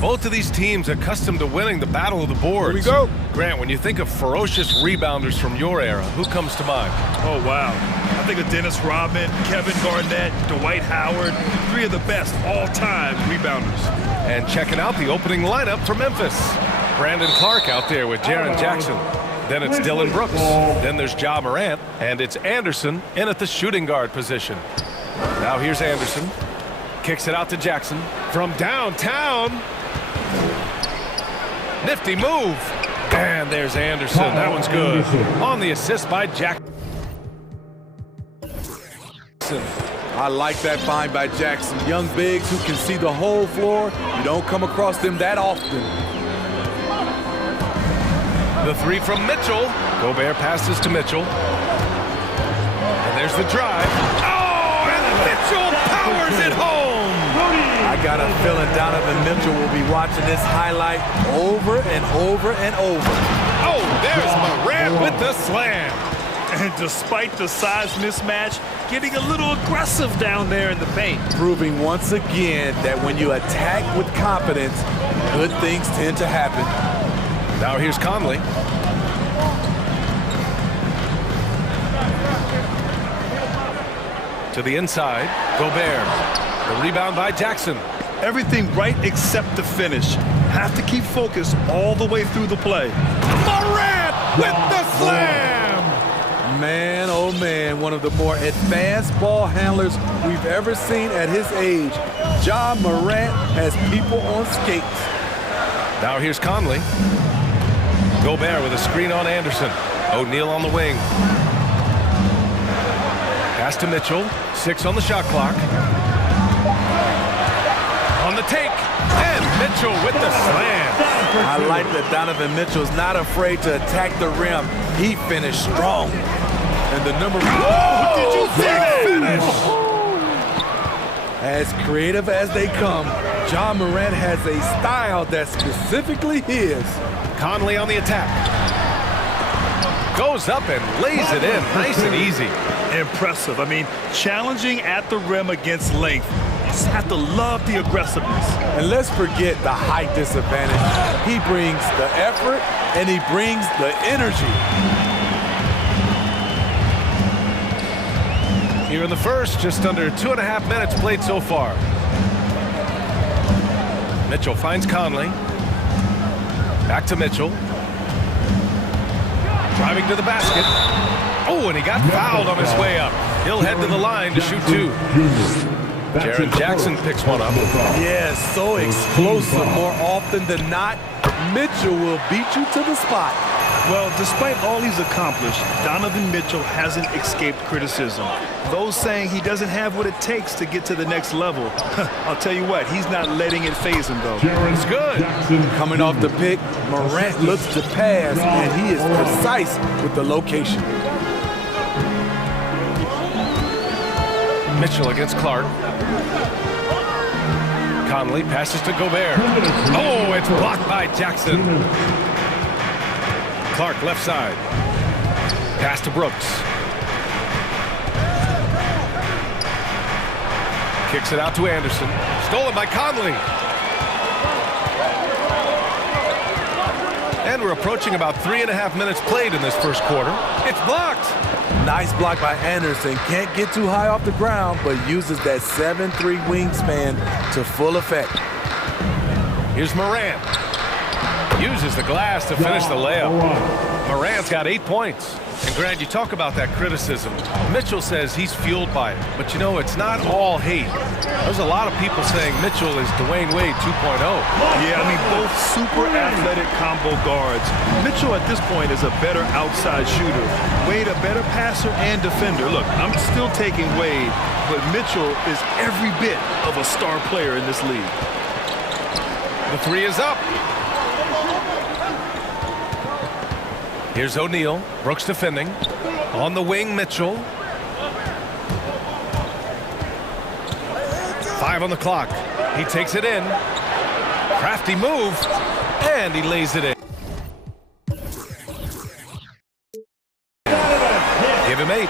Both of these teams accustomed to winning the battle of the boards. Here we go. Grant, when you think of ferocious rebounders from your era, who comes to mind? Oh, wow. I think of Dennis Rodman, Kevin Garnett, Dwight Howard, three of the best all-time rebounders. And checking out the opening lineup for Memphis. Brandon Clark out there with Jaren Jackson. Then it's Dylan Brooks. Then there's Ja Morant. And it's Anderson in at the shooting guard position. Now here's Anderson. Kicks it out to Jackson. From downtown. Nifty move. And there's Anderson. That one's good. On the assist by Jackson. I like that find by Jackson. Young bigs who can see the whole floor. You don't come across them that often. The three from Mitchell. Gobert passes to Mitchell. And there's the drive. Oh, and Mitchell powers it home. I got a feeling Donovan Mitchell will be watching this highlight over and over and over. Oh, there's Morant with the slam. And despite the size mismatch, getting a little aggressive down there in the paint. Proving once again that when you attack with confidence, good things tend to happen. Now here's Conley. To the inside, Gobert. The rebound by Jackson. Everything right except the finish. Have to keep focused all the way through the play. Morant with the slam! Man, oh man, one of the more advanced ball handlers we've ever seen at his age. Ja Morant has people on skates. Now here's Conley. Gobert with a screen on Anderson. O'Neal on the wing. Pass to Mitchell. 6 on the shot clock. On the take. And Mitchell with the slam. I like that Donovan Mitchell's not afraid to attack the rim. He finished strong. And the number... Whoa! Did you see that finish? As creative as they come, Ja Morant has a style that's specifically his. Conley on the attack. Goes up and lays it in. Nice and easy. Impressive. I mean, challenging at the rim against length. You just have to love the aggressiveness. And let's forget the height disadvantage. He brings the effort and he brings the energy. Here in the first, just under 2.5 minutes played so far. Mitchell finds Conley. Back to Mitchell. Driving to the basket. Oh, and he got fouled on his way up. He'll head to the line to shoot 2. Jaren Jackson picks one up. Yes, so explosive more often than not. Mitchell will beat you to the spot. Well, despite all he's accomplished, Donovan Mitchell hasn't escaped criticism. Those saying he doesn't have what it takes to get to the next level. I'll tell you what, he's not letting it faze him, though. It's good. Coming off the pick, Morant looks to pass, and he is precise with the location. Mitchell against Clark. Conley passes to Gobert. Oh, it's blocked by Jackson. Clark left side. Pass to Brooks. Kicks it out to Anderson. Stolen by Conley. And we're approaching about 3.5 minutes played in this first quarter. It's blocked. Nice block by Anderson. Can't get too high off the ground, but uses that 7'3" wingspan to full effect. Here's Morant. Uses the glass to finish the layup. Morant's got 8 points. And Grant, you talk about that criticism. Mitchell says he's fueled by it. But you know, it's not all hate. There's a lot of people saying Mitchell is Dwayne Wade 2.0. Yeah, I mean, both super athletic combo guards. Mitchell at this point is a better outside shooter. Wade a better passer and defender. Look, I'm still taking Wade, but Mitchell is every bit of a star player in this league. The 3 is up. Here's O'Neal. Brooks defending. On the wing, Mitchell. 5 on the clock. He takes it in. Crafty move. And he lays it in. Give him 8.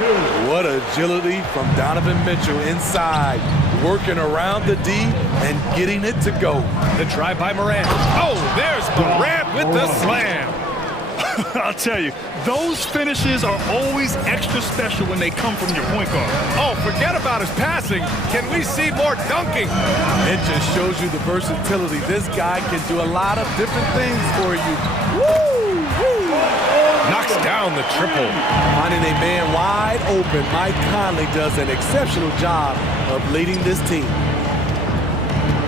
What a agility from Donovan Mitchell inside, working around the D and getting it to go. The drive by Morant. Oh, there's Morant with the slam. I'll tell you, those finishes are always extra special when they come from your point guard. Oh, forget about his passing. Can we see more dunking? It just shows you the versatility. This guy can do a lot of different things for you. Woo! Woo! Knocks down the triple. Finding a man wide open, Mike Conley does an exceptional job of leading this team.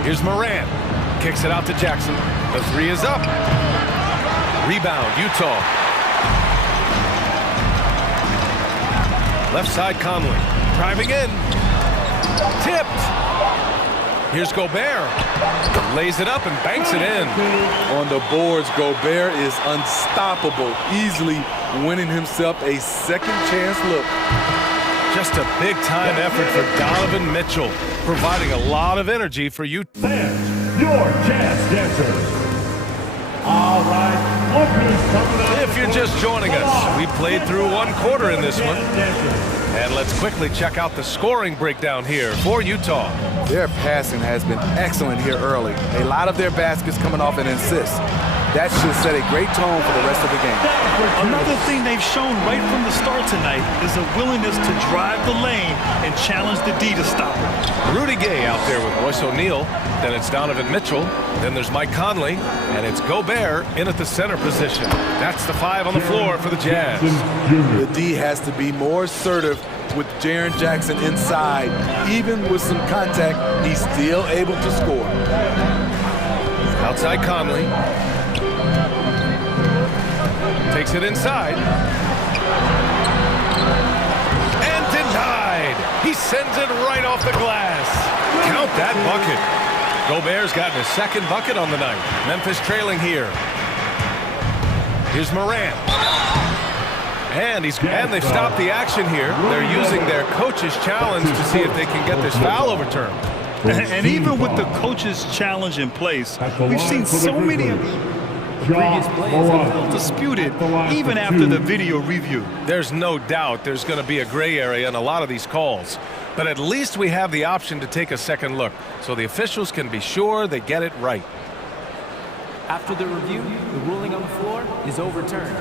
Here's Morant. Kicks it out to Jackson. The three is up. Rebound, Utah. Left side, Conley. Driving in. Tipped. Here's Gobert. Lays it up and banks it in. On the boards, Gobert is unstoppable, easily winning himself a second chance look. Just a big-time effort for Donovan Mitchell, providing a lot of energy for you. Fans, your chance dancers. All right. If you're just joining us, we played through one quarter in this one. And let's quickly check out the scoring breakdown here for Utah. Their passing has been excellent here early. A lot of their baskets coming off an assist. That should set a great tone for the rest of the game. Another thing they've shown right from the start tonight is a willingness to drive the lane and challenge the D to stop it. Rudy Gay out there with Royce O'Neal. Then it's Donovan Mitchell. Then there's Mike Conley. And it's Gobert in at the center position. That's the five on the floor for the Jazz. The D has to be more assertive with Jaren Jackson inside. Even with some contact, he's still able to score. Outside Conley. Takes it inside. And denied. He sends it right off the glass. Count that bucket. Gobert's gotten his second bucket on the night. Memphis trailing here. Here's Morant. And they've stopped the action here. They're using their coach's challenge to see if they can get this foul overturned. And even with the coach's challenge in place, we've seen so many of previous plays disputed even after the video review. There's no doubt there's going to be a gray area in a lot of these calls. But at least we have the option to take a second look, so the officials can be sure they get it right. After the review, the ruling on the floor is overturned.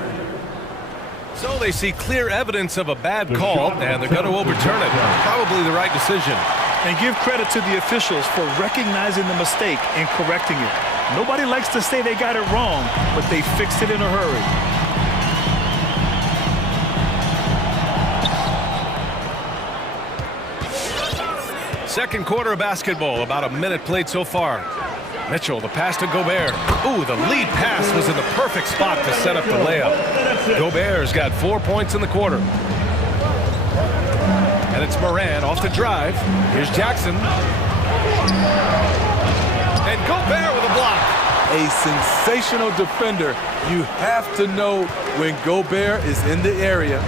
So they see clear evidence of a bad call, and they're going to overturn it. Probably the right decision. And give credit to the officials for recognizing the mistake and correcting it. Nobody likes to say they got it wrong, but they fixed it in a hurry. Second quarter of basketball, about a minute played so far. Mitchell, the pass to Gobert. Ooh, the lead pass was in the perfect spot to set up the layup. Gobert's got 4 points in the quarter. And it's Morant off the drive. Here's Jackson. And Gobert with a block. A sensational defender. You have to know when Gobert is in the area.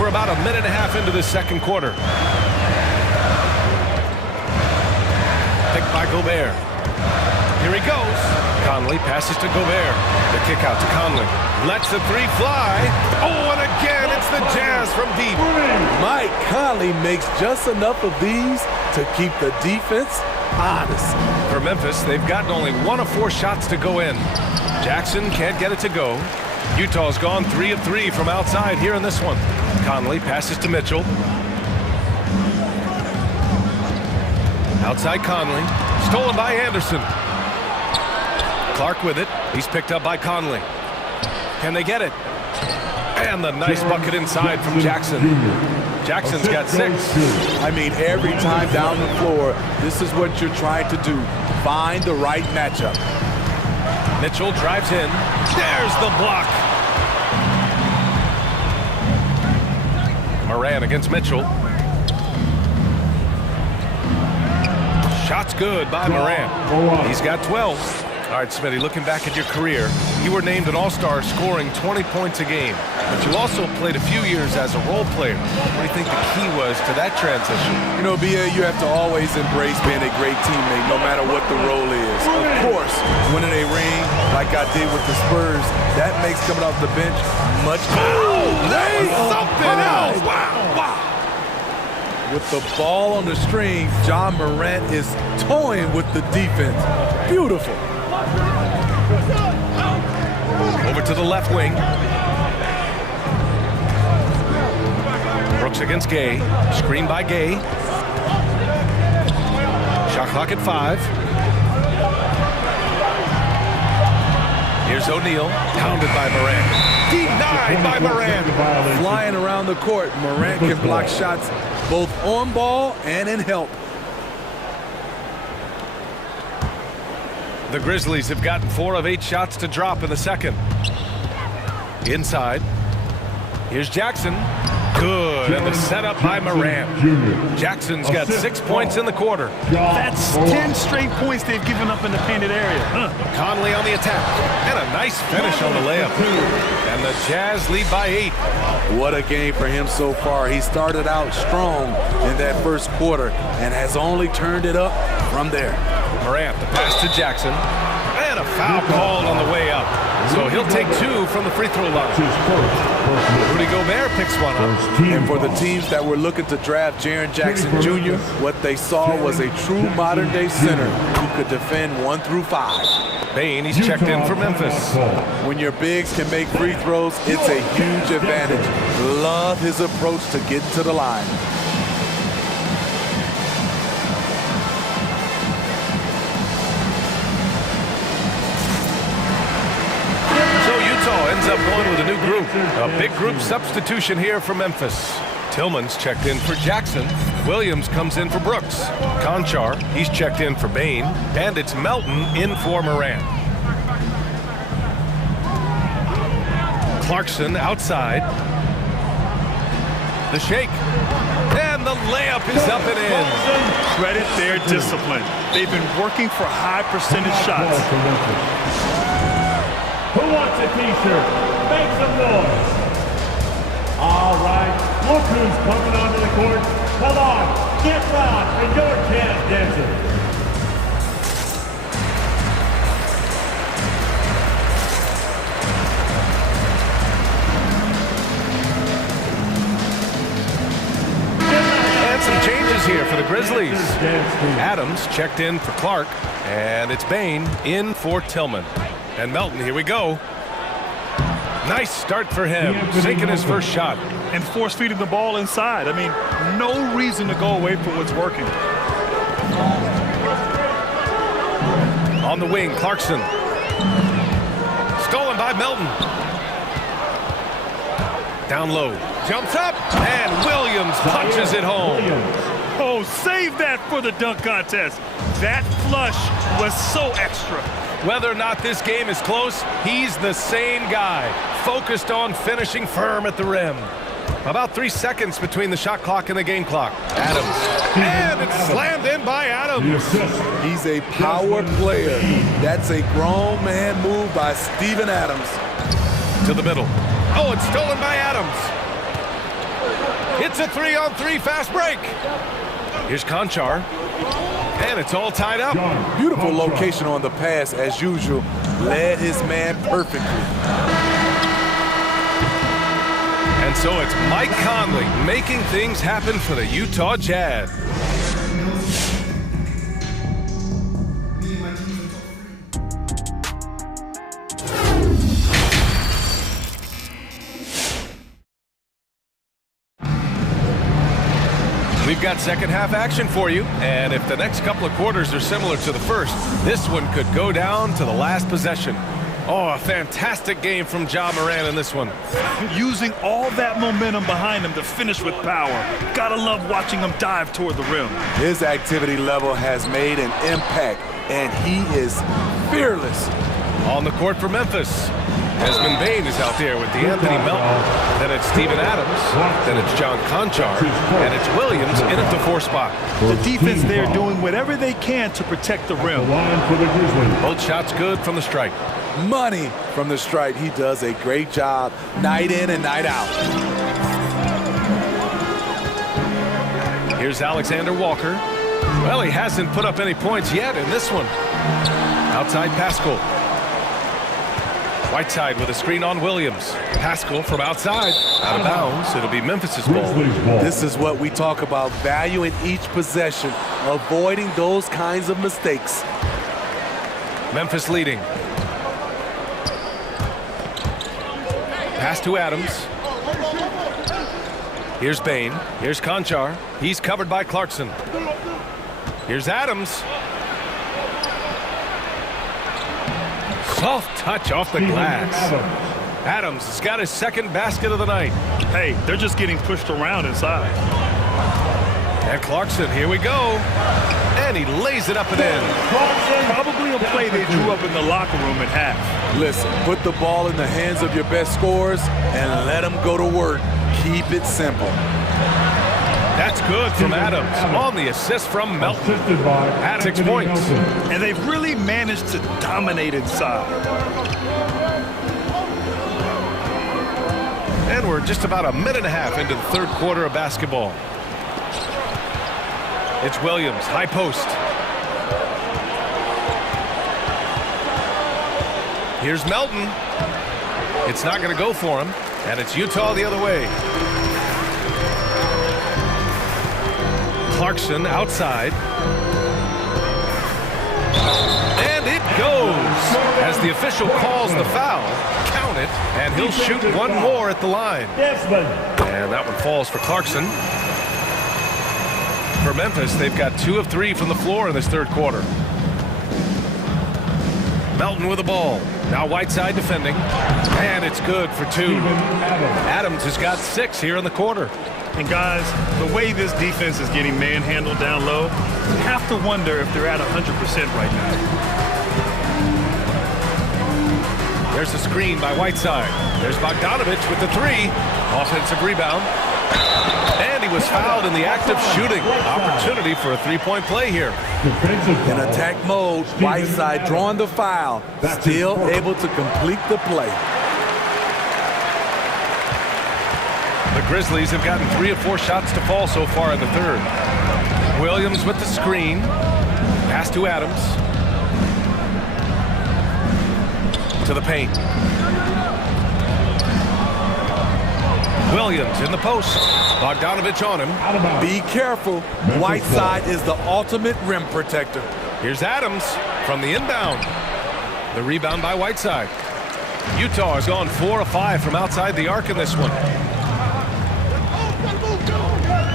We're about a minute and a half into the second quarter. Picked by Gobert. Here he goes. Conley passes to Gobert. The kick out to Conley. Lets the three fly. Oh, and again, it's the Jazz from deep. Mike Conley makes just enough of these to keep the defense honest. For Memphis, they've gotten only 1 of 4 shots to go in. Jackson can't get it to go. Utah's gone 3 of 3 from outside here in this one. Conley passes to Mitchell. Outside Conley. Stolen by Anderson. Clark with it. He's picked up by Conley. Can they get it? And the nice bucket inside from Jackson. Jackson's got 6. I mean, every time down the floor, this is what you're trying to do. Find the right matchup. Mitchell drives in. There's the block. Morant against Mitchell. Shot's good by Morant. He's got 12. All right, Smitty, looking back at your career, you were named an all-star scoring 20 points a game, but you also played a few years as a role player. What do you think the key was to that transition? You know, B.A., you have to always embrace being a great teammate, no matter what the role is. Of course, winning a ring like I did with the Spurs, that makes coming off the bench much better. Lay something else! Wow! With the ball on the string, John Morant is toying with the defense. Beautiful. Over to the left wing. Brooks against Gay. Screen by Gay. Shot clock at 5. Here's O'Neal. Pounded by Morant. Denied by Morant. Flying around the court, Morant can block shots both on ball and in help. The Grizzlies have gotten 4 of 8 shots to drop in the second. Inside. Here's Jackson. Good, and the setup by Morant. Jackson's got 6 points in the quarter. That's 10 straight points they've given up in the painted area. Conley on the attack. And a nice finish on the layup. And the Jazz lead by 8. What a game for him so far. He started out strong in that first quarter and has only turned it up from there. Morant, the pass to Jackson. And a foul called on the way up. So he'll take 2 from the free throw line. Rudy Gobert picks one up. And for the teams that were looking to draft Jaren Jackson Jr., what they saw was a true modern-day center who could defend 1 through 5. Bane, he's checked in for Memphis. When your bigs can make free throws, it's a huge advantage. Love his approach to get to the line. Ends up going with a new group. A big group substitution here for Memphis. Tillman's checked in for Jackson. Williams comes in for Brooks. Conchar, he's checked in for Bane. And it's Melton in for Morant. Clarkson outside. The shake. And the layup is up and in. Credit their discipline. They've been working for high percentage shots. Who wants a t-shirt? Make some noise. All right, look who's coming onto the court. Come on, get loud for your jazz dancers. And some changes here for the Grizzlies. Adams checked in for Clark, and it's Bane in for Tillman. And Melton, here we go. Nice start for him, sinking his first shot. And force feeding the ball inside. I mean, no reason to go away from what's working. On the wing, Clarkson. Stolen by Melton. Down low, jumps up, and Williams punches it home. Oh, save that for the dunk contest. That flush was so extra. Whether or not this game is close, he's the same guy, focused on finishing firm at the rim. About 3 seconds between the shot clock and the game clock. Adams, and it's slammed in by Adams. He's a power player. That's a grown man move by Steven Adams. To the middle. Oh, it's stolen by Adams. It's a 3-on-3 fast break. Here's Conchar. And it's all tied up. Beautiful location on the pass, as usual. Led his man perfectly. And so it's Mike Conley making things happen for the Utah Jazz. We've got second half action for you, and if the next couple of quarters are similar to the first, this one could go down to the last possession. Oh, a fantastic game from Ja Morant in this one. Using all that momentum behind him to finish with power. Gotta love watching him dive toward the rim. His activity level has made an impact, and he is fearless. On the court for Memphis. Desmond Bain is out there with D'Anthony Melton. Then it's Steven Adams. Then it's John Conchar. And it's Williams in at the 4 spot. The defense there doing whatever they can to protect the rim. Line for the Grizzlies. Both shots good from the stripe. Money from the stripe. He does a great job night in and night out. Here's Alexander Walker. Well, he hasn't put up any points yet in this one. Outside Pascal. Whiteside with a screen on Williams. Pascal from outside. Out of bounds. It'll be Memphis's ball. This is what we talk about, value in each possession, avoiding those kinds of mistakes. Memphis leading. Pass to Adams. Here's Bain. Here's Conchar. He's covered by Clarkson. Here's Adams. Soft touch off the glass. Adams has got his second basket of the night. Hey, they're just getting pushed around inside. And Clarkson, here we go. And he lays it up and in. Probably a play they drew up in the locker room at half. Listen, put the ball in the hands of your best scorers and let them go to work. Keep it simple. That's good from Adams on the assist from Melton. Assisted by At 6 points. And they've really managed to dominate inside. And we're just about a minute and a half into the third quarter of basketball. It's Williams, high post. Here's Melton. It's not going to go for him, and it's Utah the other way. Clarkson outside. And it goes as the official calls the foul. Count it, and he'll shoot one more at the line. Desmond. And that one falls for Clarkson. For Memphis, they've got 2 of 3 from the floor in this third quarter. Melton with the ball. Now Whiteside defending. And it's good for 2. Adams has got 6 here in the quarter. And guys, the way this defense is getting manhandled down low, you have to wonder if they're at 100% right now. There's a screen by Whiteside. There's Bogdanovich with the 3. Offensive rebound. And he was fouled in the act of shooting. Opportunity for a 3-point play here. In attack mode, Whiteside drawing the foul, still able to complete the play. The Grizzlies have gotten 3 of 4 shots to fall so far in the third. Williams with the screen. Pass to Adams. To the paint. Williams in the post. Bogdanovich on him. Be careful. Whiteside is the ultimate rim protector. Here's Adams from the inbound. The rebound by Whiteside. Utah has gone 4 of 5 from outside the arc in this one.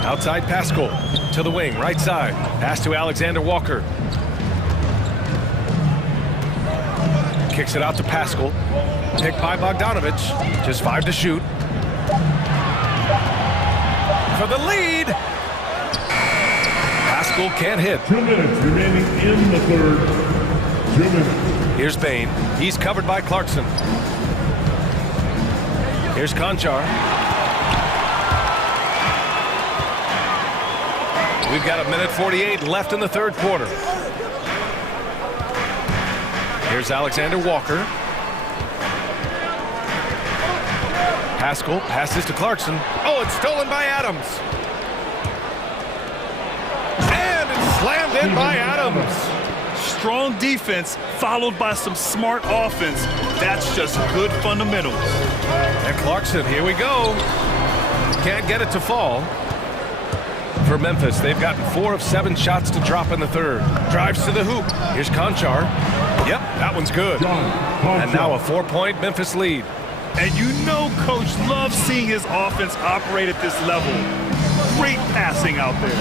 Outside Pascal to the wing, right side. Pass to Alexander Walker. Kicks it out to Pascal. Picked by Bogdanovich. Just 5 to shoot. For the lead. Pascal can't hit. 2 minutes remaining in the third. 2 minutes. Here's Bain. He's covered by Clarkson. Here's Conchar. We've got 1:48 left in the third quarter. Here's Alexander Walker. Pascal passes to Clarkson. Oh, it's stolen by Adams. And it's slammed in by Adams. Strong defense followed by some smart offense. That's just good fundamentals. And Clarkson, here we go. Can't get it to fall. For Memphis, they've gotten 4 of 7 shots to drop in the third. Drives to the hoop. Here's Conchar. Yep, that one's good. And now a 4-point Memphis lead. And you know Coach loves seeing his offense operate at this level. Great passing out there.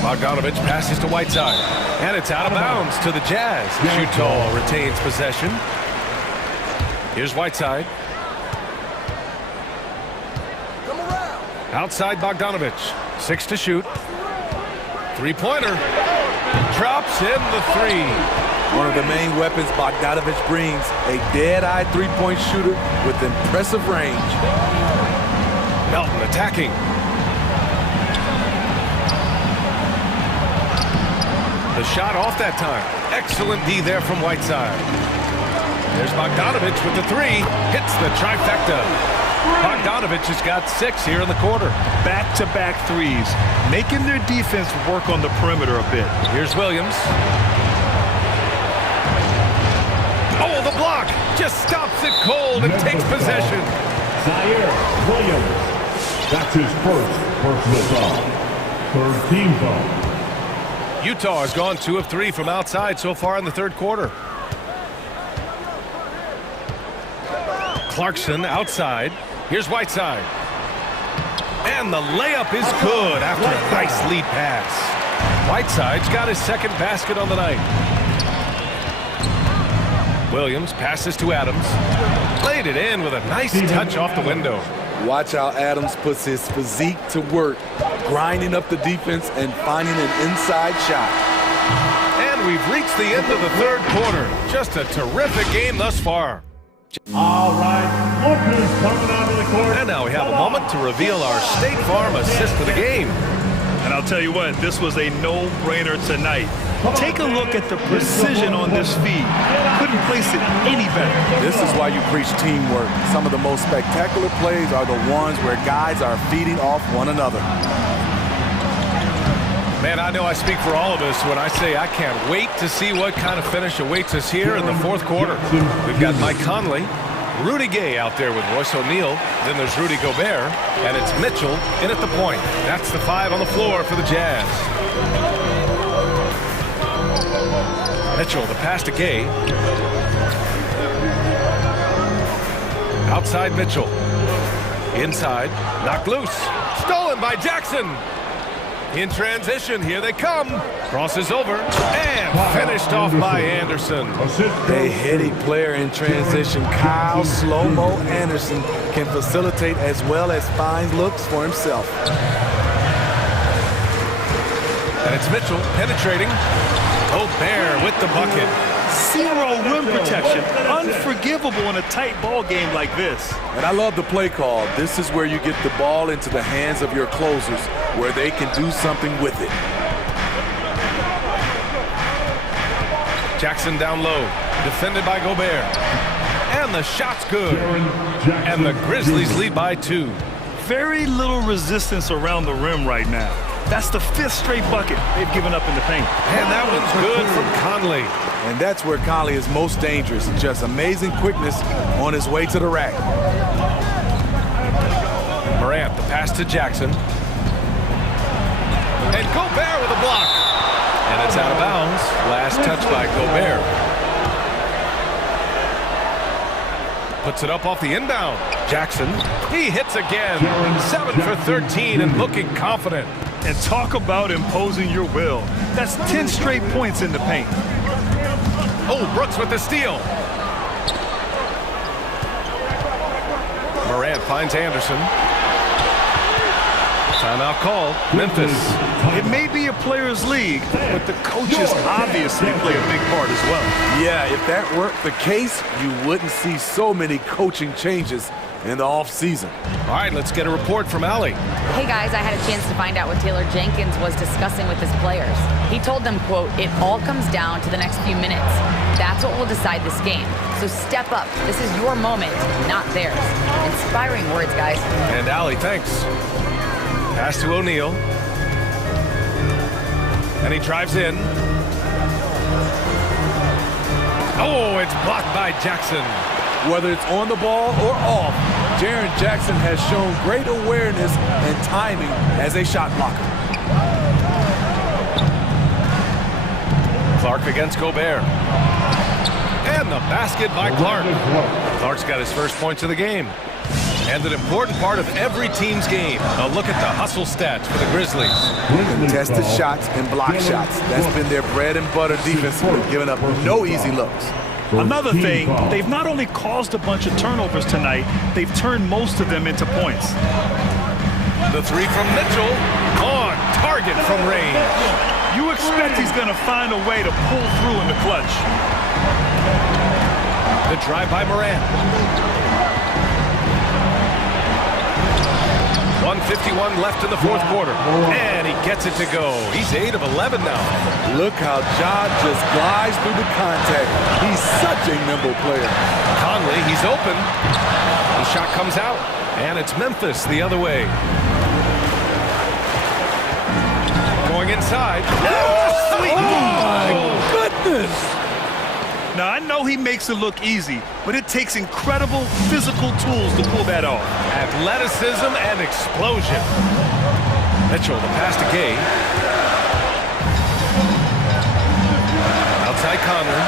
Bogdanovich passes to Whiteside. And it's out of bounds to the Jazz. Utah retains possession. Here's Whiteside. Outside Bogdanovich. 6 to shoot. 3-pointer. Drops in the 3. One of the main weapons Bogdanovich brings, a dead-eye three-point shooter with impressive range. Melton attacking. The shot off that time. Excellent D there from Whiteside. There's Bogdanovich with the three. Hits the trifecta. Bogdanovich has got 6 here in the quarter. Back-to-back threes, making their defense work on the perimeter a bit. Here's Williams. Oh, the block! Just stops it cold and takes possession. Zaire Williams. That's his first personal foul. Third team foul. Utah has gone 2 of 3 from outside so far in the third quarter. Clarkson outside. Here's Whiteside. And the layup is good after a nice lead pass. Whiteside's got his second basket on the night. Williams passes to Adams. Laid it in with a nice touch off the window. Watch how Adams puts his physique to work, grinding up the defense and finding an inside shot. And we've reached the end of the third quarter. Just a terrific game thus far. All right, look who's coming onto the court. And now we have a moment to reveal our State Farm assist of the game. And I'll tell you what, this was a no-brainer tonight. Take a look at the precision on this feed. Couldn't place it any better. This is why you preach teamwork. Some of the most spectacular plays are the ones where guys are feeding off one another. Man, I know I speak for all of us when I say I can't wait to see what kind of finish awaits us here in the fourth quarter. We've got Mike Conley, Rudy Gay out there with Royce O'Neal. Then there's Rudy Gobert, and it's Mitchell in at the point. That's the 5 on the floor for the Jazz. Mitchell, the pass to Gay. Outside Mitchell. Inside, knocked loose. Stolen by Jackson. In transition, here they come. Crosses over and finished off by Anderson. A heady player in transition. Kyle Slow-Mo Anderson can facilitate as well as find looks for himself. And it's Mitchell penetrating. Gobert with the bucket. Zero rim protection. Unforgivable in a tight ball game like this. And I love the play call. This is where you get the ball into the hands of your closers, where they can do something with it. Jackson down low, defended by Gobert. And the shot's good. And the Grizzlies lead by 2. Very little resistance around the rim right now. That's the 5th straight bucket they've given up in the paint. And that one's good from Conley. And that's where Conley is most dangerous. Just amazing quickness on his way to the rack. Morant, the pass to Jackson. And Gobert with a block. And it's out of bounds. Last touch by Gobert. Puts it up off the inbound. Jackson, he hits again. 7 for 13 and looking confident. And talk about imposing your will. That's 10 straight points in the paint. Oh, Brooks with the steal. Morant finds Anderson. Timeout called. Memphis. It may be a players' league, but the coaches obviously play a big part as well. Yeah, if that weren't the case, you wouldn't see so many coaching changes in the offseason. All right, let's get a report from Allie. Hey guys, I had a chance to find out what Taylor Jenkins was discussing with his players. He told them, quote, "It all comes down to the next few minutes. That's what will decide this game. So step up. This is your moment, not theirs." Inspiring words, guys. And Allie, thanks. Pass to O'Neal. And he drives in. Oh, it's blocked by Jackson. Whether it's on the ball or off, Jaren Jackson has shown great awareness and timing as a shot blocker. Clark against Gobert. And the basket by Clark. Clark's got his first points of the game. And an important part of every team's game. A look at the hustle stats for the Grizzlies. Contested shots and block shots. That's been their bread and butter defensively, giving up no easy looks. Another thing, they've not only caused a bunch of turnovers tonight, they've turned most of them into points. The 3 from Mitchell. On target from range. You expect he's going to find a way to pull through in the clutch. The drive by Morant. 1:51 left in the fourth quarter. And he gets it to go. He's 8 of 11 now. Look how John just glides through the contact. He's such a nimble player. Conley, he's open. The shot comes out. And it's Memphis the other way. Going inside. Oh, sweet! My goodness! Now, I know he makes it look easy, but it takes incredible physical tools to pull that off. Athleticism and explosion. Mitchell, the pass to Gay. Outside Conley.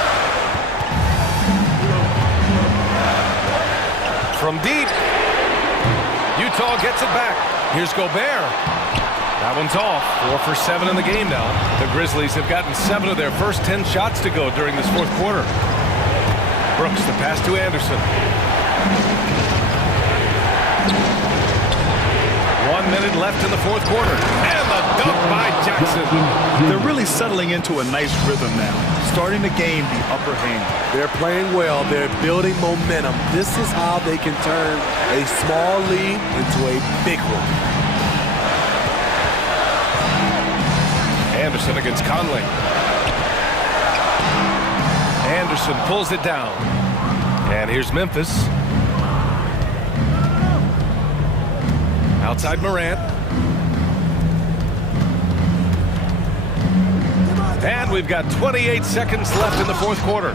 From deep. Utah gets it back. Here's Gobert. That one's off. 4 for 7 in the game now. The Grizzlies have gotten 7 of their first 10 shots to go during this fourth quarter. Brooks, the pass to Anderson. 1 minute left in the fourth quarter. And the dunk by Jackson. They're really settling into a nice rhythm now, starting to gain the upper hand. They're playing well. They're building momentum. This is how they can turn a small lead into a big one. Anderson against Conley. Anderson pulls it down. And here's Memphis. Outside Morant. And we've got 28 seconds left in the fourth quarter.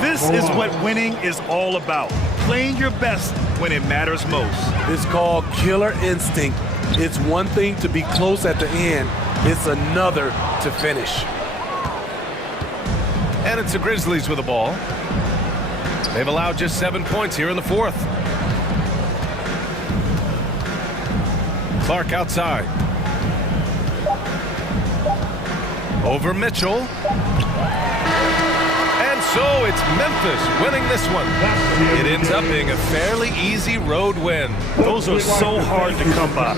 This is what winning is all about. Playing your best when it matters most. It's called killer instinct. It's one thing to be close at the end. It's another to finish. And it's the Grizzlies with the ball. They've allowed just 7 points here in the fourth. Clark outside. Over Mitchell. And so it's Memphis winning this one. It ends up being a fairly easy road win. Those are so hard to come by.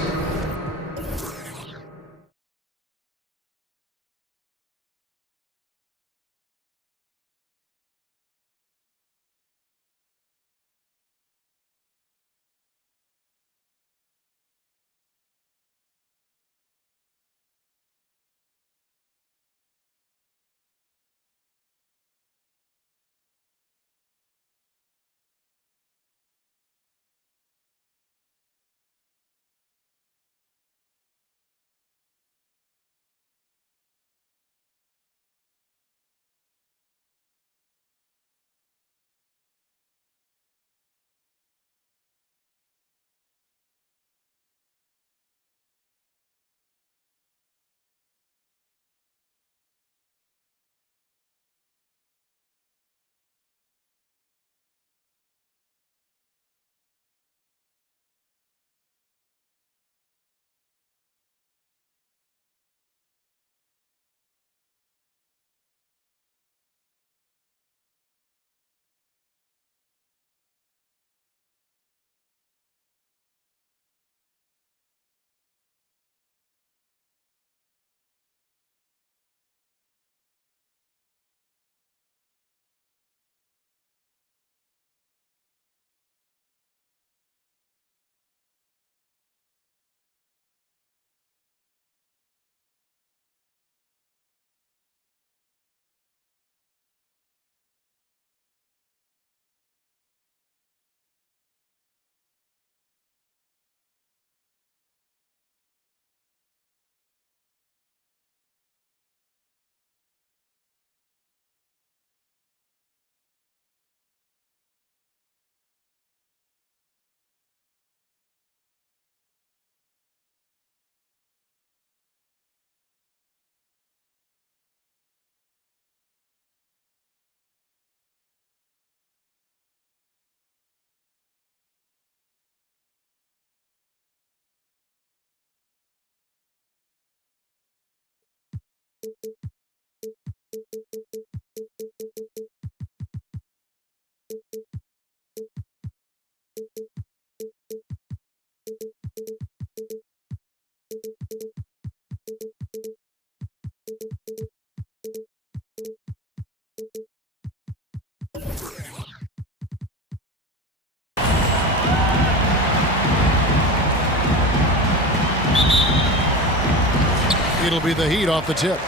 It'll be the Heat off the tip.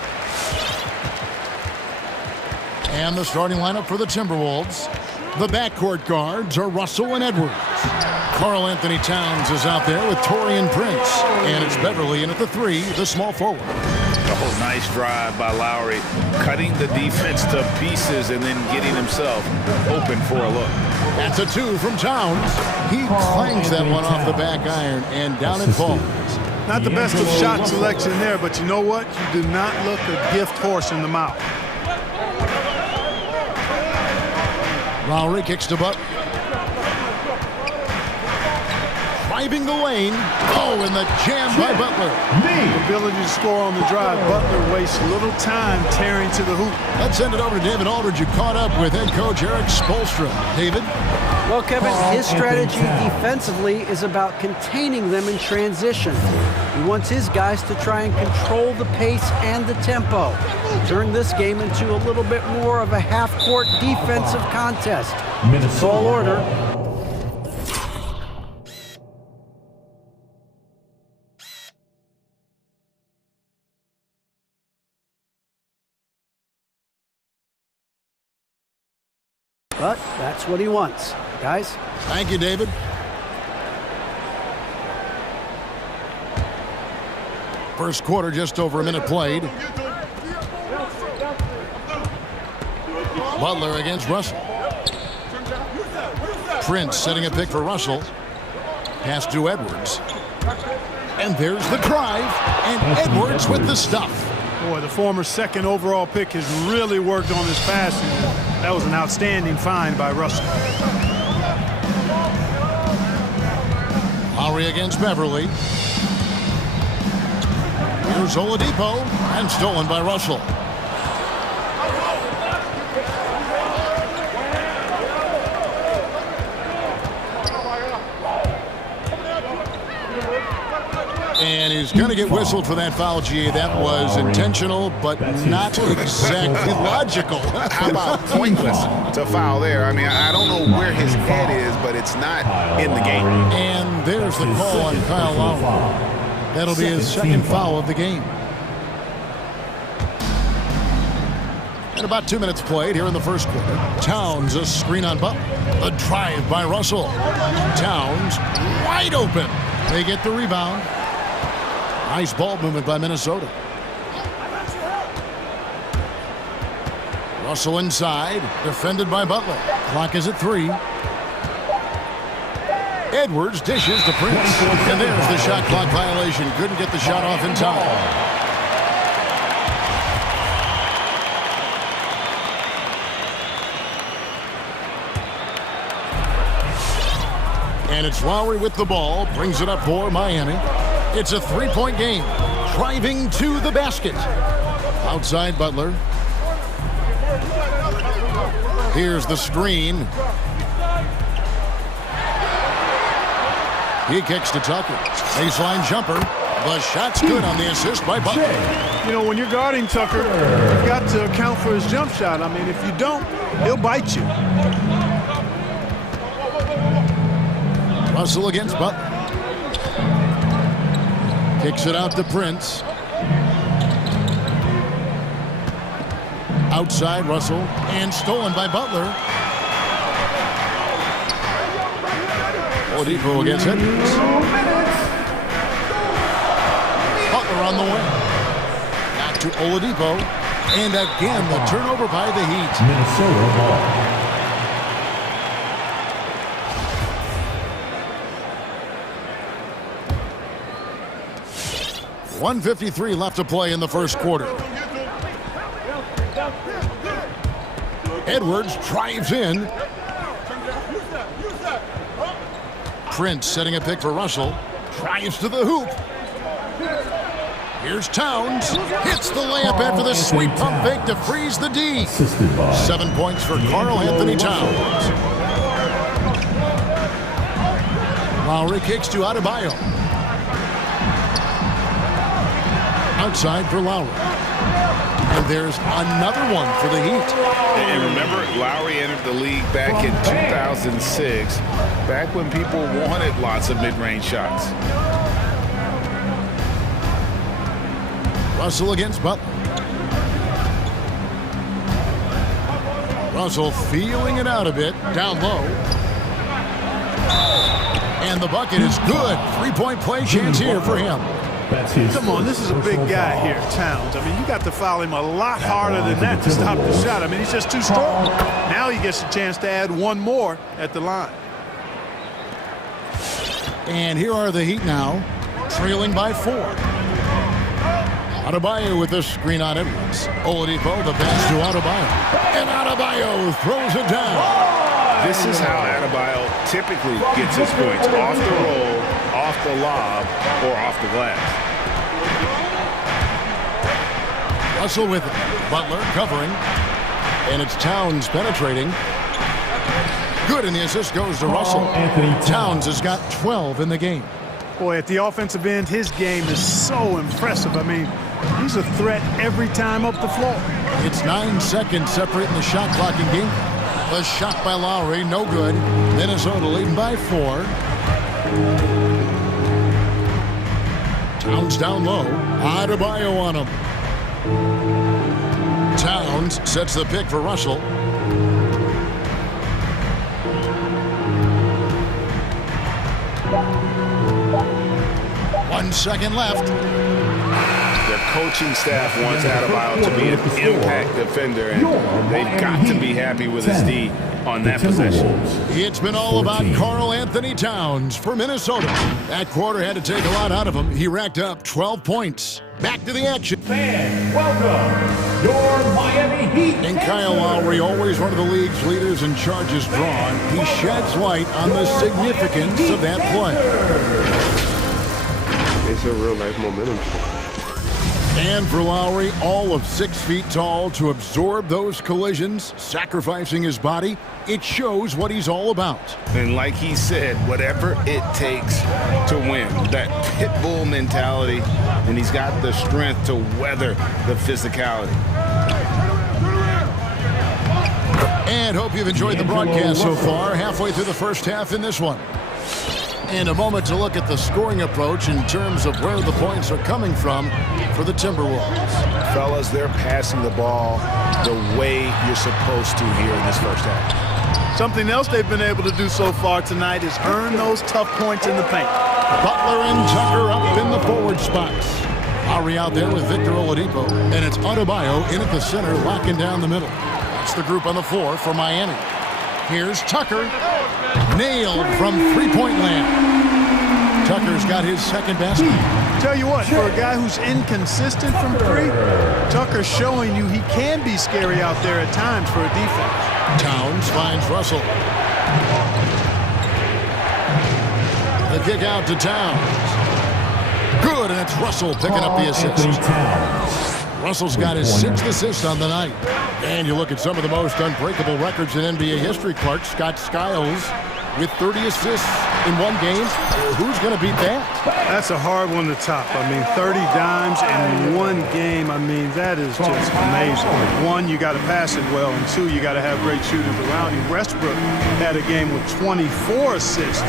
And the starting lineup for the Timberwolves. The backcourt guards are Russell and Edwards. Karl Anthony Towns is out there with Taurean Prince. And it's Beverly in at the 3, the small forward. Oh, nice drive by Lowry, cutting the defense to pieces and then getting himself open for a look. That's a 2 from Towns. He clangs that one off the back iron and down it falls. Not the best of shot selection there, but you know what? You do not look a gift horse in the mouth. Lowry kicks to Butler. Driving the lane. Oh, and the jam by Butler. The ability to score on the drive. Butler wastes little time tearing to the hoop. Let's send it over to David Aldridge, who caught up with head coach Eric Spoelstra. David? Well, Kevin, his strategy defensively is about containing them in transition. He wants his guys to try and control the pace and the tempo. Turn this game into a little bit more of a half-court defensive contest. Tall order. But that's what he wants. Guys? Thank you, David. First quarter, just over a minute played. Butler against Russell. Prince setting a pick for Russell. Pass to Edwards. And there's the drive. And Edwards with the stuff. Boy, the former second overall pick has really worked on his passing. That was an outstanding find by Russell. Lowry against Beverly. Here's Oladipo, and stolen by Russell. And he's going to get whistled for that foul, G. That was intentional, but not exactly logical. How about pointless to foul there? I mean, I don't know where his head is, but it's not in the game. And there's the call on Kyle Lowry. That'll be his second foul of the game. And about 2 minutes played here in the first quarter. Towns, a screen on Butler. A drive by Russell. Towns wide open. They get the rebound. Nice ball movement by Minnesota. Russell inside, defended by Butler. Clock is at 3. Edwards dishes to Prince. And there's the shot clock violation. Couldn't get the shot off in time. And it's Lowry with the ball. Brings it up for Miami. It's a 3-point game. Driving to the basket. Outside Butler. Here's the screen. He kicks to Tucker. Baseline jumper. The shot's good on the assist by Butler. You know, when you're guarding Tucker, you've got to account for his jump shot. I mean, if you don't, he'll bite you. Russell against Butler. Kicks it out to Prince. Outside Russell. And stolen by Butler. Oladipo against Edwards. Butler on the wing. Back to Oladipo. And again, the turnover by the Heat. Minnesota ball. 1:53 left to play in the first quarter. Edwards drives in. Prince setting a pick for Russell. Drives to the hoop. Here's Towns. Hits the layup after the sweet pump fake to freeze the D. 7 points for Karl Anthony Towns. Lowry kicks to Adebayo. Outside for Lowry. And there's another one for the Heat. And remember, Lowry entered the league back in 2006, back when people wanted lots of mid-range shots. Russell against Butler. Russell feeling it out a bit, down low. And the bucket is good. Three-point play chance here for him. Come on, this is a big guy here, Towns. I mean, you got to foul him a lot harder than that to stop the shot. I mean, he's just too strong. Now he gets a chance to add one more at the line. And here are the Heat now, trailing by 4. Adebayo with this screen on Edwards. Oladipo, the pass to Adebayo. And Adebayo throws it down. This is how Adebayo typically gets his points: off the roll, off the lob, or off the glass. Russell with it. Butler covering. And it's Towns penetrating. Good, and the assist goes to Russell. Towns has got 12 in the game. Boy, at the offensive end, his game is so impressive. I mean, he's a threat every time up the floor. It's 9 seconds separating the shot clock in game. A shot by Lowry, no good. Minnesota leading by 4. Towns down low. Adebayo on him. Towns sets the pick for Russell. 1 second left. Their coaching staff wants Adebayo to be an impact defender, and they've got to be happy with his D on that possession. It's been all about Karl Anthony Towns for Minnesota. That quarter had to take a lot out of him. He racked up 12 points. Back to the action. Fans, welcome your Miami Heat. And Kyle Lowry, always one of the league's leaders in charges drawn. He sheds light on the significance of that play. It's a real life momentum. And for Lowry, all of 6 feet tall, to absorb those collisions, sacrificing his body, it shows what he's all about. And like he said, whatever it takes to win, that pit bull mentality, and he's got the strength to weather the physicality. And hope you've enjoyed the broadcast so far. Halfway through the first half in this one. And a moment to look at the scoring approach in terms of where the points are coming from for the Timberwolves. Fellas, they're passing the ball the way you're supposed to here in this first half. Something else they've been able to do so far tonight is earn those tough points in the paint. Butler and Tucker up in the forward spots. Lowry out there with Victor Oladipo. And it's Adebayo in at the center, locking down the middle. That's the group on the floor for Miami. Here's Tucker. Nailed from three-point land. Tucker's got his second basket. Tell you what, for a guy who's inconsistent from 3, Tucker's showing you he can be scary out there at times for a defense. Towns finds Russell. The kick out to Towns. Good, and it's Russell picking up the assist. Russell's got his 6th assist on the night. And you look at some of the most unbreakable records in NBA history, Clark. Scott Skiles with 30 assists in one game. Who's going to beat that? That's a hard one to top. I mean, 30 dimes in one game. I mean, that is just amazing. 1, you got to pass it well, and 2, you got to have great shooters around you. Westbrook had a game with 24 assists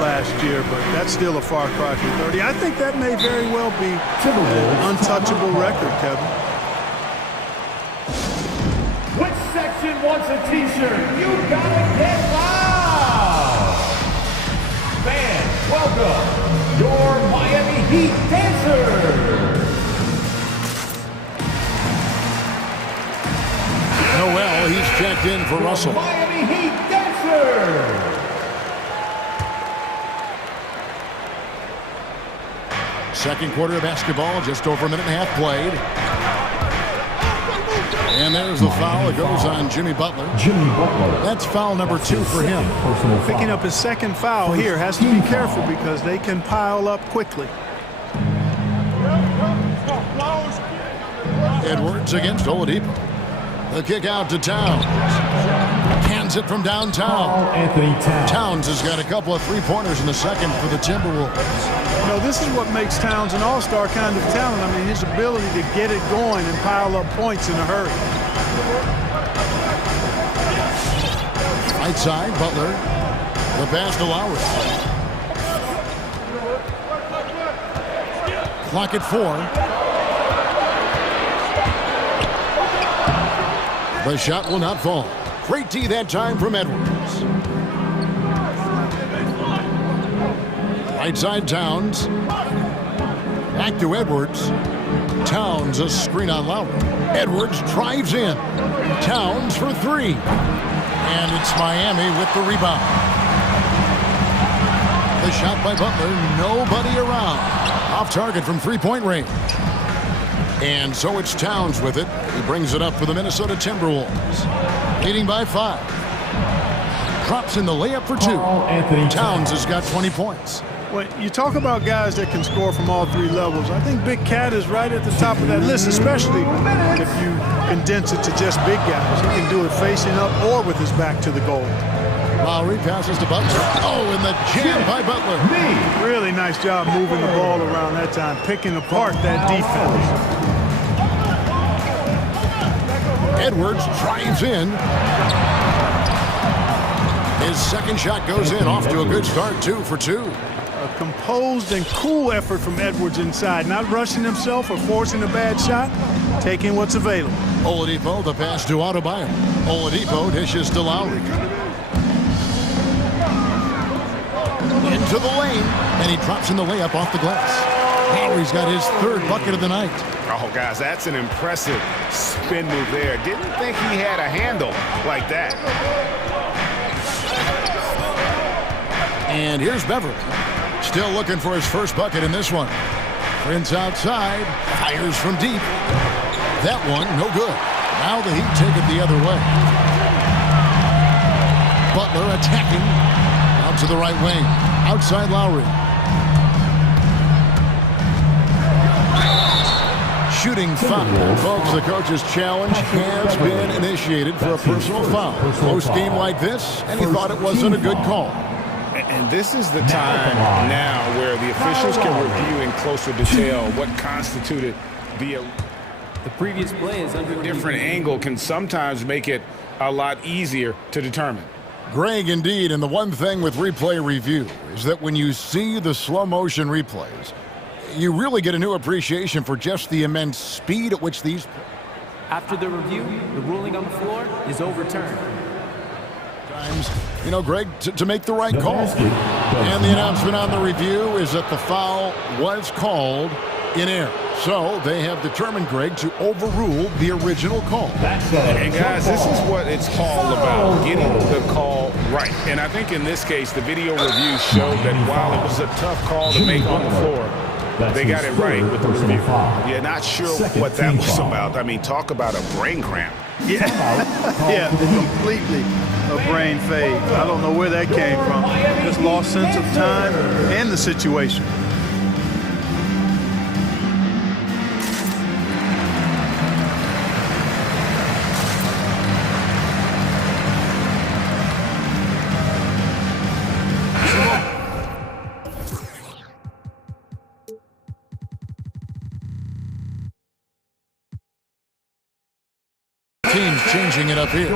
last year, but that's still a far cry from 30. I think that may very well be an untouchable record, Kevin. Which section wants a t-shirt? You gotta get loud! Fans, welcome your Miami Heat dancers! Noel, he's checked in for Russell. Miami Heat dancers! Second quarter of basketball, just over a minute and a half played. And there's the foul. It goes on Jimmy Butler. That's foul number 2 for him. Picking up his second foul here. Has to be careful because they can pile up quickly. Edwards against Oladipo. The kick out to Towns. Cans it from downtown. Towns has got a couple of three-pointers in the second for the Timberwolves. You know, this is what makes Towns an all-star kind of talent. I mean, his ability to get it going and pile up points in a hurry. Right side, Butler. The pass to Lowry. Clock at 4. The shot will not fall. Great D that time from Edwards. Right side, Towns. Back to Edwards. Towns, a screen on Lowry. Edwards drives in. Towns for three. And it's Miami with the rebound. The shot by Butler, nobody around. Off target from three-point range. And so it's Towns with it. He brings it up for the Minnesota Timberwolves. Leading by 5. Drops in the layup for 2. Towns has got 20 points. Well, you talk about guys that can score from all three levels. I think Big Cat is right at the top of that list, especially if you condense it to just big guys. He can do it facing up or with his back to the goal. Lowry passes to Butler. Oh, and the jam by Butler. Really nice job moving the ball around that time, picking apart that defense. Edwards drives in. His second shot goes in, off to a good start, 2 for 2. A composed and cool effort from Edwards inside, not rushing himself or forcing a bad shot, taking what's available. Oladipo, the pass to Adebayo. Oladipo dishes to Lowry. Into the lane, and he drops in the layup off the glass. Lowry's got his 3rd bucket of the night. Oh, guys, that's an impressive spin move there. Didn't think he had a handle like that. And here's Beverly. Still looking for his first bucket in this one. Prince outside, fires from deep. That one, no good. Now the Heat take it the other way. Butler attacking. Out to the right wing. Outside Lowry. Shooting foul. Folks, the coach's challenge has been initiated for a personal foul. Close game like this, and he thought it wasn't a good call. And this is the time now where the officials can review in closer detail what constituted the previous play is under different angle can sometimes make it a lot easier to determine. Greg, indeed, and the one thing with replay review is that when you see the slow motion replays, you really get a new appreciation for just the immense speed at which these... After the review, the ruling on the floor is overturned. You know, Greg, to make the right call. And the announcement on the review is that the foul was called in error. So they have determined, Greg, to overrule the original call. And guys, this is what it's all about, getting the call right. And I think in this case, the video review showed that while it was a tough call to make on the floor, they got it right with the review. Yeah, not sure what that was about. I mean, talk about a brain cramp. Yeah, yeah, completely a brain fade. I don't know where that came from. Just lost sense of time and the situation. Teams changing it up here.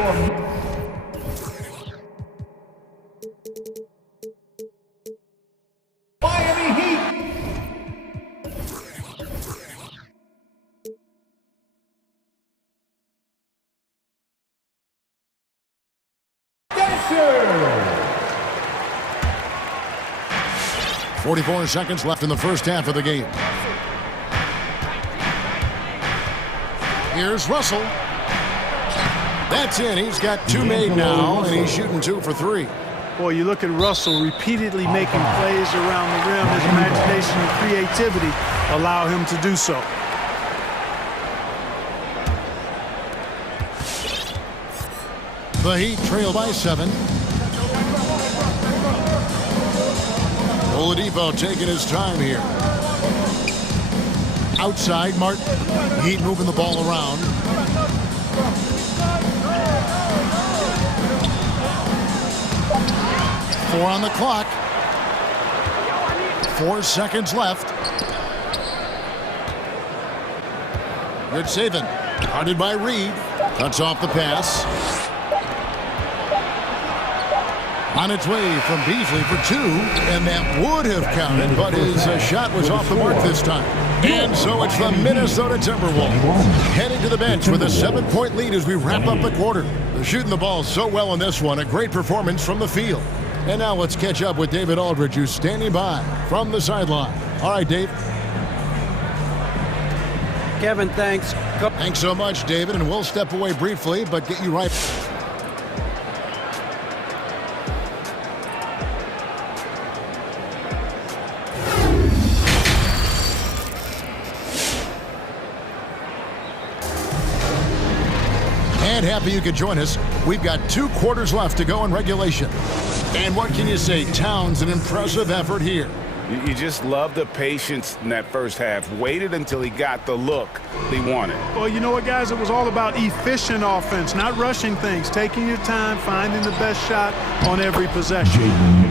Miami Heat. Dancer. 44 seconds left in the first half of the game. Here's Russell. That's in. He's got 2 made now, and he's shooting 2 for 3. Boy, you look at Russell repeatedly making plays around the rim. His imagination and creativity allow him to do so. The Heat trail by 7. Oladipo taking his time here. Outside, Martin. Heat moving the ball around. Four on the clock. 4 seconds left. Good saving. Guarded by Reed. Cuts off the pass. On its way from Beasley for 2, and that would have counted, but his shot was off the mark this time. And so it's the Minnesota Timberwolves heading to the bench with a 7-point lead as we wrap up the quarter. They're shooting the ball so well in this one. A great performance from the field. And now let's catch up with David Aldridge, who's standing by from the sideline. All right, Dave. Kevin, thanks. Thanks so much, David, and we'll step away briefly, but get you right. And happy you could join us. We've got 2 quarters left to go in regulation. And what can you say? Towns, an impressive effort here. You just love the patience in that first half. Waited until he got the look he wanted. Well, you know what, guys? It was all about efficient offense, not rushing things, taking your time, finding the best shot on every possession.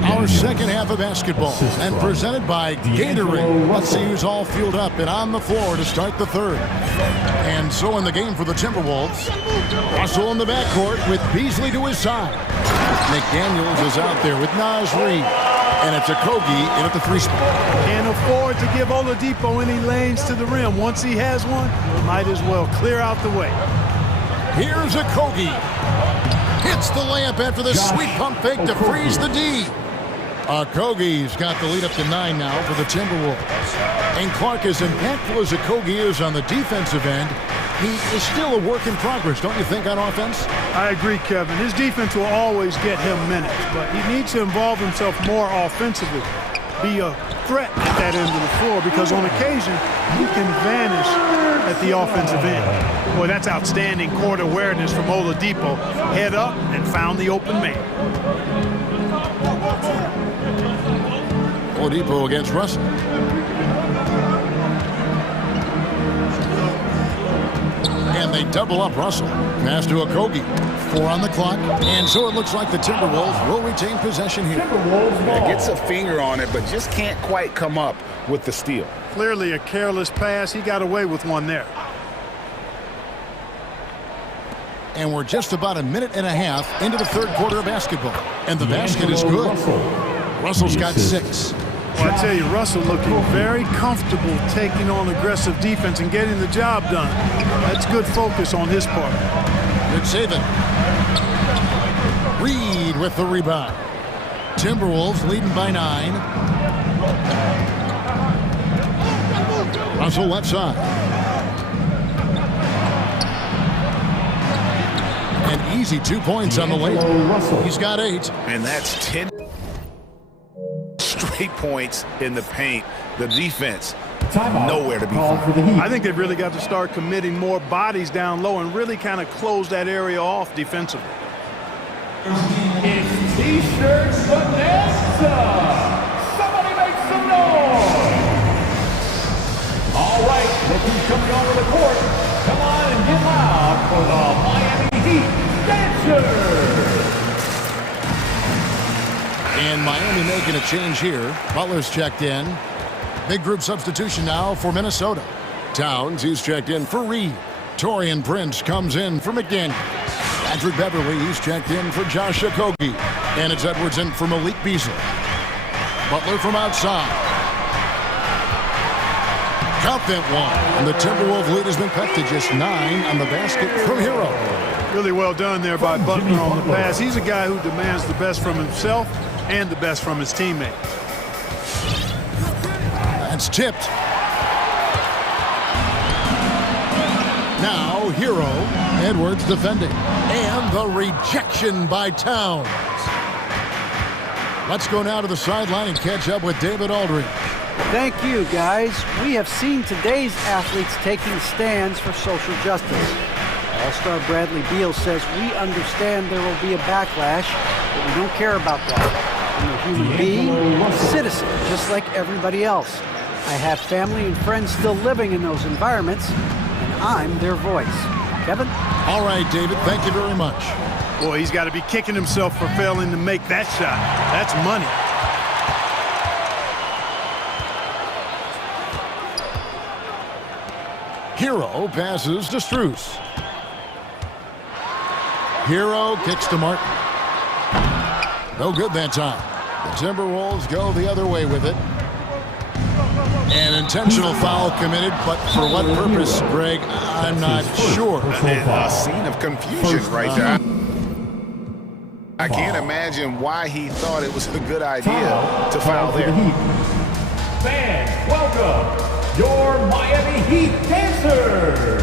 Our second half of basketball, and presented by Gatorade. Let's see who's all fueled up and on the floor to start the third. And so in the game for the Timberwolves, Russell in the backcourt with Beasley to his side. McDaniels is out there with Naz Reid. And it's a Kogi in at the 3 spot. Can't afford to give Oladipo any lanes to the rim. Once he has one, might as well clear out the way. Here's a Kogi. Hits the layup after the sweet pump fake to freeze the D. Kogi's got the lead up to 9 now for the Timberwolves. And Clark, as impactful as Kogi is on the defensive end, he is still a work in progress, don't you think, on offense? I agree, Kevin. His defense will always get him minutes, but he needs to involve himself more offensively. Be a threat at that end of the floor, because on occasion, he can vanish at the offensive end. Boy, that's outstanding court awareness from Oladipo. Head up and found the open man. Oladipo against Russell. And they double up Russell. Pass to Kogi. 4 on the clock. And so it looks like the Timberwolves will retain possession here. Yeah, gets a finger on it, but just can't quite come up with the steal. Clearly a careless pass. He got away with one there. And we're just about a minute and a half into the third quarter of basketball. And the basket is good. Russell's got 6. Well, I tell you, Russell looking very comfortable taking on aggressive defense and getting the job done. That's good focus on his part. Good saving. Reed with the rebound. Timberwolves leading by 9. Russell left side. An easy 2 points on the layup. He's got 8. And that's 10 straight points in the paint. The defense, nowhere to be found. I think they've really got to start committing more bodies down low and really kind of close that area off defensively. It's T-shirt Vanessa. Somebody make some noise. All right, look who's coming onto the court. Come on and get loud for the Miami Heat Dancers. And Miami making a change here. Butler's checked in. Big group substitution now for Minnesota. Towns, he's checked in for Reed. Torian Prince comes in for McDaniels. Patrick Beverly, he's checked in for Josh Okogie. And it's Edwards in for Malik Beasley. Butler from outside. Count that one. And the Timberwolves lead has been cut to just 9 on the basket from Hero. Really well done there by Butler on the pass. He's a guy who demands the best from himself and the best from his teammates. That's tipped. Now Hero. Edwards defending. And the rejection by Towns. Let's go now to the sideline and catch up with David Aldridge. Thank you, guys. We have seen today's athletes taking stands for social justice. All-star Bradley Beal says, we understand there will be a backlash, but we don't care about that. I'm a human being, a citizen, just like everybody else. I have family and friends still living in those environments, and I'm their voice. Kevin? All right, David, thank you very much. Boy, he's got to be kicking himself for failing to make that shot. That's money. Hero passes to Strus. Hero kicks to Martin. No good that time. The Timberwolves go the other way with it. An intentional foul committed, but for what purpose, Greg, I'm not sure. A scene of confusion right there. I can't imagine why he thought it was a good idea to foul there. Fans, welcome your Miami Heat dancers.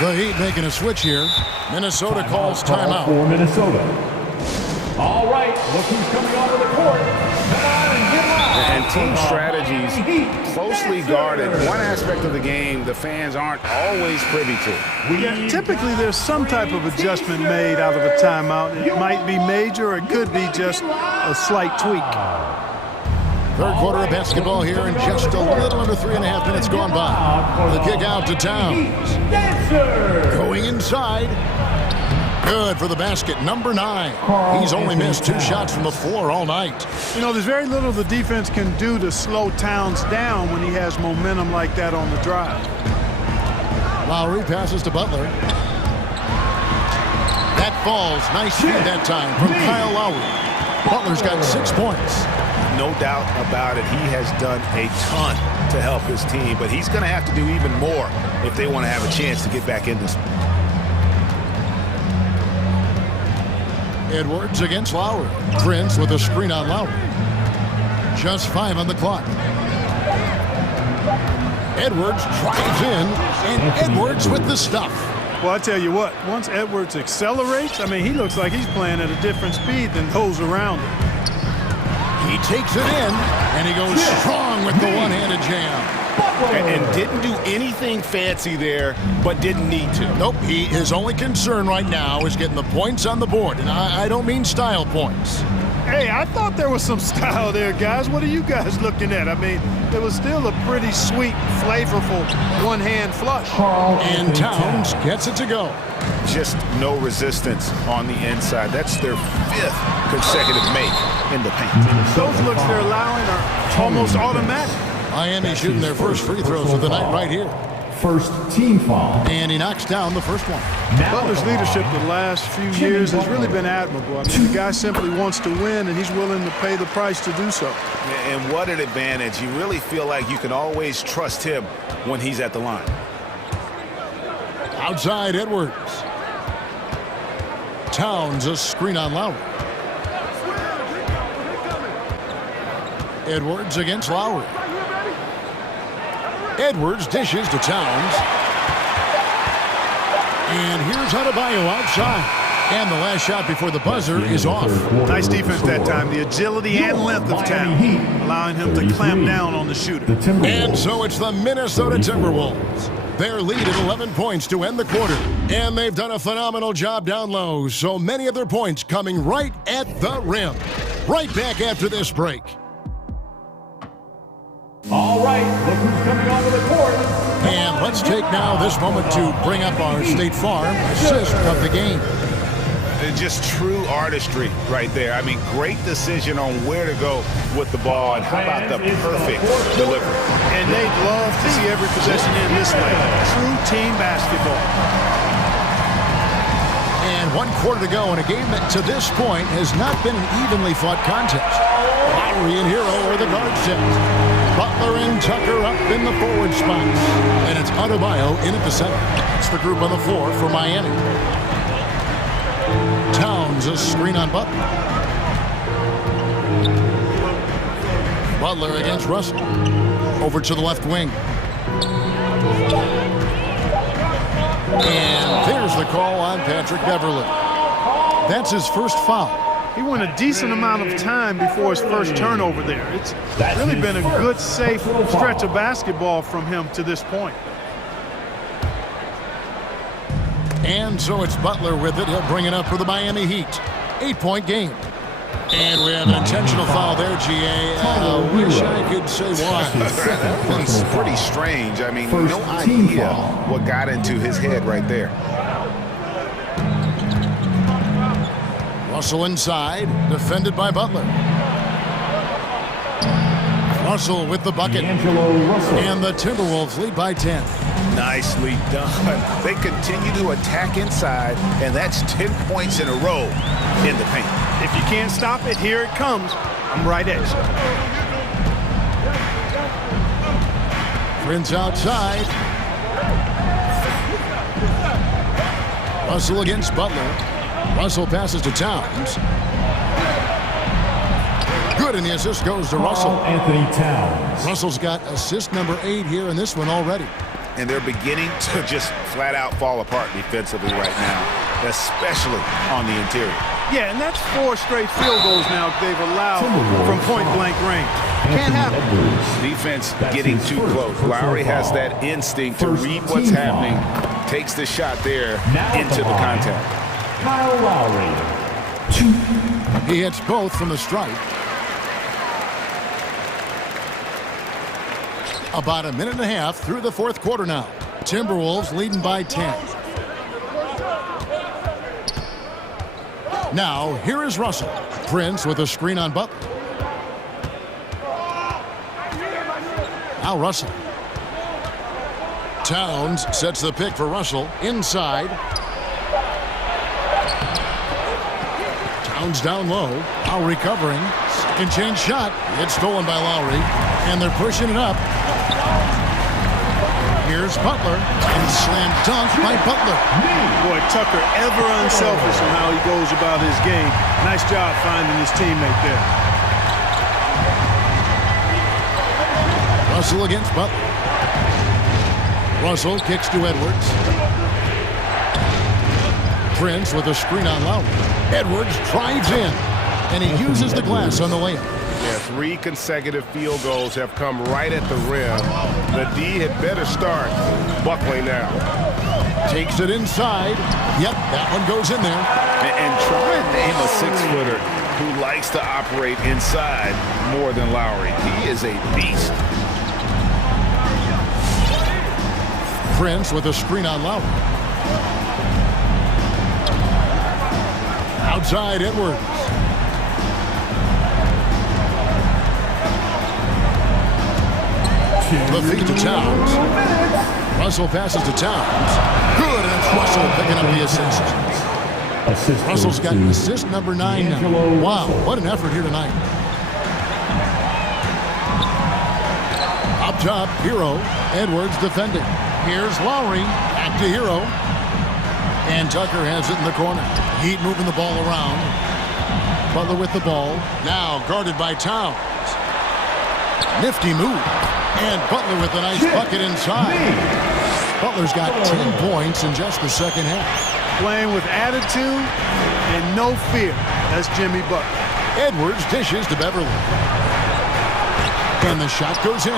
The Heat making a switch here. Minnesota calls timeout. For Minnesota. All right, look who's coming onto the court. Come on and get loud. And team strategies closely guarded. One aspect of the game the fans aren't always privy to. Typically, there's some type of adjustment made out of a timeout. It might be major or it could be just a slight tweak. Third quarter of basketball here, and just a little under 3.5 minutes gone by. The kick out to Towns. Going inside. Good for the basket, number 9. He's only missed 2 shots from the floor all night. You know, there's very little the defense can do to slow Towns down when he has momentum like that on the drive. Lowry passes to Butler. That falls. Nice feed that time from Kyle Lowry. Butler's got 6 points. No doubt about it, he has done a ton to help his team, but he's going to have to do even more if they want to have a chance to get back in this. Edwards against Lowry. Prince with a screen on Lowry. Just 5 on the clock. Edwards drives in, and Edwards with the stuff. Well, I tell you what, once Edwards accelerates, I mean, he looks like he's playing at a different speed than those around him. He takes it in, and he goes strong with the one-handed jam. And didn't do anything fancy there, but didn't need to. Nope, his only concern right now is getting the points on the board, and I don't mean style points. Hey, I thought there was some style there, guys. What are you guys looking at? I mean, it was still a pretty sweet, flavorful one-hand flush. And Towns gets it to go. Just no resistance on the inside. That's their 5th consecutive make in the paint. Those looks they're allowing are almost automatic. Miami shooting their first free throws of the night right here. First team foul. And he knocks down the first one. Butler's leadership the last few years has really been admirable. I mean, the guy simply wants to win, and he's willing to pay the price to do so. And what an advantage. You really feel like you can always trust him when he's at the line. Outside Edwards. Towns a screen on Lowry. Edwards against Lowry. Edwards dishes to Towns. And here's Adebayo outside. And the last shot before the buzzer is off. Nice defense that time. The agility and length of Towns, allowing him to clamp down on the shooter. And so it's the Minnesota Timberwolves. Their lead at 11 points to end the quarter. And they've done a phenomenal job down low. So many of their points coming right at the rim. Right back after this break. All right, look who's coming onto the court. And let's take now this moment to bring up our State Farm assist of the game. Just true artistry right there. I mean, great decision on where to go with the ball, and how about the perfect delivery. And they'd love to see every possession in this way. True team basketball. And 1 quarter to go in a game that to this point has not been an evenly fought contest. Lowry and Hero are the guard set. Butler and Tucker up in the forward spots. And it's Adebayo in at the center. It's the group on the floor for Miami. Towns a screen on Butler. Butler against Russell. Over to the left wing. And there's the call on Patrick Beverly. That's his first foul. He went a decent amount of time before his first turnover there. It's really been a good, safe stretch of basketball from him to this point. And so it's Butler with it. He'll bring it up for the Miami Heat. 8-point game. And we have an intentional foul there, GA. I wish I could say why. That one's pretty strange. I mean, no idea what got into his head right there. Russell inside, defended by Butler. Russell with the bucket. And the Timberwolves lead by 10. Nicely done. They continue to attack inside, and that's 10 points in a row in the paint. If you can't stop it, here it comes. I'm right at you. Prince outside. Russell against Butler. Russell passes to Towns. Good, and the assist goes to Russell. Anthony Towns. Russell's got assist number 8 here in this one already. And they're beginning to just flat out fall apart defensively right now, especially on the interior. Yeah, and that's 4 straight field goals now they've allowed from point-blank range. Can't happen. Defense getting too close. Lowry has that instinct to read what's happening, takes the shot there into the contact. Kyle Lowry. 2. He hits both from the stripe. About a minute and a half through the fourth quarter now. Timberwolves leading by 10. Now, here is Russell. Prince with a screen on Butler. Now Russell. Towns sets the pick for Russell. Inside. Towns down low. Now recovering. Second chance shot. It's stolen by Lowry. And they're pushing it up. Here's Butler, and slam dunk by Butler. Boy, Tucker ever unselfish in how he goes about his game. Nice job finding his teammate there. Russell against Butler. Russell kicks to Edwards. Prince with a screen on Lowry. Edwards drives in, and he uses the glass on the layup. Yeah, 3 consecutive field goals have come right at the rim. The D had better start buckling now. Takes it inside. Yep, that one goes in there. And try and name a 6-footer who likes to operate inside more than Lowry. He is a beast. Prince with a screen on Lowry. Outside Edwards. The feed to Towns. Russell passes to Towns. Good, and it's Russell picking up the assist. Russell's got assist number 9 now. Wow, what an effort here tonight. Up top, Hero. Edwards defending. Here's Lowry. Back to Hero. And Tucker has it in the corner. Heat moving the ball around. Butler with the ball. Now guarded by Towns. Nifty move. And Butler with a nice bucket inside. Butler's got 10 points in just the second half. Playing with attitude and no fear. That's Jimmy Butler. Edwards dishes to Beverly. And the shot goes in.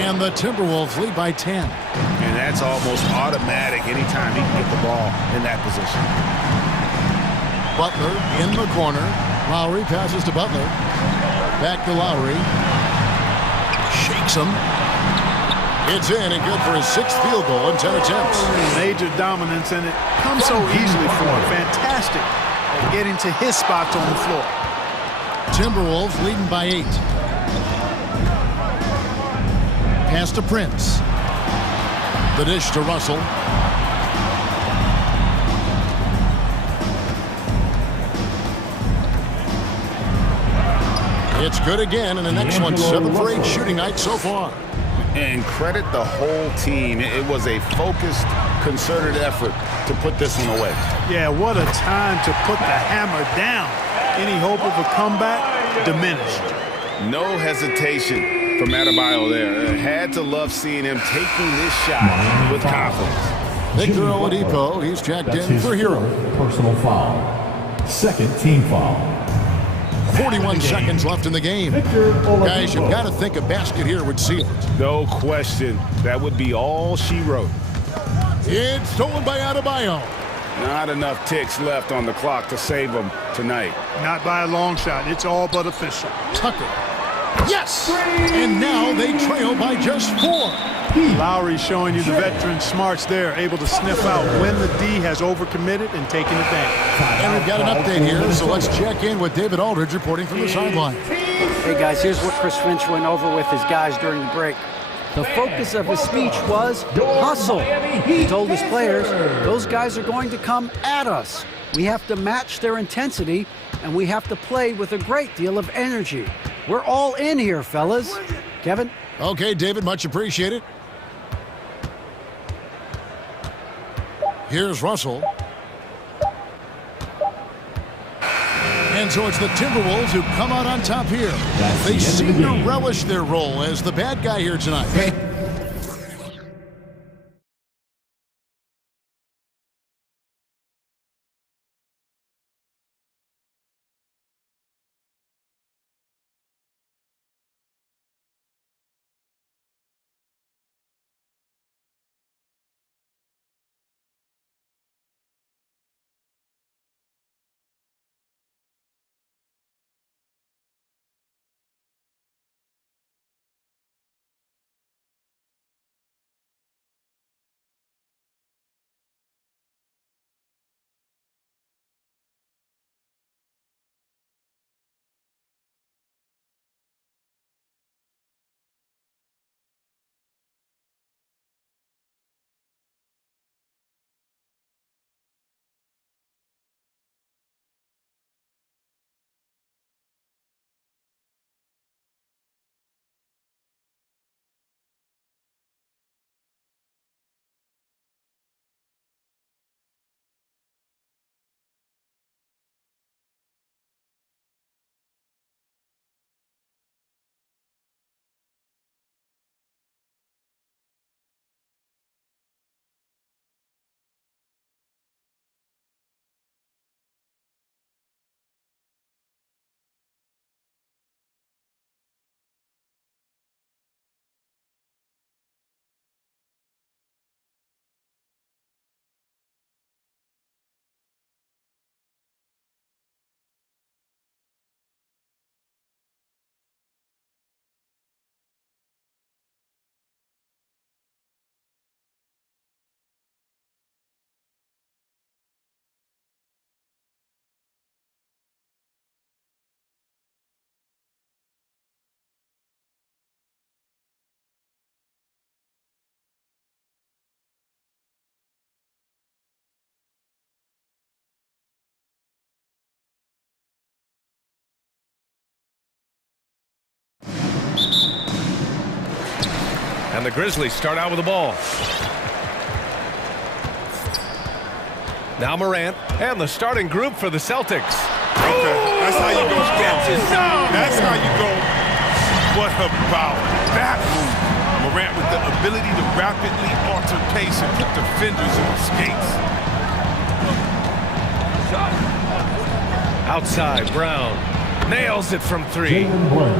And the Timberwolves lead by 10. And that's almost automatic anytime he can get the ball in that position. Butler in the corner. Lowry passes to Butler. Back to Lowry. Shakes him. It's in and good for his 6th field goal in 10 attempts. Major dominance, and it comes so easily for him. Fantastic at getting to his spots on the floor. Timberwolves leading by 8. Pass to Prince. The dish to Russell. It's good again, and an excellent 7 for 8 shooting night so far. And credit the whole team. It was a focused, concerted effort to put this one away. Yeah, what a time to put the hammer down. Any hope of a comeback diminished. No hesitation from Adebayo there. Had to love seeing him taking this shot with confidence. Victor Oladipo, he's checked in for Hero. Personal foul. 2nd team foul. 41 seconds left in the game. Guys, you've got to think a basket here would seal it. No question. That would be all she wrote. It's stolen by Adebayo. Not enough ticks left on the clock to save them tonight. Not by a long shot. It's all but official. Tucker. Yes! And now they trail by just 4. Lowry showing you the veteran smarts there, able to sniff out when the D has overcommitted and taken advantage. And we've got an update here, so let's check in with David Aldridge reporting from the sideline. Hey guys, here's what Chris Finch went over with his guys during the break. The focus of his speech was hustle. He told his players, those guys are going to come at us. We have to match their intensity, and we have to play with a great deal of energy. We're all in here, fellas. Kevin? Okay, David, much appreciated. Here's Russell. And so it's the Timberwolves who come out on top here. They seem to relish their role as the bad guy here tonight. And the Grizzlies start out with the ball. Now Morant and the starting group for the Celtics. Okay, that's how you go. That's how you go. What about that move? Morant with the ability to rapidly alter pace and put defenders on skates. Outside, Brown nails it from 3.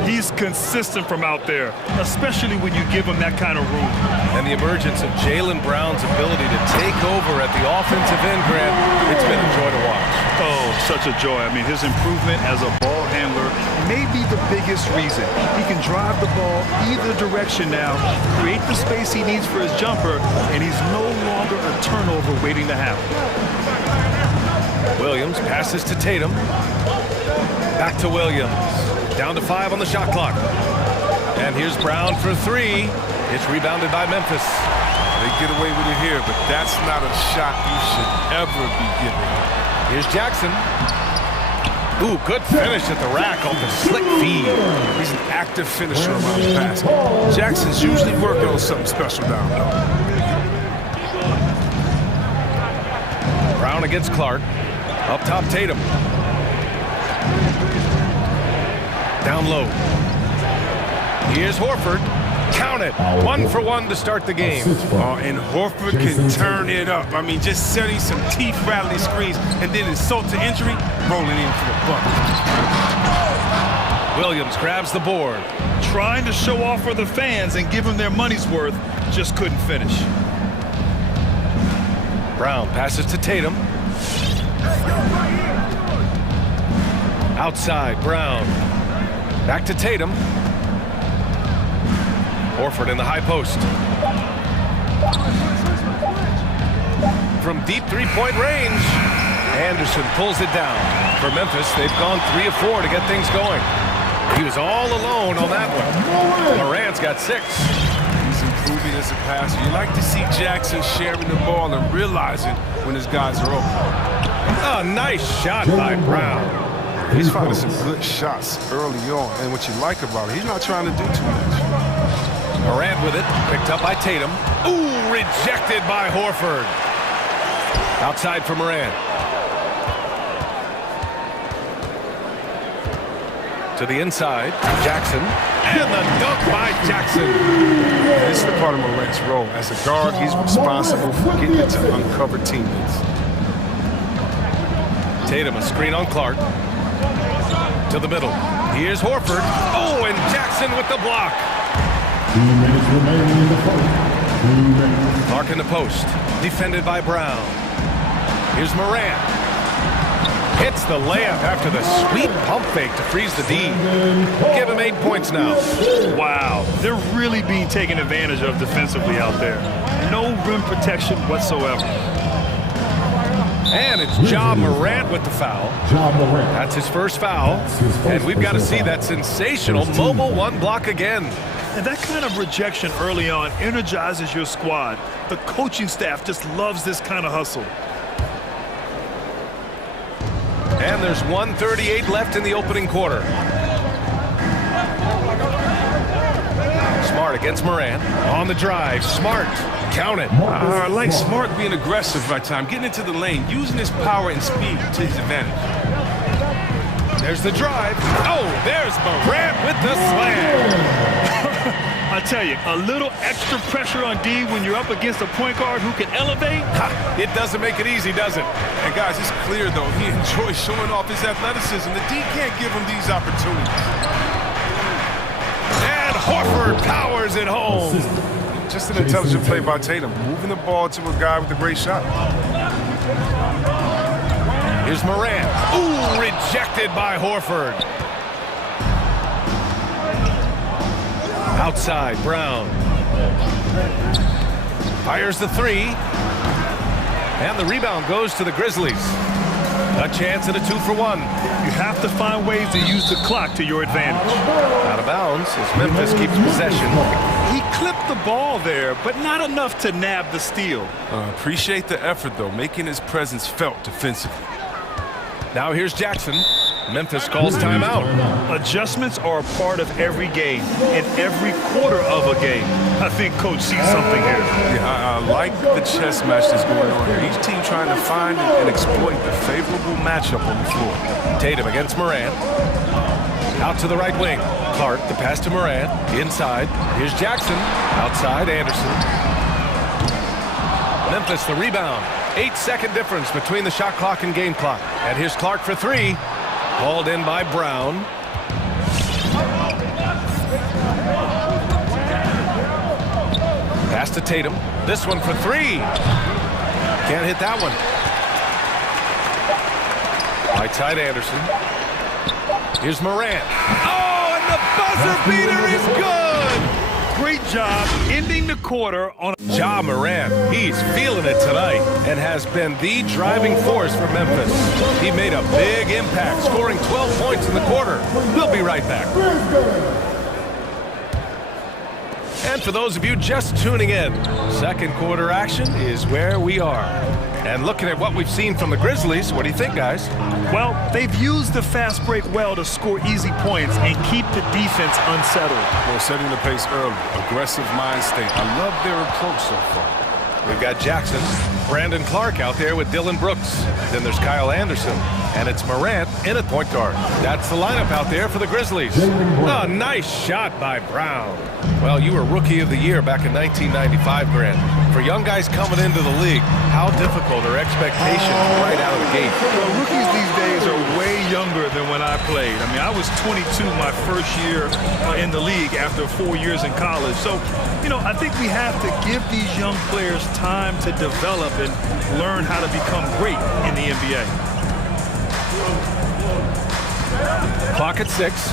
He's consistent from out there, especially when you give him that kind of room. And the emergence of Jaylen Brown's ability to take over at the offensive end, Grant, it's been a joy to watch. Oh, such a joy. I mean, his improvement as a ball handler may be the biggest reason. He can drive the ball either direction now, create the space he needs for his jumper, and he's no longer a turnover waiting to happen. Williams passes to Tatum. Back to Williams. Down to 5 on the shot clock. And here's Brown for 3. It's rebounded by Memphis. They get away with it here, but that's not a shot you should ever be giving. Here's Jackson. Ooh, good finish at the rack off the slick feed. He's an active finisher around the basket. Jackson's usually working on something special down low. Brown against Clark. Up top, Tatum. Down low. Here's Horford. Count it. 1 for 1 to start the game. And Horford can turn it up. I mean, just setting some teeth-rattling screens and then insult to injury, rolling in for the bucket. Williams grabs the board. Trying to show off for the fans and give them their money's worth, just couldn't finish. Brown passes to Tatum. Outside, Brown. Back to Tatum. Horford in the high post. From deep three-point range, Anderson pulls it down. For Memphis, they've gone 3 of 4 to get things going. He was all alone on that one. Morant's got 6. He's improving as a passer. You like to see Jackson sharing the ball and realizing when his guys are open. A nice shot by Brown. He's finding some good shots early on, and what you like about it, he's not trying to do too much. Morant with it, picked up by Tatum. Ooh, rejected by Horford. Outside for Morant. To the inside, Jackson. And the dunk by Jackson. This is the part of Morant's role. As a guard, he's responsible for getting it to uncover teammates. Tatum, a screen on Clark. To the middle. Here's Horford. Oh, and Jackson with the block. 2 minutes remaining in the first. 2 minutes. Clark in the post. Defended by Brown. Here's Morant. Hits the layup after the sweet pump fake to freeze the D. Give him 8 points now. Wow, they're really being taken advantage of defensively out there. No rim protection whatsoever. And it's Ja Morant with the foul. That's his first foul. And we've got to see that sensational mobile one block again. And that kind of rejection early on energizes your squad. The coaching staff just loves this kind of hustle. And there's 1:38 left in the opening quarter. Smart against Morant. On the drive, Smart. Count it. I like Smart being aggressive right time, getting into the lane, using his power and speed to his advantage. There's the drive. Oh, there's Morant with the slam. I tell you, a little extra pressure on D when you're up against a point guard who can elevate. It doesn't make it easy, does it? And guys, it's clear though, he enjoys showing off his athleticism. The D can't give him these opportunities. And Horford powers it home. Just an intelligent play by Tatum, moving the ball to a guy with a great shot. Here's Morant. Ooh, rejected by Horford. Outside, Brown. Fires the 3. And the rebound goes to the Grizzlies. A chance at a 2-for-1. You have to find ways to use the clock to your advantage. Out of bounds as Memphis keeps possession. He clipped the ball there, but not enough to nab the steal. Appreciate the effort, though, making his presence felt defensively. Now here's Jackson. Memphis calls timeout. Adjustments are a part of every game, and every quarter of a game. I think Coach sees something here. Yeah, I like the chess match that's going on here. Each team trying to find and exploit the favorable matchup on the floor. Tatum against Morant. Out to the right wing. Clark, the pass to Morant. Inside. Here's Jackson. Outside, Anderson. Memphis, the rebound. 8-second difference between the shot clock and game clock. And here's Clark for 3. Hauled in by Brown. Pass to Tatum. This one for 3. Can't hit that one. Right side, Anderson. Here's Morant. Oh, and the buzzer beater is good! Great job ending the quarter on Ja Morant. He's feeling it tonight and has been the driving force for Memphis. He made a big impact, scoring 12 points in the quarter. We'll be right back. And for those of you just tuning in, second quarter action is where we are. And looking at what we've seen from the Grizzlies, what do you think, guys? Well, they've used the fast break well to score easy points and keep the defense unsettled. Well, setting the pace early, aggressive mind state. I love their approach so far. We've got Jackson, Brandon Clark out there with Dylan Brooks. Then there's Kyle Anderson, and it's Morant in at point guard. That's the lineup out there for the Grizzlies. A nice shot by Brown. Well, you were Rookie of the Year back in 1995, Grant. For young guys coming into the league, how difficult are expectations right out of the gate? Well, rookies these days are way younger than when I played. I mean, I was 22 my first year in the league after 4 years in college. So, you know, I think we have to give these young players time to develop and learn how to become great in the NBA. Clock at 6.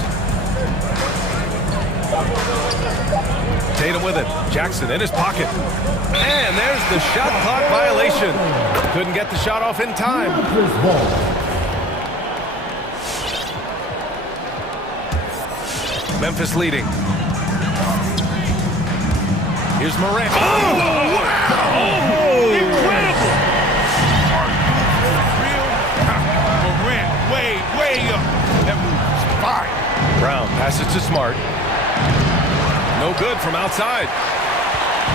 Tatum with it. Jackson in his pocket. And there's the shot clock violation. Couldn't get the shot off in time. Memphis leading. Here's Morant. Oh, wow! Oh, incredible! Real? Morant, way up. That move was fire. Brown passes to Smart. No good from outside.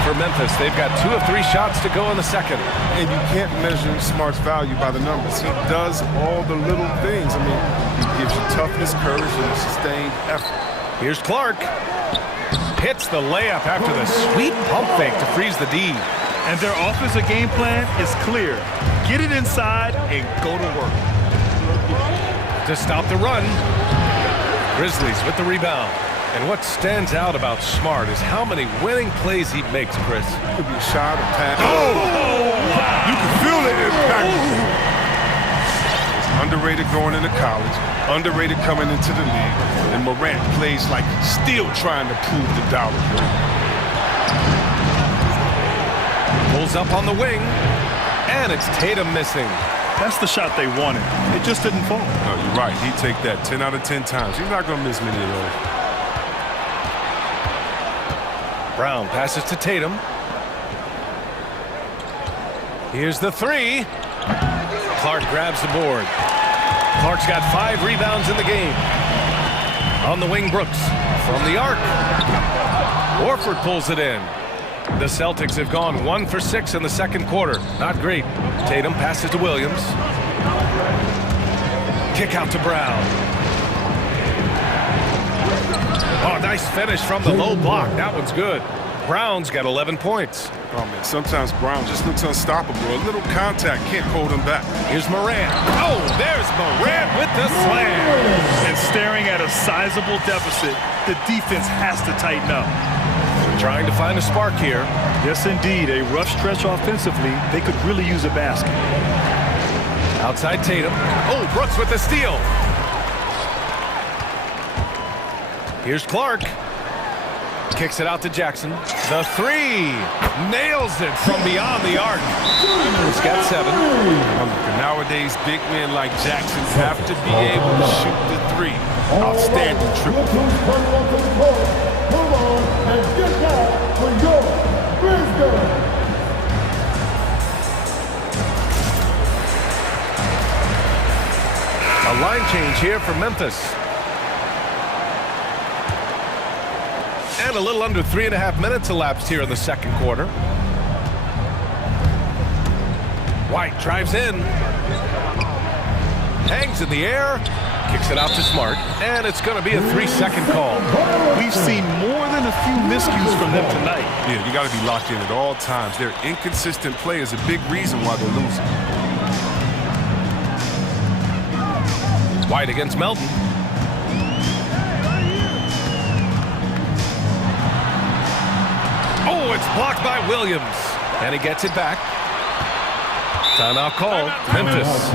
For Memphis, they've got 2 of 3 shots to go in the second. And you can't measure Smart's value by the numbers. He does all the little things. I mean, he gives you toughness, courage, and sustained effort. Here's Clark. Hits the layup after the sweet pump fake to freeze the D. And their offensive game plan is clear. Get it inside and go to work. To stop the run. Grizzlies with the rebound. And what stands out about Smart is how many winning plays he makes, Chris. Could be a shot, a pass. Oh! You can feel the impact. He's underrated going into college, underrated coming into the league, and Morant plays like he's still trying to prove the dollar. Pulls up on the wing, and it's Tatum missing. That's the shot they wanted. It just didn't fall. No, you're right. He'd take that 10 out of 10 times. He's not going to miss many of those. Brown passes to Tatum. Here's the 3. Clark grabs the board. Clark's got 5 rebounds in the game. On the wing, Brooks from the arc. Horford pulls it in. The Celtics have gone 1 for 6 in the second quarter. Not great. Tatum passes to Williams. Kick out to Brown. Oh, nice finish from the low block. That one's good. Brown's got 11 points. Oh, man, sometimes Brown just looks unstoppable. A little contact can't hold him back. Here's Morant. Oh, there's Morant with the slam. And staring at a sizable deficit, the defense has to tighten up. Trying to find a spark here. Yes, indeed. A rough stretch offensively. They could really use a basket. Outside Tatum. Oh, Brooks with the steal. Here's Clark. Kicks it out to Jackson. The 3. Nails it from beyond the arc. He's got 7. Nowadays, big men like Jackson have to be able to shoot the 3. Outstanding triple. Come on and get that for your business. A line change here for Memphis. And a little under 3.5 minutes elapsed here in the second quarter. White drives in. Hangs in the air. Kicks it out to Smart. And it's going to be a 3-second call. We've seen more than a few miscues from them tonight. Yeah, you got to be locked in at all times. Their inconsistent play is a big reason why they're losing. White against Melton. Oh, it's blocked by Williams. And he gets it back. Timeout called. Memphis.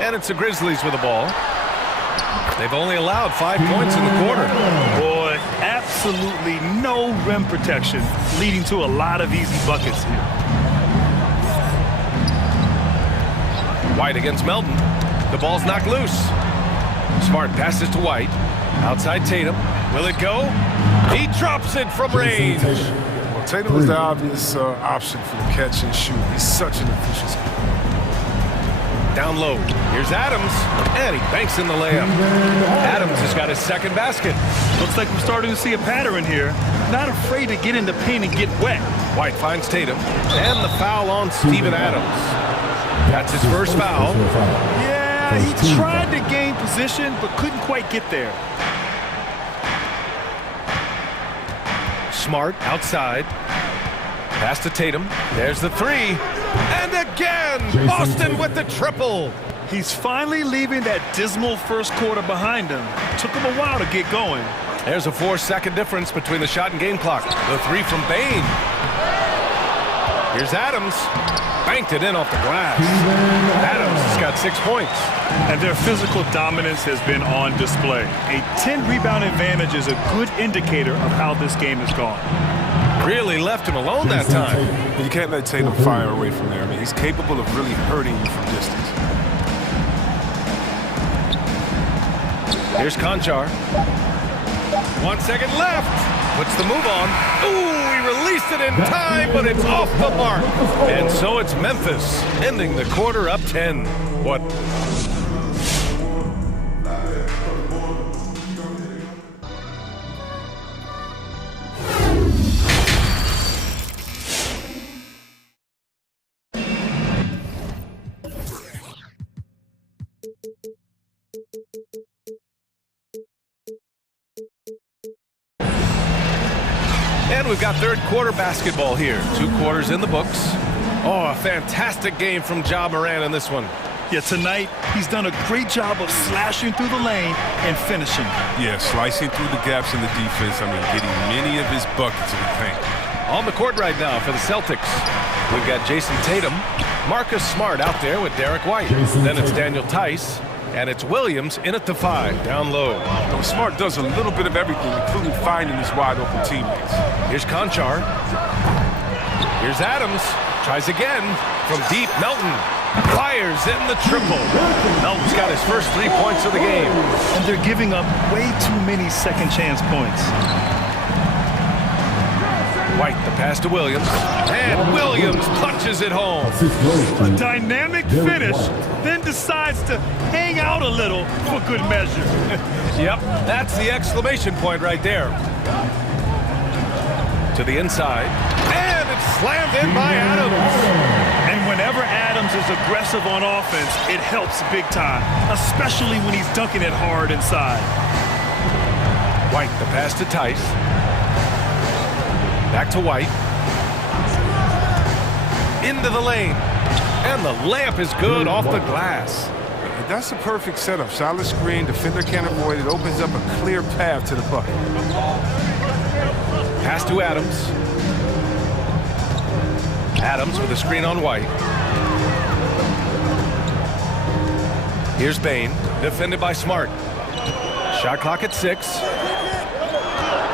And it's the Grizzlies with the ball. They've only allowed 5 points in the quarter. Boy, absolutely no rim protection, leading to a lot of easy buckets here. White against Melton. The ball's knocked loose. Smart passes to White. Outside Tatum. Will it go? He drops it from range. Well, Tatum is the obvious option for the catch and shoot. He's such an efficient scorer. Down low. Here's Adams. And he banks in the layup. Adams has got his second basket. Looks like we're starting to see a pattern here. Not afraid to get in the paint and get wet. White finds Tatum. And the foul on Steven Adams. That's his first foul. Yeah, he tried to gain position, but couldn't quite get there. Smart outside. Pass to Tatum. There's the 3. And again, Boston with the triple. He's finally leaving that dismal first quarter behind him. Took him a while to get going. There's a 4-second difference between the shot and game clock. The three from Bain. Here's Adams. Banked it in off the glass. Adams has got 6 points. And their physical dominance has been on display. A 10-rebound advantage is a good indicator of how this game has gone. Really left him alone that time. You can't let Tatum fire away from there. I mean, he's capable of really hurting you from distance. Here's Conchar. 1 second left. Puts the move on. Ooh, he released it in time, but it's off the mark. And so it's Memphis, ending the quarter up 10. What? And we've got third quarter basketball here. 2 quarters in the books. Oh, a fantastic game from Ja Morant in this one. Yeah, tonight, he's done a great job of slashing through the lane and finishing. Yeah, slicing through the gaps in the defense. I mean, getting many of his buckets in the paint. On the court right now for the Celtics, we've got Jason Tatum, Marcus Smart out there with Derek White. Then it's Daniel Tice, and it's Williams in at the 5, down low. Well, Smart does a little bit of everything, including finding his wide-open teammates. Here's Conchar. Here's Adams. Tries again from deep. Melton fires in the triple. Melton's got his first 3 points of the game. And they're giving up way too many second chance points. White, the pass to Williams. And Williams punches it home. A dynamic finish, then decides to hang out a little for good measure. Yep, that's the exclamation point right there. To the inside. And it's slammed in by Adams. And whenever Adams is aggressive on offense, it helps big time, especially when he's dunking it hard inside. White, the pass to Tice. Back to White. Into the lane. And the layup is good off the glass. That's a perfect setup. Solid screen, defender can't avoid it. Opens up a clear path to the bucket. Pass to Adams. Adams with a screen on White. Here's Bain, defended by Smart. Shot clock at 6.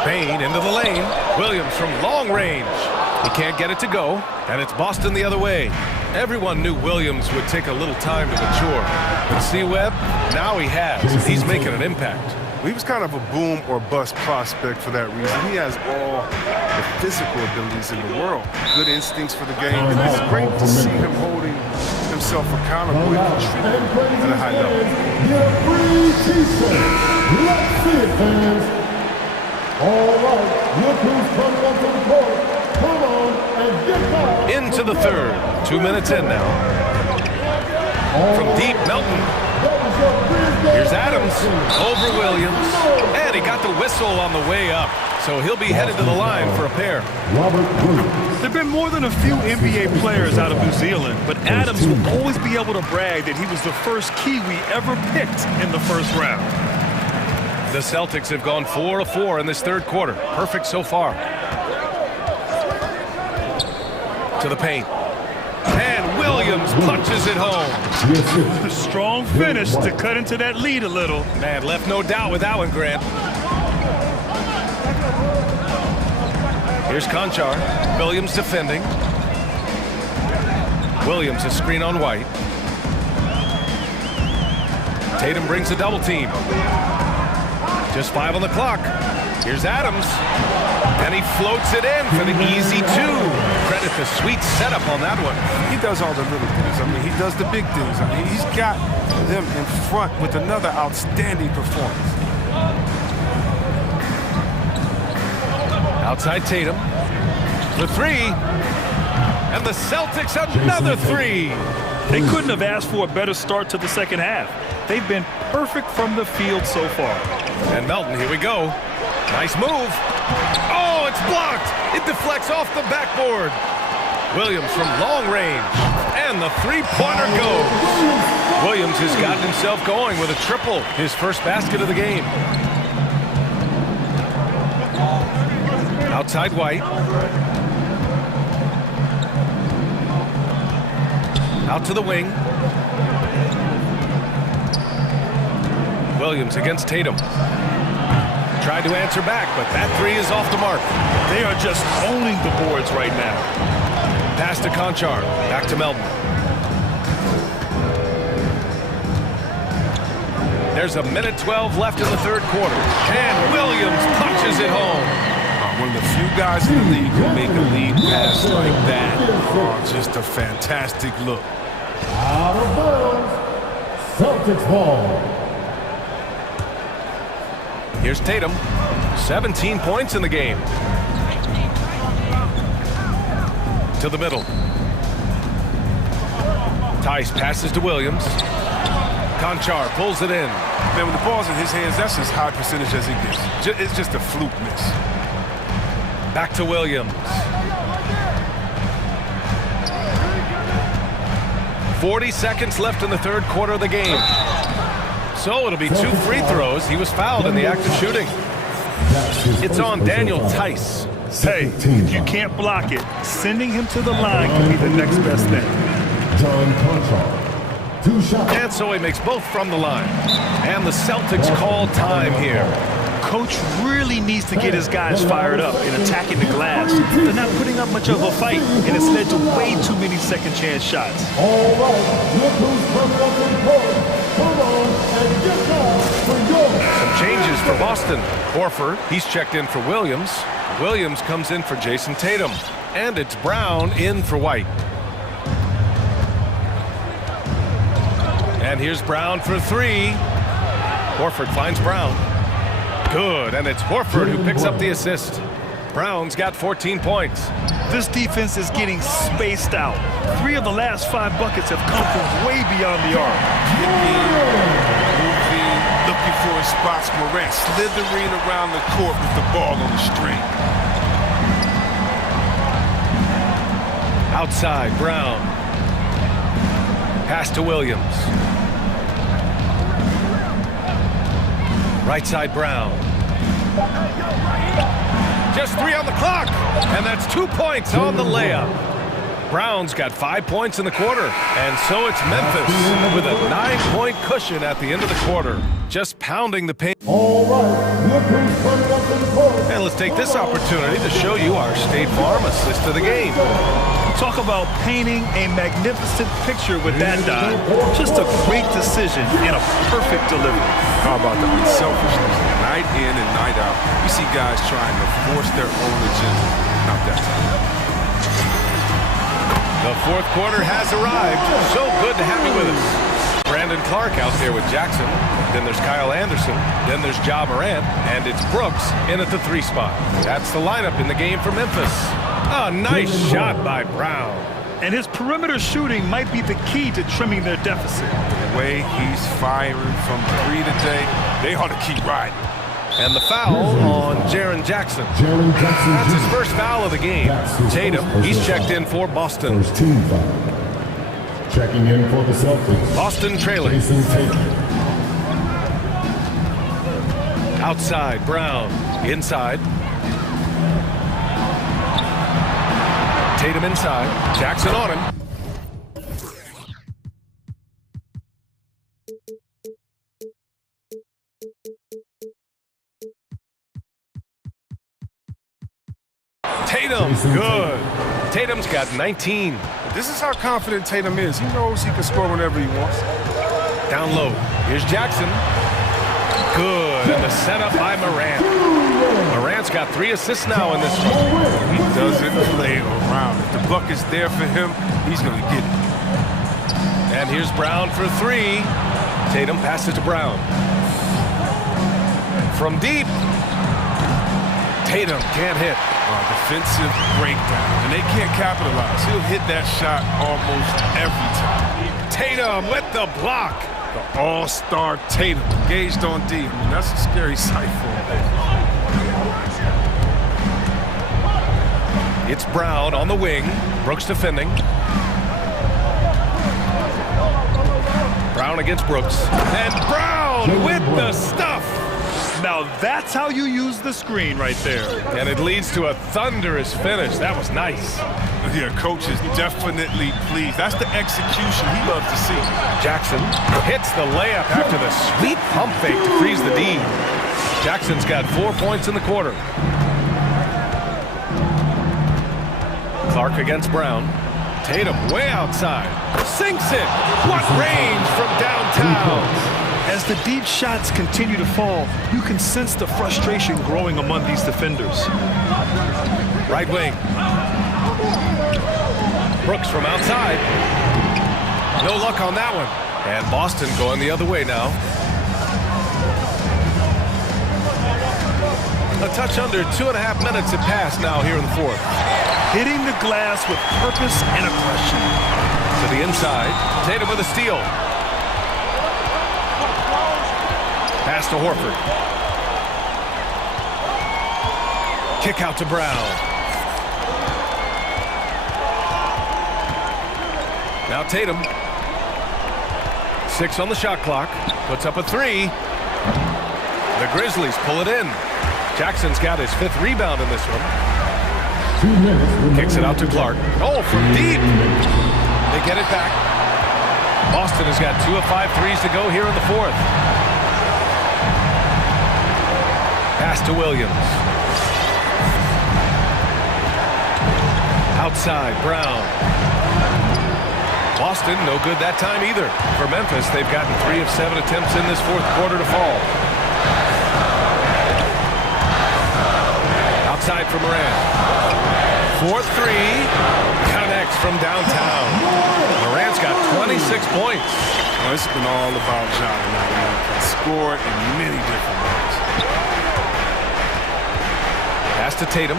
Bain into the lane. Williams from long range. He can't get it to go, and it's Boston the other way. Everyone knew Williams would take a little time to mature. But see, Webb, now he has. He's making an impact. He was kind of a boom or bust prospect for that reason. He has all the physical abilities in the world. Good instincts for the game. And it's great to see him holding himself accountable and contributing at a high level. Get a free t-shirt. Let's see it, fans. All right, look who's coming up to the court. Come on and get back. Into the third. 2 minutes in now. From deep, Melton. Here's Adams over Williams. And he got the whistle on the way up. So he'll be headed to the line for a pair. There have been more than a few NBA players out of New Zealand, but Adams will always be able to brag that he was the first Kiwi ever picked in the first round. The Celtics have gone 4 of 4 in this third quarter. Perfect so far. To the paint. And Williams punches it home. A strong finish to cut into that lead a little. Man, left no doubt with that one, Grant. Here's Conchar. Williams defending. Williams a screen on White. Tatum brings a double team. Just 5 on the clock. Here's Adams. And he floats it in for the easy 2. Credit the sweet setup on that one. He does all the little things. I mean, he does the big things. I mean, he's got them in front with another outstanding performance. Outside Tatum. The 3. And the Celtics another 3. They couldn't have asked for a better start to the second half. They've been perfect from the field so far. And Melton, here we go. Nice move. Oh, it's blocked. It deflects off the backboard. Williams from long range. And the three-pointer goes. Williams has gotten himself going with a triple, his first basket of the game. Outside White. Out to the wing. Williams against Tatum. Tried to answer back, but that three is off the mark. They are just owning the boards right now. Pass to Conchar. Back to Melton. There's 1:12 left in the third quarter. And Williams punches it home. One of the few guys in the league who make a lead pass like that. Just a fantastic look. Out of bounds. Celtics ball. Here's Tatum. 17 points in the game. To the middle. Tice passes to Williams. Conchar pulls it in. Man, when the ball's in his hands, that's as high percentage as he gets. It's just a fluke miss. Back to Williams. 40 seconds left in the third quarter of the game. So it'll be 2 free throws. He was fouled in the act of shooting. It's on Daniel Tice. Hey, if you can't block it, sending him to the line can be the next best thing. And so he makes both from the line. And the Celtics call time here. Coach really needs to get his guys fired up in attacking the glass. They're not putting up much of a fight, and it's led to way too many second chance shots. All right, look who's coming up in court. Come on and get down for yours. Some changes for Boston. Horford, he's checked in for Williams. Williams comes in for Jason Tatum. And it's Brown in for White. And here's Brown for 3. Horford finds Brown. Good, and it's Horford who picks up the assist. Brown's got 14 points. This defense is getting spaced out. 3 of the last 5 buckets have come from way beyond the arc. Moving, looking for his spots. Morant slithering around the court with the ball on the string. Outside, Brown. Pass to Williams. Right side, Brown. Just 3 on the clock, and that's 2 points on the layup. Brown's got 5 points in the quarter, and so it's Memphis with a 9-point cushion at the end of the quarter, just pounding the paint. All right, look who's coming up in court. And let's take this opportunity to show you our State Farm assist of the game. Talk about painting a magnificent picture with that dive. Just a great decision and a perfect delivery. How about the unselfishness? Night in and night out, you see guys trying to force their own agenda. Not that time. The fourth quarter has arrived. So good to have you with us. Brandon Clark out there with Jackson. Then there's Kyle Anderson. Then there's Ja Morant. And it's Brooks in at the 3 spot. That's the lineup in the game for Memphis. A nice shot by Brown. And his perimeter shooting might be the key to trimming their deficit. The way he's firing from 3 today, they ought to keep riding. And the foul on Jaren Jackson. That's his first foul of the game. Tatum, he's checked in for Boston. First team foul. Checking in for the Celtics. Boston trailing. Outside, Brown. Inside. Tatum inside. Jackson on him. Tatum, good. Tatum's got 19. This is how confident Tatum is. He knows he can score whenever he wants. Down low. Here's Jackson. Good. And the setup by Morant. Morant's got 3 assists now in this one. He doesn't play around. If the bucket's there for him, he's going to get it. And here's Brown for 3. Tatum passes to Brown. From deep. Tatum can't hit. Defensive breakdown, and they can't capitalize. He'll hit that shot almost every time. Tatum with the block. The all-star Tatum engaged on D. I mean, that's a scary sight for him. It's Brown on the wing. Brooks defending. Brown against Brooks. And Brown with the stuff. Now that's how you use the screen right there. And it leads to a thunderous finish. That was nice. Yeah, coach is definitely pleased. That's the execution he loves to see. Jackson hits the layup after the sweet pump fake to freeze the D. Jackson's got 4 points in the quarter. Clark against Brown. Tatum way outside. Sinks it. What range from downtown. As the deep shots continue to fall, you can sense the frustration growing among these defenders. Right wing. Brooks from outside. No luck on that one. And Boston going the other way now. A touch under 2.5 minutes have passed now here in the fourth. Hitting the glass with purpose and aggression. To the inside. Tatum with a steal. Pass to Horford. Kick out to Brown. Now Tatum. 6 on the shot clock. Puts up a 3. The Grizzlies pull it in. Jackson's got his 5th rebound in this one. 2 minutes. Kicks it out to Clark. Oh, from deep. They get it back. Boston has got 2 of 5 threes to go here in the fourth. Pass to Williams. Outside, Brown. Boston, no good that time either. For Memphis, they've gotten 3 of 7 attempts in this fourth quarter to fall. Outside for Morant. 4-3. Connects from downtown. Morant's got 26 points. Well, it's been all about John tonight. Scored in many different ways. Pass to Tatum.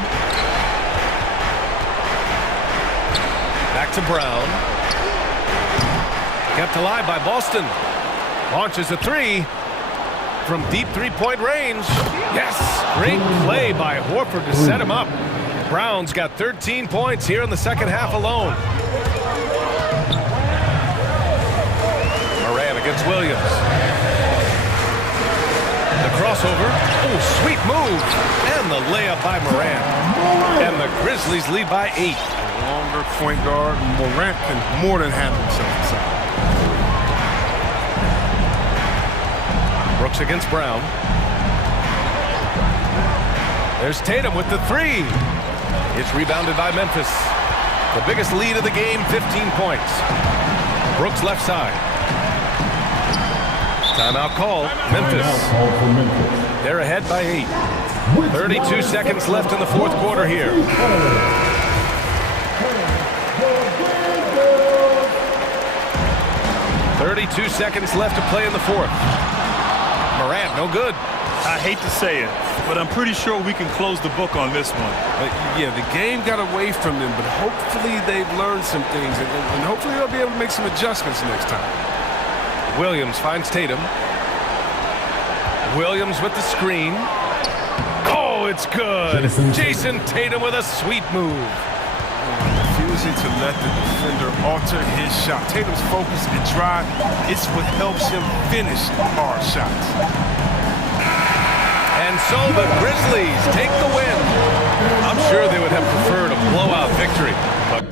Back to Brown. Kept alive by Boston. Launches a 3 from deep three-point range. Yes! Great play by Horford to set him up. Brown's got 13 points here in the second half alone. Morant against Williams. The crossover. Oh, sweet move. And the layup by Morant. And the Grizzlies lead by 8. Longer point guard. Morant can more than handle himself inside. Brooks against Brown. There's Tatum with the 3. It's rebounded by Memphis. The biggest lead of the game, 15 points. Brooks left side. Timeout call, Memphis. They're ahead by 8. 32 seconds left in the fourth quarter here. 32 seconds left to play in the fourth. Morant, no good. I hate to say it, but I'm pretty sure we can close the book on this one. Yeah, the game got away from them, but hopefully they've learned some things, and hopefully they'll be able to make some adjustments next time. Williams finds Tatum. Williams with the screen. Oh, it's good. Jason Tatum with a sweet move. Refusing to let the defender alter his shot. Tatum's focus and drive, it's what helps him finish hard shots. And so the Grizzlies take the win. I'm sure they would have preferred a blowout victory, but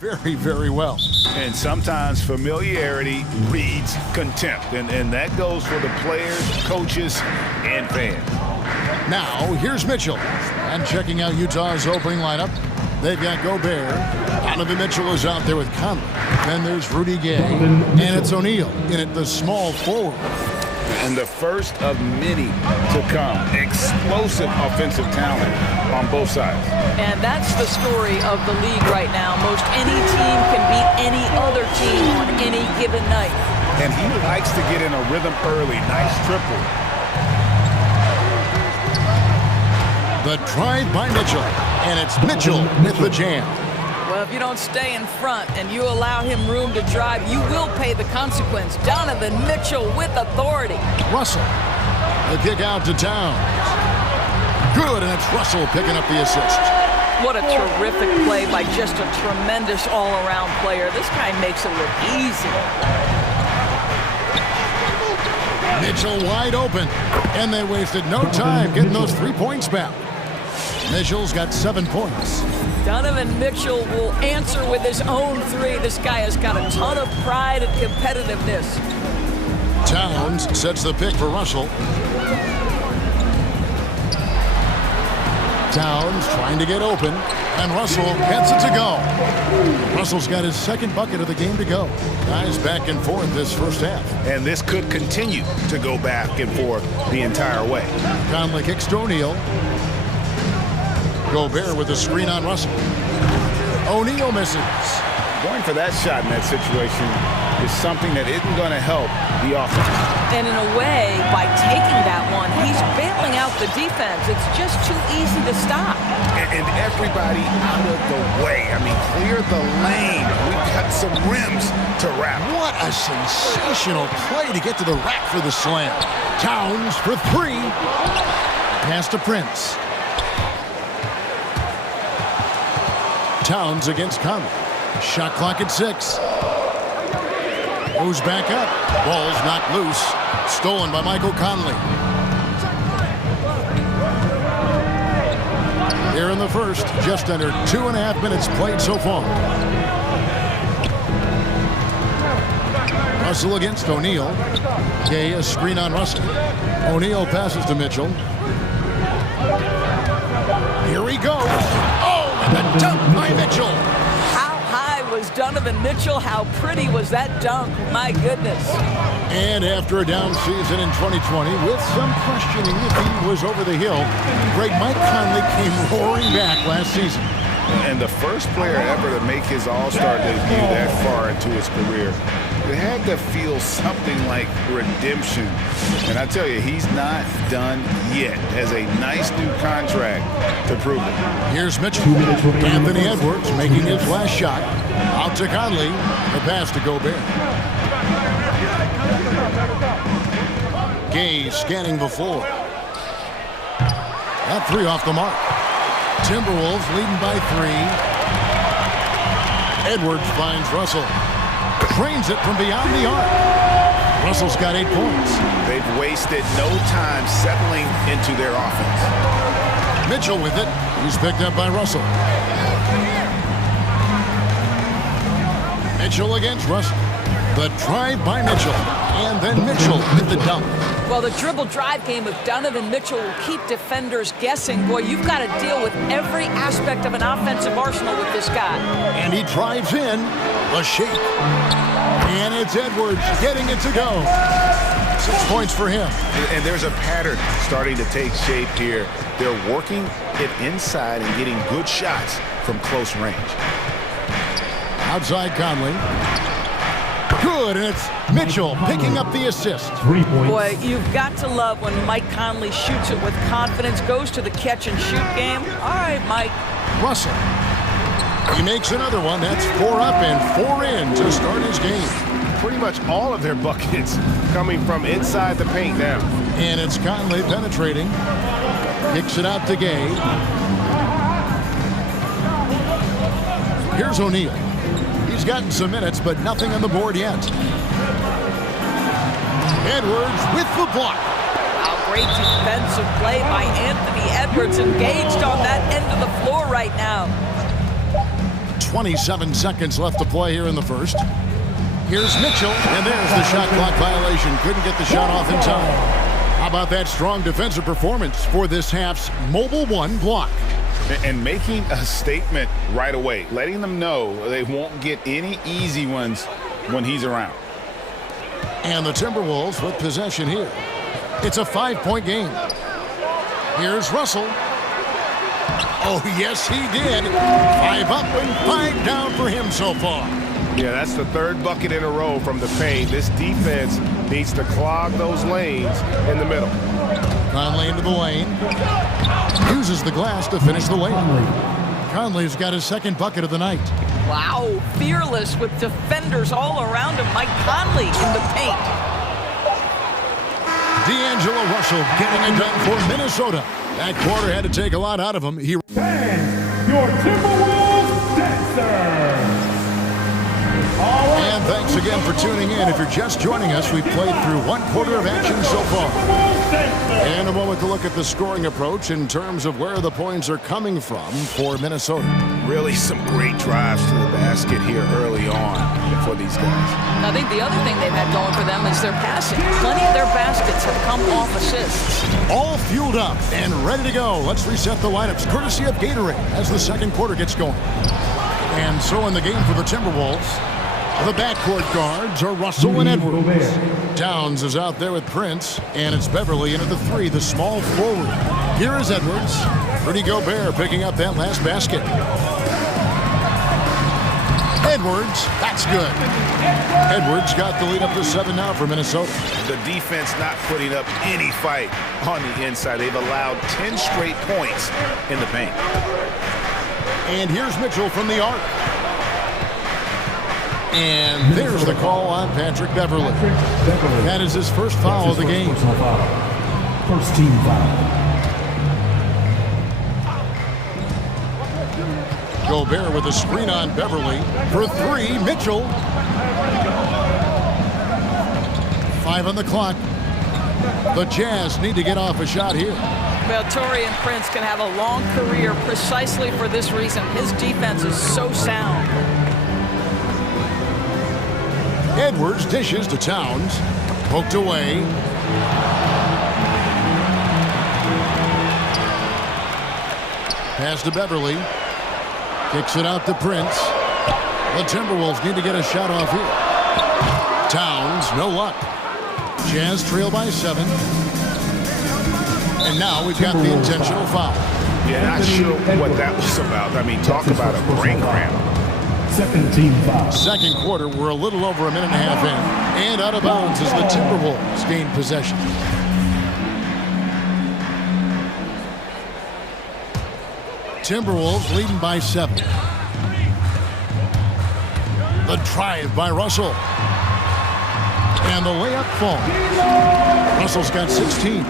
very, very well. And sometimes familiarity breeds contempt, and that goes for the players, coaches, and fans. Now, here's Mitchell. And checking out Utah's opening lineup, they've got Gobert. Donovan Mitchell is out there with Conley. Then there's Rudy Gay. And it's O'Neal in at the small forward. And the first of many to come. Explosive offensive talent on both sides. And that's the story of the league right now. Most any team can beat any other team on any given night. And he likes to get in a rhythm early. Nice triple. The drive by Mitchell. And it's Mitchell with the jam. Well, if you don't stay in front and you allow him room to drive, you will pay the consequence. Donovan Mitchell with authority. Russell. The kick out to Towns. Good, and it's Russell picking up the assist. What a terrific play by just a tremendous all-around player. This guy makes it look easy. Mitchell wide open, and they wasted no time getting those 3 points back. Mitchell's got 7 points. Donovan Mitchell will answer with his own 3. This guy has got a ton of pride and competitiveness. Towns sets the pick for Russell. Towns trying to get open, and Russell gets it to go. Russell's got his 2nd bucket of the game to go. Guys back and forth this first half. And this could continue to go back and forth the entire way. Conley kicks to O'Neal. Gobert with a screen on Russell. O'Neal misses. Going for that shot in that situation is something that isn't going to help the offense. And in a way, by taking that one, he's bailing out the defense. It's just too easy to stop. And everybody out of the way. I mean, clear the lane. We've got some rims to wrap. What a sensational play to get to the rack for the slam. Towns for 3. Pass to Prince. Towns against Conley. Shot clock at 6. Moves back up. Ball's knocked loose. Stolen by Michael Conley. Here in the first, just under 2.5 minutes played so far. Russell against O'Neal. Gay a screen on Russell. O'Neal passes to Mitchell. Here he goes. Oh, and a dunk by Mitchell. How high was Donovan Mitchell? How pretty was that dunk? My goodness. And after a down season in 2020, with some questioning if he was over the hill, great Mike Conley came roaring back last season. And the first player ever to make his All-Star debut that far into his career, it had to feel something like redemption. And I tell you, he's not done yet. Has a nice new contract to prove it. Here's Mitchell. Anthony Edwards making his last shot. Out to Conley. The pass to Gobert. Gay scanning the floor. That 3 off the mark. Timberwolves leading by 3. Edwards finds Russell. Trains it from beyond the arc. Russell's got 8 points. They've wasted no time settling into their offense. Mitchell with it. He's picked up by Russell. Mitchell against Russell. The drive by Mitchell. And then Mitchell with the dunk. Well, the dribble drive game with Donovan Mitchell will keep defenders guessing. Boy, you've got to deal with every aspect of an offensive arsenal with this guy. And he drives in. The shake. And it's Edwards getting it to go. 6 points for him. And there's a pattern starting to take shape here. They're working it inside and getting good shots from close range. Outside Conley. Good, and it's Mitchell picking up the assist. 3 points. Boy, you've got to love when Mike Conley shoots it with confidence, goes to the catch and shoot game. All right, Mike. Russell. He makes another one. That's 4 up and 4 in to start his game. Pretty much all of their buckets coming from inside the paint now. And it's Conley penetrating. Kicks it out to Gay. Here's O'Neal. He's gotten some minutes, but nothing on the board yet. Edwards with the block. Wow, great defensive play by Anthony Edwards, engaged on that end of the floor right now. 27 seconds left to play here in the first. Here's Mitchell, and there's the shot clock violation. Couldn't get the shot off in time. How about that strong defensive performance for this half's Mobile One block? And making a statement right away, letting them know they won't get any easy ones when he's around. And the Timberwolves with possession here. It's a 5-point game. Here's Russell. Oh, yes, he did. 5 up and 5 down for him so far. Yeah, that's the third bucket in a row from the paint. This defense needs to clog those lanes in the middle. Conley into the lane. Uses the glass to finish the layup. Conley's got his second bucket of the night. Wow, fearless with defenders all around him. Mike Conley in the paint. D'Angelo Russell getting it done for Minnesota. That quarter had to take a lot out of him. He And your Timberwolves dancer. And thanks again for tuning in. If you're just joining us, we've played through one quarter of action so far. And a moment to look at the scoring approach in terms of where the points are coming from for Minnesota. Really some great drives to the basket here early on for these guys. I think the other thing they've had going for them is their passing. Plenty of their baskets have come off assists. All fueled up and ready to go. Let's reset the lineups courtesy of Gatorade as the second quarter gets going. And so in the game for the Timberwolves, the backcourt guards are Russell and Edwards. Towns is out there with Prince, and it's Beverly in at the 3, the small forward. Here is Edwards. Rudy Gobert picking up that last basket. Edwards, that's good. Edwards got the lead up to 7 now for Minnesota. The defense not putting up any fight on the inside. They've allowed 10 straight points in the paint. And here's Mitchell from the arc. And there's the call on Patrick Beverly. That is his first foul of the game. First team foul. Gobert with a screen on Beverly. For 3, Mitchell. 5 on the clock. The Jazz need to get off a shot here. Well, Taurean Prince can have a long career precisely for this reason. His defense is so sound. Edwards dishes to Towns. Poked away. Pass to Beverly. Kicks it out to Prince. The Timberwolves need to get a shot off here. Towns, no luck. Jazz trail by 7. And now we've got the intentional foul. Yeah, not sure what that was about. I mean, talk about a brain cramp. Second team foul. Second quarter, we're a little over a minute and a half in. And out of bounds as the Timberwolves gain possession. Timberwolves leading by 7. The drive by Russell. And the layup falls. Russell's got 16.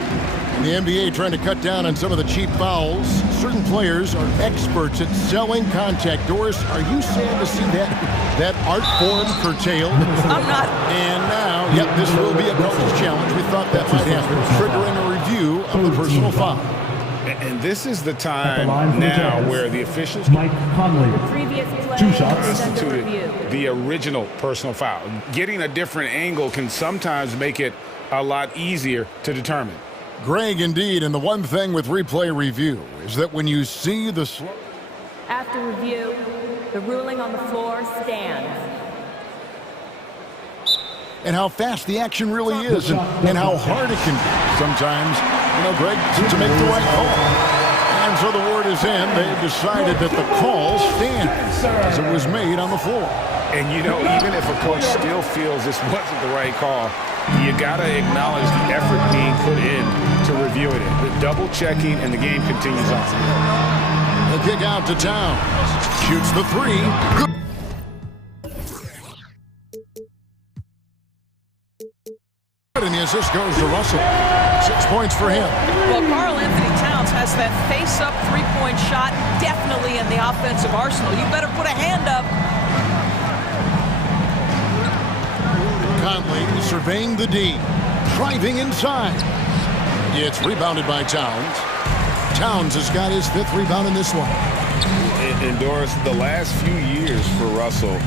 The NBA trying to cut down on some of the cheap fouls. Certain players are experts at selling contact. Doris, are you sad to see that art form curtailed? I'm not. And now, yep, this will be a coach's challenge. We thought that might happen, triggering a review of the personal foul. And this is the time now where the officials Mike Conley. 2 shots. constituted the original personal foul. Getting a different angle can sometimes make it a lot easier to determine. Greg, indeed, and the one thing with replay review is that when you see the... After review, the ruling on the floor stands. And how fast the action really is and how hard it can be sometimes, Greg, to make the right call. And so the word is in. They've decided that the call stands as it was made on the floor. And, even if a coach still feels this wasn't the right call, you got to acknowledge the effort being put in to reviewing it. The double checking, and the game continues on. The kick out to Towns. Shoots the 3. Good. And the assist goes to Russell. 6 points for him. Well, Karl Anthony Towns has that face-up three-point shot definitely in the offensive arsenal. You better put a hand up. Conley surveying the D. Driving inside. It's rebounded by Towns. Towns has got his 5th rebound in this one. And Doris, the last few years for Russell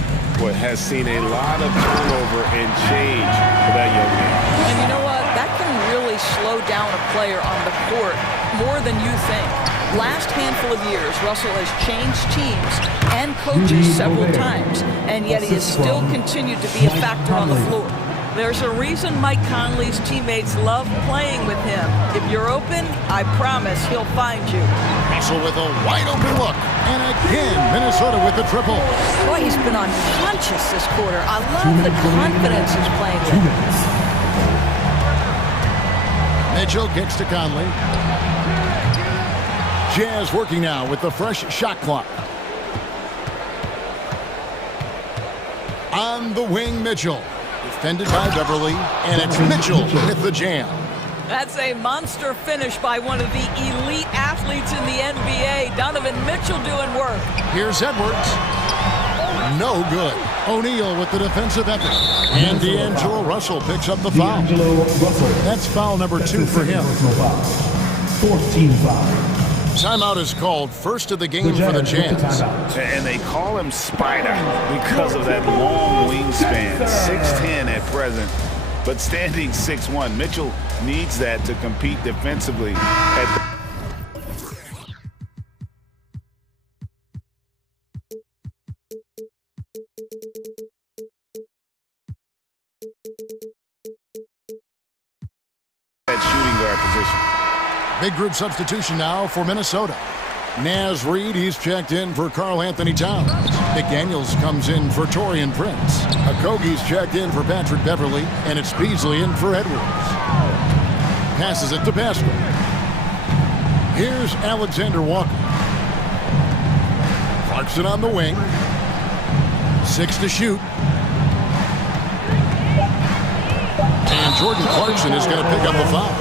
has seen a lot of turnover and change for that young man. And you know what? That can really slow down a player on the court more than you think. Last handful of years, Russell has changed teams and coaches several times, and yet he has still continued to be a factor on the floor. There's a reason Mike Conley's teammates love playing with him. If you're open, I promise he'll find you. Russell with a wide open look. And again, Minnesota with the triple. Boy, he's been unconscious this quarter. I love the confidence he's playing with. Mitchell kicks to Conley. Jazz working now with the fresh shot clock. On the wing, Mitchell. Defended by Beverly, and it's Mitchell with the jam. That's a monster finish by one of the elite athletes in the NBA. Donovan Mitchell doing work. Here's Edwards. No good. O'Neal with the defensive effort. And D'Angelo Russell picks up the foul. That's foul number 2 for him. 14 foul. Timeout is called, first of the game for the Jazz. And they call him Spider because of that long wingspan, 6'10" at present, but standing 6'1". Mitchell needs that to compete defensively at that shooting guard position. Big group substitution now for Minnesota. Naz Reid, he's checked in for Karl Anthony Towns. McDaniels comes in for Taurean Prince. Okogie's checked in for Patrick Beverly, and it's Beasley in for Edwards. Passes it to Pascal. Here's Alexander Walker. Clarkson on the wing. 6 to shoot. And Jordan Clarkson is going to pick up the foul.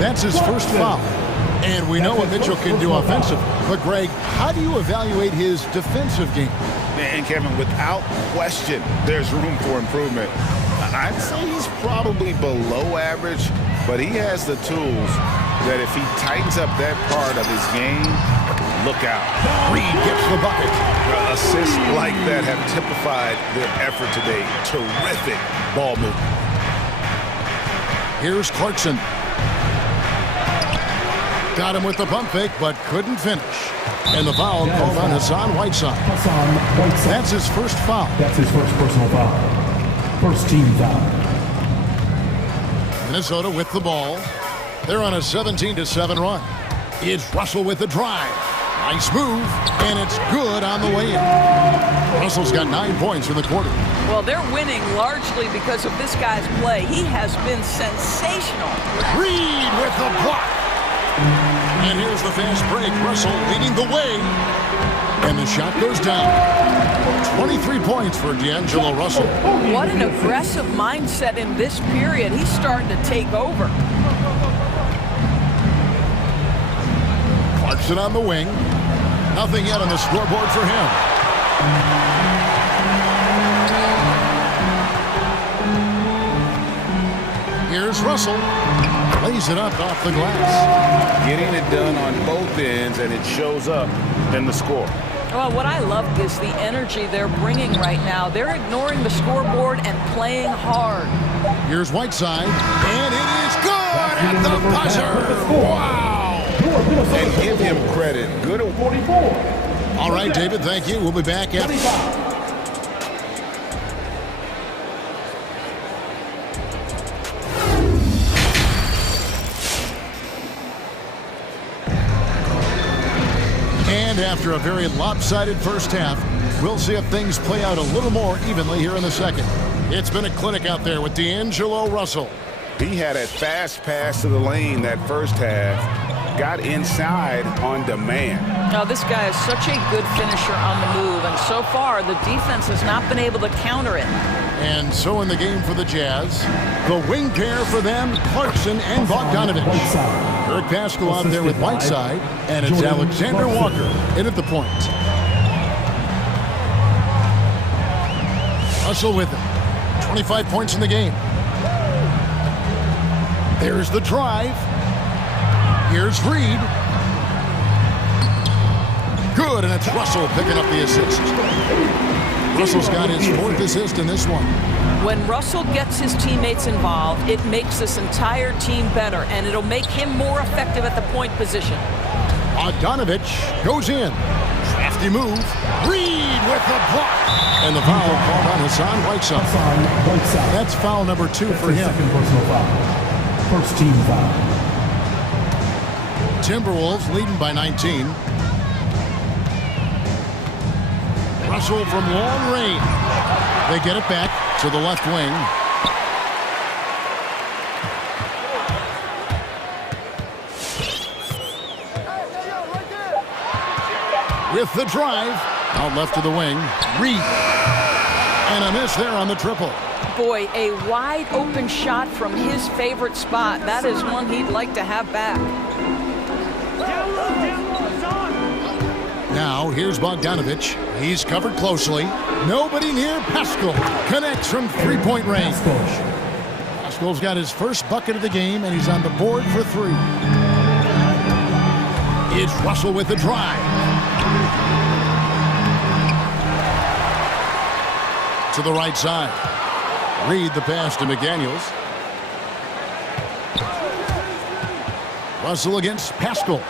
That's his first foul. And we know what Mitchell can do offensively. But, Greg, how do you evaluate his defensive game? And, Kevin, without question, there's room for improvement. I'd say he's probably below average, but he has the tools that if he tightens up that part of his game, look out. Reid gets the bucket. Assists like that have typified their effort today. Terrific ball movement. Here's Clarkson. Got him with the pump fake, but couldn't finish. And the foul called on Hassan Whiteside. That's his first foul. That's his first personal foul. First team foul. Minnesota with the ball. They're on a 17-7 run. It's Russell with the drive. Nice move, and it's good on the way in. Russell's got 9 points in the quarter. Well, they're winning largely because of this guy's play. He has been sensational. Reid with the block. And here's the fast break. Russell leading the way. And the shot goes down. 23 points for D'Angelo Russell. What an aggressive mindset in this period. He's starting to take over. Clarkson on the wing. Nothing yet on the scoreboard for him. Here's Russell. Lays it up off the glass. Getting it done on both ends, and it shows up in the score. Well, what I love is the energy they're bringing right now. They're ignoring the scoreboard and playing hard. Here's Whiteside, and it is good at the buzzer. Wow! And give him credit. Good. All right, David, thank you. We'll be back after. And after a very lopsided first half, we'll see if things play out a little more evenly here in the second. It's been a clinic out there with D'Angelo Russell. He had a fast pass to the lane that first half. Got inside on demand. Now, this guy is such a good finisher on the move, and so far, the defense has not been able to counter it. And so in the game for the Jazz, the wing pair for them, Clarkson and Bogdanovich. Eric Pascal out there with Whiteside, and it's Alexander Walker in at the point. Russell with him. 25 points in the game. There's the drive. Here's Reid. Good, and it's Russell picking up the assist. Russell's got his 4th assist in this one. When Russell gets his teammates involved, it makes this entire team better, and it'll make him more effective at the point position. Bogdanovich goes in. Crafty move. Reed with the block. And the foul called on Hassan Whiteside. That's foul number 2 for him. Second personal foul. First team foul. Timberwolves leading by 19. Russell from long range. They get it back to the left wing. With the drive, out left to the wing, Reed. And a miss there on the triple. Boy, a wide open shot from his favorite spot. That is one he'd like to have back. Now, here's Bogdanovich. He's covered closely. Nobody near Pascal. Connects from three-point range. Pascal's got his first bucket of the game, and he's on the board for 3. It's Russell with the drive. To the right side. Reed the pass to McDaniels. Russell against Pascal.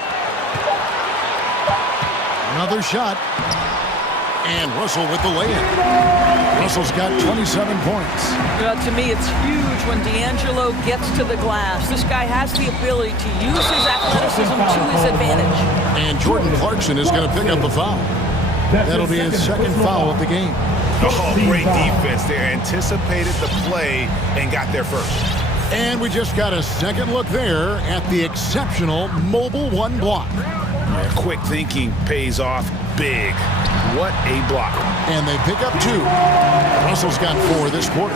Another shot. And Russell with the lay-in. Russell's got 27 points. To me, it's huge when D'Angelo gets to the glass. This guy has the ability to use his athleticism to his advantage. And Jordan Clarkson is going to pick up the foul. That'll be his 2nd foul of the game. Oh, great defense there. Anticipated the play and got there first. And we just got a second look there at the exceptional mobile 1 block. Yeah, quick thinking pays off big. What a block. And they pick up 2. Russell's got 4 this quarter.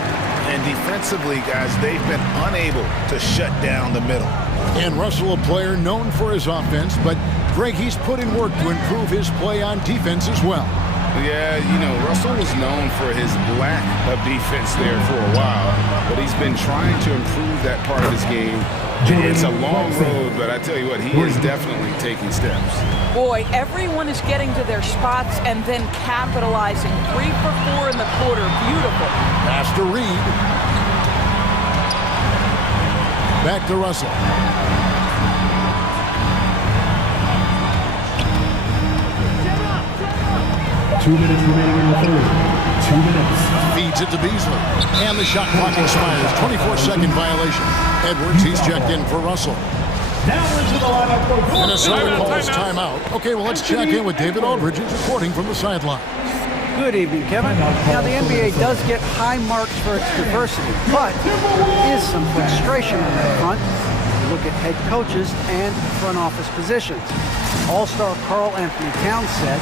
And defensively, guys, they've been unable to shut down the middle. And Russell, a player known for his offense, but Greg, he's put in work to improve his play on defense as well. Yeah, you know, Russell was known for his lack of defense there for a while, but he's been trying to improve that part of his game. It's a long road, but I tell you what, he is definitely taking steps. Boy, everyone is getting to their spots and then capitalizing. 3 for 4 in the quarter. Beautiful. Pass to Reed. Back to Russell. Two minutes remaining in the third. 2 minutes. Feeds it to Beasley. And the shot clock expires. 24-second violation. Edwards, he's checked in for Russell. Now into the lineup for Minnesota calls timeout. Okay, well, let's check in with David Aldridge, reporting from the sideline. Good evening, Kevin. Now, the NBA does get high marks for its diversity, but there is some frustration on that front. Look at head coaches and front office positions. All-star Karl Anthony Towns said,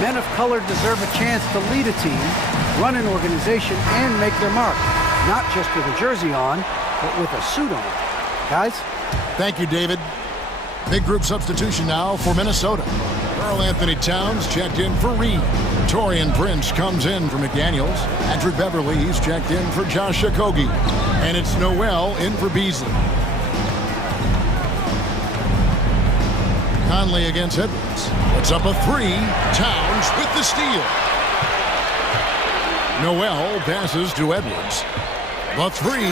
men of color deserve a chance to lead a team, run an organization, and make their mark. Not just with a jersey on, but with a suit on. Guys? Thank you, David. Big group substitution now for Minnesota. Karl Anthony Towns checked in for Reed. Torian Prince comes in for McDaniels. Andrew Beverly, he's checked in for Josh Okogie. And it's Noel in for Beasley. Conley against Edwards. It's up a 3. Towns with the steal. Noel passes to Edwards. The 3.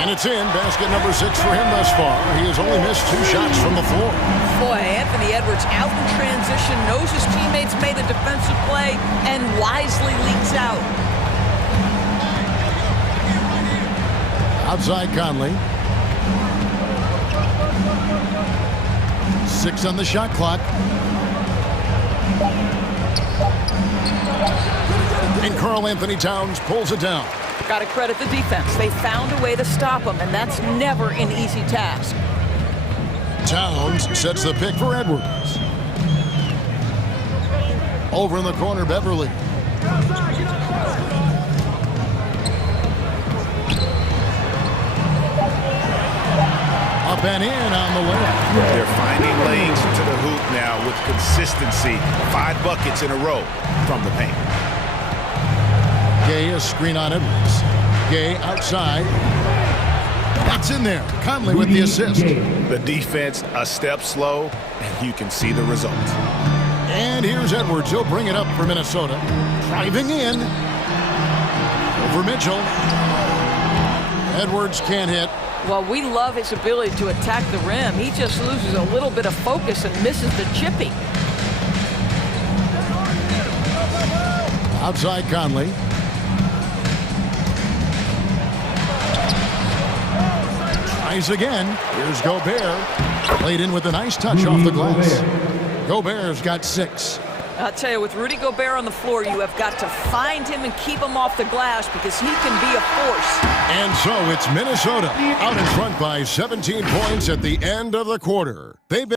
And it's in. Basket number 6 for him thus far. He has only missed 2 shots from the floor. Boy, Anthony Edwards out in transition, knows his teammates made a defensive play, and wisely leaks out. Outside Conley. 6 on the shot clock. And Karl Anthony Towns pulls it down. Got to credit the defense. They found a way to stop him, and that's never an easy task. Towns sets the pick for Edwards. Over in the corner, Beverly. Up and in on the layup. They're finding lanes to the hoop now with consistency. 5 buckets in a row from the paint. Gay, a screen on Edwards. Gay outside. That's in there. Conley with the assist. The defense a step slow, and you can see the result. And here's Edwards. He'll bring it up for Minnesota. Driving in. Over Mitchell. Edwards can't hit. Well, we love his ability to attack the rim. He just loses a little bit of focus and misses the chippy. Outside Conley. Tries again. Here's Gobert. Played in with a nice touch off the glass. Gobert's got 6. I'll tell you, with Rudy Gobert on the floor, you have got to find him and keep him off the glass because he can be a force. And so it's Minnesota out in front by 17 points at the end of the quarter. They've been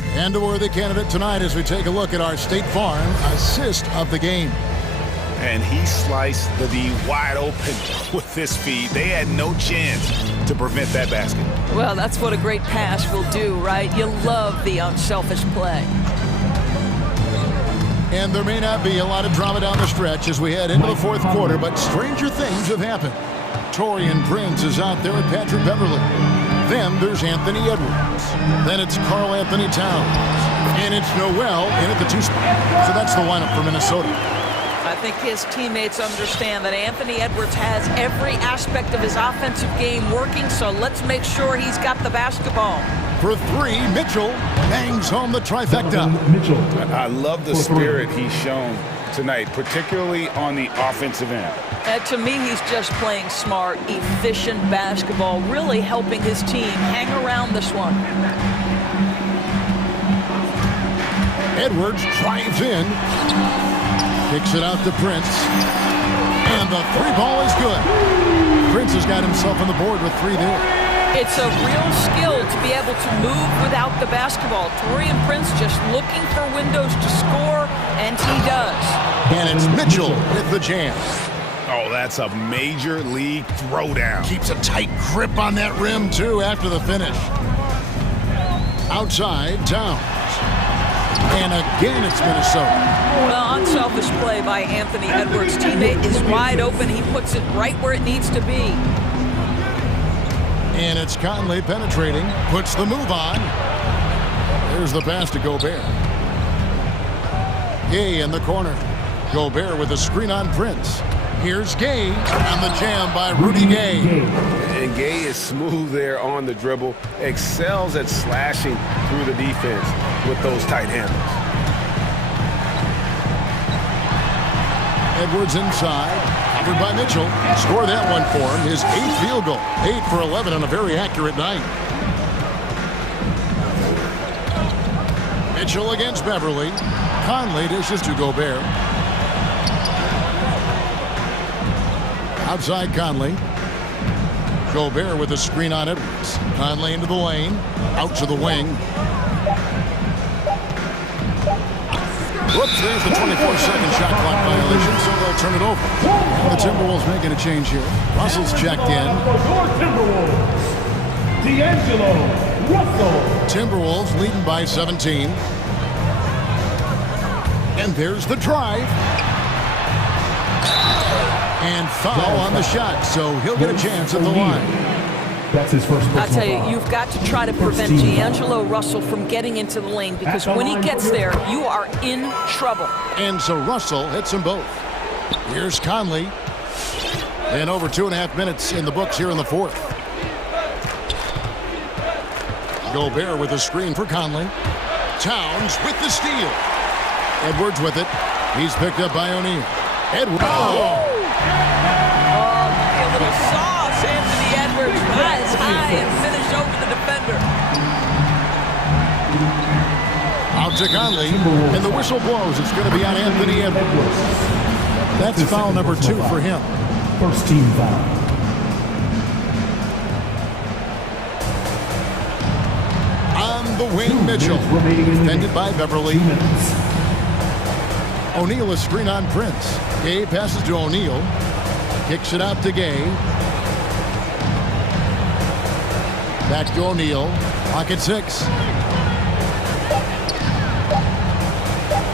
and a worthy candidate tonight as we take a look at our State Farm assist of the game. And he sliced the D wide open with this feed. They had no chance to prevent that basket. Well, that's what a great pass will do, right? You love the unselfish play. And there may not be a lot of drama down the stretch as we head into the fourth quarter, but stranger things have happened. Torian Prince is out there with Patrick Beverly. Then there's Anthony Edwards. Then it's Karl Anthony Towns. And it's Noel in at the 2 spot. So that's the lineup for Minnesota. I think his teammates understand that Anthony Edwards has every aspect of his offensive game working, so let's make sure he's got the basketball. For 3, Mitchell bangs home the trifecta. I love the spirit he's shown tonight, particularly on the offensive end. To me, he's just playing smart, efficient basketball, really helping his team hang around this one. Edwards drives in. Kicks it out to Prince. And the 3 ball is good. Prince has got himself on the board with 3 there. It's a real skill to be able to move without the basketball. Torian Prince just looking for windows to score, and he does. And it's Mitchell with the jam. Oh, that's a major league throwdown. Keeps a tight grip on that rim, too, after the finish. Outside, Towns. And again, it's Minnesota. Well, unselfish play by Anthony Edwards. Teammate is wide open. He puts it right where it needs to be. And it's Conley penetrating. Puts the move on. There's the pass to Gobert. Gay in the corner. Gobert with a screen on Prince. Here's Gay on the jam by Rudy Gay. And Gay is smooth there on the dribble. Excels at slashing through the defense with those tight handles. Edwards inside, covered by Mitchell. Score that one for him. His 8th field goal. 8 for 11 on a very accurate night. Mitchell against Beverly. Conley dishes to Gobert. Outside Conley. Gobert with a screen on Edwards. Conley into the lane. Out to the wing. Whoops, there's the 24-second shot clock violation, so they'll turn it over. And the Timberwolves making a change here. Russell's checked in. D'Angelo Russell. Timberwolves leading by 17. And there's the drive. And foul on the shot, so he'll get a chance at the line. That's his first personal I tell you, foul. you've got to try to prevent D'Angelo Russell from getting into the lane because when he gets there, you are in trouble. And so Russell hits them both. Here's Conley. And over 2.5 minutes in the books here in the fourth. Gobert with a screen for Conley. Towns with the steal. Edwards with it. He's picked up by O'Neal. Edwards. Oh! A little sauce, Anthony Edwards. Rise high and finish over the defender. Out to Conley, and the whistle blows. It's going to be on Anthony Edwards. That's foul number 2 for him. First team foul. On the wing, Mitchell. Defended by Beverly. O'Neal a screen on Prince. Gay passes to O'Neal. Kicks it out to Gay. Back to O'Neal. Pocket 6.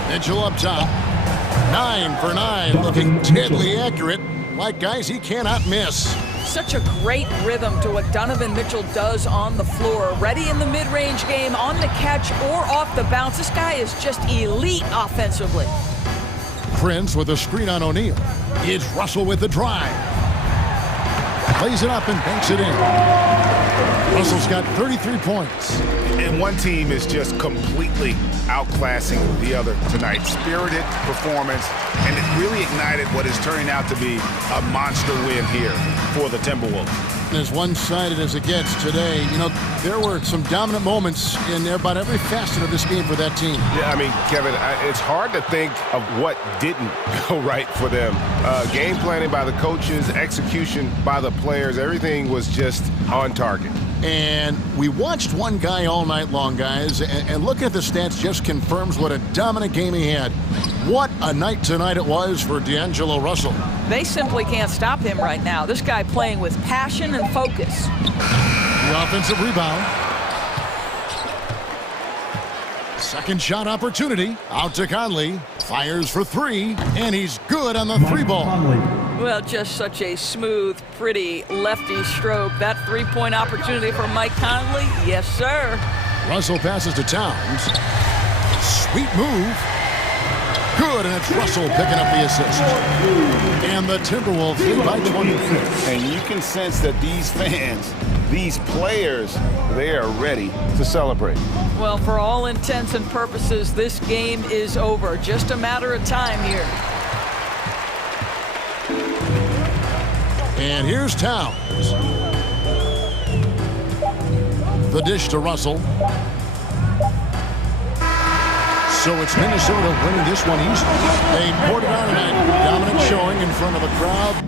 Mitchell up top. 9 for 9. Looking deadly accurate. Like guys he cannot miss. Such a great rhythm to what Donovan Mitchell does on the floor. Ready in the mid-range game, on the catch, or off the bounce. This guy is just elite offensively. Prince with a screen on O'Neal. It's Russell with the drive. Plays it up and banks it in. Russell's got 33 points. And one team is just completely outclassing the other tonight. Spirited performance, and it really ignited what is turning out to be a monster win here for the Timberwolves. As one-sided as it gets today, you know, there were some dominant moments in about every facet of this game for that team. Yeah, I mean, Kevin, it's hard to think of what didn't go right for them. Game planning by the coaches, execution by the players, everything was just on target. And we watched one guy all night long, guys, and looking at the stats just confirms what a dominant game he had. What a night tonight it was for D'Angelo Russell. They simply can't stop him right now. This guy playing with passion and focus. The offensive rebound. Second shot opportunity. Out to Conley. Fires for three, and he's good on the three ball. Well, just such a smooth, pretty lefty stroke. That three-point opportunity for Mike Conley, yes, sir. Russell passes to Towns. Sweet move. Good, and it's Russell picking up the assist. And the Timberwolves lead by 20. And you can sense that these fans, these players, they are ready to celebrate. Well, for all intents and purposes, this game is over. Just a matter of time here. And here's Towns. The dish to Russell. So it's Minnesota winning this one easily. They poured it on tonight. Dominant showing in front of a crowd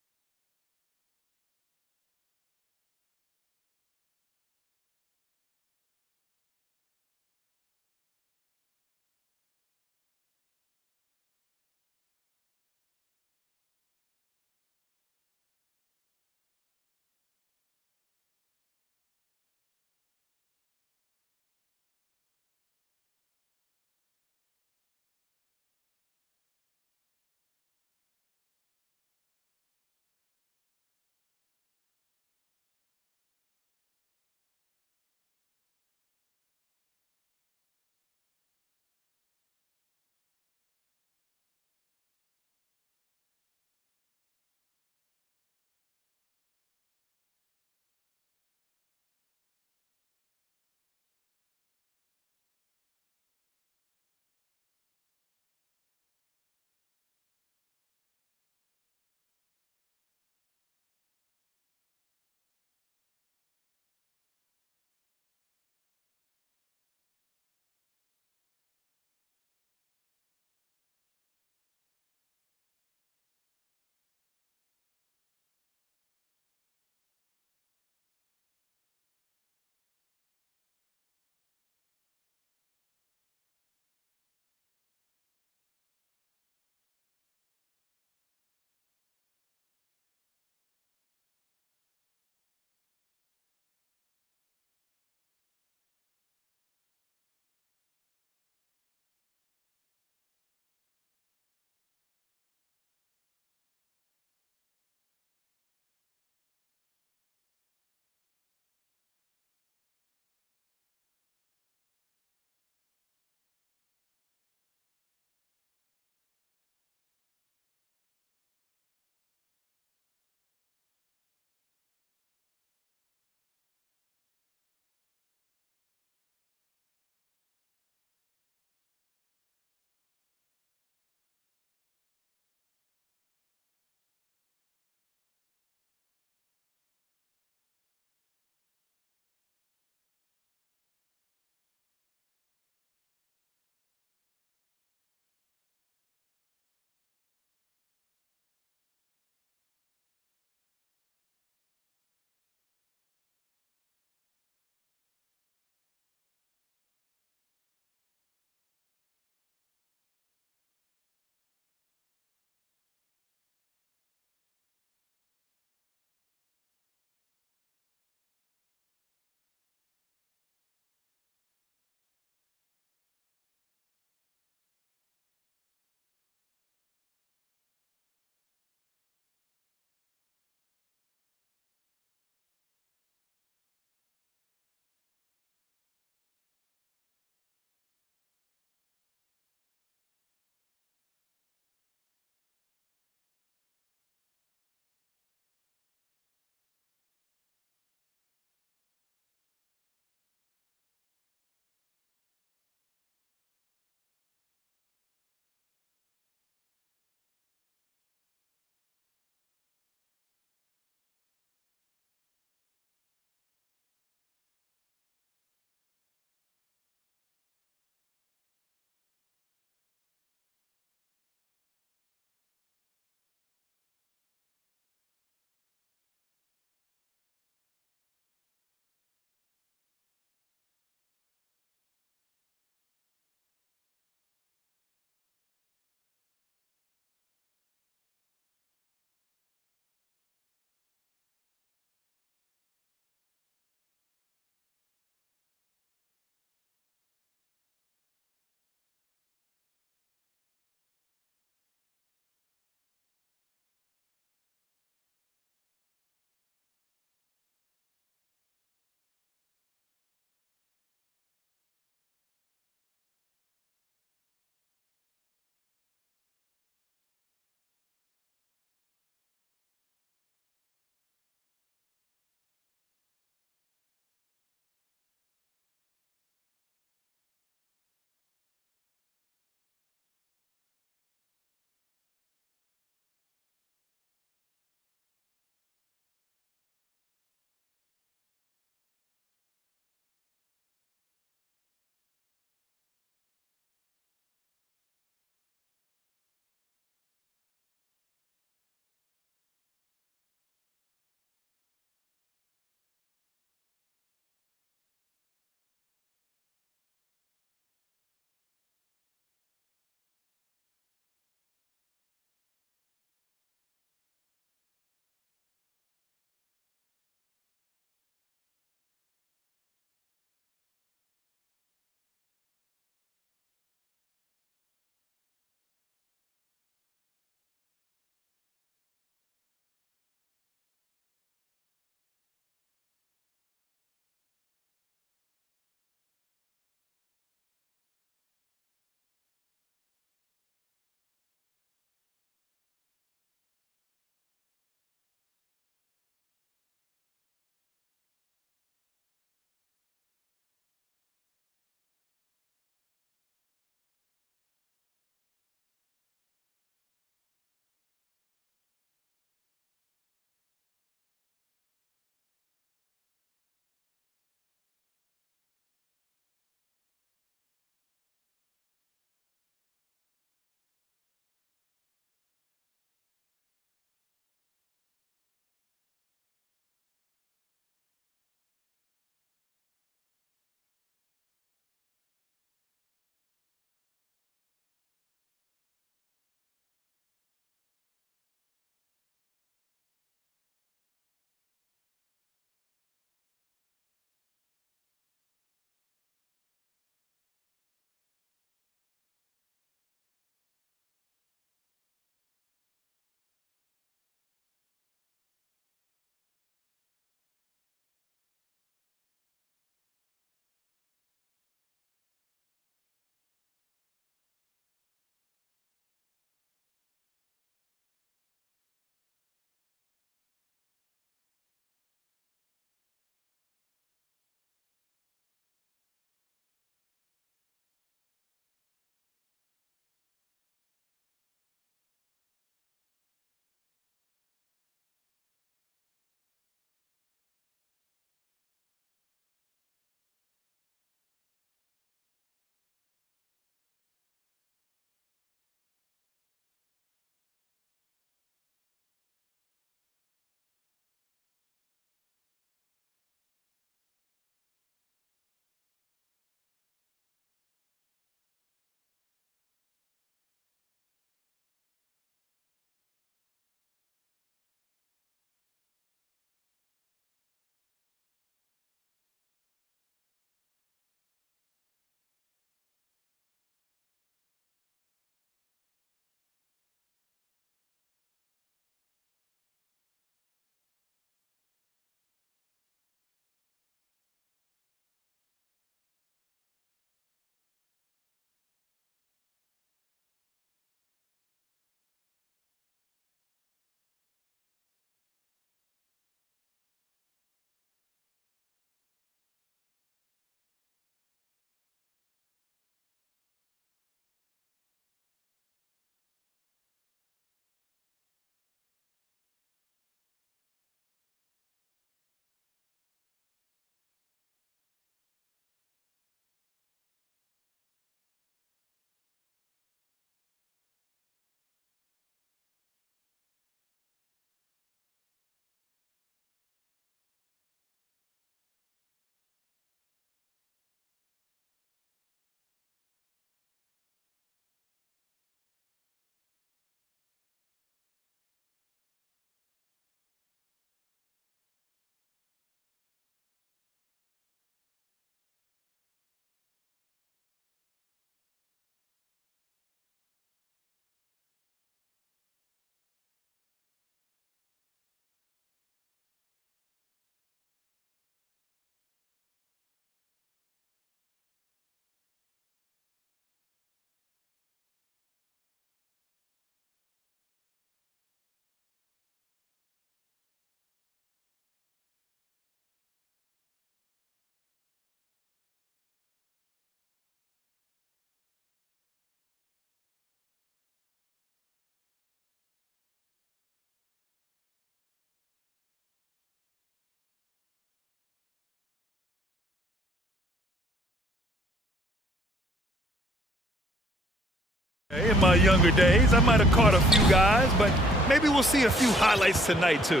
In my younger days, I might have caught a few guys, but maybe we'll see a few highlights tonight, too.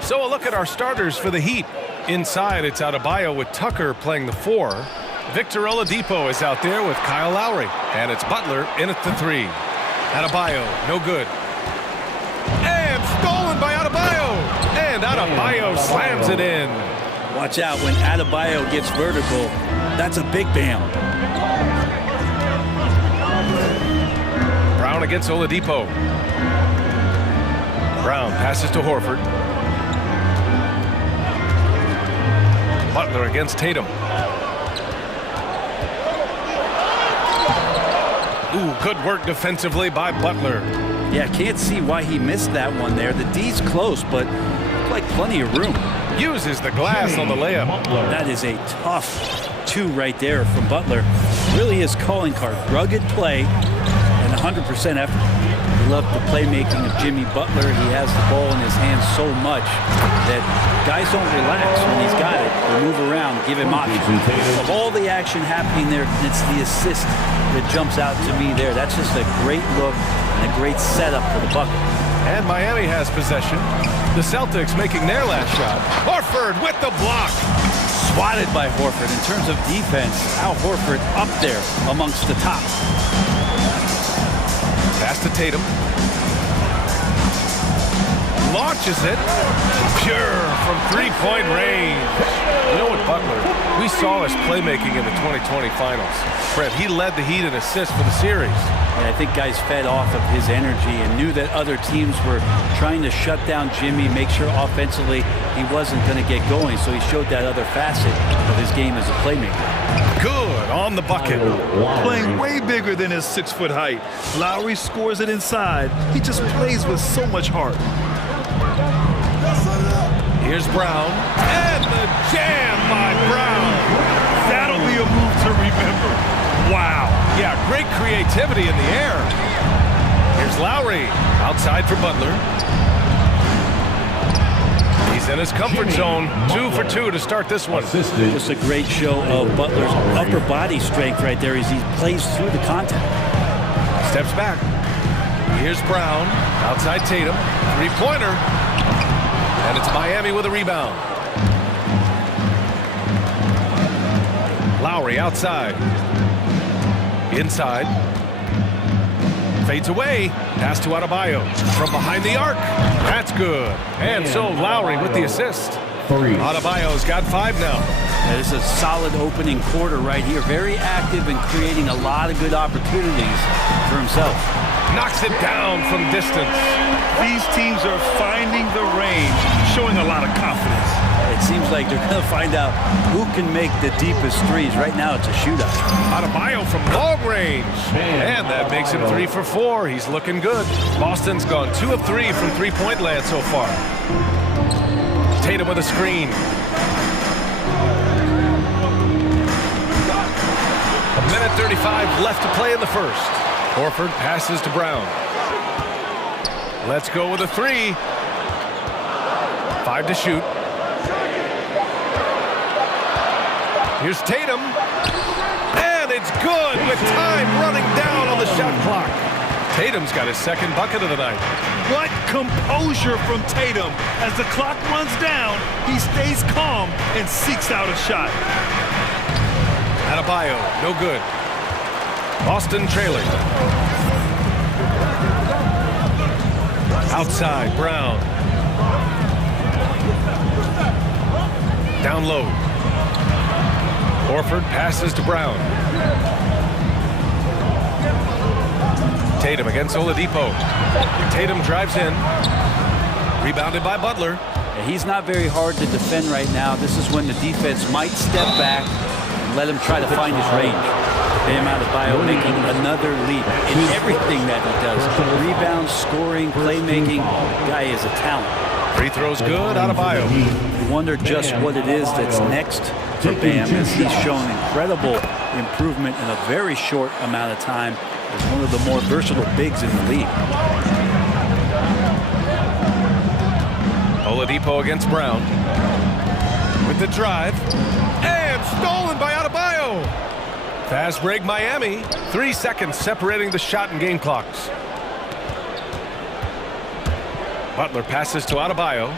So a look at our starters for the Heat. Inside, it's Adebayo with Tucker playing the 4. Victor Oladipo is out there with Kyle Lowry. And it's Butler in at the 3. Adebayo, no good. And stolen by Adebayo. And Adebayo slams it in. Watch out when Adebayo gets vertical. That's a big bam. Brown against Oladipo. Brown passes to Horford. Butler against Tatum. Ooh, good work defensively by Butler. Yeah, can't see why he missed that one there. The D's close, but like plenty of room. Uses the glass on the layup. That is a tough 2 right there from Butler. Really his calling card. Rugged play and 100% effort. We love the playmaking of Jimmy Butler. He has the ball in his hands so much that guys don't relax when he's got it. They move around, give him options. Of all the action happening there, it's the assist that jumps out to me there. That's just a great look and a great setup for the bucket. And Miami has possession. The Celtics making their last shot. Horford with the block. Swatted by Horford. In terms of defense, Al Horford up there amongst the top. Pass to Tatum. Launches it. Pure from three-point range. You know what, Butler? We saw his playmaking in the 2020 finals. Fred, he led the Heat in assists for the series. And I think guys fed off of his energy and knew that other teams were trying to shut down Jimmy, make sure offensively he wasn't going to get going. So he showed that other facet of his game as a playmaker. Good on the bucket. Playing way bigger than his 6-foot height. Lowry scores it inside. He just plays with so much heart. Here's Brown. And the jam by Brown. That'll be a move to remember. Wow. Yeah, great creativity in the air. Here's Lowry. Outside for Butler. He's in his comfort zone. 2 for 2 to start this one. Just a great show of Butler's upper body strength right there as he plays through the contact. Steps back. Here's Brown. Outside Tatum. Three-pointer. And it's Miami with a rebound. Lowry outside. Inside. Fades away. Pass to Adebayo. From behind the arc. That's good. And so Lowry with the assist. Adebayo's got 5 now. Yeah, this is a solid opening quarter right here. Very active and creating a lot of good opportunities for himself. Knocks it down from distance. These teams are finding the range, showing a lot of confidence. It seems like they're going to find out who can make the deepest threes. Right now, it's a shootout. Adebayo from long range. And that makes him 3 for 4. He's looking good. Boston's gone 2 of 3 from three-point land so far. Tatum with a screen. A minute 35 left to play in the first. Horford passes to Brown. Let's go with a 3. 5 to shoot. Here's Tatum. And it's good with time running down on the shot clock. Tatum's got his second bucket of the night. What composure from Tatum. As the clock runs down, he stays calm and seeks out a shot. Adebayo, no good. Boston trailing. Outside, Brown. Down low. Horford passes to Brown. Tatum against Oladipo. Tatum drives in. Rebounded by Butler. He's not very hard to defend right now. This is when the defense might step back and let him try to find his range. Bam Adebayo making another leap in everything that he does. Rebounds, scoring, playmaking. Guy is a talent. Free throws good, Adebayo. You wonder just what it is that's next for Bam, as he's shown incredible improvement in a very short amount of time as one of the more versatile bigs in the league. Oladipo against Brown. With the drive. And stolen by Adebayo. Fast break Miami. 3 seconds separating the shot and game clocks. Butler passes to Adebayo.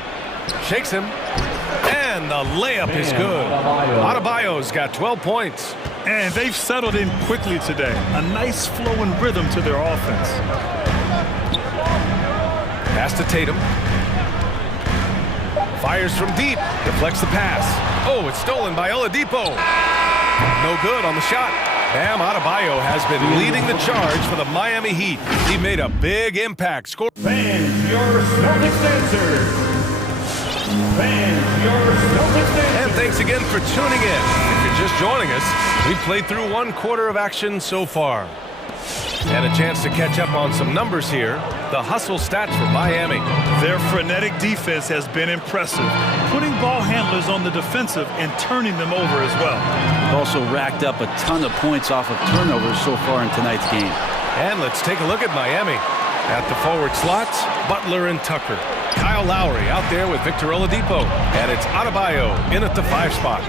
Shakes him. And the layup is good. Adebayo's got 12 points. And they've settled in quickly today. A nice flowing rhythm to their offense. Pass to Tatum. Fires from deep. Deflects the pass. Oh, it's stolen by Oladipo. No good on the shot. Bam Adebayo has been leading the charge for the Miami Heat. He made a big impact. Score. Fans, your Celtics answer. Fans, your Celtics answer. And thanks again for tuning in. If you're just joining us, we've played through 1 quarter of action so far. And a chance to catch up on some numbers here. The hustle stats for Miami. Their frenetic defense has been impressive, putting ball handlers on the defensive and turning them over as well. They've also racked up a ton of points off of turnovers so far in tonight's game. And let's take a look at Miami. At the forward slots, Butler and Tucker. Kyle Lowry out there with Victor Oladipo. And it's Adebayo in at the 5 spot.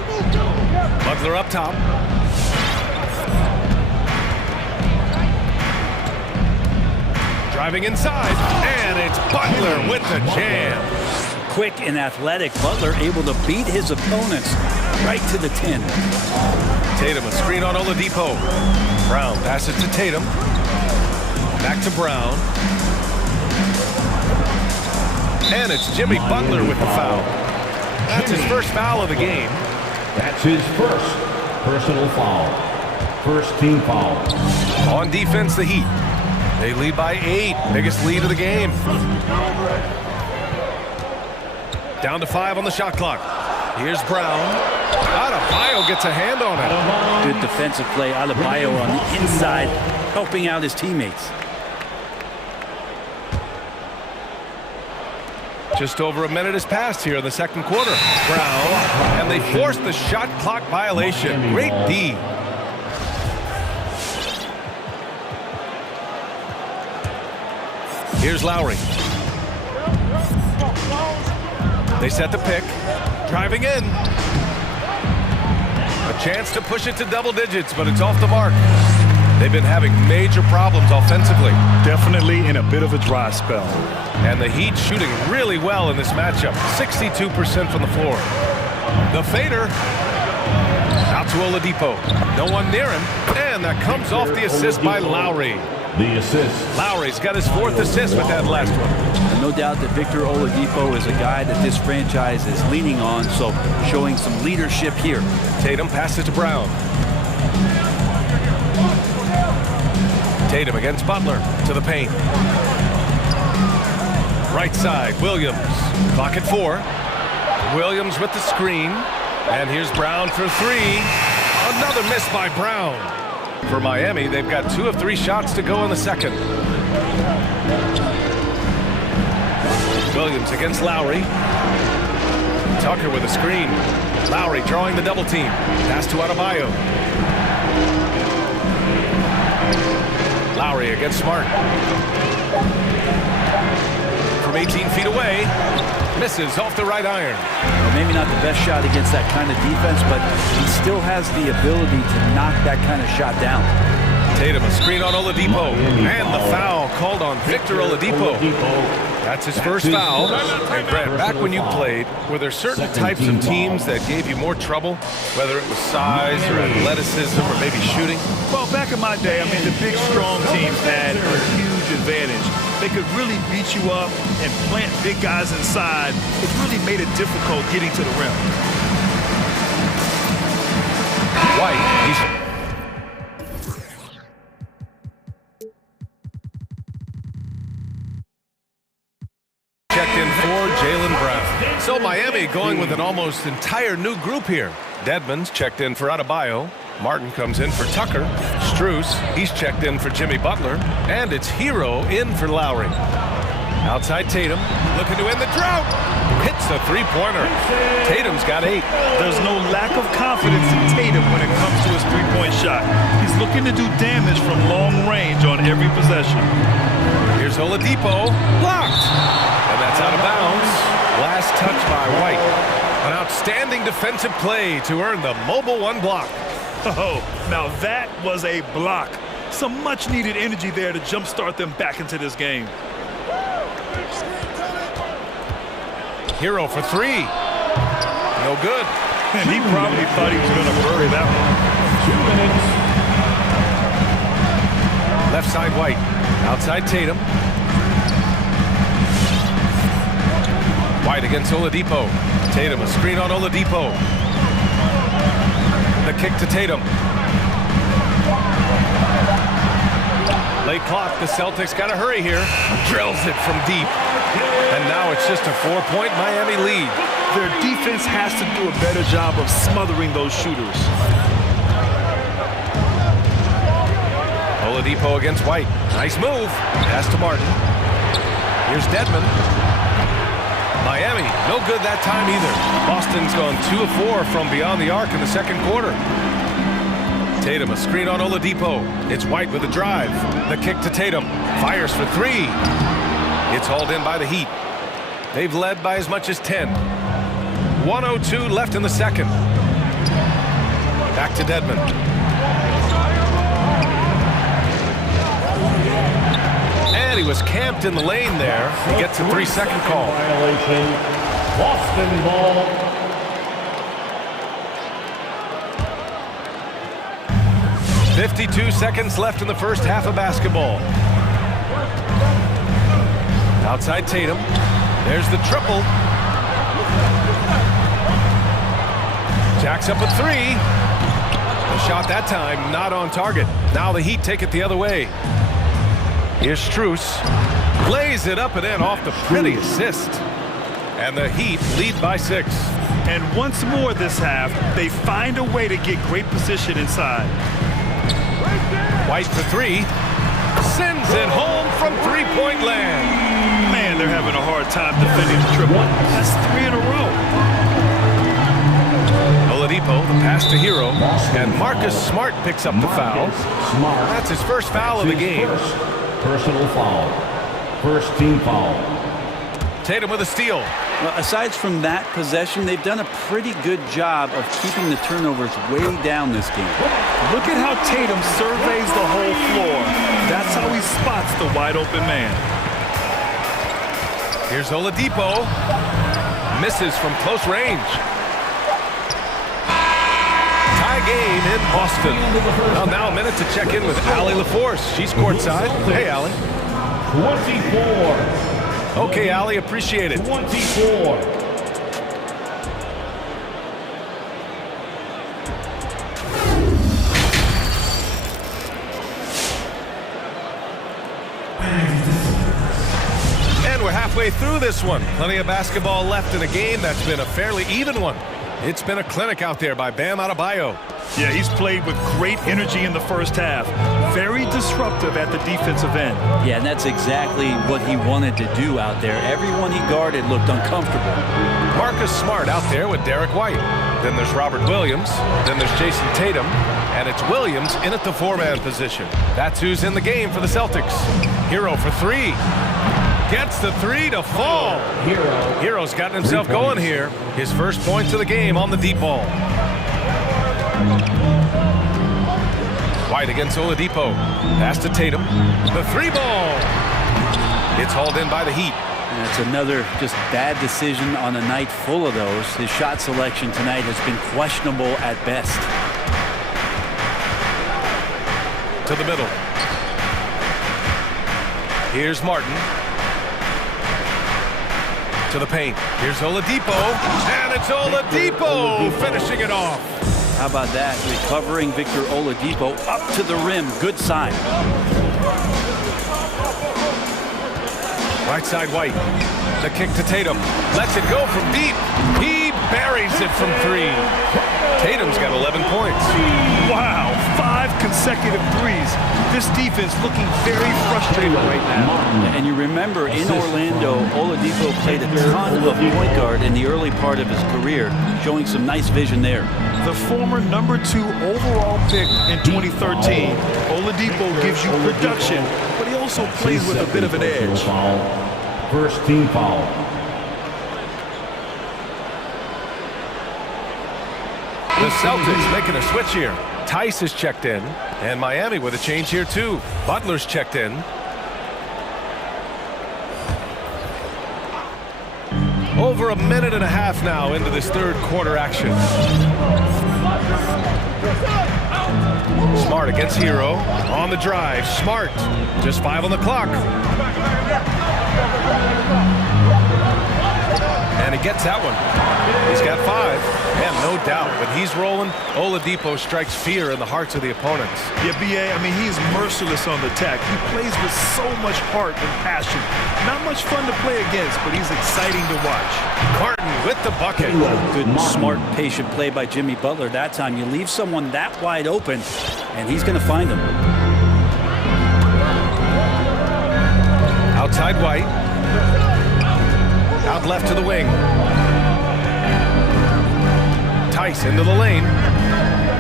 Butler up top. Driving inside, and it's Butler with the jam. Quick and athletic, Butler able to beat his opponents right to the 10. Tatum, a screen on Oladipo. Brown passes to Tatum. Back to Brown. And it's Jimmy Butler with the foul. That's his first foul of the game. That's his first personal foul. First team foul. On defense, the Heat. They lead by 8. Biggest lead of the game. Down to 5 on the shot clock. Here's Brown. Adebayo gets a hand on it. Good defensive play. Adebayo on the inside, helping out his teammates. Just over a minute has passed here in the second quarter. Brown, and they forced the shot clock violation. Great D. Here's Lowry. They set the pick. Driving in. A chance to push it to double digits, but it's off the mark. They've been having major problems offensively. Definitely in a bit of a dry spell. And the Heat shooting really well in this matchup. 62% from the floor. The fader. Out to Oladipo. No one near him. And that comes off the assist by Lowry. The assist. Lowry's got his 4th assist with that last one. And no doubt that Victor Oladipo is a guy that this franchise is leaning on, so showing some leadership here. Tatum passes to Brown. Tatum against Butler to the paint. Right side, Williams. Clock at 4. Williams with the screen. And here's Brown for 3. Another miss by Brown. For Miami, they've got 2 of 3 shots to go in the second. Williams against Lowry. Tucker with a screen. Lowry drawing the double team. Pass to Adebayo. Lowry against Smart. From 18 feet away. Misses off the right iron. Well, maybe not the best shot against that kind of defense, but he still has the ability to knock that kind of shot down. Tatum, a screen on Oladipo. And the foul called on Victor Oladipo. That's his first foul. And Brett, back when you played, were there certain types of teams that gave you more trouble? Whether it was size or athleticism or maybe shooting? Well, back in my day, I mean, the big, strong teams had a huge advantage. They could really beat you up and plant big guys inside. It really made it difficult getting to the rim. White, checked in for Jaylen Brown. So Miami going with an almost entire new group here. Dedmon's checked in for Adebayo. Martin comes in for Tucker. Strus, he's checked in for Jimmy Butler. And it's Hero in for Lowry. Outside Tatum, looking to end the drought. Hits the three-pointer. Tatum's got 8. There's no lack of confidence in Tatum when it comes to his three-point shot. He's looking to do damage from long range on every possession. Here's Oladipo, blocked. And that's out of bounds. Last touch by White. An outstanding defensive play to earn the mobile 1 block. Oh, now that was a block. Some much-needed energy there to jumpstart them back into this game. Hero for three. No good. And he probably thought he was going to bury that one. 2 minutes. Left side White. Outside Tatum. White against Oladipo. Tatum, a screen on Oladipo. The kick to Tatum. Late clock, the Celtics got to hurry here. Drills it from deep. And now it's just a 4-point Miami lead. Their defense has to do a better job of smothering those shooters. Oladipo against White. Nice move. Pass to Martin. Here's Dedmon. Miami, no good that time either. Boston's gone 2 of 4 from beyond the arc in the second quarter. Tatum, a screen on Oladipo. It's White with a drive. The kick to Tatum. Fires for three. It's hauled in by the Heat. They've led by as much as 10. 1:02 left in the second. Back to Dedmon. And he was camped in the lane there. He gets a 3-second call. Violation. Boston ball. .52 seconds left in the first half of basketball. Outside Tatum. There's the triple. Jacks up a three. The shot that time not on target. Now the Heat take it the other way. Here's Strus. Lays it up and in off the pretty assist. And the Heat lead by 6. And once more this half, they find a way to get great position inside. White for three. Sends it home from three-point land. Man, they're having a hard time defending the triple. That's 3 in a row. Oladipo, the pass to Hero. And Marcus Smart picks up the foul. That's his first foul of the game. Personal foul. First team foul. Tatum with a steal. Well, aside from that possession, they've done a pretty good job of keeping the turnovers way down this game. Look at how Tatum surveys the whole floor. That's how he spots the wide open man. Here's Oladipo. Misses from close range. Tie game in Boston. Well, now a minute to check in with Allie LaForce. She's courtside. Hey, Allie. 24. Okay, Allie, appreciate it. 24. And we're halfway through this one. Plenty of basketball left in a game that's been a fairly even one. It's been a clinic out there by Bam Adebayo. Yeah, he's played with great energy in the first half. Very disruptive at the defensive end. Yeah, and that's exactly what he wanted to do out there. Everyone he guarded looked uncomfortable. Marcus Smart out there with Derek White. Then there's Robert Williams. Then there's Jason Tatum. And it's Williams in at the 4-man position. That's who's in the game for the Celtics. Hero for three. Gets the three to fall. Hero's gotten himself going here. His first points of the game on the deep ball. White against Oladipo. Pass to Tatum. The three ball. It's hauled in by the Heat. And it's another just bad decision on a night full of those. His shot selection tonight has been questionable at best. To the middle. Here's Martin. To the paint. Here's Oladipo. And it's Oladipo finishing it off. How about that? Recovering Victor Oladipo up to the rim. Good sign. Right side White. The kick to Tatum. Lets it go from deep. He buries it from three. Tatum's got 11 points. Wow, 5 consecutive threes. This defense looking very frustrated right now. And you remember in Orlando, Oladipo played a ton of point guard in the early part of his career, showing some nice vision there. The former number 2 overall pick in 2013, Oladipo gives you production, but he also plays with a bit of an edge. First team foul. The Celtics making a switch here. Tice is checked in, and Miami with a change here too. Butler's checked in. Over a minute and a half now into this third quarter action. Smart against Hero. On the drive. Smart. Just 5 on the clock. And he gets that one. He's got 5. And no doubt, when he's rolling, Oladipo strikes fear in the hearts of the opponents. Yeah, B.A., I mean, he's merciless on the attack. He plays with so much heart and passion. Not much fun to play against, but he's exciting to watch. Carton with the bucket. Good, smart, patient play by Jimmy Butler that time. You leave someone that wide open, and he's going to find him. Outside White. Out left to the wing. Tice into the lane.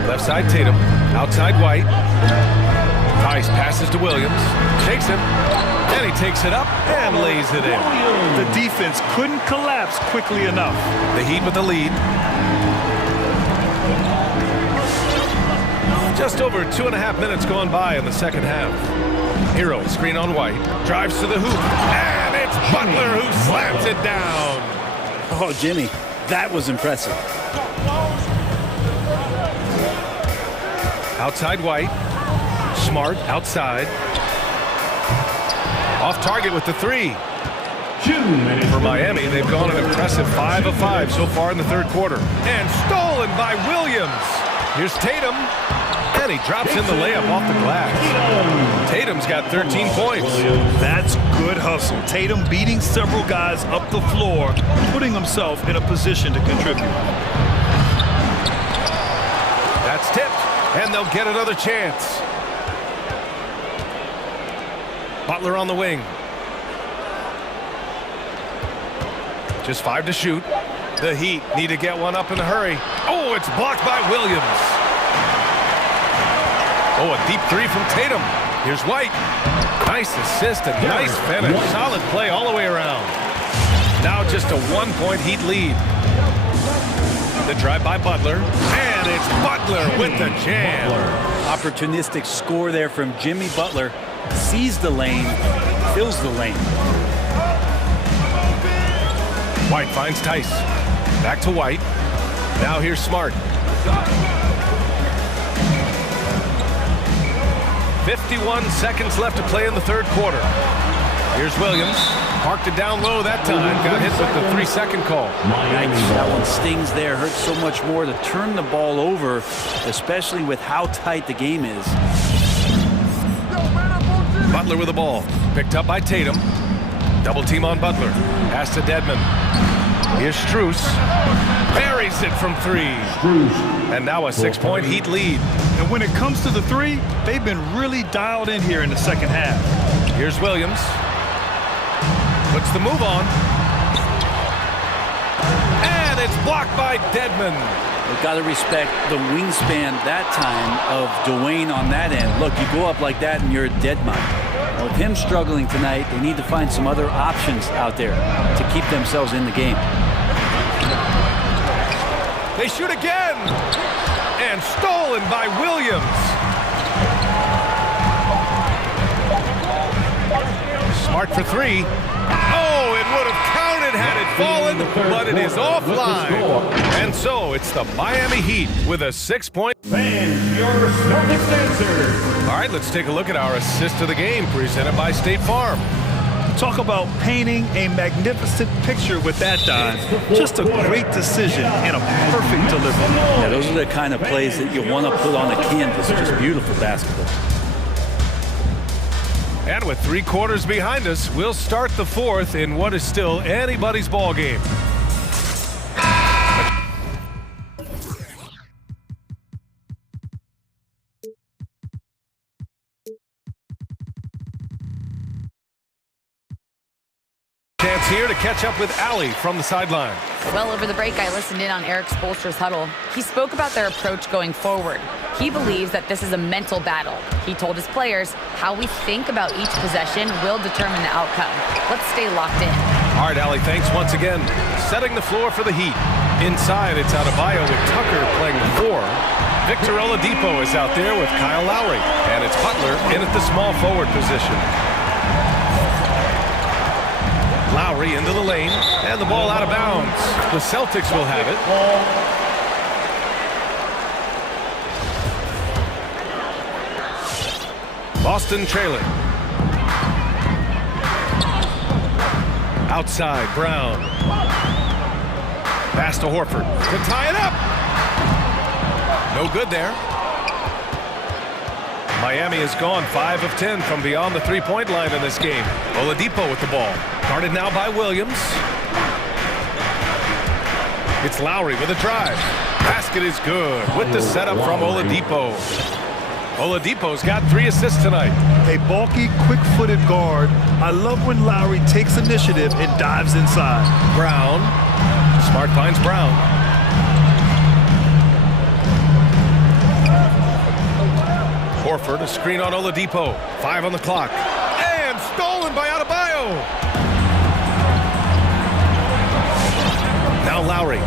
Left side Tatum. Outside White. Tice passes to Williams. Shakes him. And he takes it up and lays it in. The defense couldn't collapse quickly enough. The Heat with the lead. Just over 2.5 minutes gone by in the second half. Hero screen on White. Drives to the hoop. And it's Butler who slams it down. Oh, Jimmy, that was impressive. Outside White. Smart outside. Off target with the 3. For Miami, they've gone an impressive 5 of 5 so far in the third quarter. And stolen by Williams. Here's Tatum. And he drops in the layup off the glass. Tatum's got 13 points. That's good hustle. Tatum beating several guys up the floor, putting himself in a position to contribute. That's tipped, and they'll get another chance. Butler on the wing. Just 5 to shoot. The Heat need to get one up in a hurry. Oh, it's blocked by Williams. Oh, a deep 3 from Tatum. Here's White. Nice assist and nice finish. Solid play all the way around. Now just a 1-point Heat lead. The drive by Butler. And it's Butler with the jam. Opportunistic score there from Jimmy Butler. Sees the lane, fills the lane. White finds Tice. Back to White. Now here's Smart. 51 seconds left to play in the third quarter. Here's Williams. Parked it down low that time. Got hit with the 3-second call. That one stings there. Hurts so much more to turn the ball over, especially with how tight the game is. Butler with the ball. Picked up by Tatum. Double team on Butler. Pass to Dedmon. Here's Strus. Buries it from 3. And now a 6-point Heat lead. And when it comes to the 3, they've been really dialed in here in the second half. Here's Williams. Puts the move on. And it's blocked by Dedmon. We've got to respect the wingspan that time of Dwayne on that end. Look, you go up like that and you're a dead man. With him struggling tonight, they need to find some other options out there to keep themselves in the game. They shoot again. And stolen by Williams. Smart for 3. Oh, it would have counted had it fallen, but it is offline. And so it's the Miami Heat with a 6-point. Fans, your Celtics answer. All right, let's take a look at our assist of the game presented by State Farm. Talk about painting a magnificent picture with that dive. Just a great decision and a perfect delivery. Yeah, those are the kind of plays that you want to put on a canvas. Just beautiful basketball. And with 3 quarters behind us, we'll start the fourth in what is still anybody's ball game. Chance here to catch up with Allie from the sideline. Well, over the break, I listened in on Eric Spoelstra's huddle. He spoke about their approach going forward. He believes that this is a mental battle. He told his players how we think about each possession will determine the outcome. Let's stay locked in. All right, Allie, thanks once again. Setting the floor for the Heat. Inside, it's Adebayo with Tucker playing the 4. Victor Oladipo is out there with Kyle Lowry. And it's Butler in at the small forward position. Lowry into the lane, and the ball out of bounds. The Celtics will have it. Boston trailing. Outside, Brown. Pass to Horford to tie it up. No good there. Miami has gone 5 of 10 from beyond the three-point line in this game. Oladipo with the ball. Guarded now by Williams. It's Lowry with a drive. Basket is good with the setup from Oladipo. Oladipo's got 3 assists tonight. A bulky, quick-footed guard. I love when Lowry takes initiative and dives inside. Brown. Smart finds Brown. Horford, a screen on Oladipo. 5 on the clock. And stolen by Adebayo. Now Lowry.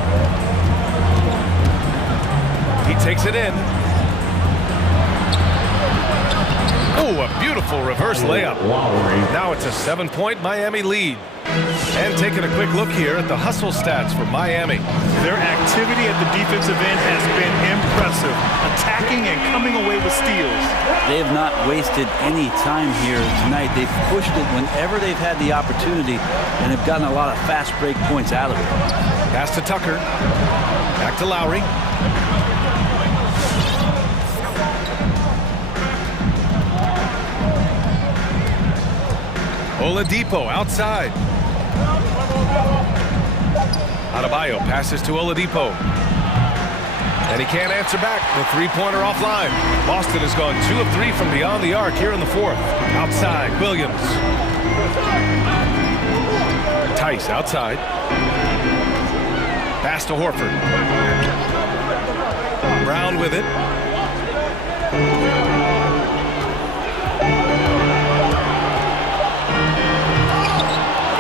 He takes it in. Oh, a beautiful reverse layup. Now it's a 7-point Miami lead. And taking a quick look here at the hustle stats for Miami. Their activity at the defensive end has been impressive, attacking and coming away with steals. They have not wasted any time here tonight. They've pushed it whenever they've had the opportunity, and have gotten a lot of fast break points out of it. Pass to Tucker. Back to Lowry. Oladipo outside. Adebayo passes to Oladipo. And he can't answer back. The three-pointer offline. Boston has gone 2 of 3 from beyond the arc here in the fourth. Outside, Williams. Tice outside. Pass to Horford. Brown with it.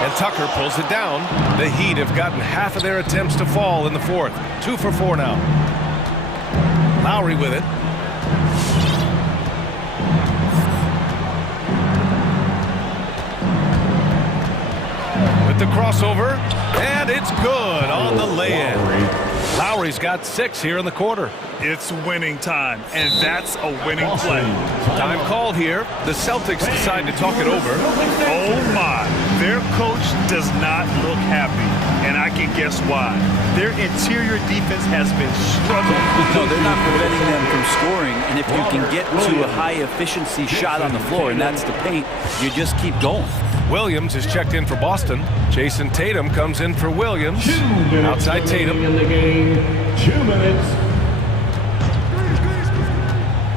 And Tucker pulls it down. The Heat have gotten half of their attempts to fall in the fourth. 2 for 4 now. Lowry with it. With the crossover, and it's good on the lay-in. Lowry's got 6 here in the quarter. It's winning time, and that's a winning play. Time called here. The Celtics decide to talk it over. Oh my, their coach does not look happy, and I can guess why. Their interior defense has been struggling. No, they're not preventing them from scoring, and if you can get to a high-efficiency shot on the floor, and that's the paint, you just keep going. Williams is checked in for Boston. Jason Tatum comes in for Williams. Outside Tatum. In the game, 2 minutes.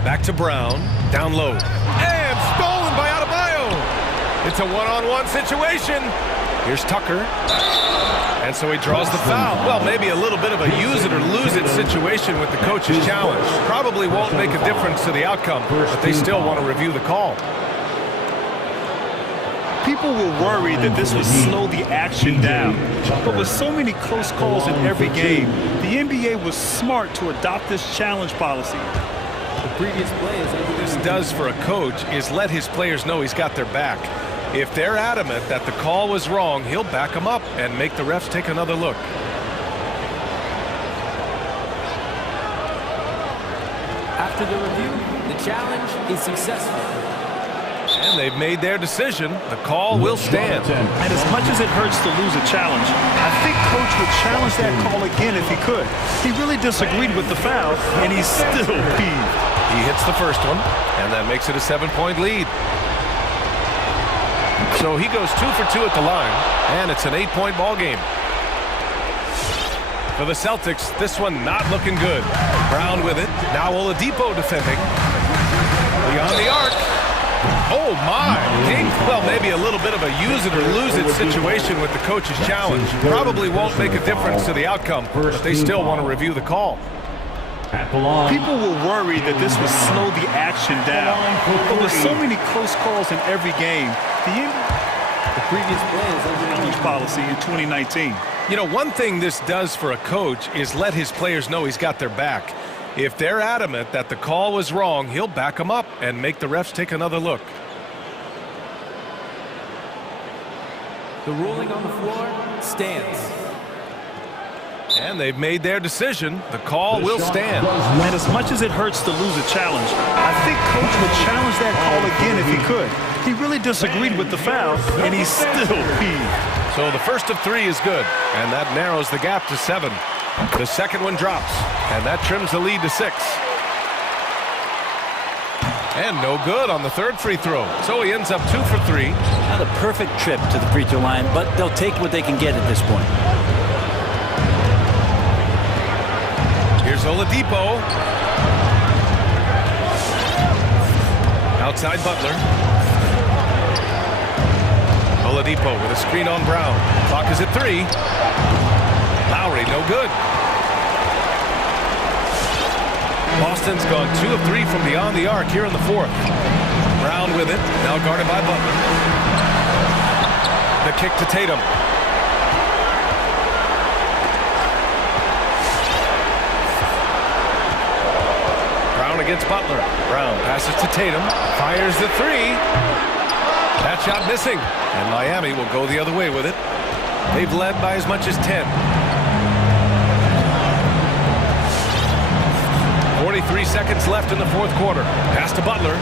Back to Brown. Down low. And stolen by Adebayo. It's a one-on-one situation. Here's Tucker. And so he draws the foul. Well, maybe a little bit of a use it or lose it situation with the coach's challenge. Probably won't make a difference to the outcome, but they still want to review the call. People were worried that this would slow the action down. But with so many close calls in every game, the NBA was smart to adopt this challenge policy. The previous play is what this does for a coach is let his players know he's got their back. If they're adamant that the call was wrong, he'll back them up and make the refs take another look. After the review, the challenge is successful. And they've made their decision. The call will stand. And as much as it hurts to lose a challenge, I think Coach would challenge that call again if he could. He really disagreed with the foul, and he's still peeved. He hits the first one, and that makes it a 7-point lead. So he goes 2 for 2 at the line, and it's an 8-point ball game. For the Celtics, this one not looking good. Brown with it. Now Oladipo defending. Beyond the arc. Oh my! Well, maybe a little bit of a use it or lose it situation with the coach's challenge. Probably won't make a difference to the outcome, but they still want to review the call. People were worried that this would slow the action down. But with so many close calls in every game, the previous play is under the policy in 2019. You know, one thing this does for a coach is let his players know he's got their back. If they're adamant that the call was wrong, he'll back them up and make the refs take another look. The ruling on the floor stands. And they've made their decision. The call will stand. And as much as it hurts to lose a challenge, I think Coach would challenge that call again if he could. He really disagreed with the foul, and he's still peeved. So the first of 3 is good, and that narrows the gap to 7. The second one drops, and that trims the lead to 6. And no good on the third free throw. So he ends up 2 for 3. Not a perfect trip to the free throw line, but they'll take what they can get at this point. Here's Oladipo. Outside Butler. Oladipo with a screen on Brown. Clock is at 3. Lowry, no good. Boston's gone 2 of 3 from beyond the arc here in the 4th. Brown with it, now guarded by Butler. The kick to Tatum. Brown against Butler. Brown passes to Tatum, fires the 3. That shot missing, and Miami will go the other way with it. They've led by as much as 10. 43 seconds left in the 4th quarter. Pass to Butler.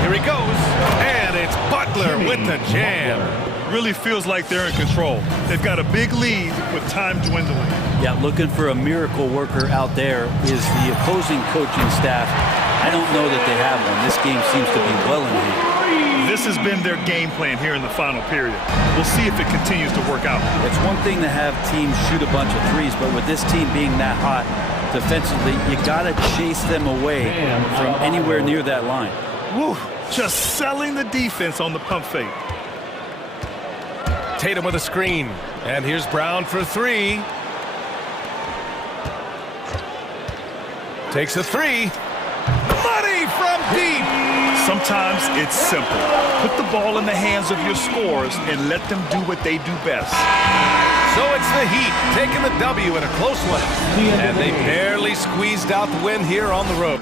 Here he goes, and it's Butler with the jam. Really feels like they're in control. They've got a big lead with time dwindling. Yeah, looking for a miracle worker out there is the opposing coaching staff. I don't know that they have one. This game seems to be well in hand. This has been their game plan here in the final period. We'll see if it continues to work out. It's one thing to have teams shoot a bunch of threes, but with this team being that hot defensively, you got to chase them away from anywhere near that line. Woo, just selling the defense on the pump fake. Tatum with a screen, and here's Brown for 3. Takes a 3. Money from deep. Sometimes it's simple. Put the ball in the hands of your scorers and let them do what they do best. So it's the Heat taking the W in a close one, and they barely squeezed out the win here on the road.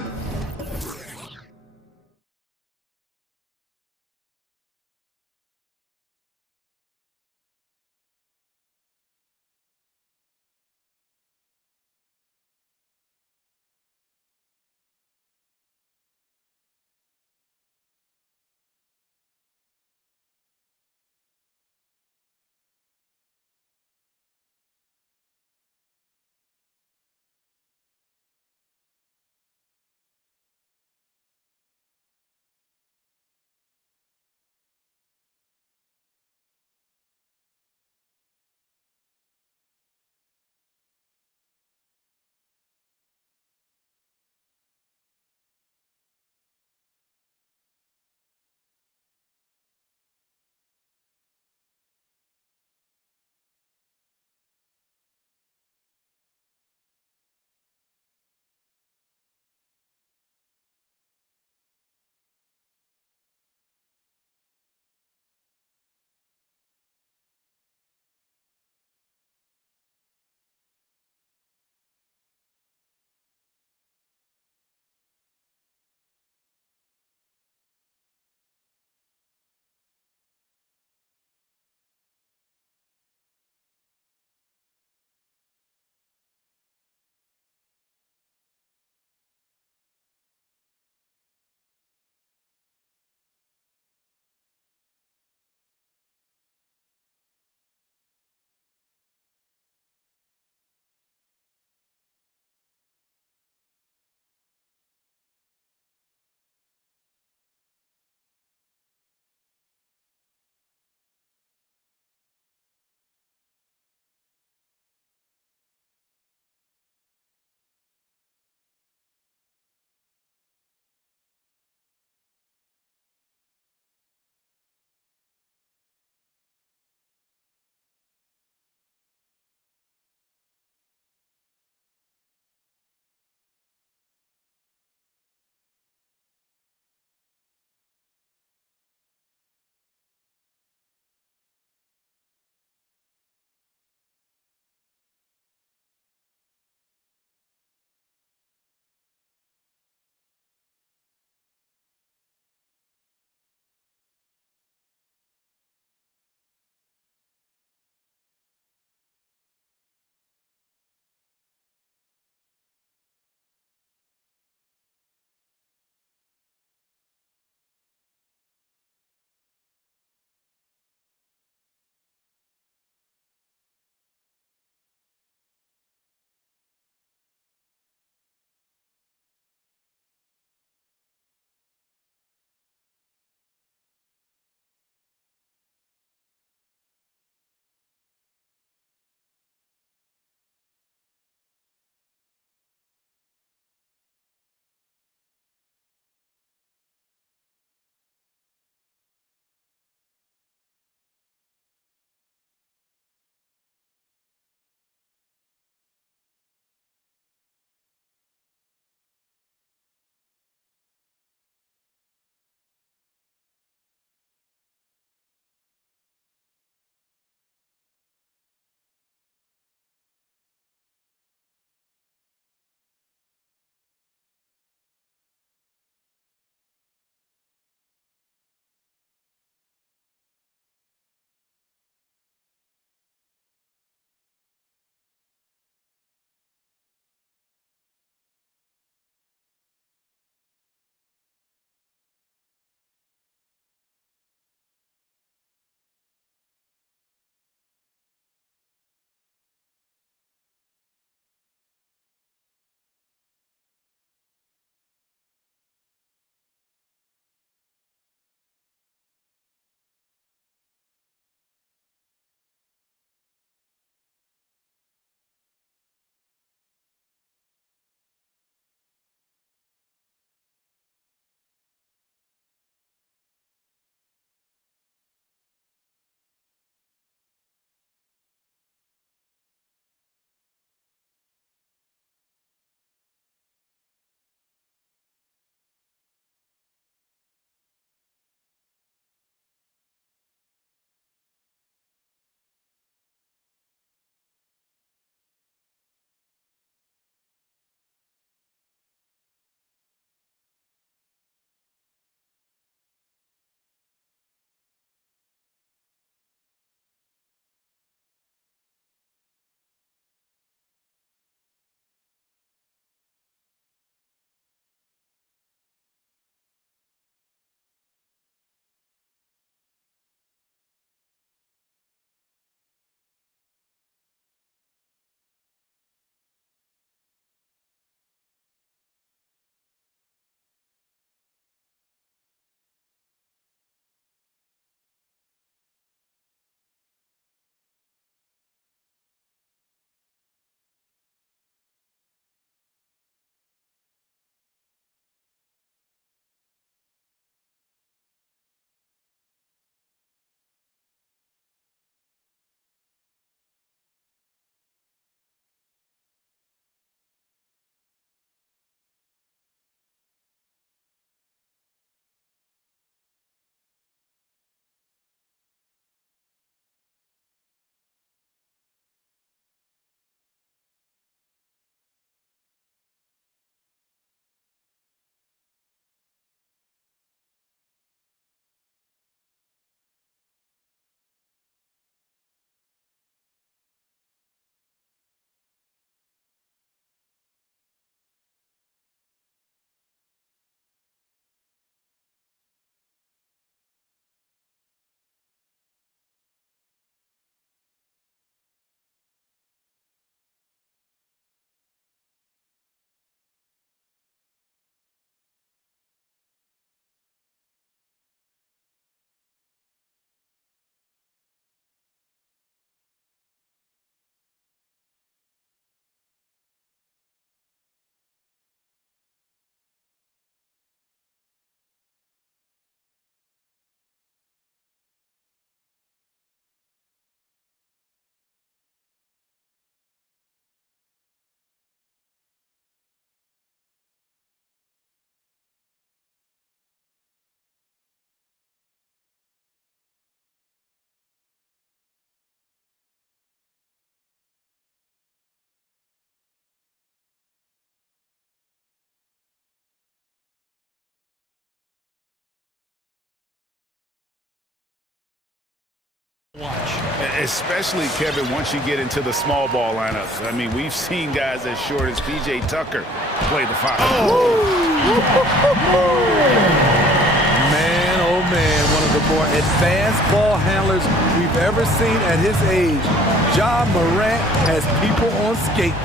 Watch. Especially, Kevin, once you get into the small ball lineups. I mean, we've seen guys as short as P.J. Tucker play the 5. Man, oh man, one of the more advanced ball handlers we've ever seen at his age. Ja Morant has people on skates.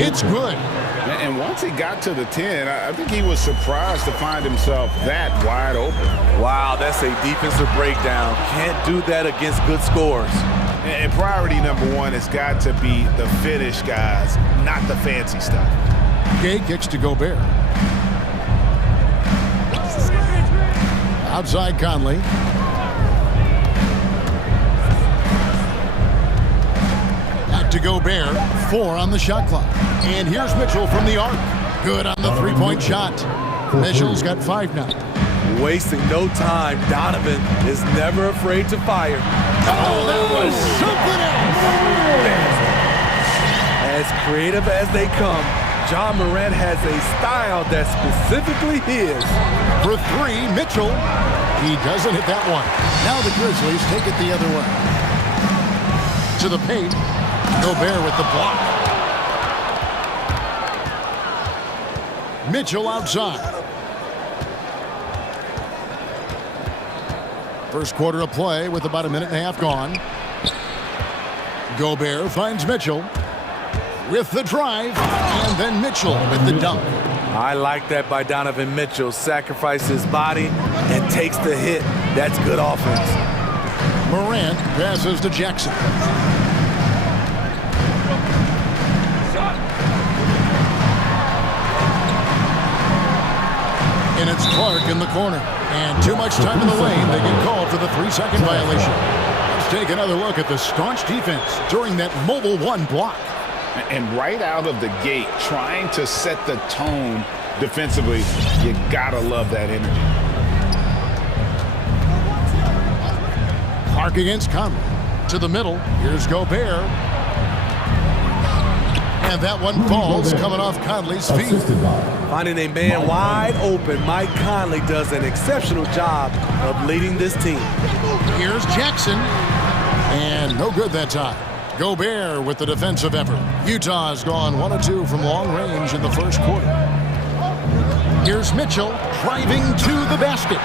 It's good. And once he got to the 10, I think he was surprised to find himself that wide open. Wow, that's a defensive breakdown. Can't do that against good scores. And priority number one has got to be the finish, guys, not the fancy stuff. Gay kicks to Gobert. Outside Conley. Back to Gobert. 4 on the shot clock. And here's Mitchell from the arc. Good on the three-point shot. Mitchell's got 5 now. Wasting no time. Donovan is never afraid to fire. Oh, that was something else. As creative as they come, Ja Morant has a style that's specifically his. For 3, Mitchell. He doesn't hit that one. Now the Grizzlies take it the other way. To the paint. Gobert with the block. Mitchell outside. First quarter of play with about a minute and a half gone. Gobert finds Mitchell with the drive, and then Mitchell with the dunk. I like that by Donovan Mitchell. Sacrifices his body and takes the hit. That's good offense. Morant passes to Jackson. And it's Clark in the corner. And too much time in the lane. They get called for the 3-second violation. Let's take another look at the staunch defense during that mobile 1 block. And right out of the gate, trying to set the tone defensively, you gotta love that energy. Clark against Conley. To the middle. Here's Gobert. And that one falls coming off Conley's feet. Finding a man wide open, Mike Conley does an exceptional job of leading this team. Here's Jackson. And no good that time. Gobert with the defensive effort. Utah's gone 1 of 2 from long range in the first quarter. Here's Mitchell driving to the basket.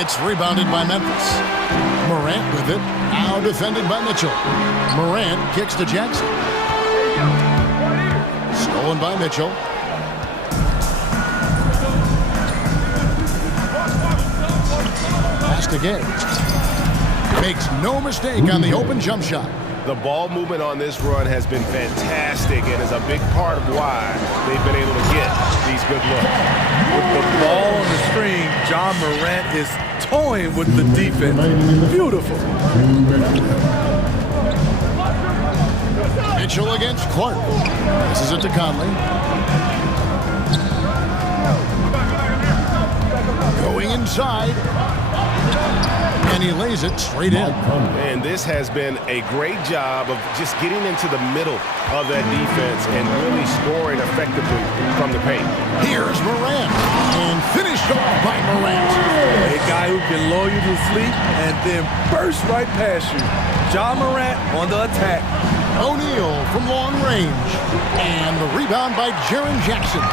It's rebounded by Memphis. Morant with it. Now defended by Mitchell. Morant kicks to Jackson. Stolen by Mitchell. Pass to Gay. Makes no mistake on the open jump shot. The ball movement on this run has been fantastic and is a big part of why they've been able to get these good looks. With the ball on the string, Ja Morant is toying with the defense. Beautiful. Mitchell against Clark. This is it to Conley. Going inside. And he lays it straight in. And this has been a great job of just getting into the middle of that defense and really scoring effectively from the paint. Here's Morant. And finished off by Morant. A guy who can lull you to sleep and then burst right past you. Ja Morant on the attack. O'Neal from long range. And the rebound by Jaren Jackson.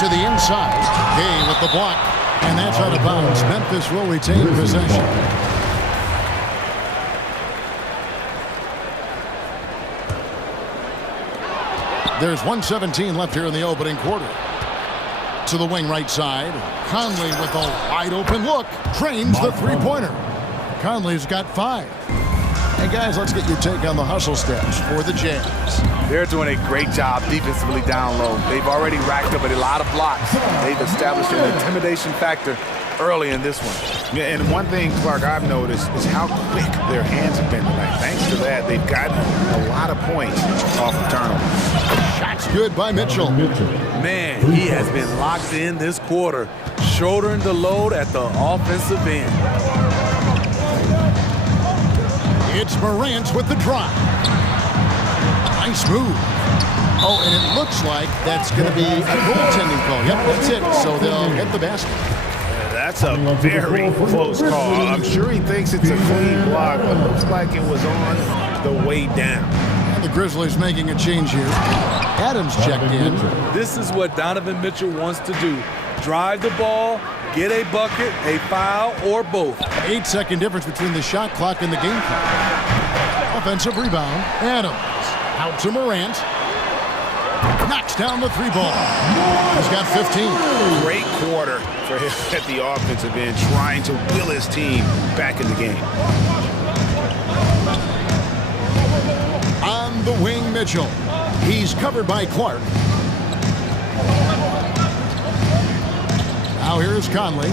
To the inside. Gay with the block. And that's out of bounds. Memphis will retain possession. There's 1:17 left here in the opening quarter. To the wing right side. Conley with a wide open look. Trains the three-pointer. Conley's got 5. Hey, guys, let's get your take on the hustle steps for the Jazz. They're doing a great job defensively down low. They've already racked up a lot of blocks. They've established an intimidation factor early in this one. Yeah, and one thing, Clark, I've noticed is how quick their hands have been tonight. Thanks to that, they've gotten a lot of points off of turnovers. Shots good by Mitchell. Man, he has been locked in this quarter, shouldering the load at the offensive end. It's Morant with the drive. Nice move. Oh, and it looks like that's going to be a goaltending call. Yep, that's it. So they'll hit the basket. That's a very close call. I'm sure he thinks it's a clean block, but looks like it was on the way down. And the Grizzlies making a change here. Adams checked in. This is what Donovan Mitchell wants to do. Drive the ball, get a bucket, a foul, or both. 8-second difference between the shot clock and the game clock. Offensive rebound. Adams out to Morant. Knocks down the three ball. He's got 15. Great quarter for him at the offensive end, trying to will his team back in the game. On the wing, Mitchell. He's covered by Clark. Now here's Conley.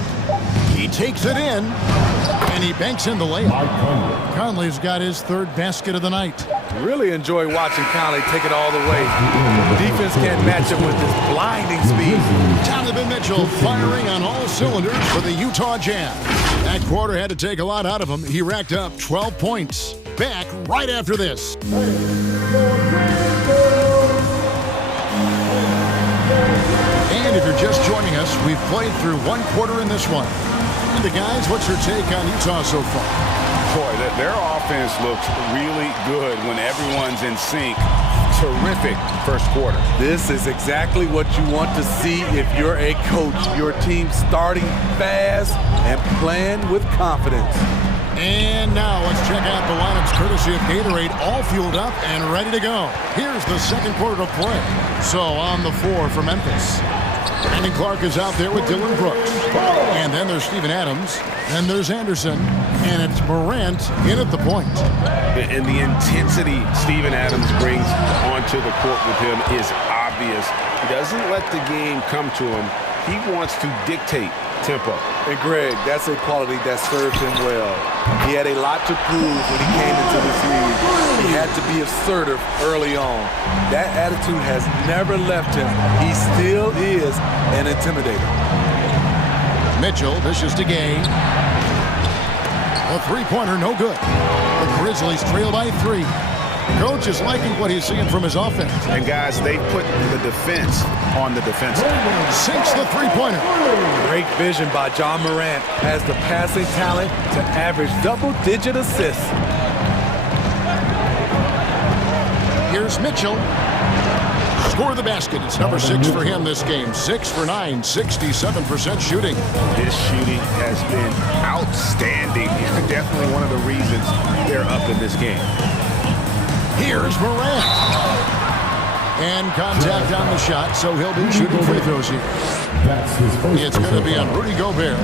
He takes it in, and he banks in the layup. Conley's got his third basket of the night. Really enjoy watching Conley take it all the way. Defense can't match him with his blinding speed. Donovan Mitchell firing on all cylinders for the Utah Jazz. That quarter had to take a lot out of him. He racked up 12 points. Back right after this. And if you're just joining us, we've played through one quarter in this one. And the guys, what's your take on Utah so far? Boy, their offense looks really good when everyone's in sync. Terrific first quarter. This is exactly what you want to see if you're a coach. Your team starting fast and playing with confidence. And now let's check out the lineups courtesy of Gatorade, all fueled up and ready to go. Here's the second quarter of play. So on the floor for Memphis. Brandon Clark is out there with Dylan Brooks. And then there's Steven Adams. Then there's Anderson. And it's Morant in at the point. And the intensity Steven Adams brings onto the court with him is obvious. He doesn't let the game come to him. He wants to dictate tempo. And Greg, that's a quality that served him well. He had a lot to prove when he came into this league. He had to be assertive early on. That attitude has never left him. He still is an intimidator. Mitchell, dishes to Gay. A three-pointer, no good. The Grizzlies trail by 3. Coach is liking what he's seeing from his offense. And guys, they put the defense on the defensive. Sinks the three-pointer. Great vision by John Morant. Has the passing talent to average double-digit assists. Here's Mitchell. Score the basket. It's number 6 for him this game. 6 for 9, 67% shooting. His shooting has been outstanding. Definitely one of the reasons they're up in this game. Here's Morant. And contact on the shot, so he'll be shooting free throws here. It's going to be on Rudy Gobert.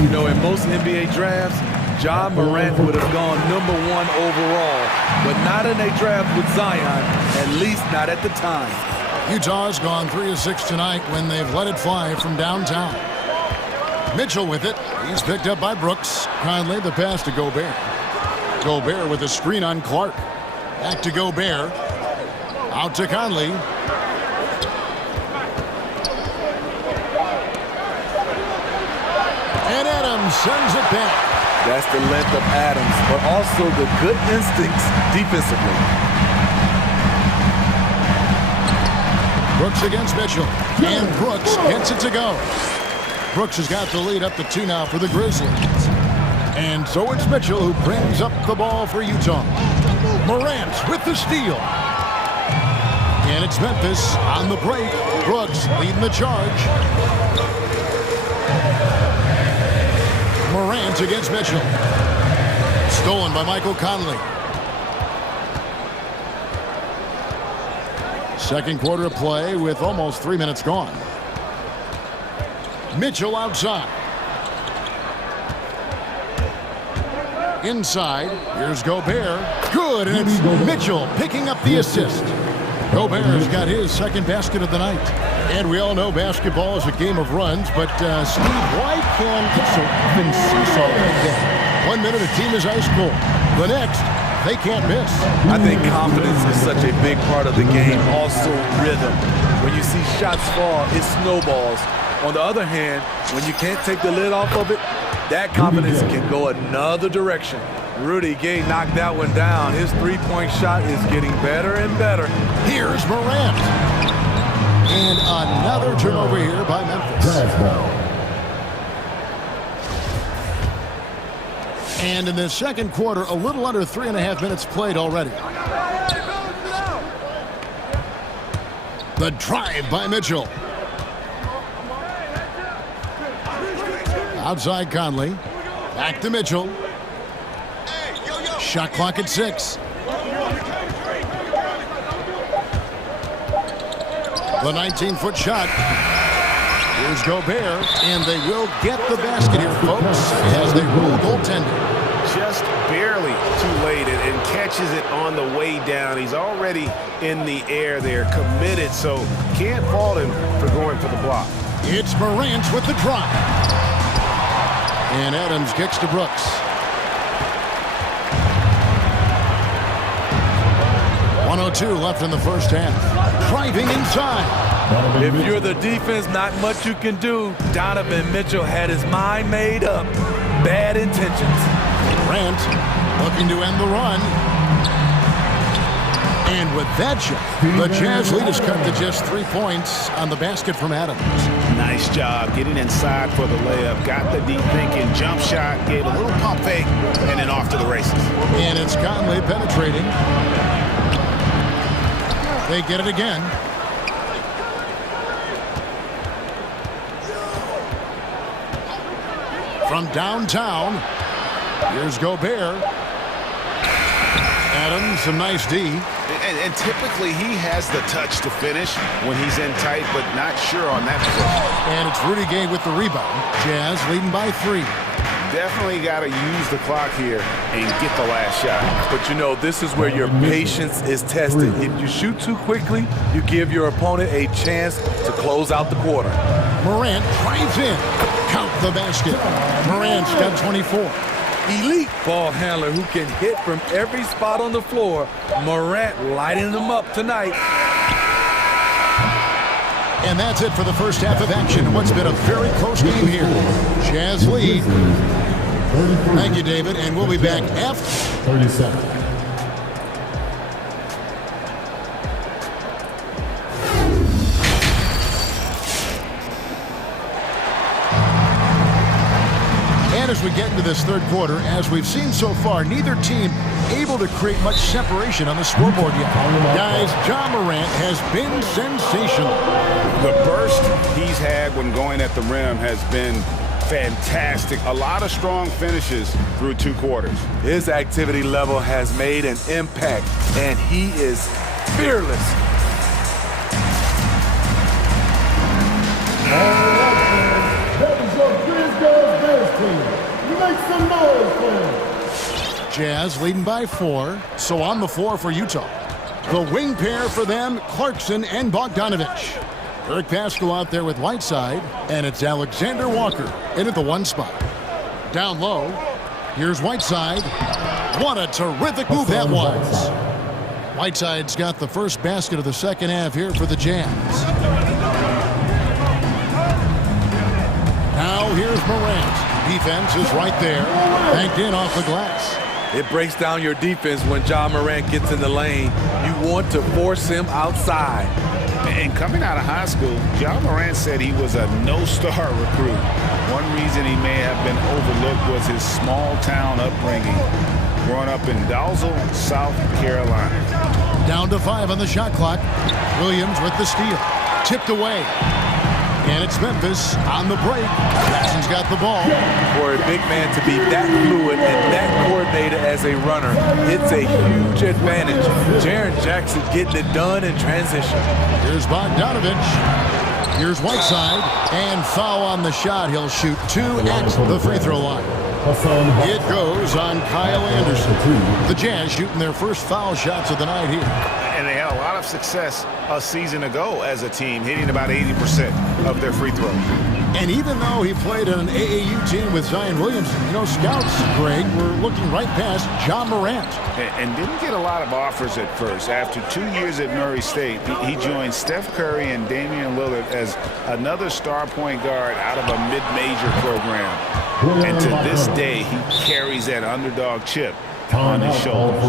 You know, in most NBA drafts, John Morant would have gone number 1 overall, but not in a draft with Zion, at least not at the time. Utah's gone 3 of 6 tonight when they've let it fly from downtown. Mitchell with it. He's picked up by Brooks. Conley, the pass to Gobert. Gobert with a screen on Clark. Back to Gobert. Out to Conley. And Adams sends it back. That's the length of Adams, but also the good instincts defensively. Brooks against Mitchell. And Brooks gets it to go. Brooks has got the lead up to 2 now for the Grizzlies. And so it's Mitchell who brings up the ball for Utah. Morant with the steal. And it's Memphis on the break. Brooks leading the charge. Morant against Mitchell. Stolen by Michael Conley. Second quarter of play with almost 3 minutes gone. Mitchell outside. Inside, here's Gobert. Good, and it's Mitchell picking up the assist. Gobert's got his second basket of the night. And we all know basketball is a game of runs, but Steve, why can it so often seesaw like that? 1 minute a team is ice cold. The next, they can't miss. I think confidence is such a big part of the game. Also rhythm. When you see shots fall, it snowballs. On the other hand, when you can't take the lid off of it, that confidence can go another direction. Rudy Gay knocked that one down. His three-point shot is getting better and better. Here's Morant. And another turnover here by Memphis. And in the second quarter, a little under 3.5 minutes played already. The drive by Mitchell. Outside Conley. Back to Mitchell. Shot clock at 6. The 19-foot shot. Here's Gobert, and they will get the basket here, folks, as they rule goaltending. Just barely too late and catches it on the way down. He's already in the air there, committed, so can't fault him for going for the block. It's Morant with the drop. And Adams kicks to Brooks. .102 left in the first half. Driving inside. If you're the defense, not much you can do. Donovan Mitchell had his mind made up. Bad intentions. Morant looking to end the run. And with that shot, the Jazz lead is cut to just 3 points on the basket from Adams. Nice job getting inside for the layup. Got the deep thinking jump shot, gave a little pump fake, and then off to the races. And it's Conley penetrating. They get it again. From downtown, here's Gobert. Adams, some nice D. And typically he has the touch to finish when he's in tight, but not sure on that position. And it's Rudy Gay with the rebound. Jazz leading by 3. Definitely got to use the clock here and get the last shot. But you know, this is where your patience is tested. If you shoot too quickly, you give your opponent a chance to close out the quarter. Morant drives in. Count the basket. Morant's got 24. Elite ball handler who can hit from every spot on the floor. Morant lighting them up tonight. And that's it for the first half of action. What's been a very close game here. Jazz lead. Thank you, David, and we'll be back after 30 seconds. And as we get into this third quarter, as we've seen so far, neither team able to create much separation on the scoreboard yet. Guys, Ja Morant has been sensational. The burst he's had when going at the rim has been fantastic. A lot of strong finishes through 2 quarters. His activity level has made an impact, and he is fearless. Jazz leading by 4, so on the floor for Utah. The wing pair for them, Clarkson and Bogdanovich. Eric Pascal out there with Whiteside, and it's Alexander Walker in at the 1 spot. Down low, here's Whiteside. What a terrific move that was. Whiteside's got the first basket of the second half here for the Jazz. Now here's Morant. Defense is right there, banked in off the glass. It breaks down your defense when Ja Morant gets in the lane. You want to force him outside. And coming out of high school, Ja Morant said he was a no-star recruit. One reason he may have been overlooked was his small-town upbringing, growing up in Dalzell, South Carolina. Down to 5 on the shot clock. Williams with the steal. Tipped away. And it's Memphis on the break. Jackson's got the ball. For a big man to be that fluid and that coordinated as a runner, it's a huge advantage. Jaren Jackson getting it done in transition. Here's Bogdanovich. Here's Whiteside. And foul on the shot. He'll shoot 2 at the free throw line. It goes on Kyle Anderson. The Jazz shooting their first foul shots of the night here. And they had a lot of success a season ago as a team, hitting about 80% of their free throws. And even though he played on an AAU team with Zion Williamson, you know, scouts, Greg, were looking right past Ja Morant. And didn't get a lot of offers at first. After 2 years at Murray State, he joined Steph Curry and Damian Lillard as another star point guard out of a mid-major program. And to this day, he carries that underdog chip on his shoulders.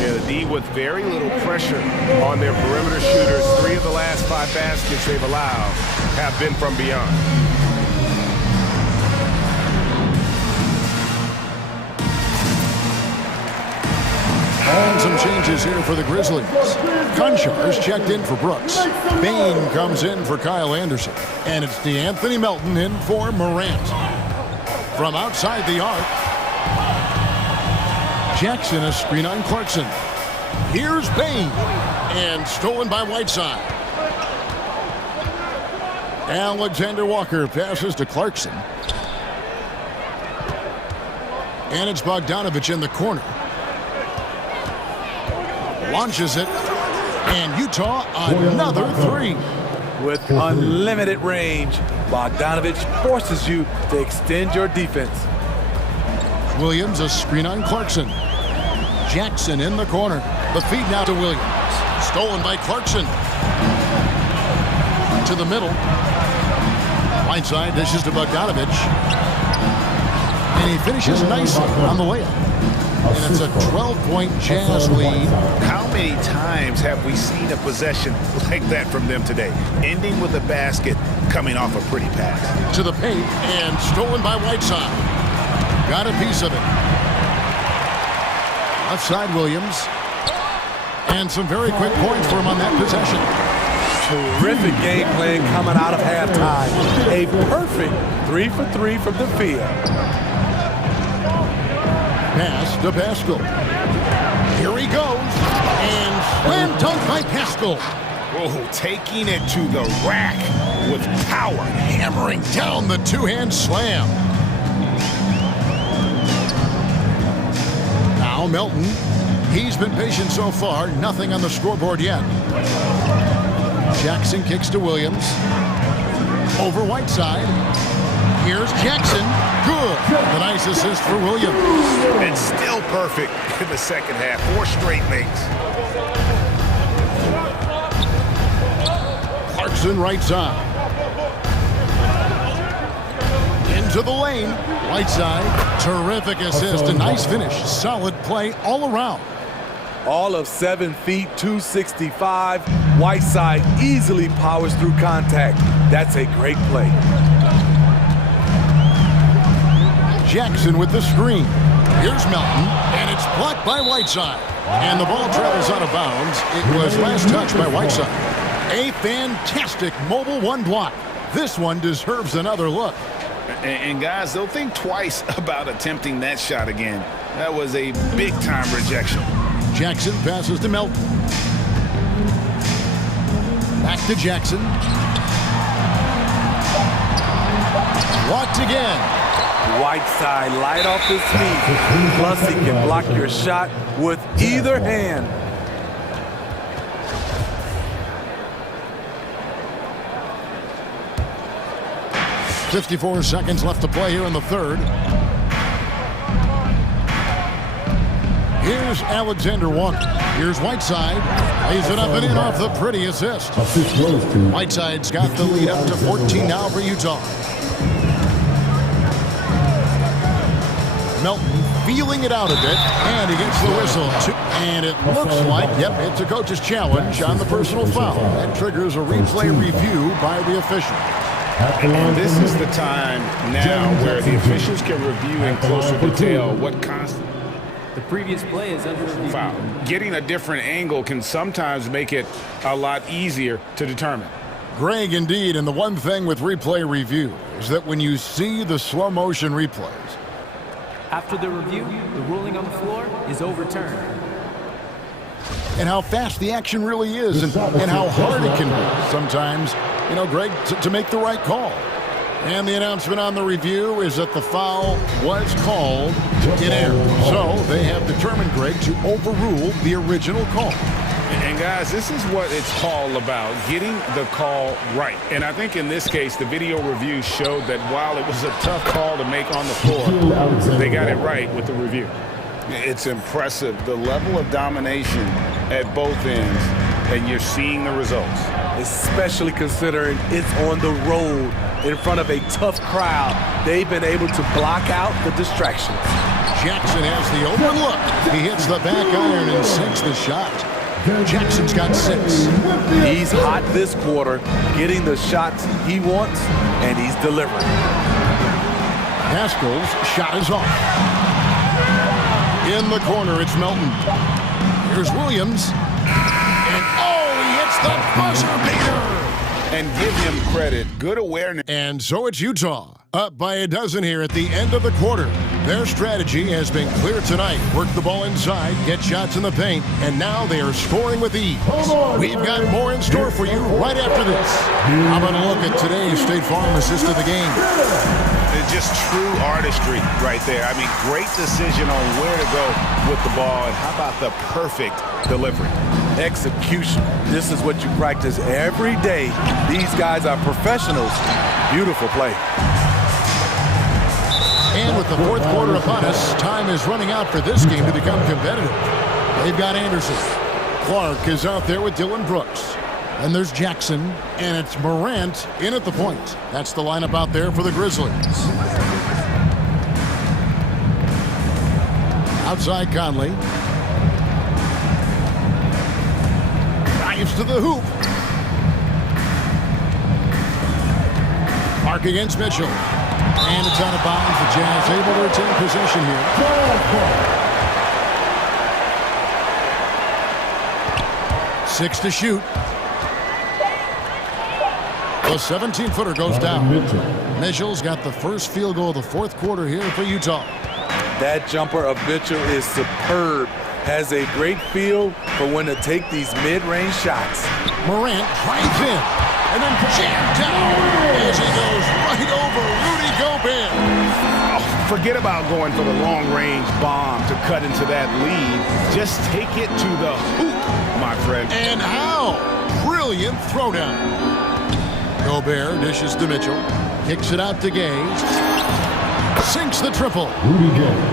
Yeah, the D with very little pressure on their perimeter shooters. 3 of the last 5 baskets they've allowed have been from beyond. changes here for the Grizzlies. Conchar checked in for Brooks. Bain comes in for Kyle Anderson. And it's DeAnthony Melton in for Morant. From outside the arc, Jackson a screen on Clarkson. Here's Bain. And stolen by Whiteside. Alexander Walker passes to Clarkson. And it's Bogdanovich in the corner. Launches it. And Utah another three. With unlimited range, Bogdanovich forces you to extend your defense. Williams a screen on Clarkson. Jackson in the corner. The feed now to Williams. Stolen by Clarkson. To the middle. Whiteside dishes to Bogdanovich. And he finishes nicely on the layup. And it's a 12-point Jazz lead. How many times have we seen a possession like that from them today? Ending with a basket, coming off a pretty pass. To the paint, and stolen by Whiteside. Got a piece of it. Left side Williams. And some very quick points for him on that possession. Terrific game plan coming out of halftime. A perfect 3 for 3 from the field. Pass to Pascal. Here he goes. And slam dunk by Pascal. Oh, taking it to the rack with power. Hammering down the two-hand slam. Now Melton. He's been patient so far. Nothing on the scoreboard yet. Jackson kicks to Williams. Over Whiteside. Here's Jackson. Good. The nice assist for Williams. And still perfect in the second half. 4 straight makes. Clarkson right side. Into the lane. Whiteside. Terrific assist. A nice finish. Solid play all around. All of 7 feet, 265. Whiteside easily powers through contact. That's a great play. Jackson with the screen. Here's Melton, and it's blocked by Whiteside. And the ball travels out of bounds. It was last touched by Whiteside. A fantastic mobile one block. This one deserves another look. And guys, they'll think twice about attempting that shot again. That was a big-time rejection. Jackson passes to Melton. Back to Jackson. Blocked again. Whiteside light off his feet. Plus he can block your shot with either hand. .54 seconds left to play here in the third. Here's Alexander Walker. Here's Whiteside. Lays it up and in off the pretty assist. Whiteside's got the lead up to 14 now for Utah. Melton feeling it out a bit, and he gets the whistle. And it looks like, yep, it's a coach's challenge on the personal foul. That triggers a replay review by the official. And this is the time now where the officials can review in closer detail what constitutes the previous play is under review. Foul. Getting a different angle can sometimes make it a lot easier to determine. Greg, indeed, and the one thing with replay review is that when you see the slow motion replays, after the review, the ruling on the floor is overturned. And how fast the action really is and how hard it can be sometimes, you know, Greg, to make the right call. And the announcement on the review is that the foul was called in error. So they have determined, Greg, to overrule the original call. And guys, this is what it's all about, getting the call right. And I think in this case, the video review showed that while it was a tough call to make on the floor, they got it right with the review. It's impressive, the level of domination at both ends, and you're seeing the results. Especially considering it's on the road in front of a tough crowd. They've been able to block out the distractions. Jackson has the open look. He hits the back iron and sinks the shot. Jackson's got 6. He's hot this quarter, getting the shots he wants, and he's delivering. Pascal's shot is off. In the corner, it's Melton. Here's Williams. And he hits the buzzer beater. And give him credit. Good awareness. And so it's Utah, up by a dozen here at the end of the quarter. Their strategy has been clear tonight. Work the ball inside, get shots in the paint, and now they are scoring with ease. We've got more in store for you right after this. How about a look at today's State Farm assist of the game? It's just true artistry right there. I mean, great decision on where to go with the ball, and how about the perfect delivery? Execution. This is what you practice every day. These guys are professionals. Beautiful play. And with the fourth quarter upon us, time is running out for this game to become competitive. They've got Anderson. Clark is out there with Dylan Brooks. And there's Jackson, and it's Morant in at the point. That's the lineup out there for the Grizzlies. Outside Conley. Dives to the hoop. Mark against Mitchell. And it's out of bounds. The Jazz able to retain possession here. 6 to shoot. The 17-footer goes down. Mitchell's got the first field goal of the fourth quarter here for Utah. That jumper of Mitchell is superb. Has a great feel for when to take these mid-range shots. Morant drives in and then jammed down as he goes right over Rudy Gobert. Oh, forget about going for the long-range bomb to cut into that lead. Just take it to the hoop, my friend. And how? Brilliant throwdown. Gobert dishes to Mitchell. Kicks it out to Gay. Sinks the triple.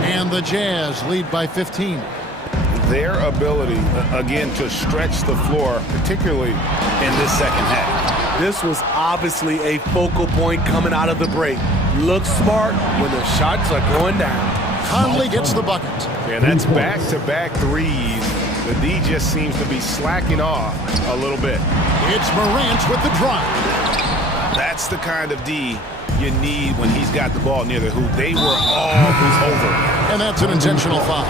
And the Jazz lead by 15. Their ability, again, to stretch the floor, particularly in this second half. This was obviously a focal point coming out of the break. Looks smart when the shots are going down. Conley gets the bucket. Yeah, that's back-to-back threes. The D just seems to be slacking off a little bit. It's Morant with the drive. That's the kind of D you need when he's got the ball near the hoop. They were all over. And that's an intentional foul.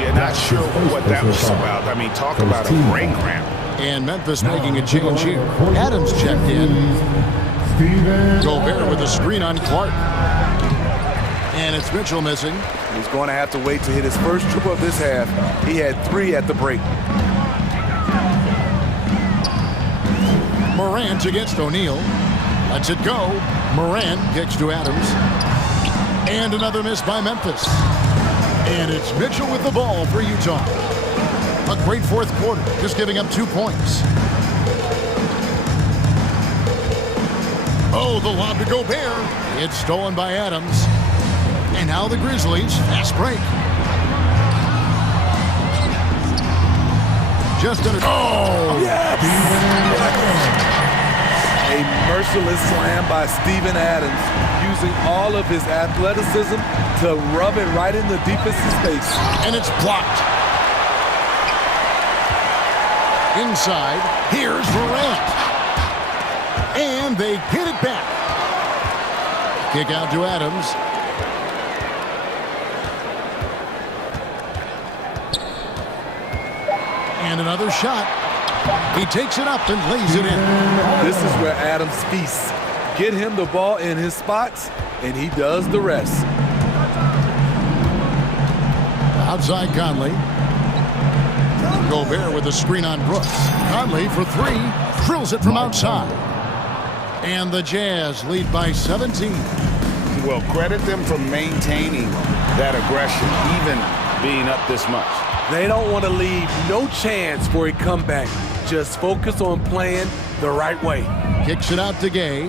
Yeah, not sure what that was about. I mean, talk about a brain cramp. And Memphis making a change here. Adams checked in. Gobert with a screen on Clark. And it's Mitchell missing. He's going to have to wait to hit his first triple of this half. He had 3 at the break. Morant against O'Neal. Lets it go. Morant kicks to Adams. And another miss by Memphis. And it's Mitchell with the ball for Utah. A great fourth quarter, just giving up 2 points. Oh, the lob to Gobert. It's stolen by Adams. And now the Grizzlies, fast break. Just under. Oh! Yes! A merciless slam by Steven Adams, using all of his athleticism to rub it right in the defensive space. And it's blocked. Inside, here's Morant. And they get it back. Kick out to Adams. And another shot. He takes it up and lays it in. This is where Adams feasts. Get him the ball in his spots, and he does the rest. Outside Conley. Gobert with a screen on Brooks. Conley for 3. Drills it from outside. And the Jazz lead by 17. Well, credit them for maintaining that aggression, even being up this much. They don't want to leave no chance for a comeback. Just focus on playing the right way. Kicks it out to Gay.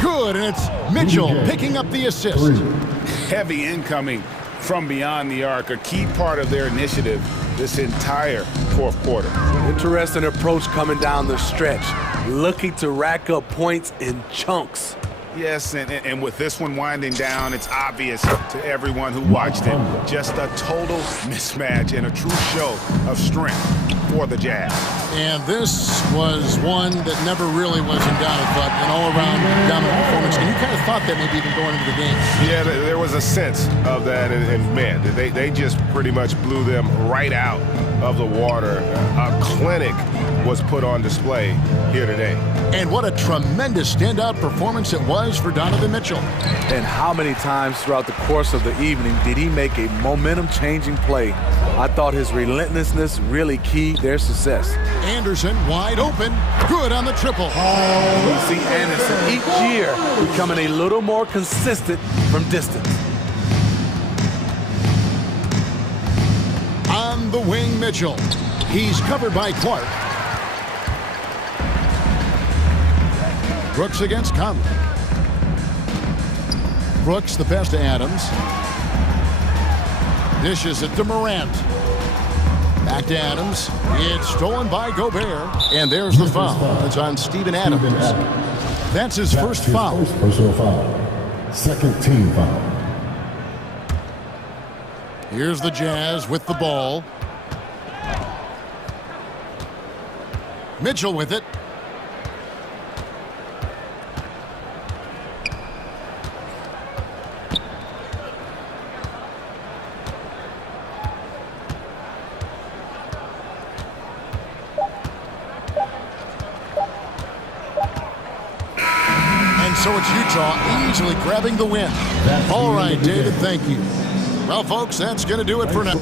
Good, and it's Mitchell picking up the assist. Heavy incoming from beyond the arc, a key part of their initiative this entire fourth quarter. Interesting approach coming down the stretch, looking to rack up points in chunks. Yes, and with this one winding down, it's obvious to everyone who watched it. Just a total mismatch and a true show of strength for the Jazz. And this was one that never really was in doubt, but an all-around dominant performance. And you kind of thought that maybe even going into the game. Yeah, there was a sense of that, and man, they just pretty much blew them right out of the water. A clinic was put on display here today. And what a tremendous standout performance it was for Donovan Mitchell. And how many times throughout the course of the evening did he make a momentum-changing play? I thought his relentlessness really keyed their success. Anderson wide open. Good on the triple. We see Anderson each year becoming a little more consistent from distance. On the wing, Mitchell. He's covered by Clark. Brooks against Conley. Brooks the pass to Adams. Dishes it to Morant. Back to Adams. It's stolen by Gobert. And there's the foul. It's on Steven Adams. That's his first foul. Personal foul. Second team foul. Here's the Jazz with the ball. Mitchell with it. And so it's Utah easily grabbing the win. All right, David, thank you. Well, folks, that's going to do it for now.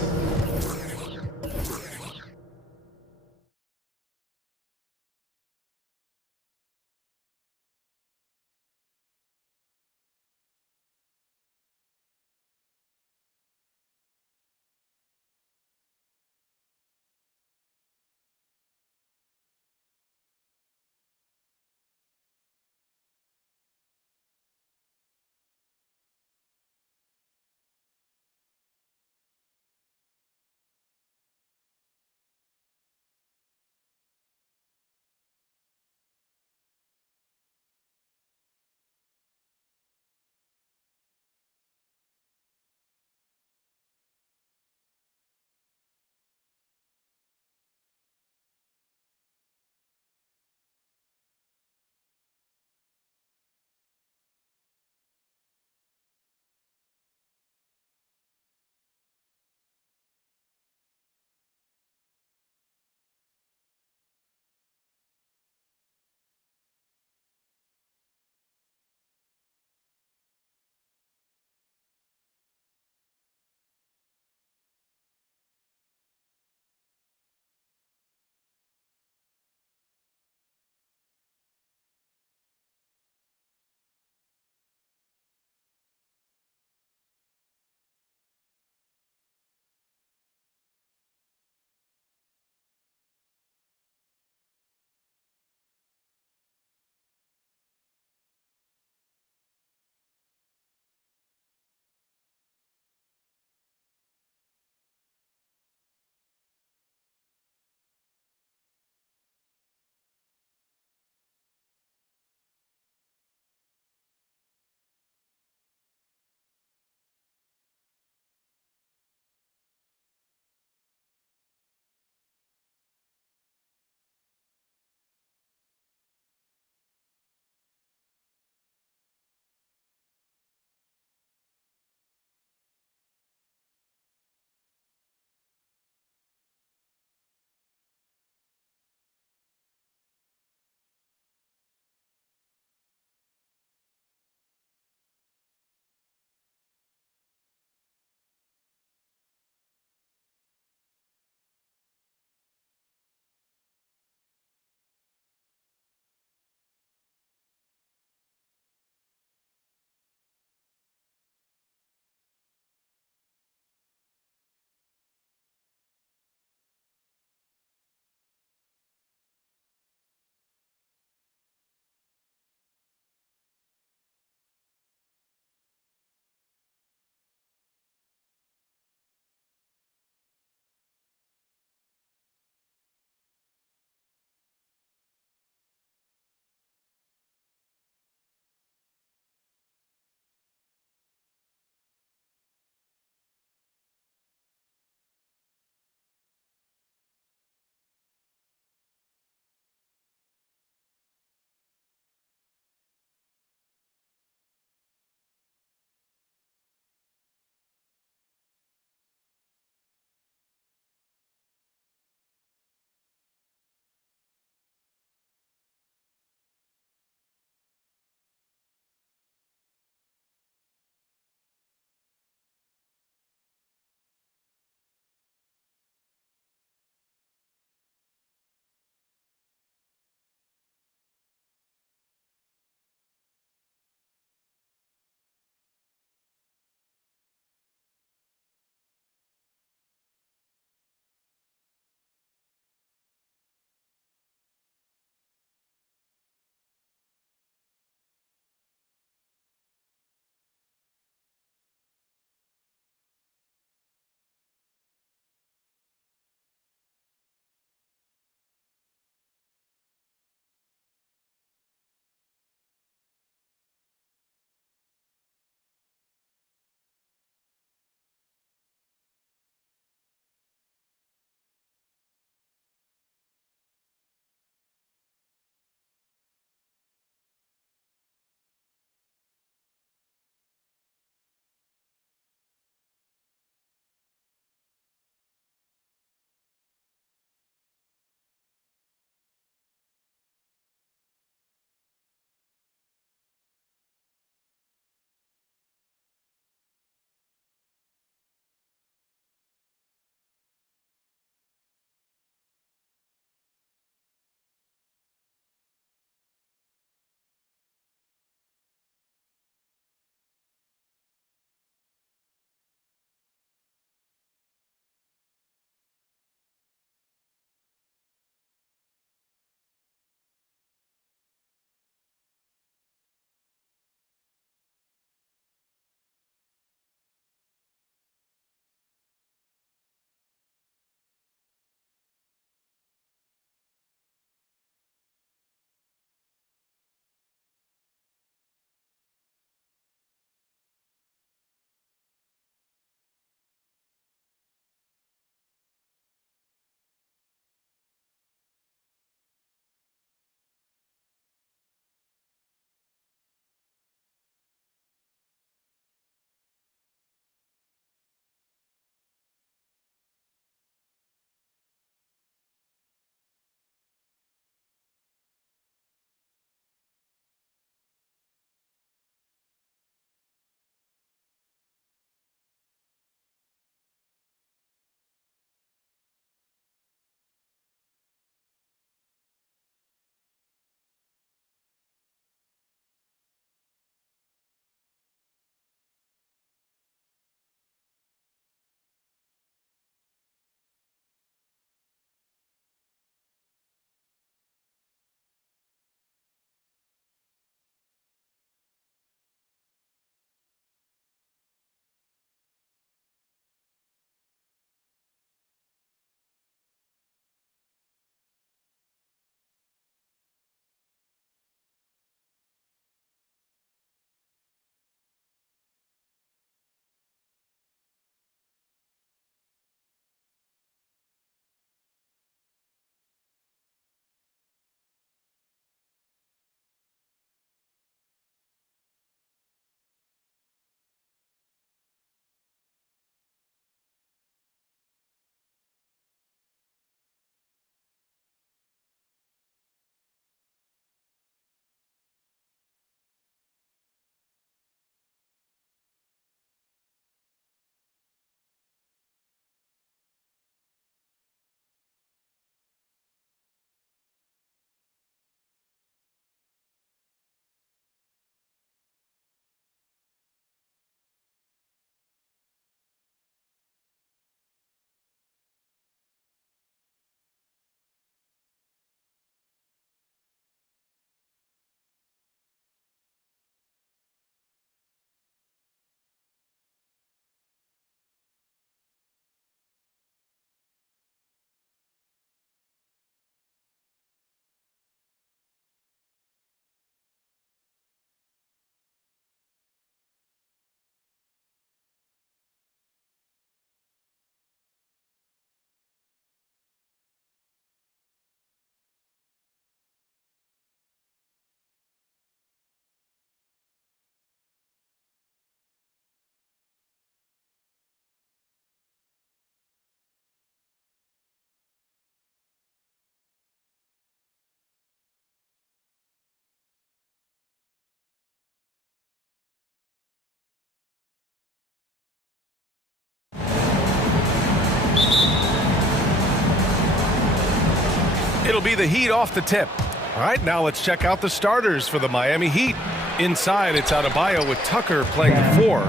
It'll be the Heat off the tip. All right, now let's check out the starters for the Miami Heat. Inside, it's Adebayo with Tucker playing the 4.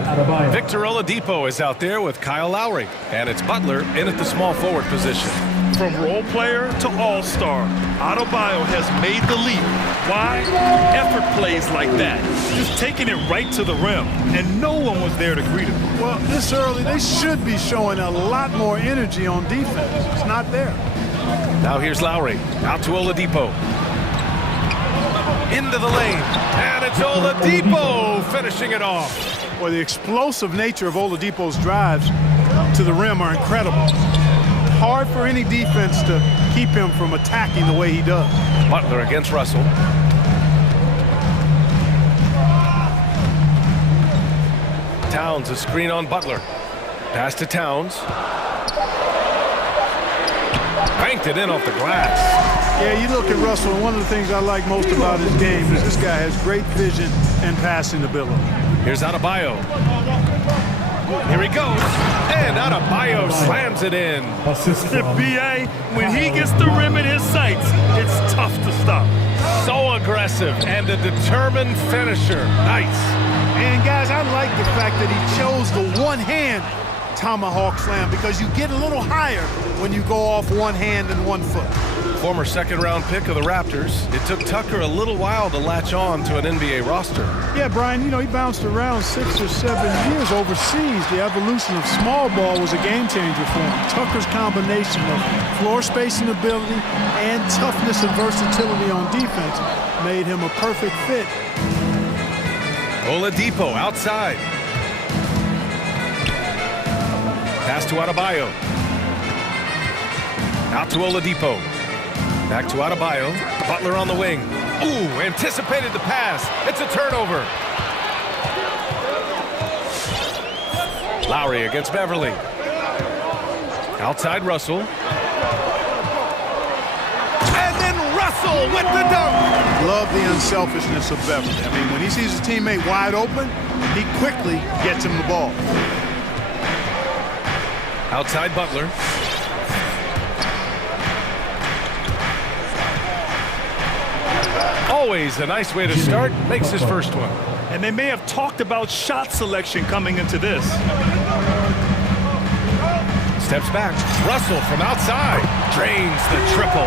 Victor Oladipo is out there with Kyle Lowry. And it's Butler in at the small forward position. From role player to all-star, Adebayo has made the leap. Why? Effort plays like that. Just taking it right to the rim, and no one was there to greet him. Well, this early, they should be showing a lot more energy on defense. It's not there. Now here's Lowry, out to Oladipo. Into the lane, and it's Oladipo finishing it off. Well, the explosive nature of Oladipo's drives to the rim are incredible. Hard for any defense to keep him from attacking the way he does. Butler against Russell. Towns, a screen on Butler. Pass to Towns. Banked it in off the glass. Yeah, you look at Russell, and one of the things I like most about his game is this guy has great vision and passing ability. Here's Adebayo. Here he goes, and Adebayo slams it in. B.A., when he gets the rim in his sights, it's tough to stop. So aggressive and a determined finisher. Nice. And guys, I like the fact that he chose the one-hand tomahawk slam because you get a little higher when you go off one hand and one foot. Former second-round pick of the Raptors, it took Tucker a little while to latch on to an NBA roster. Yeah, Brian, you know, he bounced around 6 or 7 years overseas. The evolution of small ball was a game changer for him. Tucker's combination of floor spacing ability and toughness and versatility on defense made him a perfect fit. Oladipo outside. Pass to Adebayo. Out to Oladipo. Back to Adebayo. Butler on the wing. Ooh, anticipated the pass. It's a turnover. Lowry against Beverly. Outside Russell. And then Russell with the dunk. Love the unselfishness of Beverly. I mean, when he sees his teammate wide open, he quickly gets him the ball. Outside Butler. Always a nice way to start. Makes his first one. And they may have talked about shot selection coming into this. Steps back. Russell from outside. Drains the triple.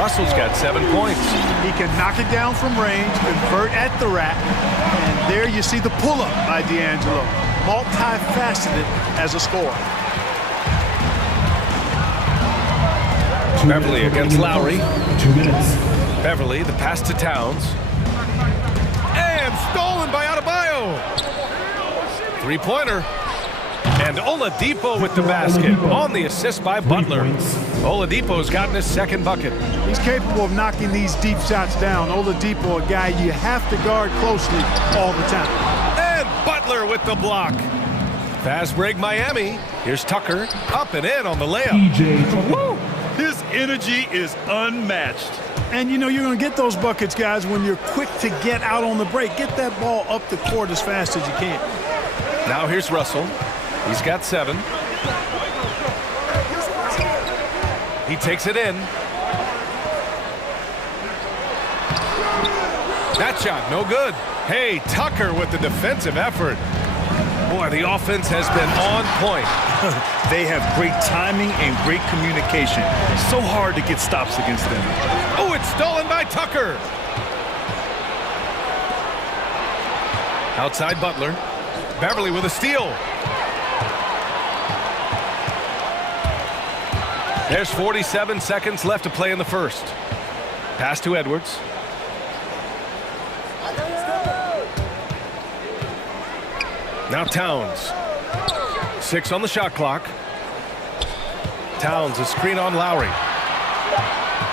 Russell's got 7 points. He can knock it down from range, convert at the rack, and there you see the pull-up by D'Angelo. Multifaceted as a scorer. Beverly against Lowry. 2 minutes. Beverly, the pass to Towns. And stolen by Adebayo. Three-pointer. And Oladipo with the basket on the assist by Butler. Oladipo's gotten his second bucket. He's capable of knocking these deep shots down. Oladipo, a guy you have to guard closely all the time. And Butler with the block. Fast break Miami. Here's Tucker up and in on the layup. Woo! His energy is unmatched. And you know you're going to get those buckets, guys, when you're quick to get out on the break. Get that ball up the court as fast as you can. Now here's Russell. He's got 7. He takes it in. That shot, no good. Hey, Tucker with the defensive effort. Boy, the offense has been on point. They have great timing and great communication. So hard to get stops against them. Oh, it's stolen by Tucker. Outside Butler. Beverly with a steal. There's 47 seconds left to play in the first. Pass to Edwards. Now Towns. 6 on the shot clock. Towns, a screen on Lowry.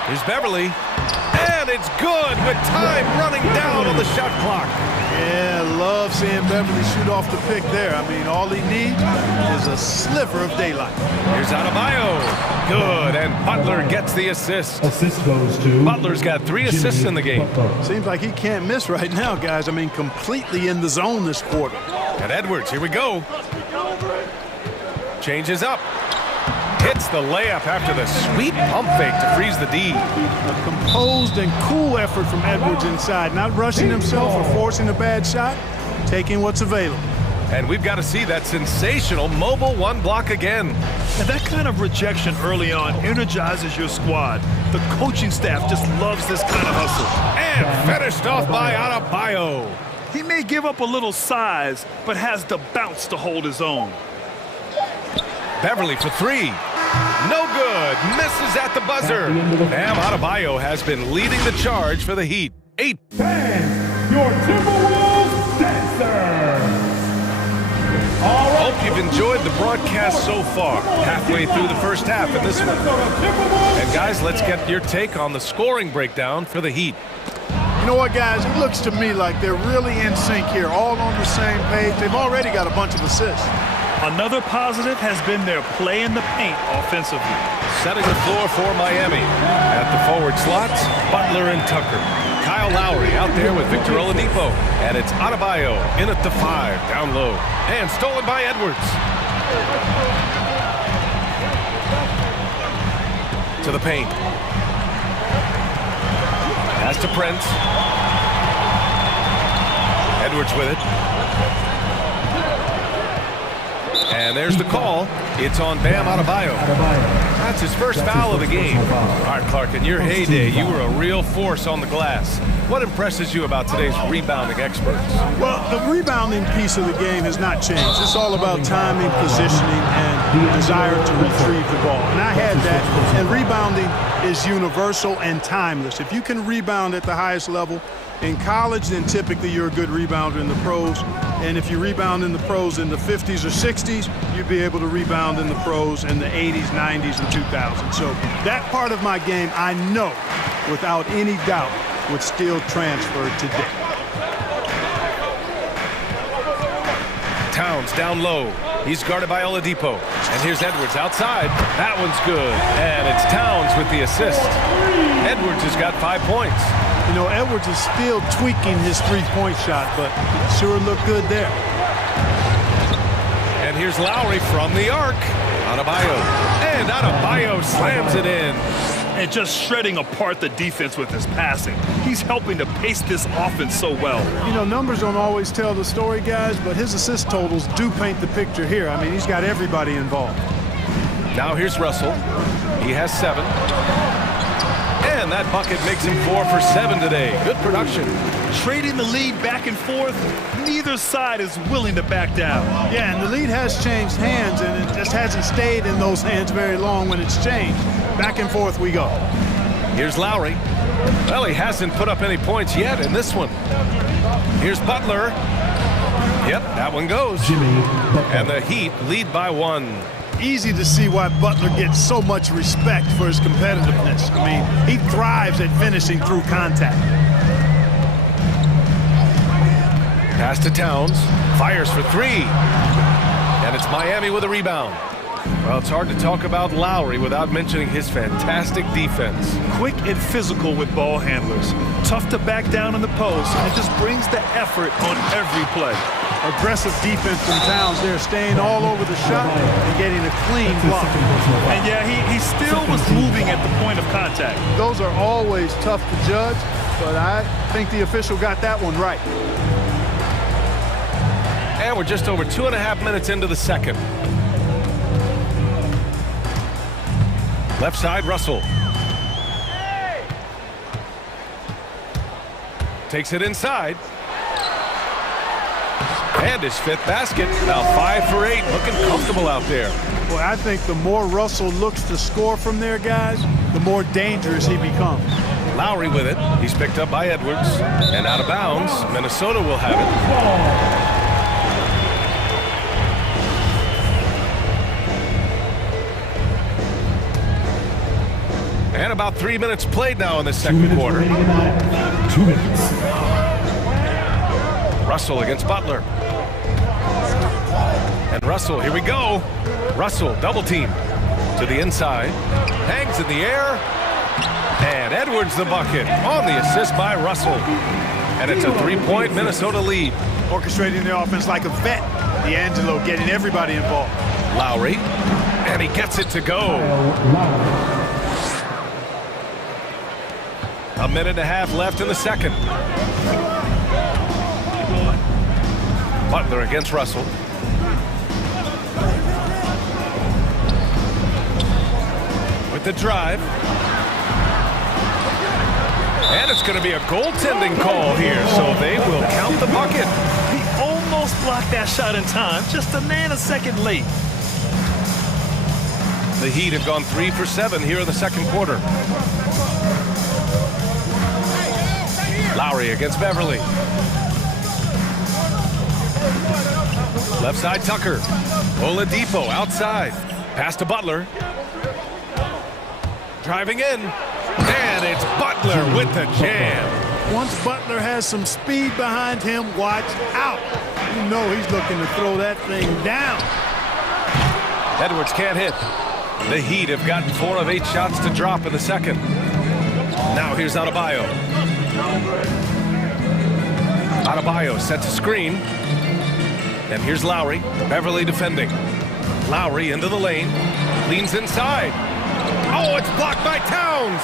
Here's Beverly. And it's good with time running down on the shot clock. Yeah, love seeing Beverly shoot off the pick there. I mean, all he needs is a sliver of daylight. Here's Adebayo. Good, and Butler gets the assist. Assist goes to Butler's got 3 assists in the game. Seems like he can't miss right now, guys. I mean, completely in the zone this quarter. And Edwards, here we go. Changes up. Hits the layup after the sweet pump fake to freeze the D. A composed and cool effort from Edwards inside, not rushing himself or forcing a bad shot, taking what's available. And we've got to see that sensational mobile one block again. And that kind of rejection early on energizes your squad. The coaching staff just loves this kind of hustle. And finished off by Adebayo. He may give up a little size, but has the bounce to hold his own. Beverly for three. No good. Misses at the buzzer. Bam Adebayo has been leading the charge for the Heat. 8. Your Timberwolves dancer. Hope you've enjoyed the broadcast so far. Halfway through the first half in this one. And guys, let's get your take on the scoring breakdown for the Heat. You know what, guys? It looks to me like they're really in sync here, all on the same page. They've already got a bunch of assists. Another positive has been their play in the paint offensively. Setting the floor for Miami. At the forward slots, Butler and Tucker. Kyle Lowry out there with Victor Oladipo. And it's Adebayo in at the 5, down low. And stolen by Edwards. To the paint. Pass to Prince. Edwards with it. And there's the call. It's on Bam Adebayo. That's his first foul of the game. All right, Clark, in your heyday, you were a real force on the glass. What impresses you about today's rebounding experts? Well, the rebounding piece of the game has not changed. It's all about timing, positioning, and desire to retrieve the ball. And I had that. And rebounding is universal and timeless. If you can rebound at the highest level in college, then typically you're a good rebounder in the pros. And if you rebound in the pros in the 50s or 60s, you'd be able to rebound in the pros in the 80s, 90s, and 2000s. So that part of my game, I know, without any doubt, would still transfer today. Towns down low. He's guarded by Oladipo. And here's Edwards outside. That one's good. And it's Towns with the assist. Edwards has got 5 points. You know, Edwards is still tweaking his three-point shot, but sure looked good there. And here's Lowry from the arc. Adebayo. And Adebayo slams it in. And just shredding apart the defense with his passing. He's helping to pace this offense so well. You know, numbers don't always tell the story, guys, but his assist totals do paint the picture here. I mean, he's got everybody involved. Now here's Russell. He has 7. And that bucket makes him 4 for 7 today. Good production. Trading the lead back and forth, neither side is willing to back down. Yeah, and the lead has changed hands, and it just hasn't stayed in those hands very long when it's changed. Back and forth we go. Here's Lowry. Well, he hasn't put up any points yet in this one. Here's Butler. Yep, that one goes. And the Heat lead by 1. Easy to see why Butler gets so much respect for his competitiveness. I mean, he thrives at finishing through contact. Pass to Towns. Fires for 3. And it's Miami with a rebound. Well, it's hard to talk about Lowry without mentioning his fantastic defense. Quick and physical with ball handlers. Tough to back down in the post, and just brings the effort on every play. Aggressive defense from Towns there, staying all over the shot and getting a clean block. And yeah, he still was moving at the point of contact. Those are always tough to judge, but I think the official got that one right. And we're just over 2.5 minutes into the second. Left side, Russell. Takes it inside. And his 5th basket. Now 5 for 8. Looking comfortable out there. Boy, I think the more Russell looks to score from there, guys, the more dangerous he becomes. Lowry with it. He's picked up by Edwards. And out of bounds. Minnesota will have it. And about 3 minutes played now in the second quarter. 2 minutes. Russell against Butler. And Russell, here we go. Russell, double team to the inside. Hangs in the air. And Edwards the bucket on the assist by Russell. And it's a 3-point Minnesota lead. Orchestrating the offense like a vet. D'Angelo getting everybody involved. Lowry. And he gets it to go. A minute and a half left in the second. Butler against Russell. With the drive. And it's going to be a goaltending call here, so they will count the bucket. He almost blocked that shot in time, just a nanosecond late. The Heat have gone 3 for 7 here in the second quarter. Lowry against Beverly. Left side Tucker. Oladipo outside. Pass to Butler. Driving in. And it's Butler with the jam. Once Butler has some speed behind him, watch out. You know he's looking to throw that thing down. Edwards can't hit. The Heat have gotten 4 of 8 shots to drop in the second. Now here's Adebayo. Adebayo sets a screen. And here's Lowry. Beverly defending. Lowry into the lane. Leans inside. Oh, it's blocked by Towns.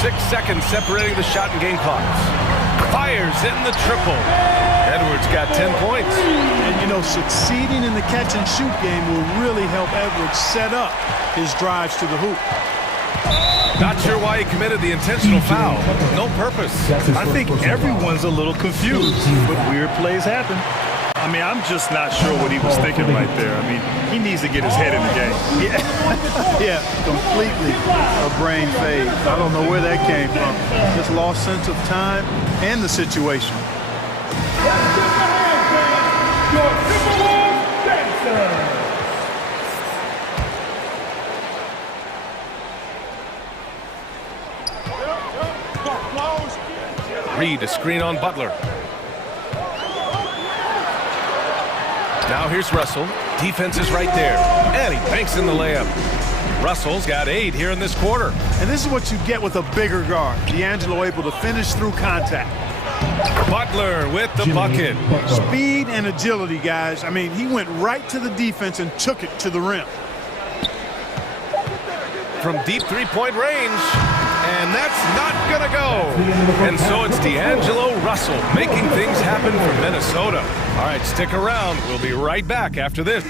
6 seconds separating the shot and game clocks. Fires in the triple. Edwards got 10 points. And you know, succeeding in the catch and shoot game will really help Edwards set up his drives to the hoop. Not sure why he committed the intentional foul. No purpose. I think everyone's a little confused, but weird plays happen. I mean, I'm just not sure what he was thinking right there. I mean, he needs to get his head in the game. Yeah, completely a brain phase. I don't know where that came from. Just lost sense of time and the situation. Reed a screen on Butler. Now here's Russell. Defense is right there. And he banks in the layup. Russell's got 8 here in this quarter. And this is what you get with a bigger guard. D'Angelo able to finish through contact. Butler with the bucket. Speed and agility, guys. I mean, he went right to the defense and took it to the rim. From deep three-point range. And that's not going to go. And so it's D'Angelo Russell making things happen for Minnesota. All right, stick around. We'll be right back after this.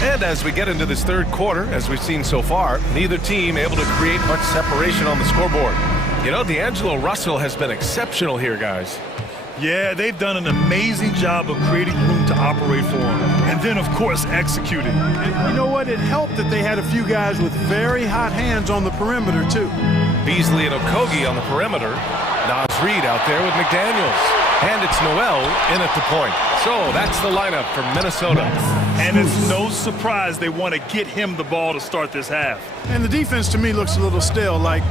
And as we get into this third quarter, as we've seen so far, neither team able to create much separation on the scoreboard. You know, D'Angelo Russell has been exceptional here, guys. Yeah, they've done an amazing job of creating room to operate for him. And then, of course, executing. And you know what? It helped that they had a few guys with very hot hands on the perimeter, too. Beasley and Okogie on the perimeter. Nas Reed out there with McDaniels. And it's Noel in at the point. So that's the lineup for Minnesota. And it's no surprise they want to get him the ball to start this half. And the defense to me looks a little stale, like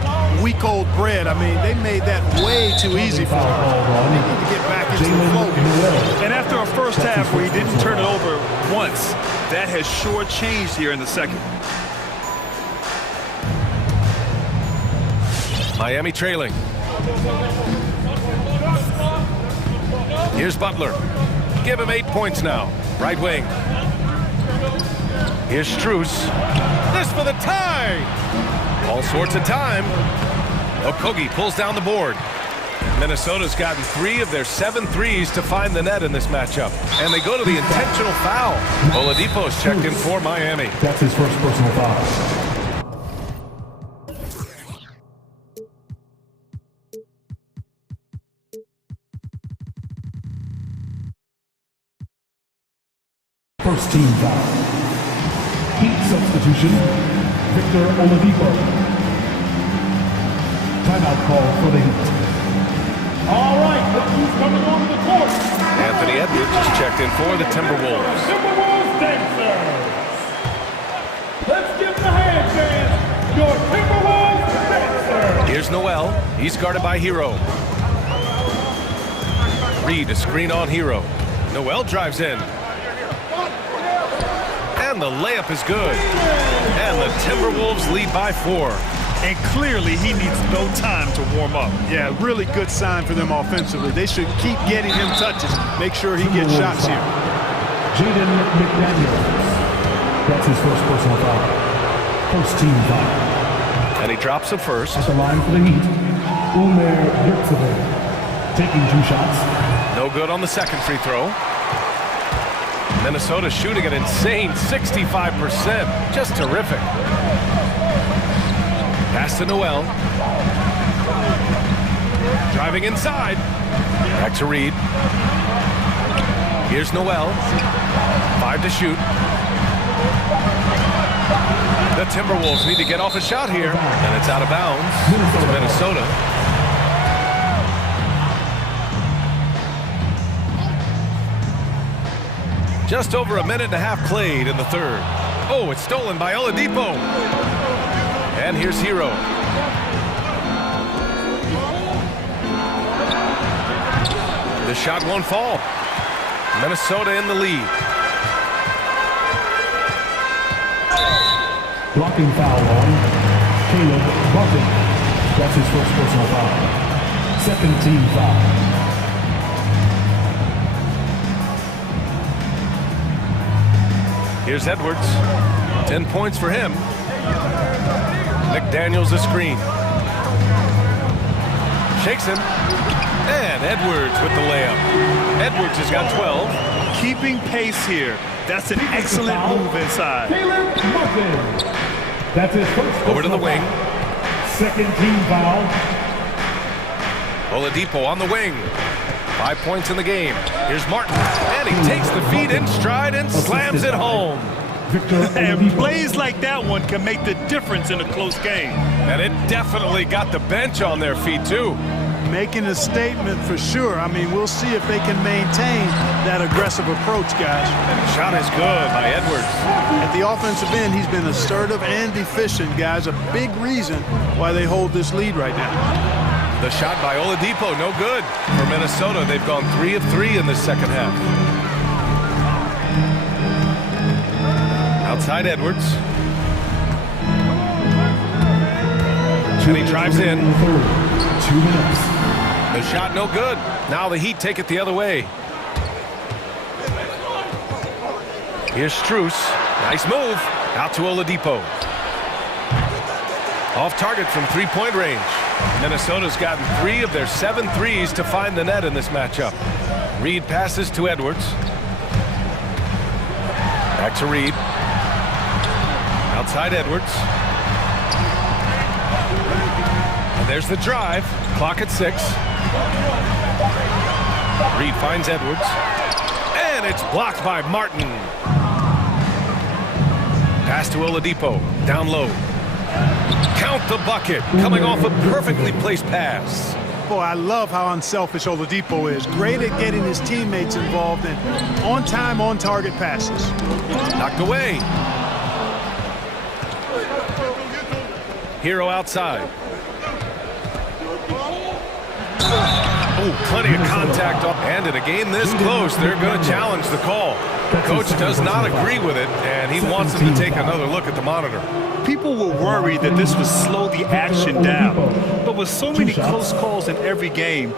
week-old bread. I mean, they made that way too easy for him. They need to get back into the flow. And after a first half where he didn't turn it over once, that has sure changed here in the second. Miami trailing. Here's Butler. Give him 8 points now. Right wing. Here's Strus. This for the tie. All sorts of time. Okogie pulls down the board. Minnesota's gotten 3 of their 7 threes to find the net in this matchup. And they go to the intentional foul. Oladipo's checked in for Miami. That's his first personal foul. First team foul. Heat substitution, Victor Oladipo. Timeout call for the Heat. All right, look who's coming onto the court. Anthony Edwards is checked in for the Timberwolves. Timberwolves dancers. Let's give them a hand, fans. Your Timberwolves dancers. Here's Noel. He's guarded by Hero. Reed a screen on Hero. Noel drives in. And the layup is good. And the Timberwolves lead by 4. And clearly he needs no time to warm up. Yeah, really good sign for them offensively. They should keep getting him touches. Make sure he gets shots here. Jaden McDaniels. That's his first personal foul. First team foul. And he drops it first. At the line for the Heat, Umer Yurtsever, taking 2 shots. No good on the second free throw. Minnesota shooting an insane 65%. Just terrific. Pass to Noel. Driving inside. Back to Reed. Here's Noel. 5 to shoot. The Timberwolves need to get off a shot here. And it's out of bounds to Minnesota. Just over a minute and a half played in the third. Oh, it's stolen by Oladipo. And here's Hero. The shot won't fall. Minnesota in the lead. Blocking foul on Caleb Barton. That's his first personal foul. Second team foul. Here's Edwards. 10 points for him. McDaniels a screen. Shakes him. And Edwards with the layup. Edwards has got 12. Keeping pace here. That's an excellent move inside. That's his first. Over to the wing. Second team foul. Oladipo on the wing. 5 points in the game. Here's Martin. And he takes the feed in stride and slams it home. And plays like that one can make the difference in a close game. And it definitely got the bench on their feet, too. Making a statement for sure. I mean, we'll see if they can maintain that aggressive approach, guys. Shot is good by Edwards. At the offensive end, he's been assertive and efficient, guys. A big reason why they hold this lead right now. The shot by Oladipo, no good. For Minnesota, they've gone 3 of 3 in the second half. Outside Edwards. And he drives in. 2 minutes. The shot no good. Now the Heat take it the other way. Here's Strus. Nice move. Out to Oladipo. Off target from 3-point range. Minnesota's gotten 3 of their 7 threes to find the net in this matchup. Reed passes to Edwards. Back to Reed. Outside Edwards. And there's the drive. Clock at 6. Reed finds Edwards. And it's blocked by Martin. Pass to Oladipo. Down low. Count the bucket. Coming off a perfectly placed pass. Boy, I love how unselfish Oladipo is. Great at getting his teammates involved in on-time, on-target passes. Knocked away. Hero outside. Oh, plenty of contact. And in a game this close, they're going to challenge the call. Coach does not agree with it, and he wants them to take another look at the monitor. People were worried that this would slow the action down. But with so many close calls in every game,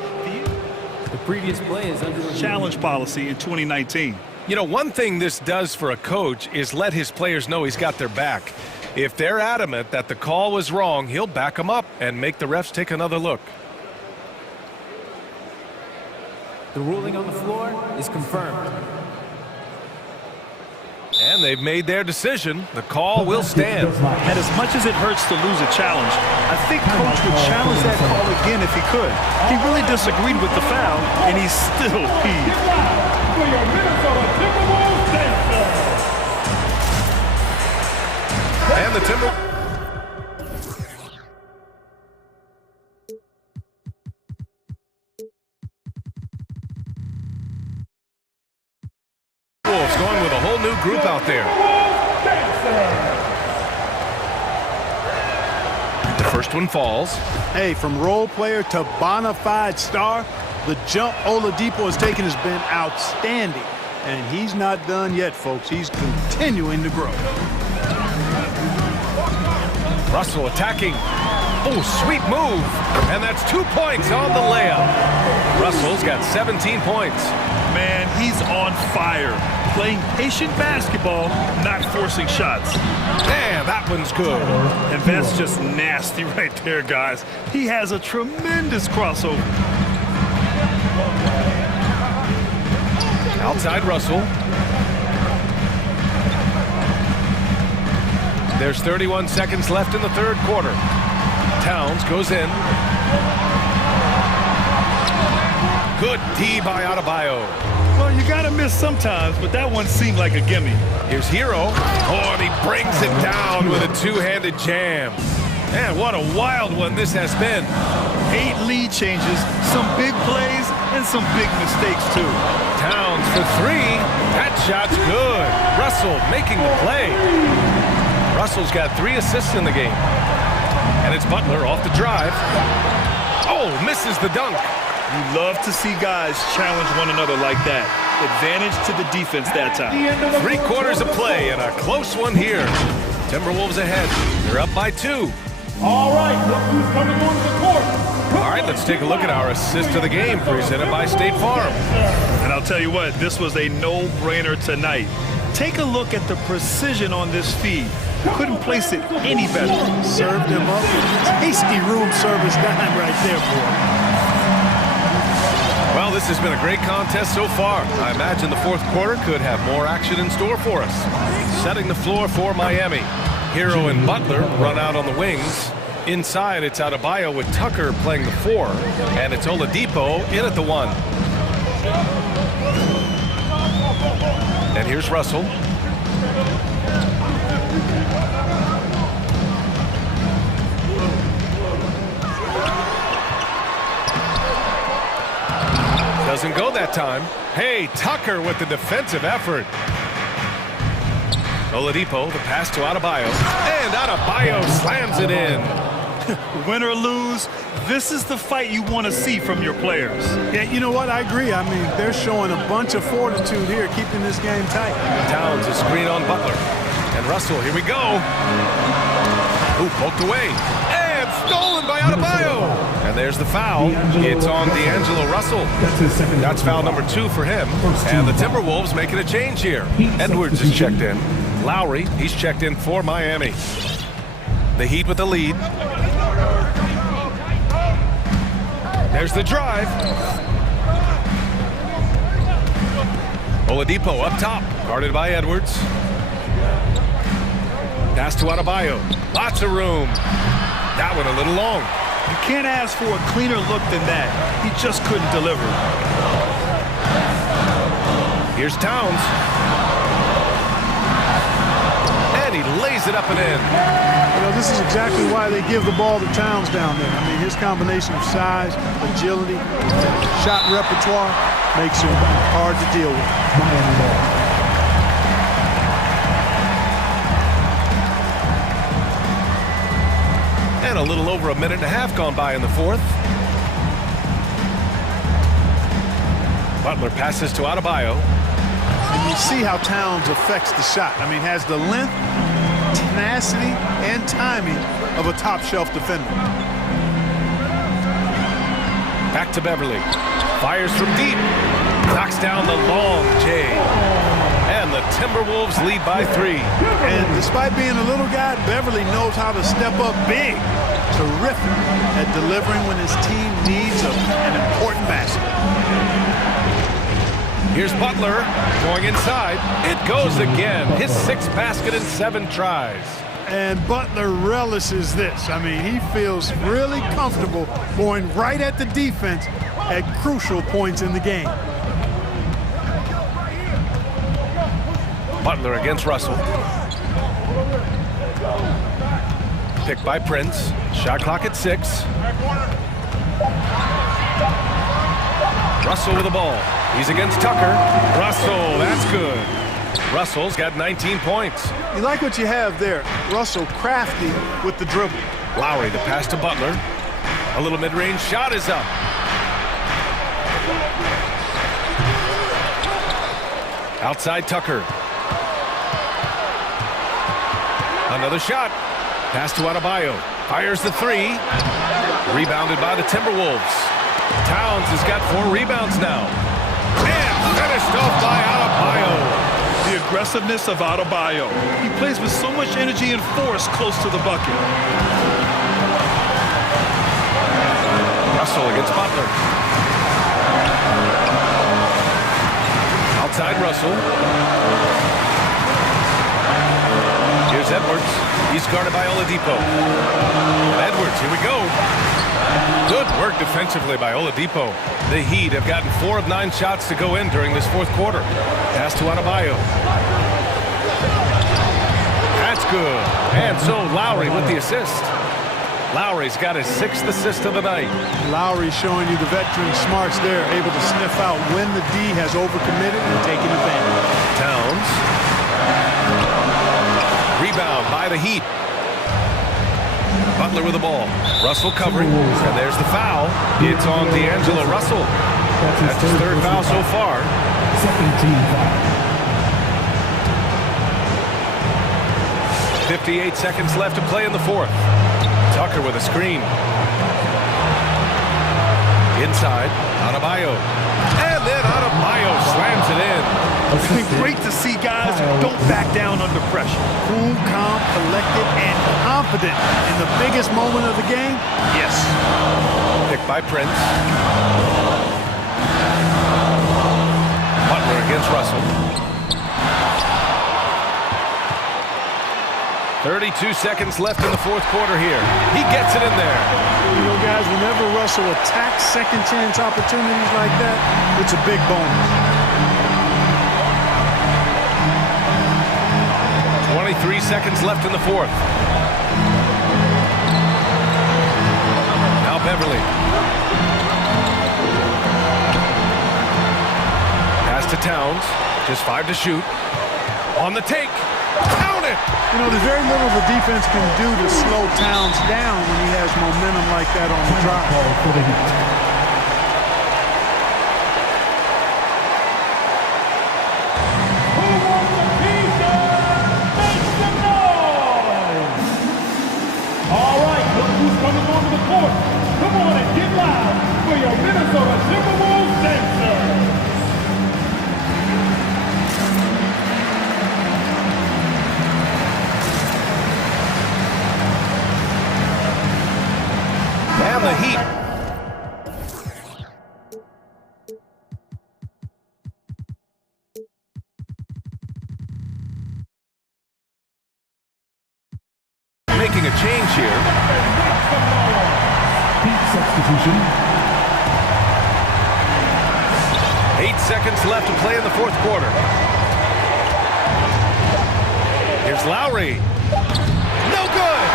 the previous play is under challenge policy in 2019. You know, one thing this does for a coach is let his players know he's got their back. If they're adamant that the call was wrong, he'll back them up and make the refs take another look. The ruling on the floor is confirmed. And they've made their decision. The call will stand. And as much as it hurts to lose a challenge, I think Coach would challenge that call again if he could. He really disagreed with the foul, and he's still peeved. And the Timberwolves going with a whole new group out there. The first one falls. Hey, from role player to bona fide star, the jump Oladipo has taken has been outstanding. And he's not done yet, folks. He's continuing to grow. Russell attacking. Oh, sweet move. And that's 2 points on the layup. Russell's got 17 points. Man, he's on fire. Playing patient basketball, not forcing shots. Man, that one's good. And that's just nasty right there, guys. He has a tremendous crossover. Outside Russell. There's 31 seconds left in the third quarter. Towns goes in. Good D by Adebayo. Well, you gotta miss sometimes, but that one seemed like a gimme. Here's Hero. Oh, and he brings it down with a two-handed jam. Man, what a wild one this has been. 8 lead changes, some big plays, and some big mistakes, too. Towns for 3. That shot's good. Russell making the play. Russell's got 3 assists in the game. And it's Butler off the drive. Oh, misses the dunk. You love to see guys challenge one another like that. Advantage to the defense that time. 3 quarters of play and a close one here. Timberwolves ahead. They're up by 2. All right, look who's coming onto the court. All right, let's take a look at our assist of the game presented by State Farm. And I'll tell you what, this was a no-brainer tonight. Take a look at the precision on this feed. Couldn't place it any better. Served him up. Tasty room service dime right there, boy. Well, this has been a great contest so far. I imagine the fourth quarter could have more action in store for us. Setting the floor for Miami. Hero and Butler run out on the wings. Inside, it's Adebayo with Tucker playing the 4. And it's Oladipo in at the 1. And here's Russell. Doesn't go that time. Hey, Tucker with the defensive effort. Oladipo, the pass to Adebayo. And Adebayo slams it in. Win or lose, this is the fight you want to see from your players. Yeah, you know what? I agree. I mean, they're showing a bunch of fortitude here, keeping this game tight. Towns a screen on Butler. And Russell, here we go. Ooh, poked away. And stolen by Adebayo. And there's the foul. It's on D'Angelo Russell. That's foul number 2 for him. And the Timberwolves making a change here. Edwards is checked in. Lowry, he's checked in for Miami. The Heat with the lead. There's the drive. Oladipo up top, guarded by Edwards. Pass to Adebayo. Lots of room. That one a little long. You can't ask for a cleaner look than that. He just couldn't deliver. Here's Towns. And he lays it up and in. You know, this is exactly why they give the ball to Towns down there. I mean, his combination of size, agility, shot repertoire makes him hard to deal with. And a little over a minute and a half gone by in the fourth. Butler passes to Adebayo. And you see how Towns affects the shot. I mean, has the length, tenacity, and timing of a top-shelf defender. Back to Beverly. Fires from deep. Knocks down the long J. And the Timberwolves lead by 3. And despite being a little guy, Beverly knows how to step up big. Terrific at delivering when his team needs an important basket. Here's Butler going inside. It goes again. His 6th basket in 7 tries. And Butler relishes this. I mean, he feels really comfortable going right at the defense at crucial points in the game. Butler against Russell. Picked by Prince. Shot clock at 6. Russell with the ball. He's against Tucker. Russell, that's good. Russell's got 19 points. You like what you have there. Russell crafty with the dribble. Lowry, the pass to Butler. A little mid-range shot is up. Outside Tucker. Another shot. Pass to Adebayo. Fires the three. Rebounded by the Timberwolves. Towns has got 4 rebounds now. And finished off by Adebayo. The aggressiveness of Adebayo. He plays with so much energy and force close to the bucket. Russell against Butler. Outside Russell. Here's Edwards. He's guarded by Oladipo. Edwards, here we go. Good work defensively by Oladipo. The Heat have gotten 4 of 9 shots to go in during this fourth quarter. Pass to Adebayo. That's good. And so Lowry with the assist. Lowry's got his 6th assist of the night. Lowry showing you the veteran smarts there, able to sniff out when the D has overcommitted and taking advantage. Towns. Rebound by the Heat. Butler with the ball. Russell covering. And there's the foul. It's on D'Angelo Russell. That's his 3rd foul so far. Second team foul. 58 seconds left to play in the 4th. Tucker with a screen. Inside. Adebayo. And then Adebayo slams it in. It's been great to see guys who don't back down under pressure. Cool, calm, collected, and confident in the biggest moment of the game. Yes. Picked by Prince. Butler against Russell. 32 seconds left in the 4th quarter here. He gets it in there. You know, guys, whenever Russell attacks second chance opportunities like that, it's a big bonus. 23 seconds left in the 4th. Now Beverly. Pass to Towns. Just 5 to shoot. On the take. Count it! You know, there's very little the defense can do to slow Towns down when he has momentum like that on the drive. Come on and get loud for your Minnesota Timberwolves dancers. And the Heat. Making a change here. Substitution. 8 seconds left to play in the 4th quarter. Here's Lowry. No good!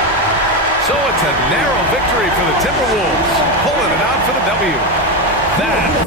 So it's a narrow victory for the Timberwolves, pulling it out for the W. That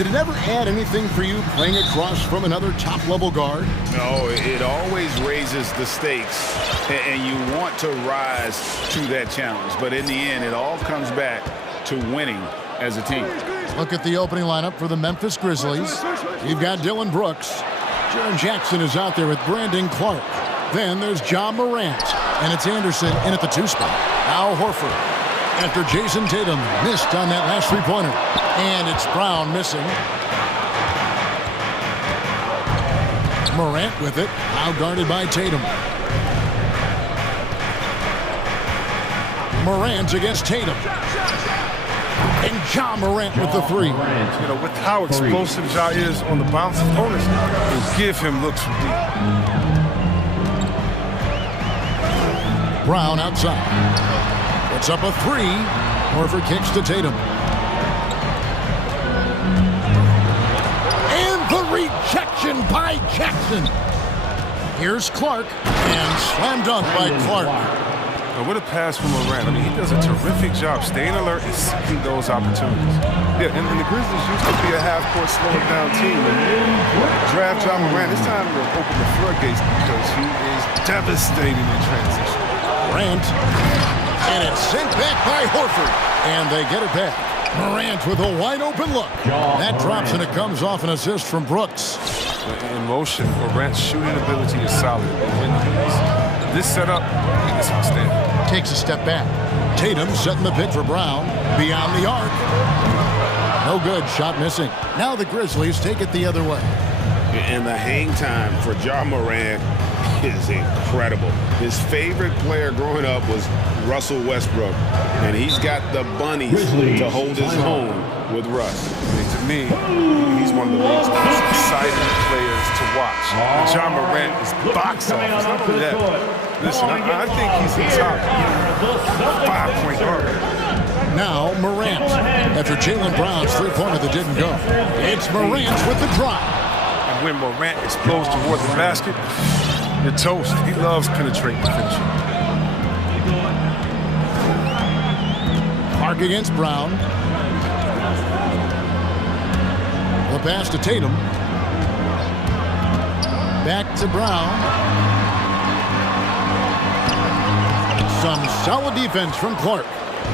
Did it ever add anything for you playing across from another top-level guard? No, it always raises the stakes, and you want to rise to that challenge. But in the end, it all comes back to winning as a team. Look at the opening lineup for the Memphis Grizzlies. You've got Dylan Brooks. Jaren Jackson is out there with Brandon Clark. Then there's John Morant, and it's Anderson in at the 2 spot. Al Horford. After Jason Tatum missed on that last three-pointer. And it's Brown missing. Morant with it, now guarded by Tatum. Morant against Tatum. And John Morant with the 3. You know, with how explosive Ja is on the bounce, opponents will give him looks from deep. Brown outside. Puts up a 3. Horford kicks to Tatum. And the rejection by Jackson. Here's Clark. And slam dunk by Clark. What a pass from Morant. I mean, he does a terrific job staying alert and seeking those opportunities. Yeah, and the Grizzlies used to be a half-court slow-down team. And draft Ja Morant, it's time to open the floodgates because he is devastating in transition. Morant. And it's sent back by Horford. And they get it back. Morant with a wide-open look. That drops, and it comes off an assist from Brooks. In motion, Morant's shooting ability is solid. This setup is outstanding. Takes a step back. Tatum setting the pick for Brown. Beyond the arc. No good. Shot missing. Now the Grizzlies take it the other way. And the hang time for Ja Morant is incredible. His favorite player growing up was Russell Westbrook. And he's got the bunnies to hold his own with Russ. To me, he's one of the league's most exciting players to watch. And Ja Morant is box office. Not only that, listen, I think he's the top 5-point guard. Now Morant. After Jaylen Brown's three-pointer that didn't go. It's Morant with the drive. And when Morant explodes toward the basket, you're toast. He loves penetrating the finisher. Clark against Brown. The pass to Tatum. Back to Brown. Some solid defense from Clark.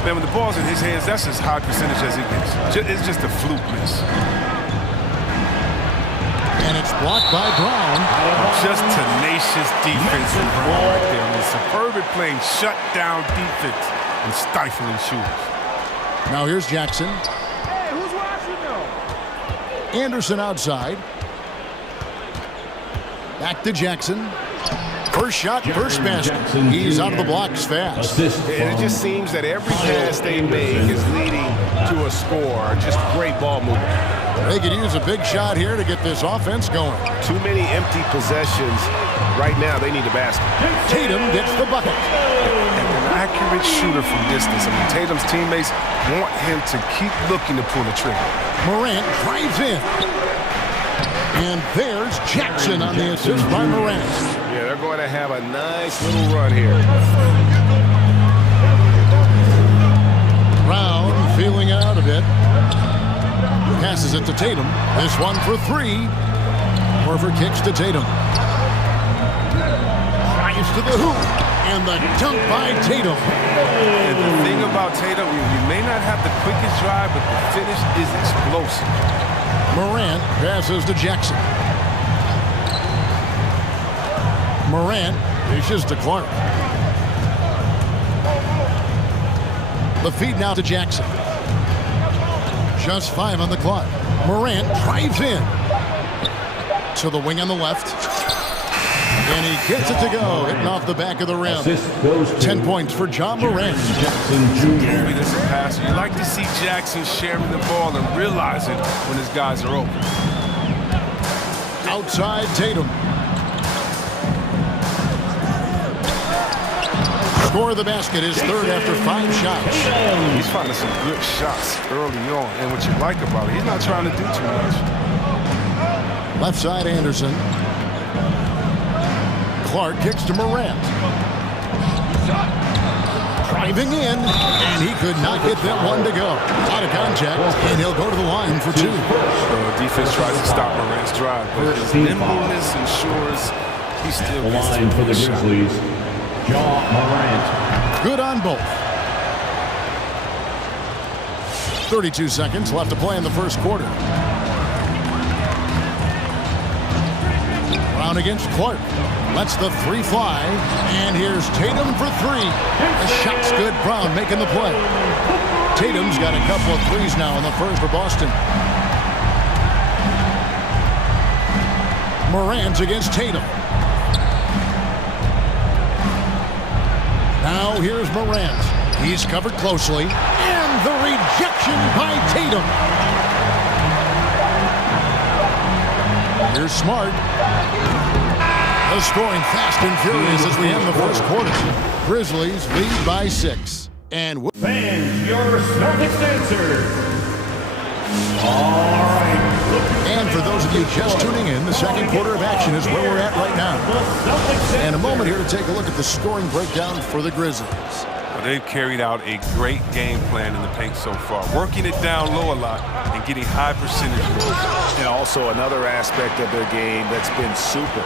Man, when the ball's in his hands, that's as high percentage as he gets. It's just a fluke miss. And it's blocked by Brown. Just tenacious defense from Brown right there. I mean, superb at playing shut-down defense and stifling shooters. Now here's Jackson. Hey, who's watching though? Anderson outside. Back to Jackson. First shot, first basket. He's out of the blocks fast. And it just seems that every pass they make is leading to a score. Just great ball movement. They could use a big shot here to get this offense going. Too many empty possessions. Right now, they need a basket. Tatum gets the bucket. An accurate shooter from distance. I mean, Tatum's teammates want him to keep looking to pull the trigger. Morant drives in. And there's Jackson on the assist by Morant. Yeah, they're going to have a nice little run here. Brown feeling out a bit. Passes it to Tatum. This one for 3. Horford kicks to Tatum. Drives to the hoop. And the dunk by Tatum. And the thing about Tatum, you may not have the quickest drive, but the finish is explosive. Morant passes to Jackson. Morant dishes to Clark. The feed now to Jackson. Just 5 on the clock. Morant drives in. To the wing on the left. And he gets it to go, hitting off the back of the rim. 10 points for John Morant. This is a passer. You like to see Jackson sharing the ball and realizing when his guys are open. Outside Tatum. Score of the basket is third after 5 shots. He's finding some good shots early on. And what you like about it, he's not trying to do too much. Left side Anderson. Clark kicks to Morant. Driving in, and he could not get that one to go. Out of contact, and he'll go to the line for 2. defense tries to stop Morant's drive, but his nimbleness ensures he still The gets line for the shot. Grizzlies, John Morant. Good on both. 32 seconds left to play in the first quarter. Brown against Clark. Lets the three fly. And here's Tatum for three. The shot's good. Brown making the play. Tatum's got a couple of threes now in the first for Boston. Morant against Tatum. Now here's Morant. He's covered closely. And the rejection by Tatum. Here's Smart. The scoring fast and furious as we end the first quarter. Grizzlies lead by 6. And fans, your Celtics answer. All right. And for those of you just tuning in, the second quarter of action is where we're at right now. And a moment here to take a look at the scoring breakdown for the Grizzlies. Well, they've carried out a great game plan in the paint so far, working it down low a lot and getting high percentage moves. And also another aspect of their game that's been super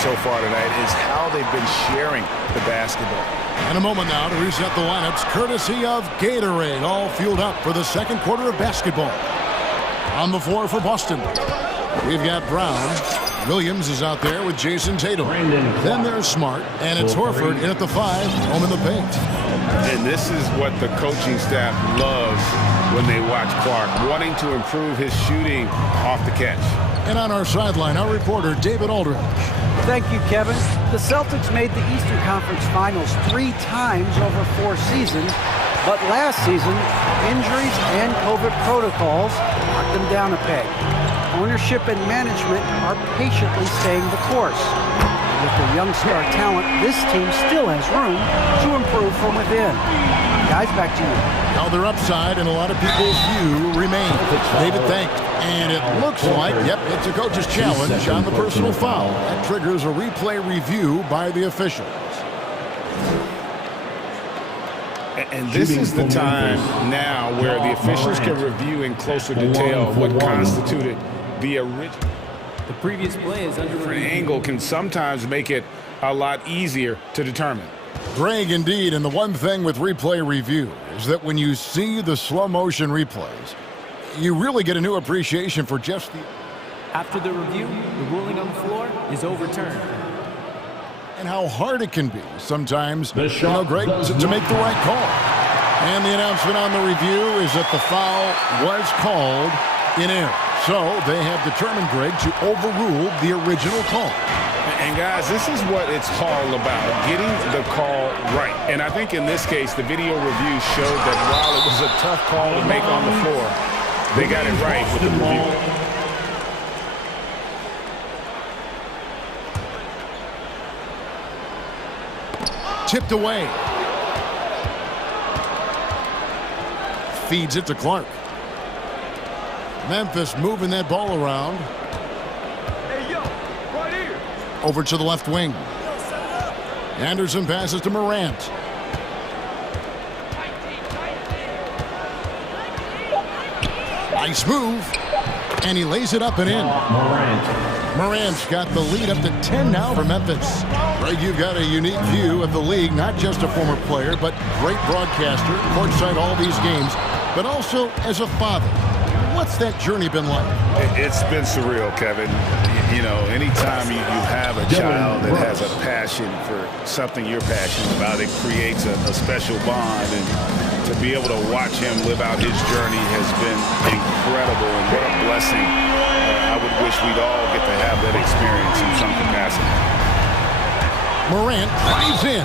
so far tonight is how they've been sharing the basketball. In a moment now to reset the lineups, courtesy of Gatorade, all fueled up for the second quarter of basketball. On the floor for Boston, we've got Brown. Williams is out there with Jason Tatum. Then there's Smart, and it's Horford in at the 5, home in the paint. And this is what the coaching staff loves when they watch Clark, wanting to improve his shooting off the catch. And on our sideline, our reporter, David Aldridge. Thank you, Kevin. The Celtics made the Eastern Conference Finals 3 times over 4 seasons, but last season, injuries and COVID protocols knocked them down a peg. Ownership and management are patiently staying the course. With the young star talent, this team still has room to improve from within. Guys, back to you. Now their upside and a lot of people's view remain. David, thanks. And it looks like, yep, it's a coach's challenge on the personal foul. That triggers a replay review by the officials. And this is the time now where the officials can review in closer detail what constituted the original. The previous play is under Different angle can sometimes make it a lot easier to determine. Greg, indeed, and the one thing with replay review is that when you see the slow motion replays, you really get a new appreciation for just the... After the review, the ruling on the floor is overturned. And how hard it can be sometimes, Greg, to make the right call. And the announcement on the review is that the foul was called in error. So they have determined, Greg, to overrule the original call. And guys, this is what it's all about, getting the call right. And I think in this case, the video review showed that while it was a tough call to make on the floor, they got it right with the review. Tipped away. Feeds it to Clark. Memphis moving that ball around. Hey, yo, right here. Over to the left wing. Anderson passes to Morant. Nice move. And he lays it up and in. Morant's got the lead up to 10 now for Memphis. Greg, you've got a unique view of the league, not just a former player, but great broadcaster, courtside all these games, but also as a father. What's that journey been like? It's been surreal, Kevin. You know, anytime you have a child that has a passion for something you're passionate about, it creates a special bond. And to be able to watch him live out his journey has been incredible. And what a blessing. I would wish we'd all get to have that experience in some capacity. Morant drives in,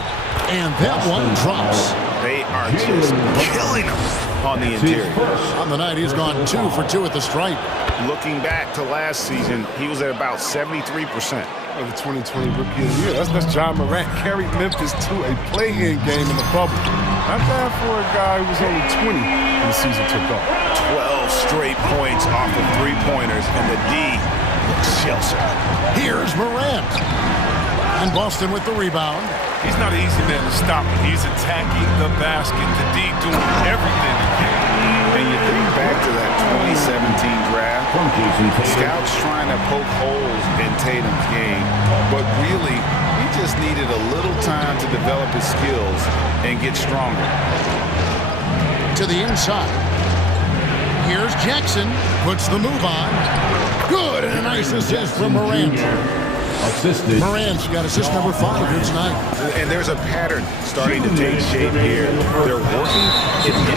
and that one drops. They are just killing him on the interior. On the night, he's gone 2 for 2 at the stripe. Looking back to last season, he was at about 73%. Of the 2020 Rookie of the Year. That's John Morant carried Memphis to a play-in game in the bubble. Not bad for a guy who was only 20 when the season took off. 12 straight points off of three-pointers, and the D looks sheltered. Here's Morant. And Boston with the rebound. He's not an easy man to stop. He's attacking the basket. The D doing everything he can. And you think back to that 2017 draft, scouts trying to poke holes in Tatum's game, but really, he just needed a little time to develop his skills and get stronger. To the inside. Here's Jackson, puts the move on. Good, and a nice assist from Morant. Morant's got assist number 5 here tonight. And there's a pattern starting to take shape here. They're working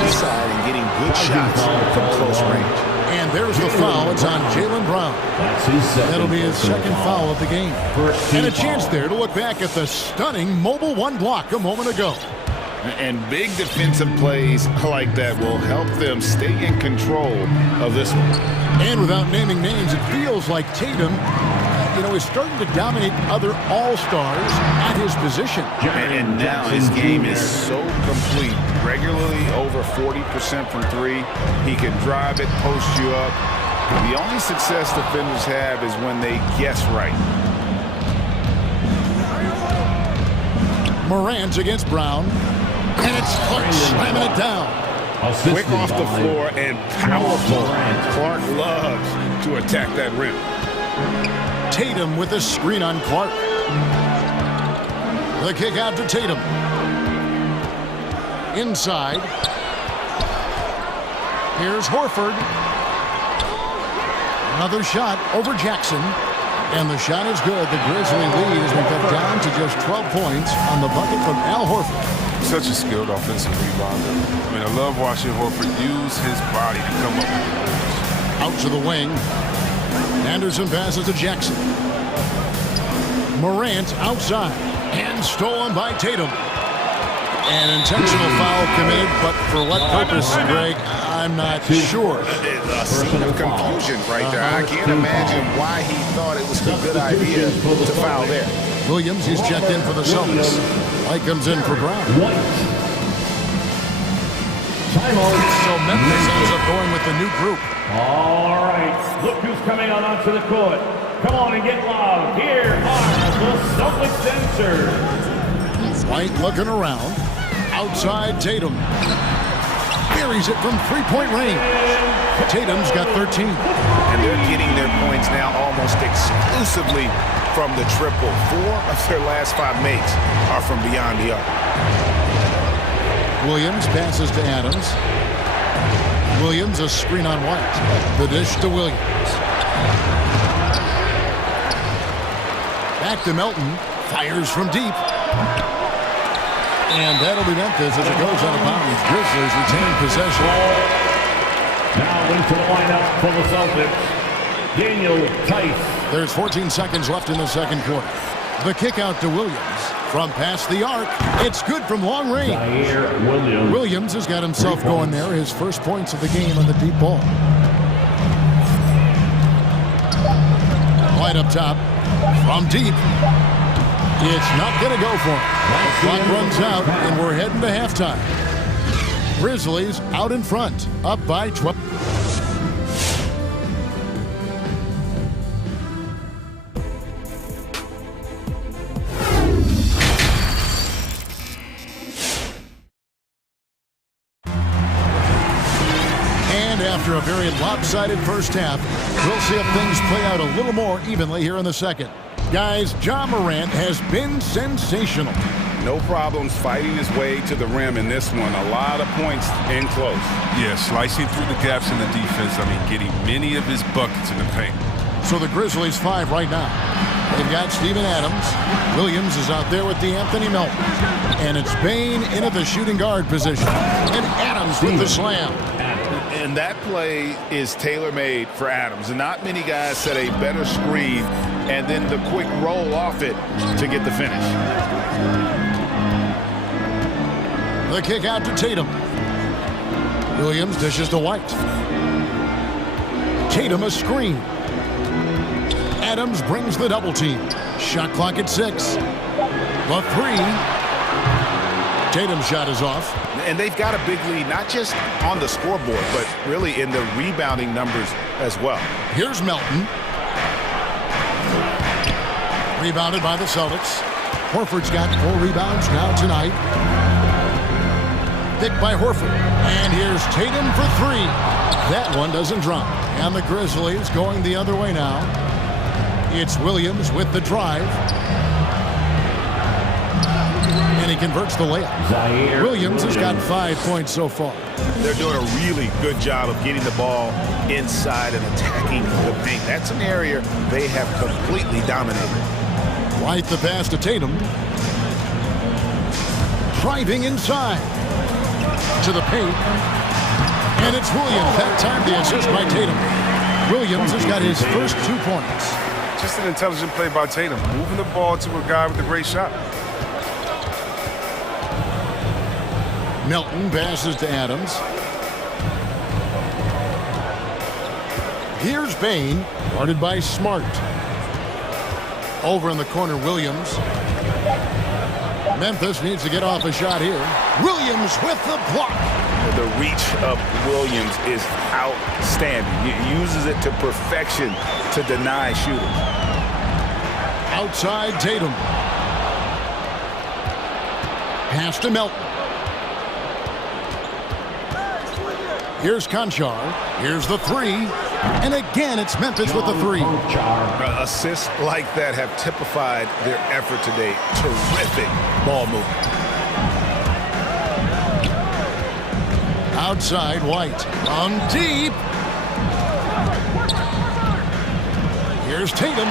inside and getting good shots from close range. And there's the foul. It's on Jaylen Brown. That'll be his second foul of the game. And a chance there to look back at the stunning mobile 1 block a moment ago. And big defensive plays like that will help them stay in control of this one. And without naming names, it feels like Tatum, is starting to dominate other all-stars at his position. And now his game is so complete. Regularly over 40% from 3. He can drive it, post you up. The only success defenders have is when they guess right. Morant against Brown. And it's Clark slamming it down. Quick off the floor and powerful. Clark loves to attack that rim. Tatum with a screen on Clark. The kick out to Tatum. Inside. Here's Horford. Another shot over Jackson. And the shot is good. The Grizzly lead has been cut down to just 12 points on the bucket from Al Horford. Such a skilled offensive rebounder. I mean, I love watching Horford use his body to come up with the boards. Out to the wing. Anderson passes to Jackson. Morant outside. And stolen by Tatum. An intentional foul committed, but for what purpose, Greg, I'm not sure. A scene of confusion right there. I can't imagine why he thought it was a good idea to foul there. Williams, he's checked in for the Celtics. White comes in for Brown. So Memphis ends up going with the new group. All right, look who's coming on onto the court. Come on and get loud. Here are the Celtics dancers. White looking around. Outside Tatum. Buries it from three-point range. Tatum's got 13. And they're getting their points now almost exclusively from the triple. 4 of their last 5 makes are from beyond the arc. Williams passes to Adams. Williams a screen on White. The dish to Williams. Back to Melton. Fires from deep. And that'll be Memphis as it goes out of bounds. Grizzlies retain possession. Now into the lineup for the Celtics, Daniel Tice. There's 14 seconds left in the second quarter. The kick out to Williams. From past the arc, it's good from long range. Williams has got himself going there. His first points of the game on the deep ball. White up top. From deep. It's not going to go for him. Clock runs out, and we're heading to halftime. Grizzlies out in front, up by 12. And after a very lopsided first half, we'll see if things play out a little more evenly here in the second. Guys, Ja Morant has been sensational. No problems fighting his way to the rim in this one. A lot of points in close. Yeah, slicing through the gaps in the defense. I mean, getting many of his buckets in the paint. So the Grizzlies 5 right now. They've got Steven Adams. Williams is out there with the Anthony Melton. And it's Bane in at the shooting guard position. And Adams with the slam. And that play is tailor-made for Adams. And not many guys set a better screen and then the quick roll off it to get the finish. The kick out to Tatum. Williams dishes to White. Tatum a screen. Adams brings the double team. Shot clock at 6. The 3. Tatum's shot is off. And they've got a big lead, not just on the scoreboard, but really in the rebounding numbers as well. Here's Melton. Rebounded by the Celtics. Horford's got 4 rebounds now tonight. Picked by Horford. And here's Tatum for 3. That one doesn't drop. And the Grizzlies going the other way now. It's Williams with the drive. And he converts the layup. Williams has got 5 points so far. They're doing a really good job of getting the ball inside and attacking the paint. That's an area they have completely dominated. White the pass to Tatum. Driving inside. To the paint. And it's Williams. That time the assist by Tatum. Williams has got his first 2 points. Just an intelligent play by Tatum, moving the ball to a guy with a great shot. Melton passes to Adams. Here's Bain, guarded by Smart. Over in the corner, Williams. Memphis needs to get off a shot here. Williams with the block. The reach of Williams is outstanding. He uses it to perfection to deny shooters. Outside Tatum. Pass to Melton. Here's Conchar. Here's the 3. And again, it's Memphis with the 3. Assists like that have typified their effort today. Terrific ball movement. Outside White. On deep. Here's Tatum.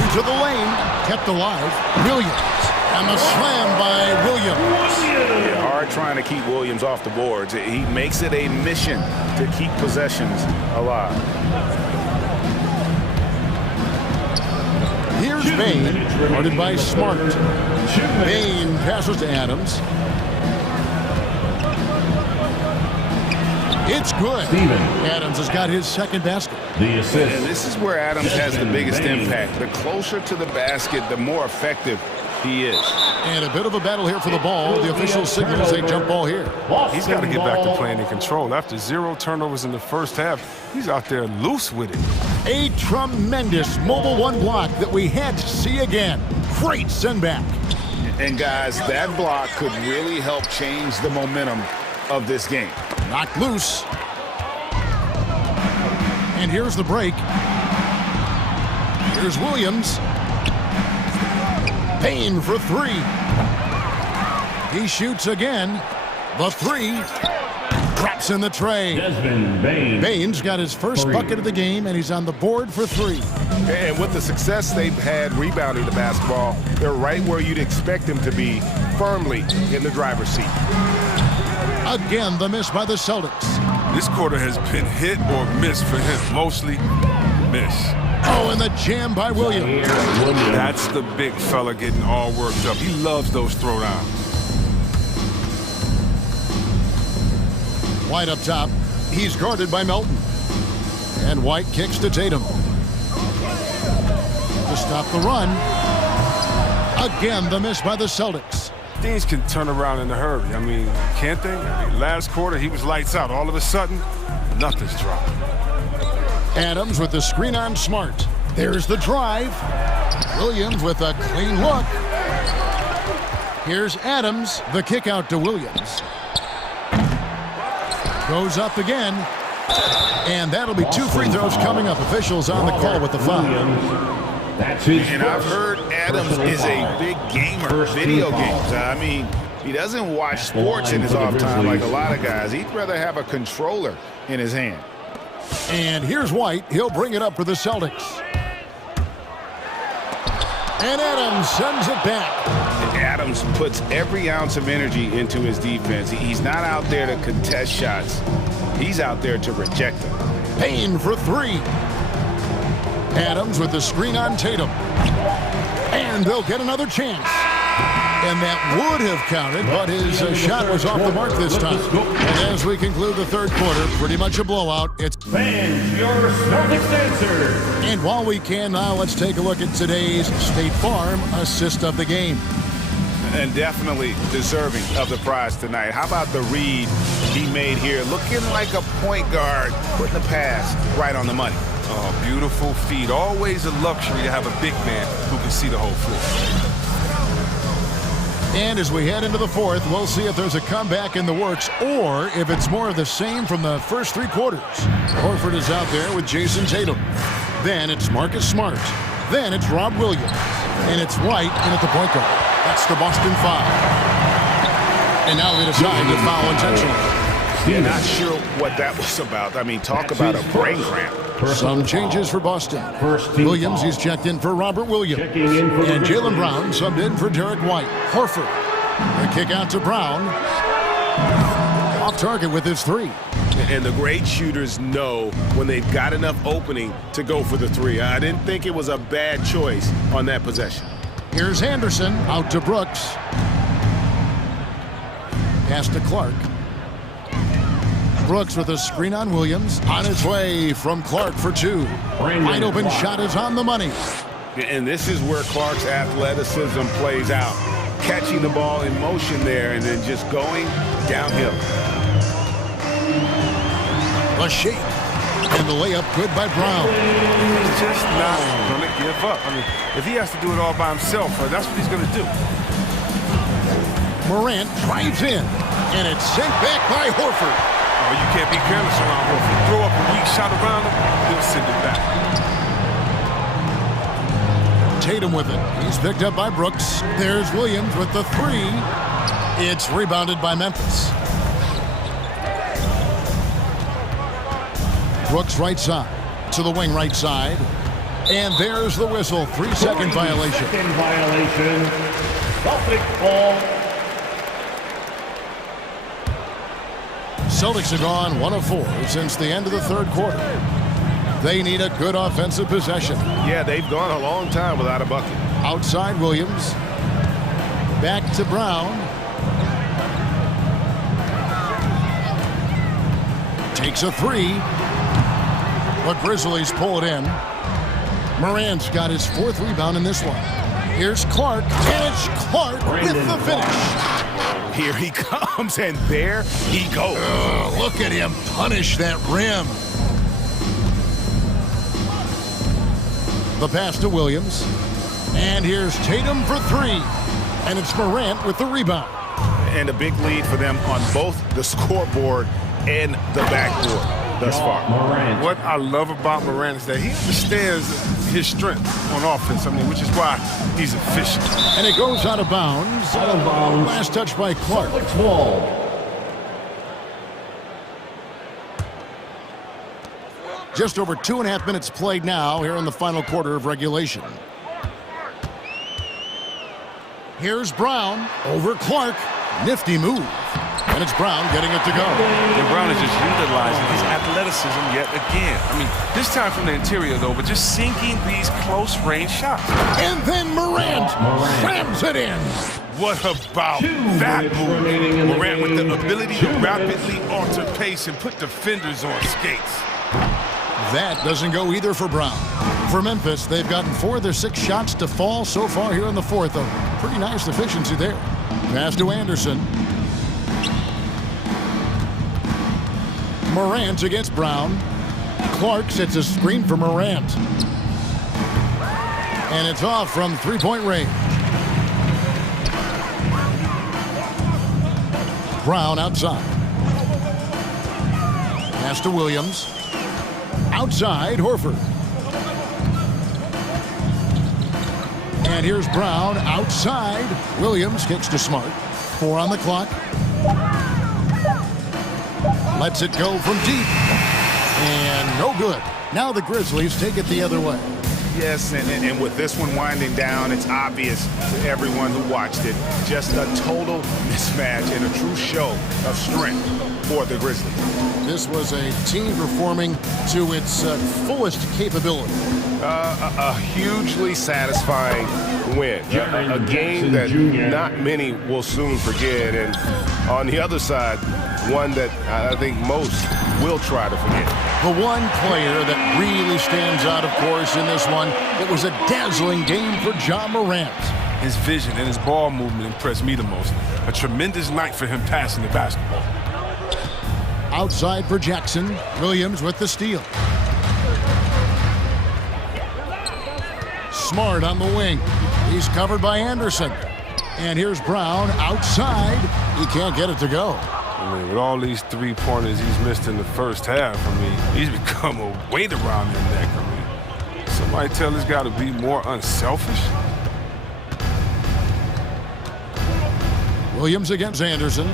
Into the lane. Kept alive. Williams. And the slam by Williams. Yeah, hard trying to keep Williams off the boards. He makes it a mission to keep possessions alive. Here's Bain, guarded by Smart. Bain passes to Adams. It's good. Adams has got his second basket. The assist. And this is where Adams has the biggest impact. The closer to the basket, the more effective he is. And a bit of a battle here for the ball. The official signals a jump ball here. He's got to get back to playing in control. After 0 turnovers in the first half, he's out there loose with it. A tremendous mobile 1 block that we had to see again. Great send back. And guys, that block could really help change the momentum of this game. Knocked loose. And here's the break. Here's Williams. Bain for 3. He shoots again. The 3. Drops in the tray. Bain's got his first bucket of the game, and he's on the board for 3. And with the success they've had rebounding the basketball, they're right where you'd expect them to be, firmly in the driver's seat. Again, the miss by the Celtics. This quarter has been hit or miss for him. Mostly miss. Oh, and the jam by Williams. That's the big fella getting all worked up. He loves those throwdowns. White up top. He's guarded by Melton. And White kicks to Tatum. To stop the run. Again, the miss by the Celtics. Things can turn around in a hurry. I mean, can't they? Last quarter, he was lights out. All of a sudden, nothing's dropped. Adams with the screen on Smart. There's the drive. Williams with a clean look. Here's Adams. The kick out to Williams. Goes up again. And that'll be 2 free throws coming up. Officials on the call with the foul. And I've heard Adams is a big gamer, video games. I mean, he doesn't watch sports in his off time like a lot of guys. He'd rather have a controller in his hand. And here's White. He'll bring it up for the Celtics. And Adams sends it back. Adams puts every ounce of energy into his defense. He's not out there to contest shots. He's out there to reject them. Bain for 3. Adams with the screen on Tatum. And they'll get another chance. And that would have counted, but his shot was off the mark this time. And as we conclude the third quarter, pretty much a blowout. It's fans, your Celtics answer. And while we can now, let's take a look at today's State Farm assist of the game. And definitely deserving of the prize tonight. How about the read he made here? Looking like a point guard, putting the pass right on the money. Oh, beautiful feed. Always a luxury to have a big man who can see the whole floor. And as we head into the fourth, we'll see if there's a comeback in the works or if it's more of the same from the first three quarters. Horford is out there with Jason Tatum. Then it's Marcus Smart. Then it's Rob Williams. And it's White in at the point guard. That's the Boston foul. And now they decide to foul intentionally. Yeah, not sure what that was about. I mean, talk about a brain cramp. Some changes for Boston. Williams, he's checked in for Robert Williams. And Jaylen Brown subbed in for Derek White. Horford, the kick out to Brown. Off target with his three. And the great shooters know when they've got enough opening to go for the three. I didn't think it was a bad choice on that possession. Here's Henderson out to Brooks. Pass to Clark. Brooks with a screen on Williams. On his way from Clark for two. Wide open shot is on the money. And this is where Clark's athleticism plays out. Catching the ball in motion there and then just going downhill. A shake. And the layup good by Brown. He's just not going to give up. I mean, if he has to do it all by himself, that's what he's going to do. Morant drives in. And it's sent back by Horford. Oh, you can't be careless around Horford. Throw up a weak shot around him, he'll send it back. Tatum with it. He's picked up by Brooks. There's Williams with the three. It's rebounded by Memphis. Brooks right side to the wing right side. And there's the whistle. 3-second violation. 3-second violation. Celtics ball. Celtics have gone 1 of 4 since the end of the third quarter. They need a good offensive possession. Yeah, they've gone a long time without a bucket. Outside Williams. Back to Brown. Takes a three. The Grizzlies pull it in. Morant's got his 4th rebound in this one. Here's Clark. And it's Clark with the finish. Here he comes, and there he goes. Look at him punish that rim. The pass to Williams. And here's Tatum for three. And it's Morant with the rebound. And a big lead for them on both the scoreboard and the backboard thus far. What I love about Morant is that he understands his strength on offense, which is why he's efficient. And it goes out of bounds. Last touch by Clark. Just over 2.5 minutes played now here in the final quarter of regulation. Here's Brown over Clark. Nifty move. And it's Brown getting it to go. And Brown is just utilizing his athleticism yet again. This time from the interior, though, but just sinking these close-range shots. And then Morant slams it in. What about that move? Morant with the ability to rapidly alter pace and put defenders on skates. That doesn't go either for Brown. For Memphis, they've gotten 4 of their 6 shots to fall so far here in the fourth. A pretty nice efficiency there. Pass to Anderson. Morant against Brown. Clark sets a screen for Morant. And it's off from three-point range. Brown outside. Pass to Williams. Outside, Horford. And here's Brown outside. Williams kicks to Smart. 4 on the clock. Lets it go from deep. And no good. Now the Grizzlies take it the other way. Yes, and with this one winding down, it's obvious to everyone who watched it. Just a total mismatch and a true show of strength for the Grizzlies. This was a team performing to its fullest capability. A hugely satisfying win. A game that not many will soon forget. And on the other side, one that I think most will try to forget. The one player that really stands out, of course, in this one, it was a dazzling game for Ja Morant. His vision and his ball movement impressed me the most. A tremendous night for him passing the basketball. Outside for Jackson. Williams with the steal. Smart on the wing. He's covered by Anderson. And here's Brown outside. He can't get it to go. I mean, with all these three-pointers he's missed in the first half, I mean, he's become a weight around their neck. I mean, somebody tell this guy to be more unselfish. Williams against Anderson.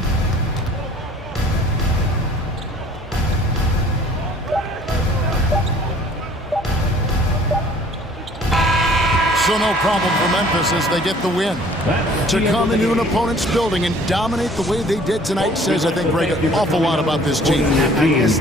So no problem for Memphis as they get the win. To come into an opponent's building and dominate the way they did tonight says, I think, Greg, an awful lot about this team. I guess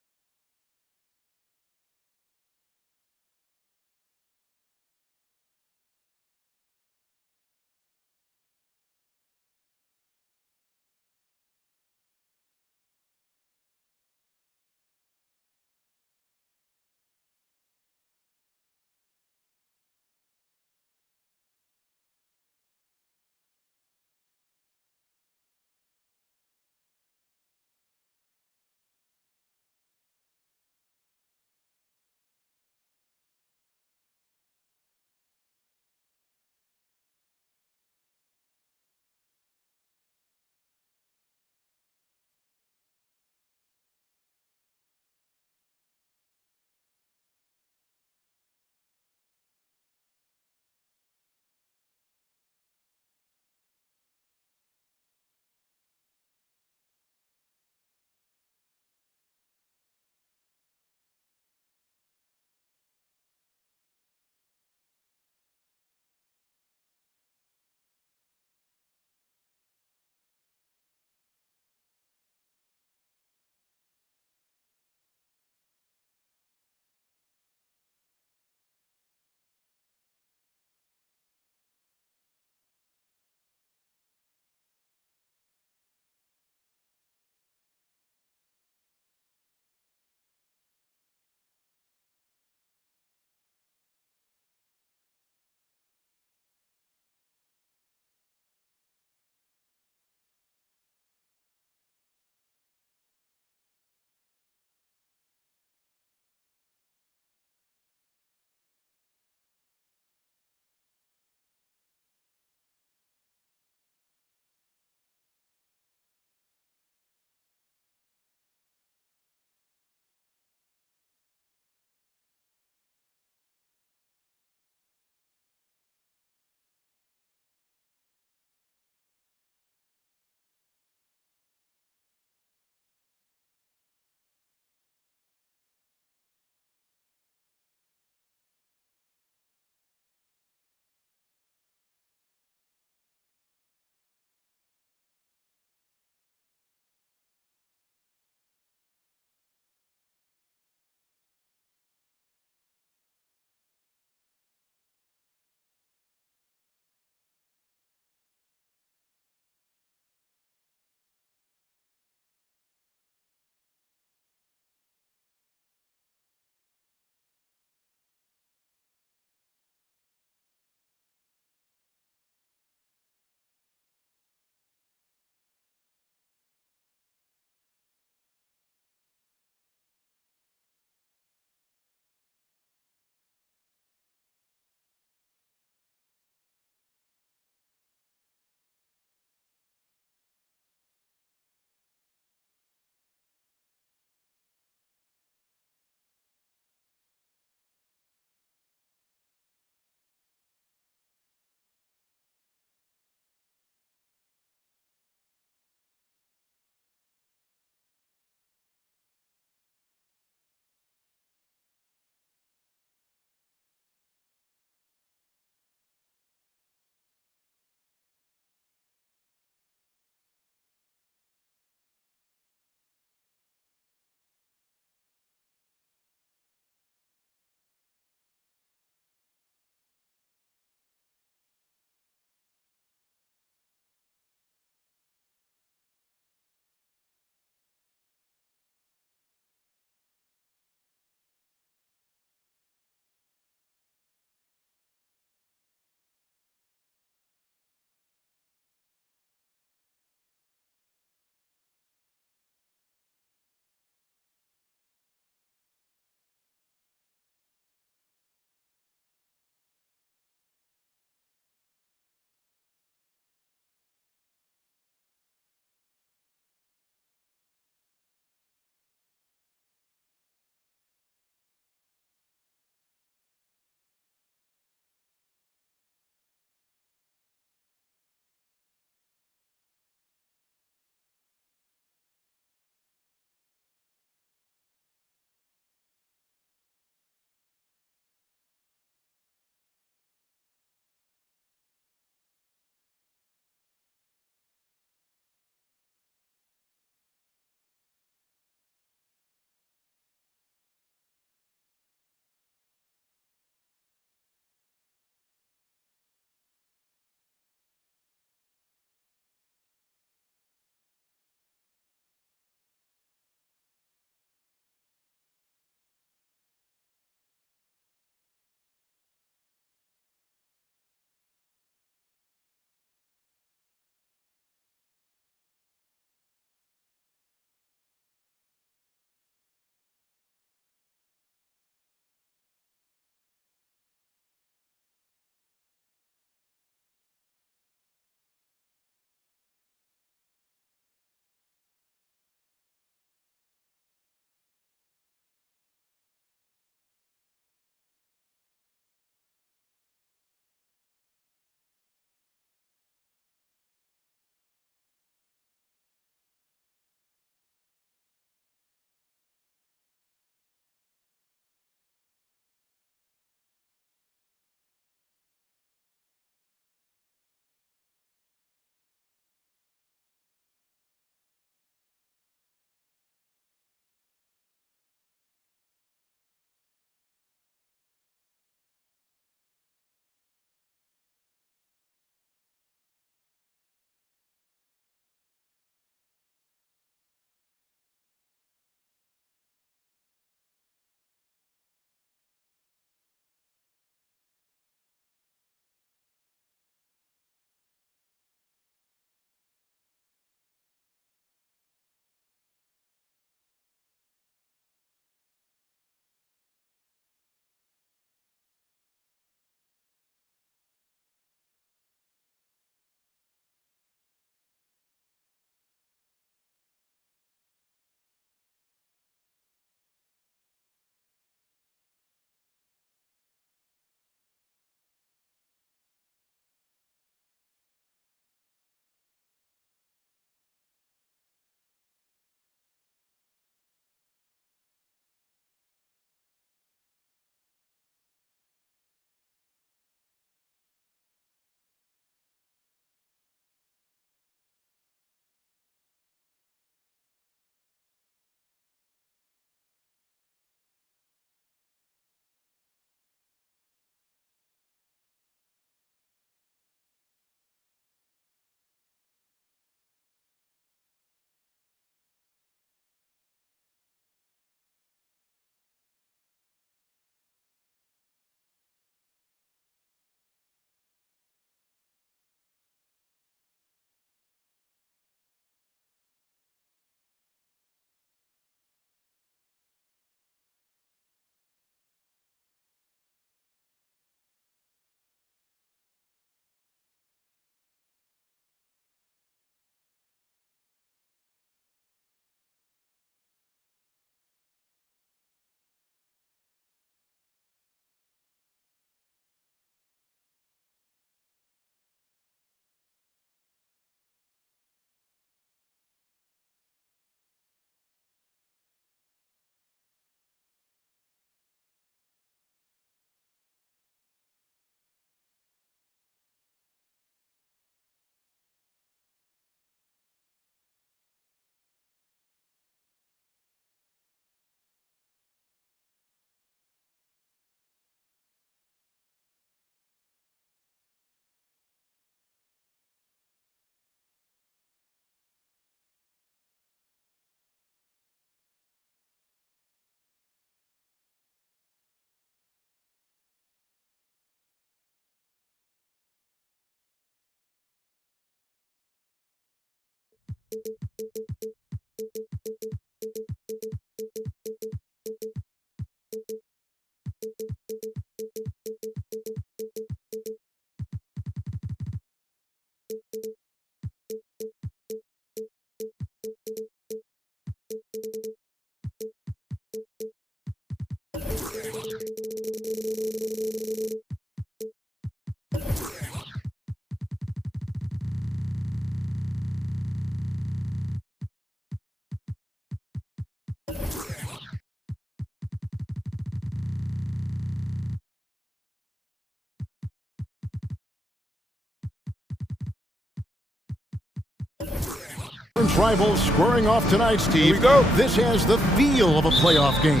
Rivals squaring off tonight, Steve. Here we go. This has the feel of a playoff game.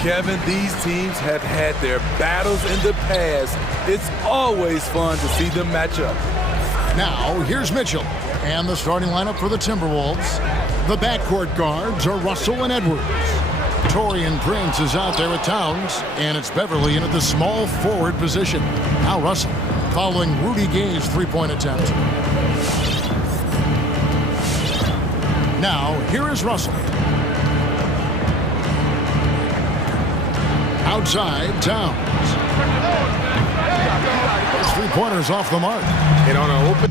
Kevin, these teams have had their battles in the past. It's always fun to see them match up. Now, here's Mitchell. And the starting lineup for the Timberwolves. The backcourt guards are Russell and Edwards. Torian Prince is out there at Towns. And it's Beverly in at the small forward position. Now Russell following Rudy Gay's three-point attempt. Now, here is Russell. Outside, Towns. Those three-pointers off the mark. And on an open...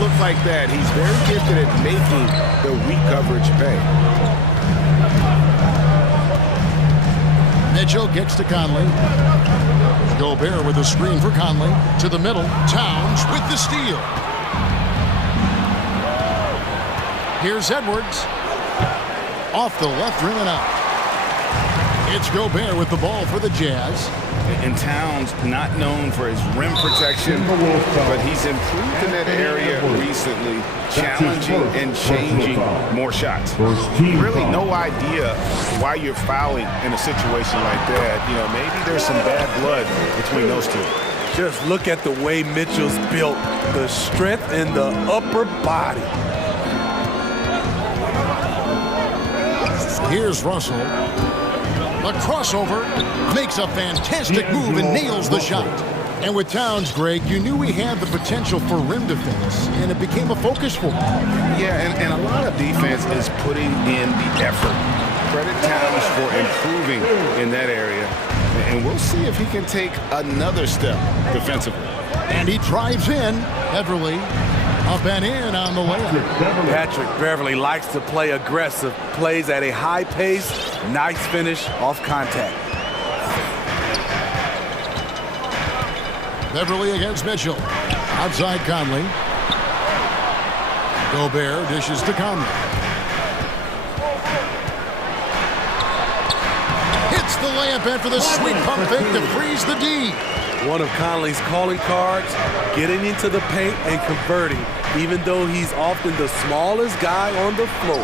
Look like that. He's very gifted at making the weak coverage pay. Mitchell gets to Conley. Gobert with a screen for Conley. To the middle. Towns with the steal. Here's Edwards. Off the left rim and out. It's Gobert with the ball for the Jazz. And Towns, not known for his rim protection, but he's improved in that area recently, challenging and changing more shots. Really no idea why you're fouling in a situation like that. You know, maybe there's some bad blood between those two. Just look at the way Mitchell's built, the strength in the upper body. Here's Russell. The crossover makes a fantastic move and nails the shot. And with Towns, Greg, you knew he had the potential for rim defense, and it became a focus for him. Yeah, and a lot of defense is putting in the effort. Credit Towns for improving in that area. And we'll see if he can take another step defensively. And he drives in. Beverly up and in on the layup. Patrick Beverly likes to play aggressive, plays at a high pace, nice finish off contact. Beverly against Mitchell. Outside Conley. Gobert dishes to Conley. Hits the layup after the sweet pump fake to freeze the D. One of Conley's calling cards, getting into the paint and converting, even though he's often the smallest guy on the floor.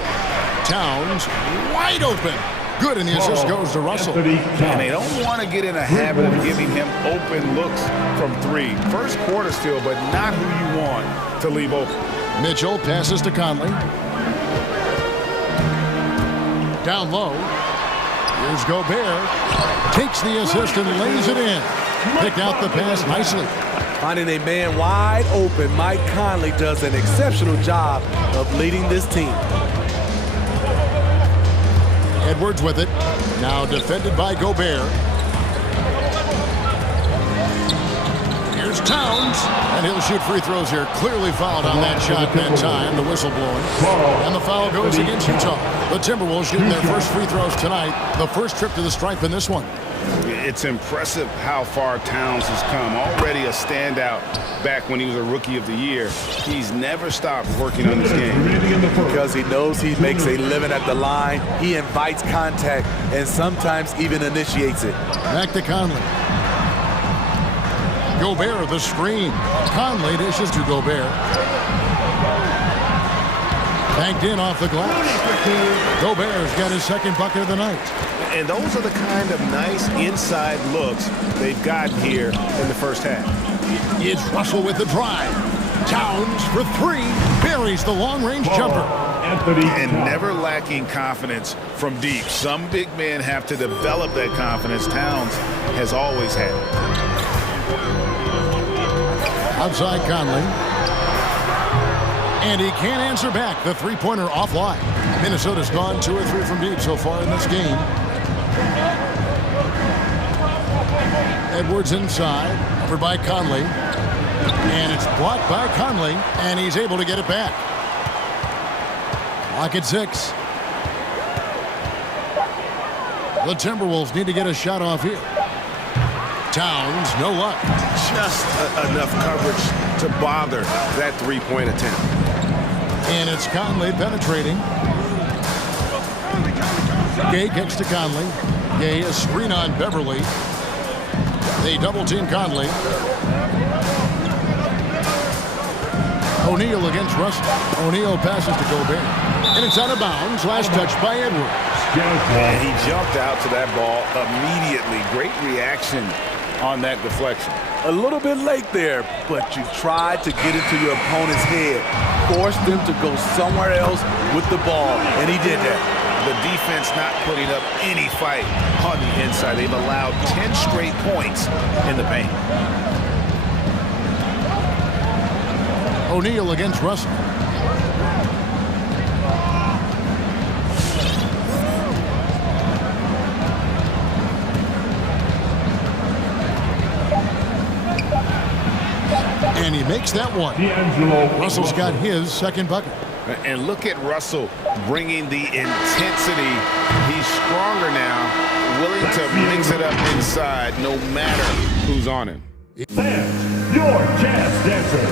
Towns wide open. Good, and the assist goes to Russell. And they don't want to get in a habit of giving him open looks from three. First quarter still, but not who you want to leave open. Mitchell passes to Conley. Down low. Here's Gobert. Takes the assist and lays it in. Picked out the pass nicely. Finding a man wide open, Mike Conley does an exceptional job of leading this team. Edwards with it. Now defended by Gobert. Here's Towns. And he'll shoot free throws here. Clearly fouled on that shot that time. The whistle blowing. And the foul goes against Utah. The Timberwolves shooting their first free throws tonight. The first trip to the stripe in this one. It's impressive how far Towns has come. Already a standout back when he was a Rookie of the Year. He's never stopped working on his game. Because he knows he makes a living at the line. He invites contact and sometimes even initiates it. Back to Conley. Gobert, the screen. Conley dishes to Gobert. Banked in off the glass. Gobert's got his second bucket of the night. And those are the kind of nice inside looks they've gotten here in the first half. It's Russell with the drive. Towns for three. Buries the long-range jumper. And never lacking confidence from deep. Some big men have to develop that confidence. Towns has always had it. Outside Conley. And he can't answer back. The three-pointer offline. Minnesota's gone 2 or 3 from deep so far in this game. Edwards inside. Over by Conley. And it's blocked by Conley. And he's able to get it back. Lock at 6. The Timberwolves need to get a shot off here. Towns, no luck. Just enough coverage to bother that three-point attempt. And it's Conley penetrating. Gay gets to Conley. Gay, a screen on Beverly. They double-team Conley. O'Neal against Russell. O'Neal passes to Gobert. And it's out of bounds. Last touch by Edwards. And he jumped out to that ball immediately. Great reaction on that deflection. A little bit late there, but you tried to get into your opponent's head. Force them to go somewhere else with the ball, and he did that. The defense not putting up any fight on the inside. They've allowed 10 straight points in the paint. O'Neal against Russell. And he makes that one. Russell's got his second bucket. And look at Russell bringing the intensity. He's stronger now, willing to mix it up inside no matter who's on him. Fans, your chance dancers.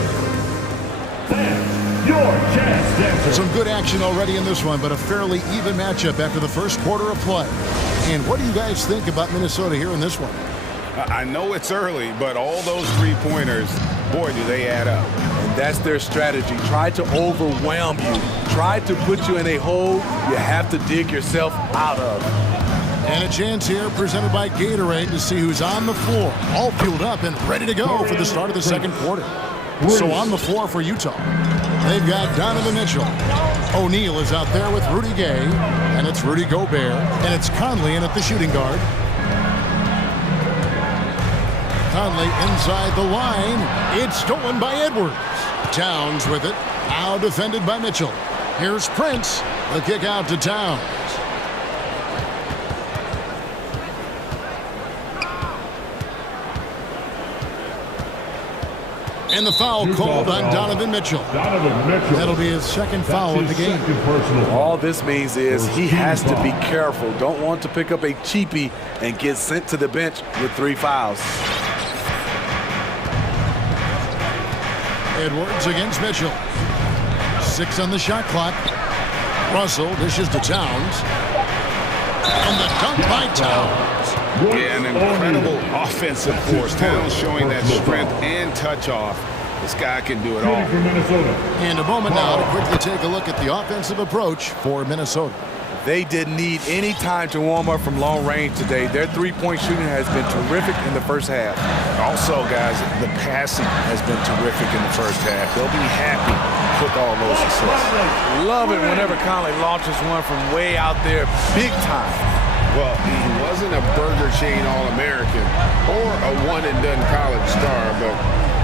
Fans, your chance dancers. Some good action already in this one, but a fairly even matchup after the first quarter of play. And what do you guys think about Minnesota here in this one? I know it's early, but all those three-pointers, boy, do they add up. And that's their strategy. Try to overwhelm you. Try to put you in a hole you have to dig yourself out of. And a chance here presented by Gatorade to see who's on the floor. All fueled up and ready to go for the start of the second quarter. So on the floor for Utah, they've got Donovan Mitchell. O'Neal is out there with Rudy Gay. And it's Rudy Gobert. And it's Conley in at the shooting guard. Conley inside the line. It's stolen by Edwards. Towns with it. Now defended by Mitchell. Here's Prince. The kick out to Towns. And the foul called on Donovan Mitchell. That'll be his second foul of the game. All this means is he has to be careful. Don't want to pick up a cheapie and get sent to the bench with 3 fouls. Edwards against Mitchell. 6 on the shot clock. Russell dishes to Towns. And the dunk by Towns. Yeah, an incredible offensive force. Towns showing that strength and touch off. This guy can do it all. And a moment now to quickly take a look at the offensive approach for Minnesota. They didn't need any time to warm up from long range today. Their three-point shooting has been terrific in the first half. Also, guys, the passing has been terrific in the first half. They'll be happy with all those assists. Love it whenever Conley launches one from way out there, big time. Well, he wasn't a Burger Chain All-American or a one-and-done college star, but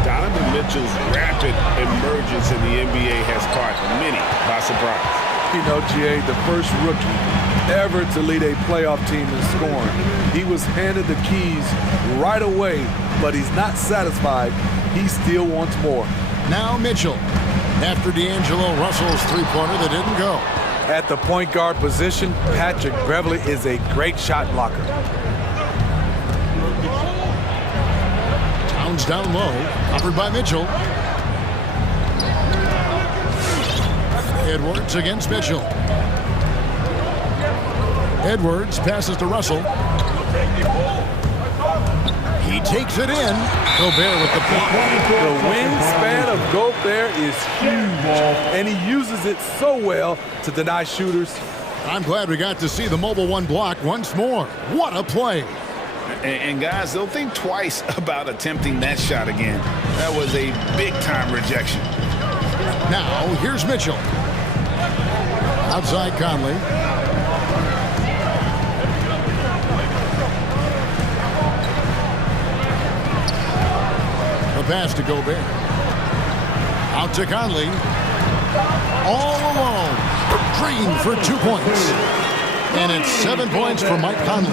Donovan Mitchell's rapid emergence in the NBA has caught many by surprise. You know, GA, the first rookie ever to lead a playoff team in scoring. He was handed the keys right away, but he's not satisfied. He still wants more. Now Mitchell, after D'Angelo Russell's three-pointer that didn't go. At the point guard position, Patrick Beverly is a great shot blocker. Towns down low, covered by Mitchell. Edwards against Mitchell. Edwards passes to Russell. He takes it in. Gobert with the block. The wingspan of Gobert is huge, and he uses it so well to deny shooters. I'm glad we got to see the Mobile One block once more. What a play. And guys, they'll think twice about attempting that shot again. That was a big-time rejection. Now, here's Mitchell. Outside Conley. pass to Gobert. Out to Conley. All alone. Green for 2 points. And it's 7 points for Mike Conley.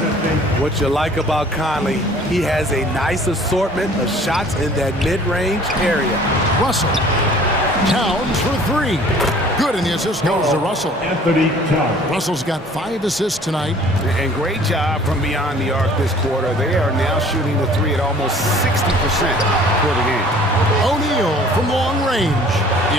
What you like about Conley, he has a nice assortment of shots in that mid-range area. Russell. Towns for 3. Good, and the assist goes to Russell. Anthony Towns. Russell's got 5 assists tonight. And great job from beyond the arc this quarter. They are now shooting the 3 at almost 60% for the game. O'Neal from long range.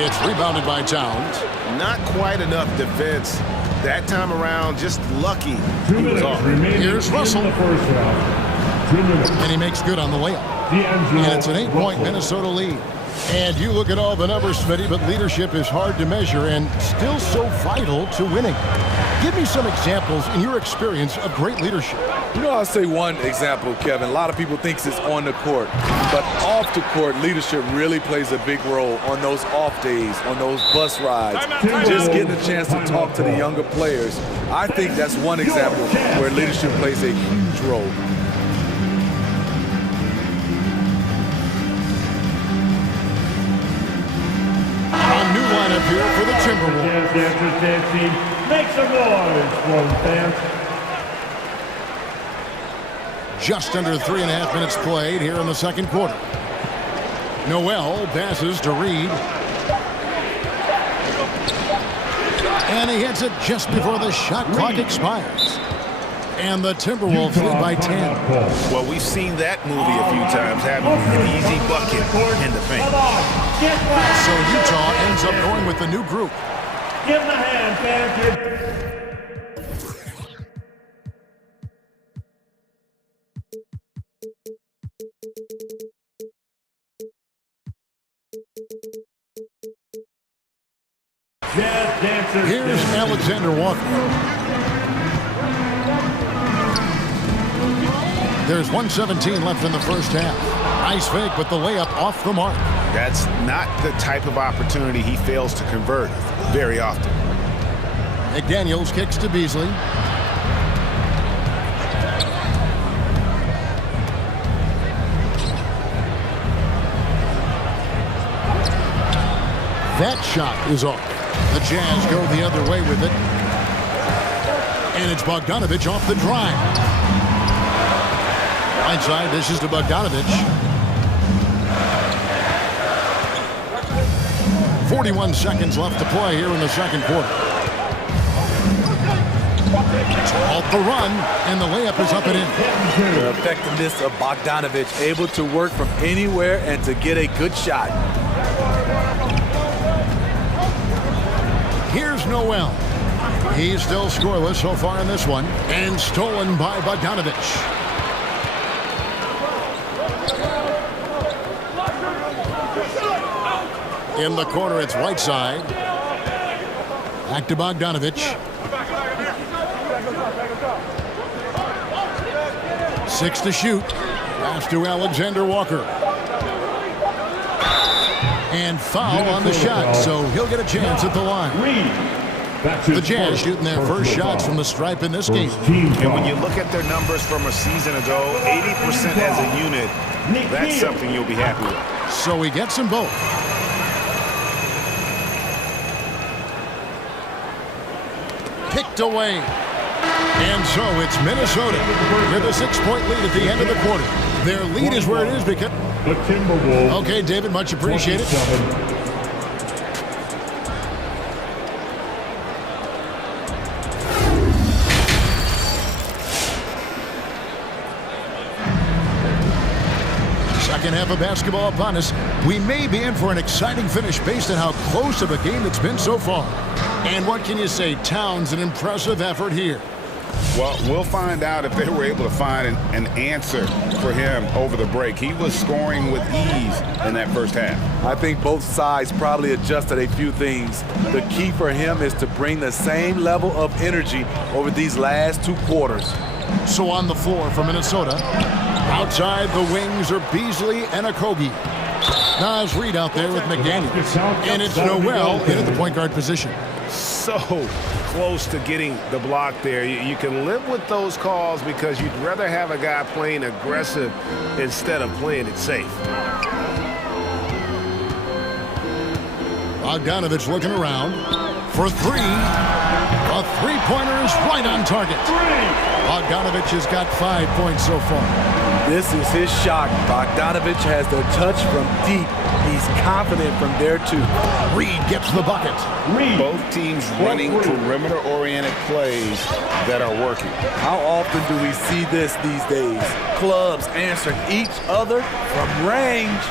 It's rebounded by Towns. Not quite enough defense. That time around, just lucky. 2 minutes remaining. Here's Russell. In the first round. 2 minutes. And he makes good on the layup. D'Angelo And it's an 8-point Minnesota lead. And you look at all the numbers, Smitty, but leadership is hard to measure and still so vital to winning. Give me some examples in your experience of great leadership. You know, I'll say one example, Kevin. A lot of people think it's on the court, but off the court, leadership really plays a big role on those off days, on those bus rides. Just getting a chance to talk to the younger players. I think that's one example where leadership plays a huge role. A new lineup here for the Timberwolves. Dance team. Make some noise for the fans. Just under 3.5 minutes played here in the second quarter. Noel passes to Reed. And he hits it just before the shot clock expires. And the Timberwolves lead by 10. Well, we've seen that movie a few times, having an easy bucket in the paint. So Utah ends up going with the new group. Give him a hand, fans. Here's Alexander Walker. There's 1:17 left in the first half. Nice fake, but the layup off the mark. That's not the type of opportunity he fails to convert very often. McDaniels kicks to Beasley. That shot is off. The Jazz go the other way with it. And it's Bogdanovich off the drive. Right side, this is to Bogdanovich. 41 seconds left to play here in the second quarter. Off the run, and the layup is up and in. The effectiveness of Bogdanovich, able to work from anywhere and to get a good shot. Here's Noel. He's still scoreless so far in this one. And stolen by Bogdanovich. In the corner, it's Whiteside. Back to Bogdanovich. 6 to shoot. Pass to Alexander Walker. And foul on the shot, so he'll get a chance at the line. The Jazz shooting their first shots from the stripe in this game. And when you look at their numbers from a season ago, 80% as a unit, that's something you'll be happy with. So he gets them both. Picked away. And so it's Minnesota with a 6-point lead at the end of the quarter. Their lead is where it is because... The Timberwolves. Okay, David, much appreciated. Second half of basketball upon us. We may be in for an exciting finish based on how close of a game it's been so far. And what can you say? Towns, an impressive effort here. Well, we'll find out if they were able to find an answer for him over the break. He was scoring with ease in that first half. I think both sides probably adjusted a few things. The key for him is to bring the same level of energy over these last 2 quarters. So on the floor for Minnesota, outside the wings are Beasley and Okogie. Nas Reed out there with McDaniels. And it's Noel in at the point guard position. So close to getting the block there. You can live with those calls because you'd rather have a guy playing aggressive instead of playing it safe. Bogdanovich looking around for three. A three-pointer is right on target. Bogdanovich has got 5 points so far. This is his shot. Bogdanovich has the touch from deep. He's confident from there, too. Reed gets the bucket. Both teams running perimeter-oriented plays that are working. How often do we see this these days? Clubs answering each other from range.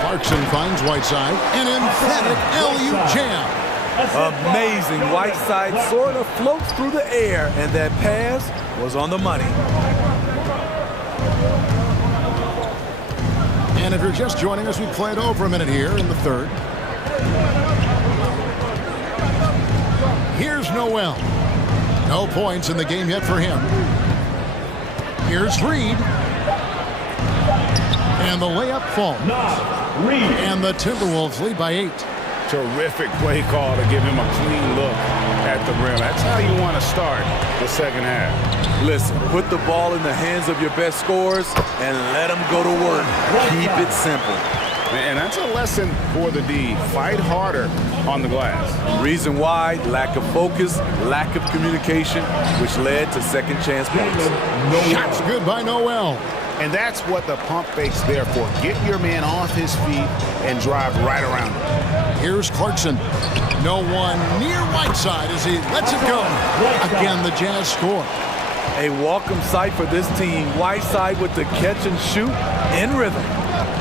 Clarkson finds Whiteside. An emphatic LU jam. Amazing. Whiteside sort of floats through the air, and that pass was on the money. And if you're just joining us, we played over a minute here in the third. Here's Noel. No points in the game yet for him. Here's Reed. And the layup falls. And the Timberwolves lead by 8. Terrific play call to give him a clean look at the rim. That's how you want to start the second half. Listen, put the ball in the hands of your best scorers and let them go to work. Keep it simple. And that's a lesson for the D. Fight harder on the glass. Reason why, lack of focus, lack of communication, which led to second chance points. Shots good by Noel. And that's what the pump fake's there for. Get your man off his feet and drive right around him. Here's Clarkson. No one near Whiteside as he lets it go. Again, the Jazz score. A welcome sight for this team. Whiteside with the catch and shoot in rhythm.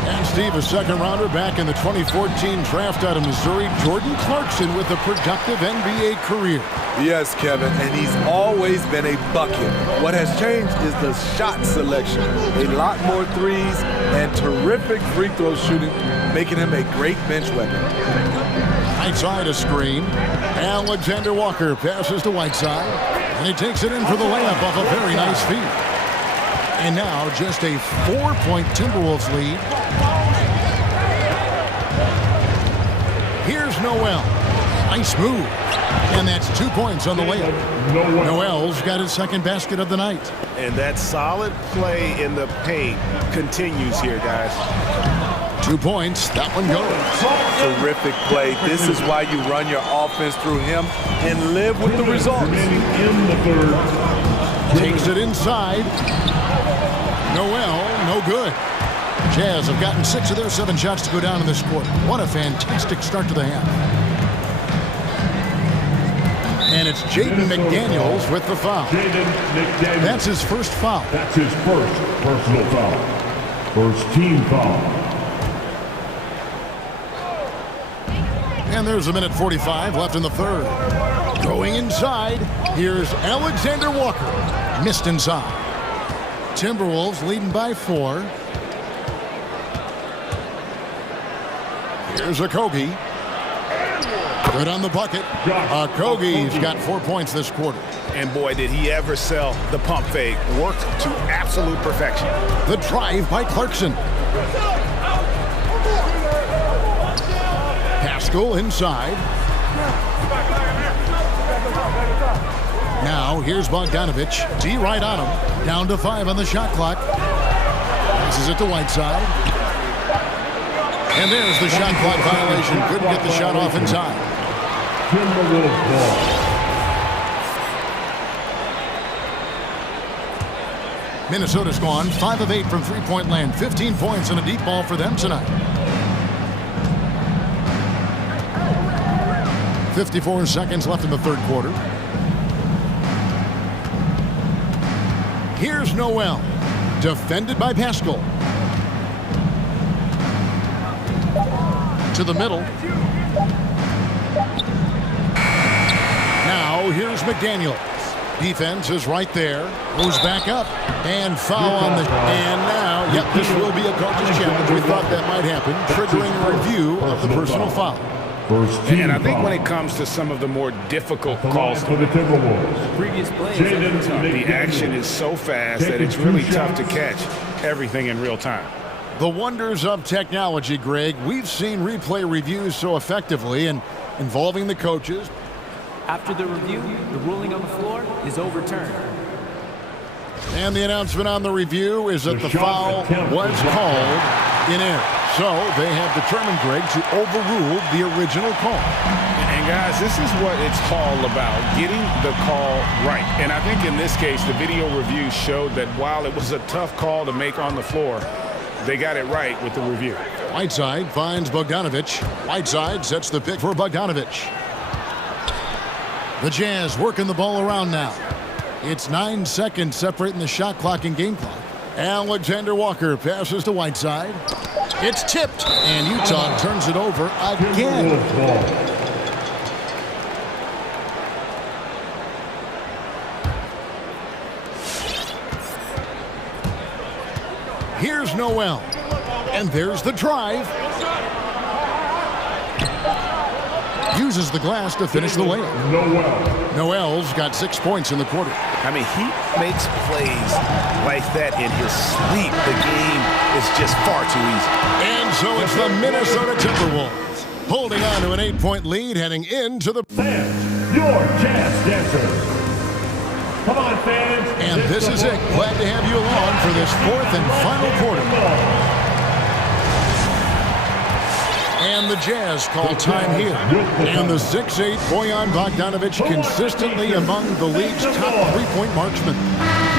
And Steve, a second rounder back in the 2014 draft out of Missouri. Jordan Clarkson with a productive NBA career. Yes, Kevin, and he's always been a bucket. What has changed is the shot selection. A lot more threes and terrific free throw shooting, making him a great bench weapon. Right side a screen. Alexander Walker passes to Whiteside, and he takes it in for the layup off a very nice feed. And now just a 4-point Timberwolves lead. Here's Noel. Nice move. And that's 2 points on the layup. Noel's got his second basket of the night. And that solid play in the paint continues here, guys. 2 points. That one goes. Terrific play. This is why you run your offense through him and live with the results. In the third. Takes it inside. Noel, no good. Jazz have gotten 6 of their 7 shots to go down in this quarter. What a fantastic start to the half. And it's Jaden McDaniels with the foul. That's his first foul. That's his first personal foul. First team foul. And there's a minute 45 left in the third. Going inside, here's Alexander Walker. Missed inside. Timberwolves leading by 4. Here's Okogie. Good on the bucket. Okogie's got 4 points this quarter. And boy, did he ever sell the pump fake. Worked to absolute perfection. The drive by Clarkson. Pascal inside. Now here's Bogdanovich. D right on him. Down to 5 on the shot clock. Passes it to Whiteside. And there's the shot clock violation. Couldn't get the shot off in time. Minnesota's gone 5 of 8 from three-point land. 15 points and a deep ball for them tonight. 54 seconds left in the third quarter. Here's Noel. Defended by Pascal. To the middle. Now here's McDaniels. Defense is right there. Goes back up. And foul on the... And now, yep, this will be a coach's challenge. We thought that might happen. Triggering a review of the personal foul. And I think when it comes to some of the more difficult calls, for the Timberwolves. Previous plays. The action is so fast that it's really tough to catch everything in real time. The wonders of technology, Greg. We've seen replay reviews so effectively and involving the coaches. After the review, the ruling on the floor is overturned. And the announcement on the review is that the foul was called in air. So they have determined, Greg, to overrule the original call. And guys, this is what it's all about, getting the call right. And I think in this case, the video review showed that while it was a tough call to make on the floor, they got it right with the review. Whiteside finds Bogdanovic. Whiteside sets the pick for Bogdanovic. The Jazz working the ball around now. It's 9 seconds separating the shot clock and game clock. Alexander Walker passes to Whiteside. It's tipped, and Utah turns it over again. Here's Noel, and there's the drive. Uses the glass to finish the layup. Noel's got 6 points in the quarter. I mean, he makes plays like that in his sleep. The game is just far too easy. And so it's the Minnesota Timberwolves holding on to an 8-point lead heading into the... Fans, your Jazz dancers. Come on, fans. And this is it. Glad to have you along for this 4th and final quarter. And the Jazz call time here. And the 6'8" Bojan Bogdanovic consistently among the league's top three-point marksmen.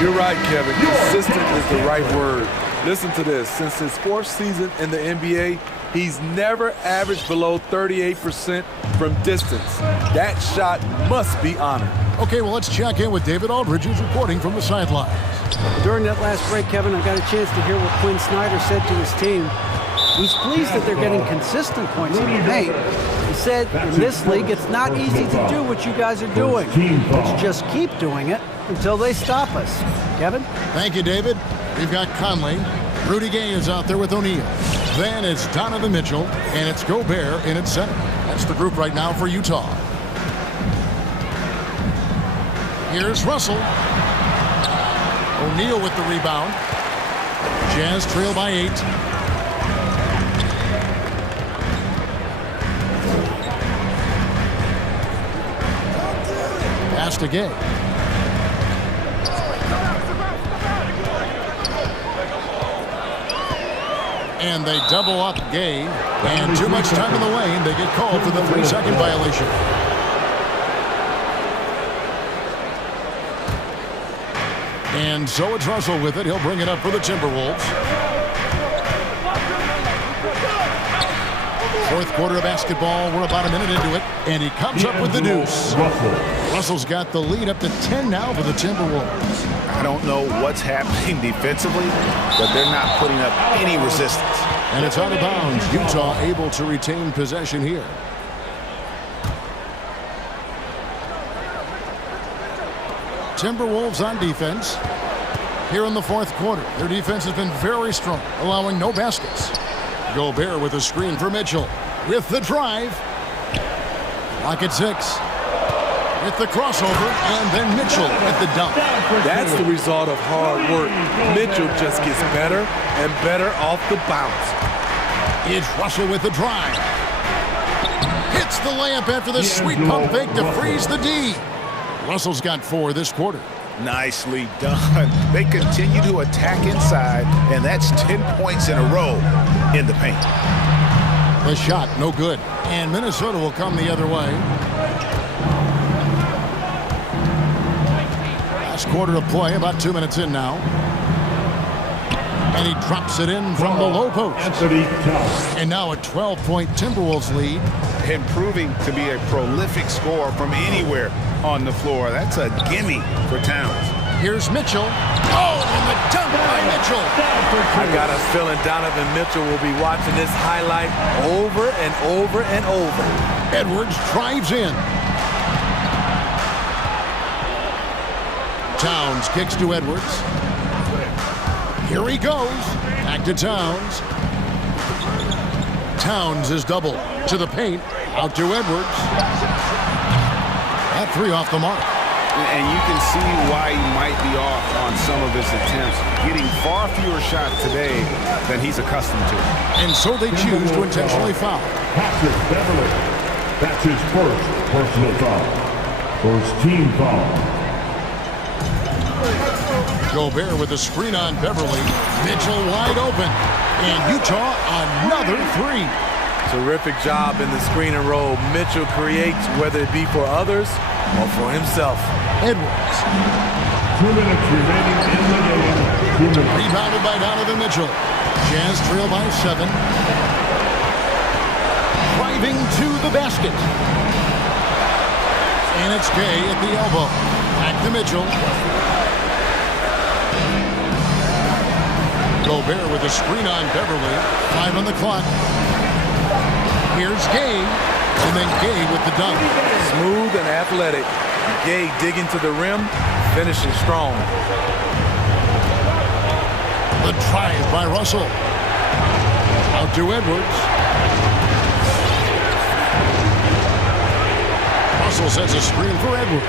You're right, Kevin. Consistent is the right word. Listen to this. Since his 4th season in the NBA, he's never averaged below 38% from distance. That shot must be honored. Okay, well, let's check in with David Aldridge, who's reporting from the sidelines. During that last break, Kevin, I got a chance to hear what Quinn Snyder said to his team. He's pleased that they're getting consistent points in the paint. He said, in this league, it's not easy to do what you guys are doing. Let's just keep doing it until they stop us. Kevin? Thank you, David. We've got Conley. Rudy Gay is out there with O'Neal. Then it's Donovan Mitchell, and it's Gobert in its center. That's the group right now for Utah. Here's Russell. O'Neal with the rebound. Jazz trail by 8. Pass to Gay. And they double up Gay. And too much time in the lane. They get called for the 3-second violation. And so it's Russell with it. He'll bring it up for the Timberwolves. 4th quarter of basketball. We're about a minute into it. And he comes up with the deuce. Russell's got the lead up to 10 now for the Timberwolves. I don't know what's happening defensively, but they're not putting up any resistance. And it's out of bounds. Utah able to retain possession here. Timberwolves on defense. Here in the 4th quarter, their defense has been very strong, allowing no baskets. Gobert with a screen for Mitchell. With the drive. Lock at 6. With the crossover, and then Mitchell with the dunk. That's the result of hard work. Mitchell just gets better and better off the bounce. It's Russell with the drive. Hits the layup after the sweet pump fake to freeze the D. Russell's got 4 this quarter. Nicely done. They continue to attack inside, and that's 10 points in a row in the paint. The shot, no good. And Minnesota will come the other way. Last quarter of play, about 2 minutes in now. And he drops it in from the low post. And now a 12-point Timberwolves lead. Improving to be a prolific scorer from anywhere on the floor. That's a gimme for Towns. Here's Mitchell. Oh, and the dunk by Mitchell. I got a feeling Donovan Mitchell will be watching this highlight over and over and over. Edwards drives in. Towns kicks to Edwards. Here he goes. Back to Towns. Towns is doubled to the paint. Out to Edwards. That 3 off the mark. And you can see why he might be off on some of his attempts. Getting far fewer shots today than he's accustomed to. And so they choose to intentionally foul. Patrick Beverly. That's his first personal foul. First team foul. Gobert with a screen on Beverly. Mitchell wide open. And Utah another three. Terrific job in the screen and roll. Mitchell creates, whether it be for others or for himself. Edwards. 2 minutes remaining in the game. 2 minutes. Rebounded by Donovan Mitchell. Jazz trail by 7. Driving to the basket. And it's Gay at the elbow. Back to Mitchell. Gobert with a screen on Beverly. 5 on the clock. Here's Gay. And then Gay with the dunk. Smooth and athletic. Gay digging to the rim, finishing strong. The drive by Russell. Out to Edwards. Russell sets a screen for Edwards.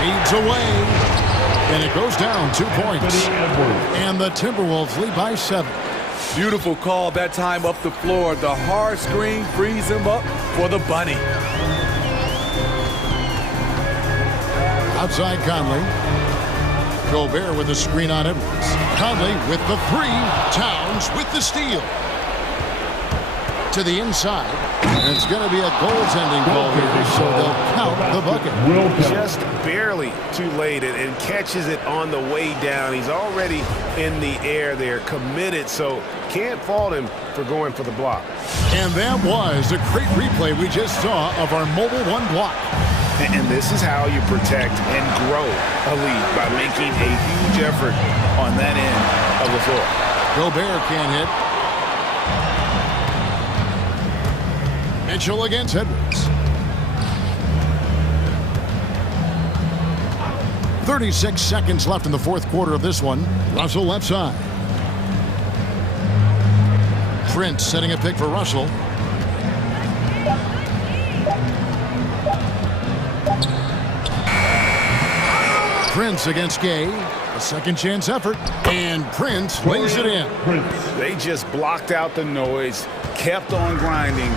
Feeds away. And it goes down 2 points. And the Timberwolves lead by 7. Beautiful call that time up the floor. The hard screen frees him up for the bunny. Outside Conley. Gobert with a screen on Edwards. Conley with the 3. Towns with the steal. To the inside. And it's going to be a goaltending call here, so they'll count the bucket. Just barely too late and catches it on the way down. He's already in the air there, committed, so can't fault him for going for the block. And that was a great replay we just saw of our Mobile One block. And this is how you protect and grow a lead, by making a huge effort on that end of the floor. Gobert can't hit. Mitchell against Edwards. 36 seconds left in the fourth quarter of this one. Russell left side. Prince setting a pick for Russell. Prince against Gay. A second chance effort. And Prince lays it in. They just blocked out the noise, kept on grinding,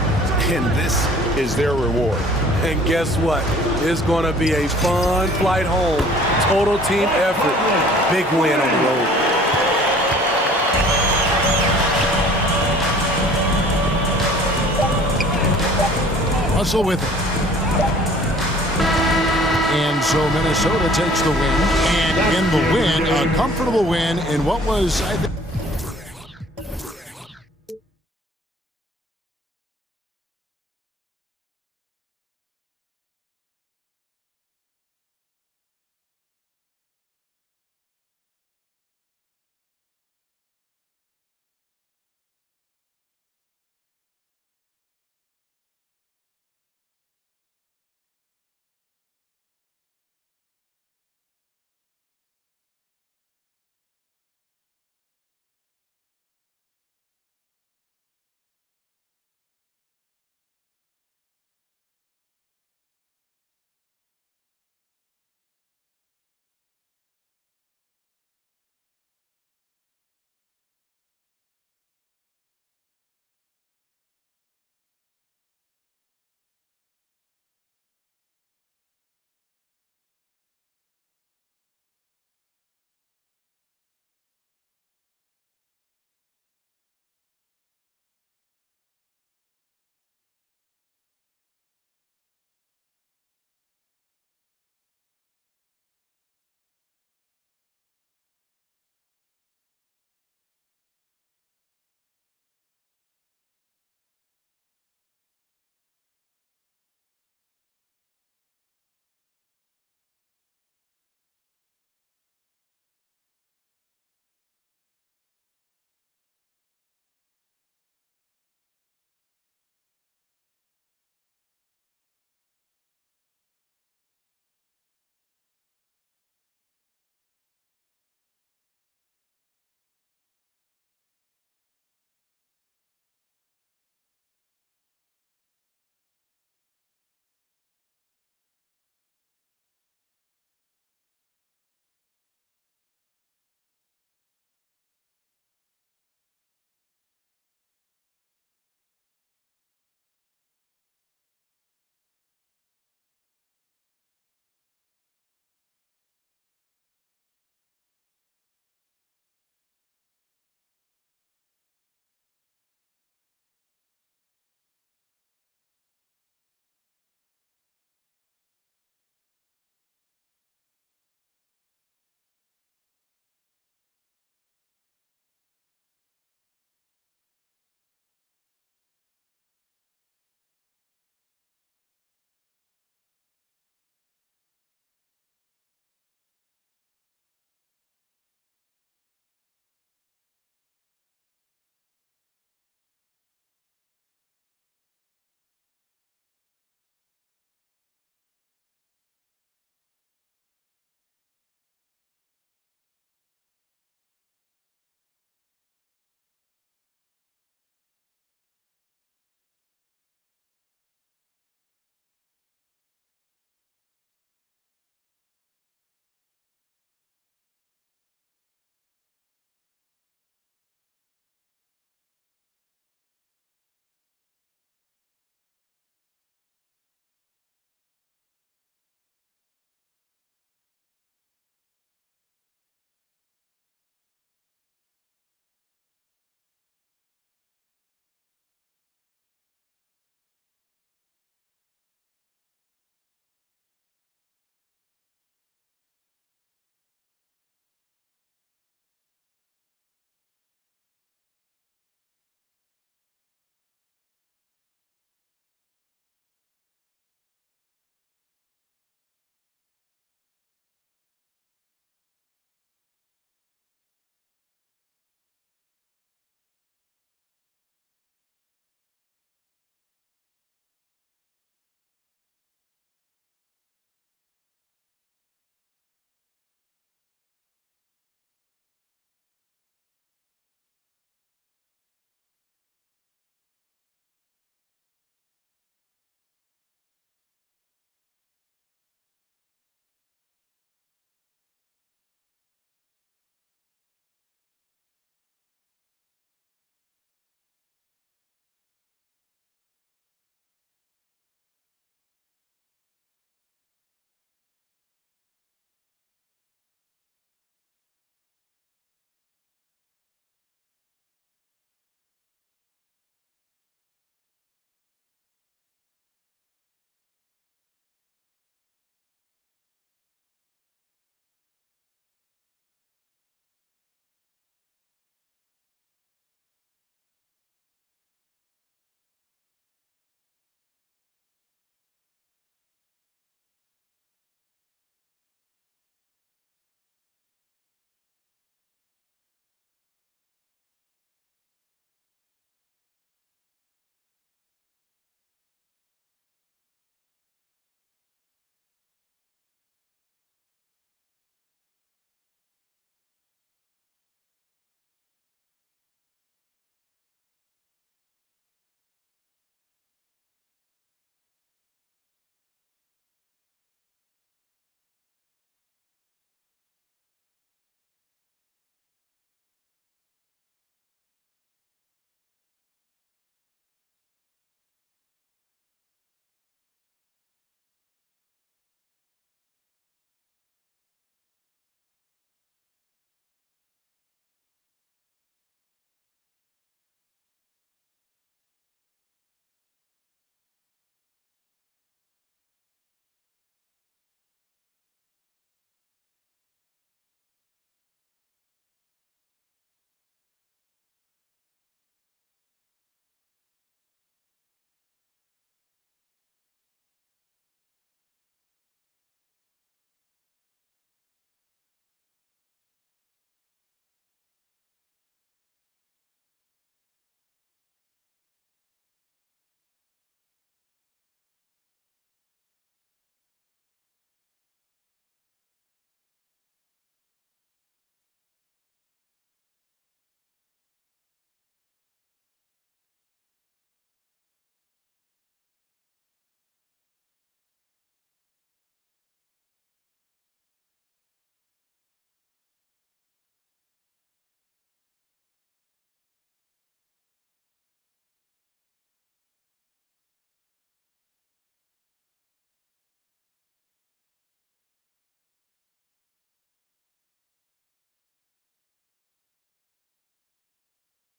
and this is their reward. And guess what? It's going to be a fun flight home. Total team effort. Big win on the road. Russell with it. And so Minnesota takes the win. And in the win, a comfortable win in what was, I think,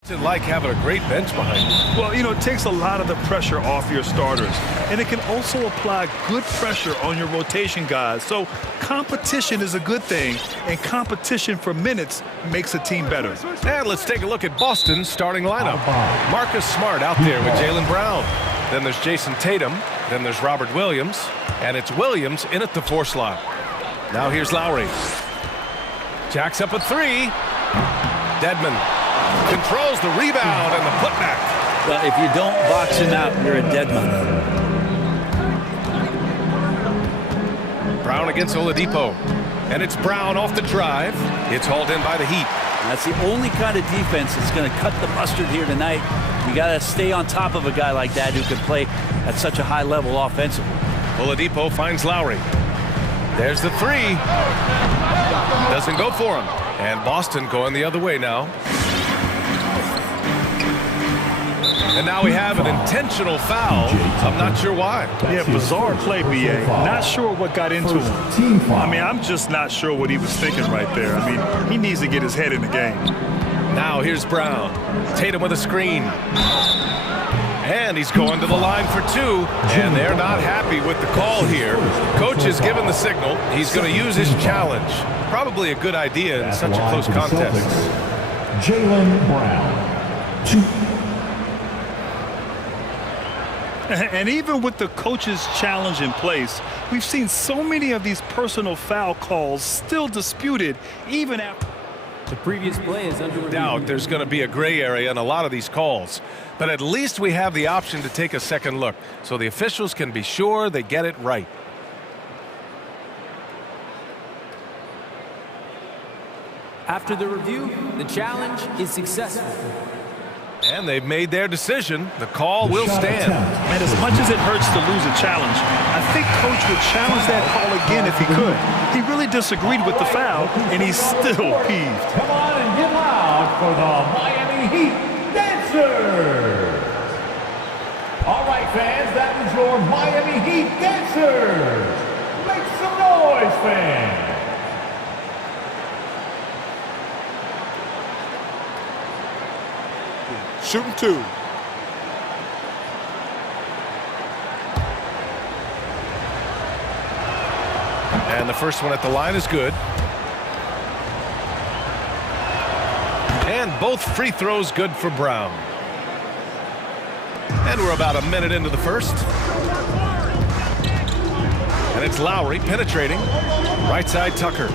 It's like having a great bench behind you. Well, you know, it takes a lot of the pressure off your starters, and it can also apply good pressure on your rotation guys. So competition is a good thing, and competition for minutes makes a team better. And let's take a look at Boston's starting lineup. Marcus Smart out there with Jaylen Brown. Then there's Jason Tatum. Then there's Robert Williams. And it's Williams in at the 4 slot. Now here's Lowry. Jacks up a 3. Dedmon controls the rebound and the putback. Well, if you don't box him out, you're a dead man. Brown against Oladipo. And it's Brown off the drive. It's hauled in by the Heat. That's the only kind of defense that's going to cut the mustard here tonight. You got to stay on top of a guy like that who can play at such a high level offensively. Oladipo finds Lowry. There's the 3. Doesn't go for him. And Boston going the other way now. And now we have an intentional foul. I'm not sure why. Yeah, bizarre play, B.A. Not sure what got into him. I mean, I'm just not sure what he was thinking right there. I mean, he needs to get his head in the game. Now here's Brown. Tatum with a screen. And he's going to the line for 2. And they're not happy with the call here. Coach has given the signal. He's going to use his challenge. Probably a good idea in such a close contest. Jaylen Brown, 2. And even with the coach's challenge in place, we've seen so many of these personal foul calls still disputed even after. The previous play is under review. Doubt there's going to be a gray area in a lot of these calls. But at least we have the option to take a second look so the officials can be sure they get it right. After the review, the challenge is successful. And they've made their decision. The call will stand. And as much as it hurts to lose a challenge, I think Coach would challenge that call again if he could. He really disagreed with the foul, and he's still peeved. Come on and get loud for the Miami Heat Dancers. All right, fans, that was your Miami Heat Dancers. Make some noise, fans. Shooting 2. And the first one at the line is good. And both free throws good for Brown. And we're about a minute into the first. And it's Lowry penetrating. Right side Tucker.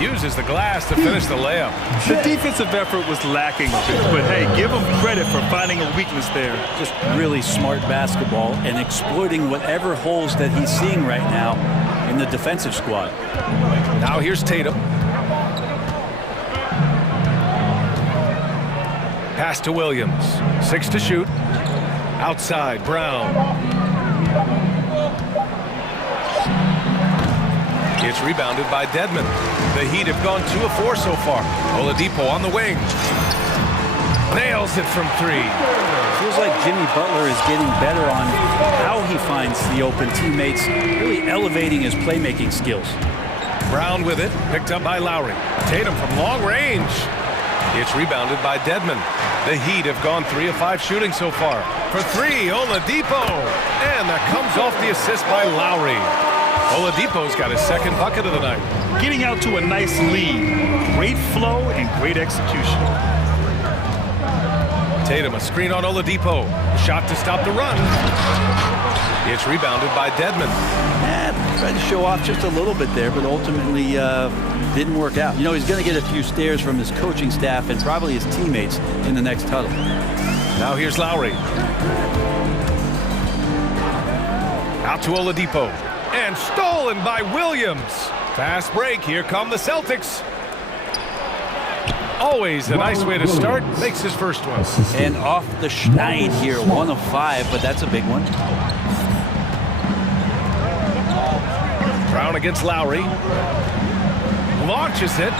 Uses the glass to finish the layup. The defensive effort was lacking a bit, but hey, give him credit for finding a weakness there. Just really smart basketball and exploiting whatever holes that he's seeing right now in the defensive squad. Now here's Tatum. Pass to Williams. 6 to shoot. Outside, Brown. It's rebounded by Dedmon. The Heat have gone 2 of 4 so far. Oladipo on the wing. Nails it from 3. Feels like Jimmy Butler is getting better on how he finds the open teammates, really elevating his playmaking skills. Brown with it, picked up by Lowry. Tatum from long range. It's rebounded by Dedmon. The Heat have gone 3 of 5 shooting so far. For 3, Oladipo. And that comes off the assist by Lowry. Oladipo's got his second bucket of the night. Getting out to a nice lead. Great flow and great execution. Tatum, a screen on Oladipo. Shot to stop the run. It's rebounded by Dedmon. Tried to show off just a little bit there, but ultimately didn't work out. You know, he's going to get a few stares from his coaching staff and probably his teammates in the next huddle. Now here's Lowry. Out to Oladipo. And stolen by Williams. Fast break. Here come the Celtics. Always a nice way to start. Makes his first one. And off the schneid here. 1 of 5, but that's a big one. Brown against Lowry. Launches it.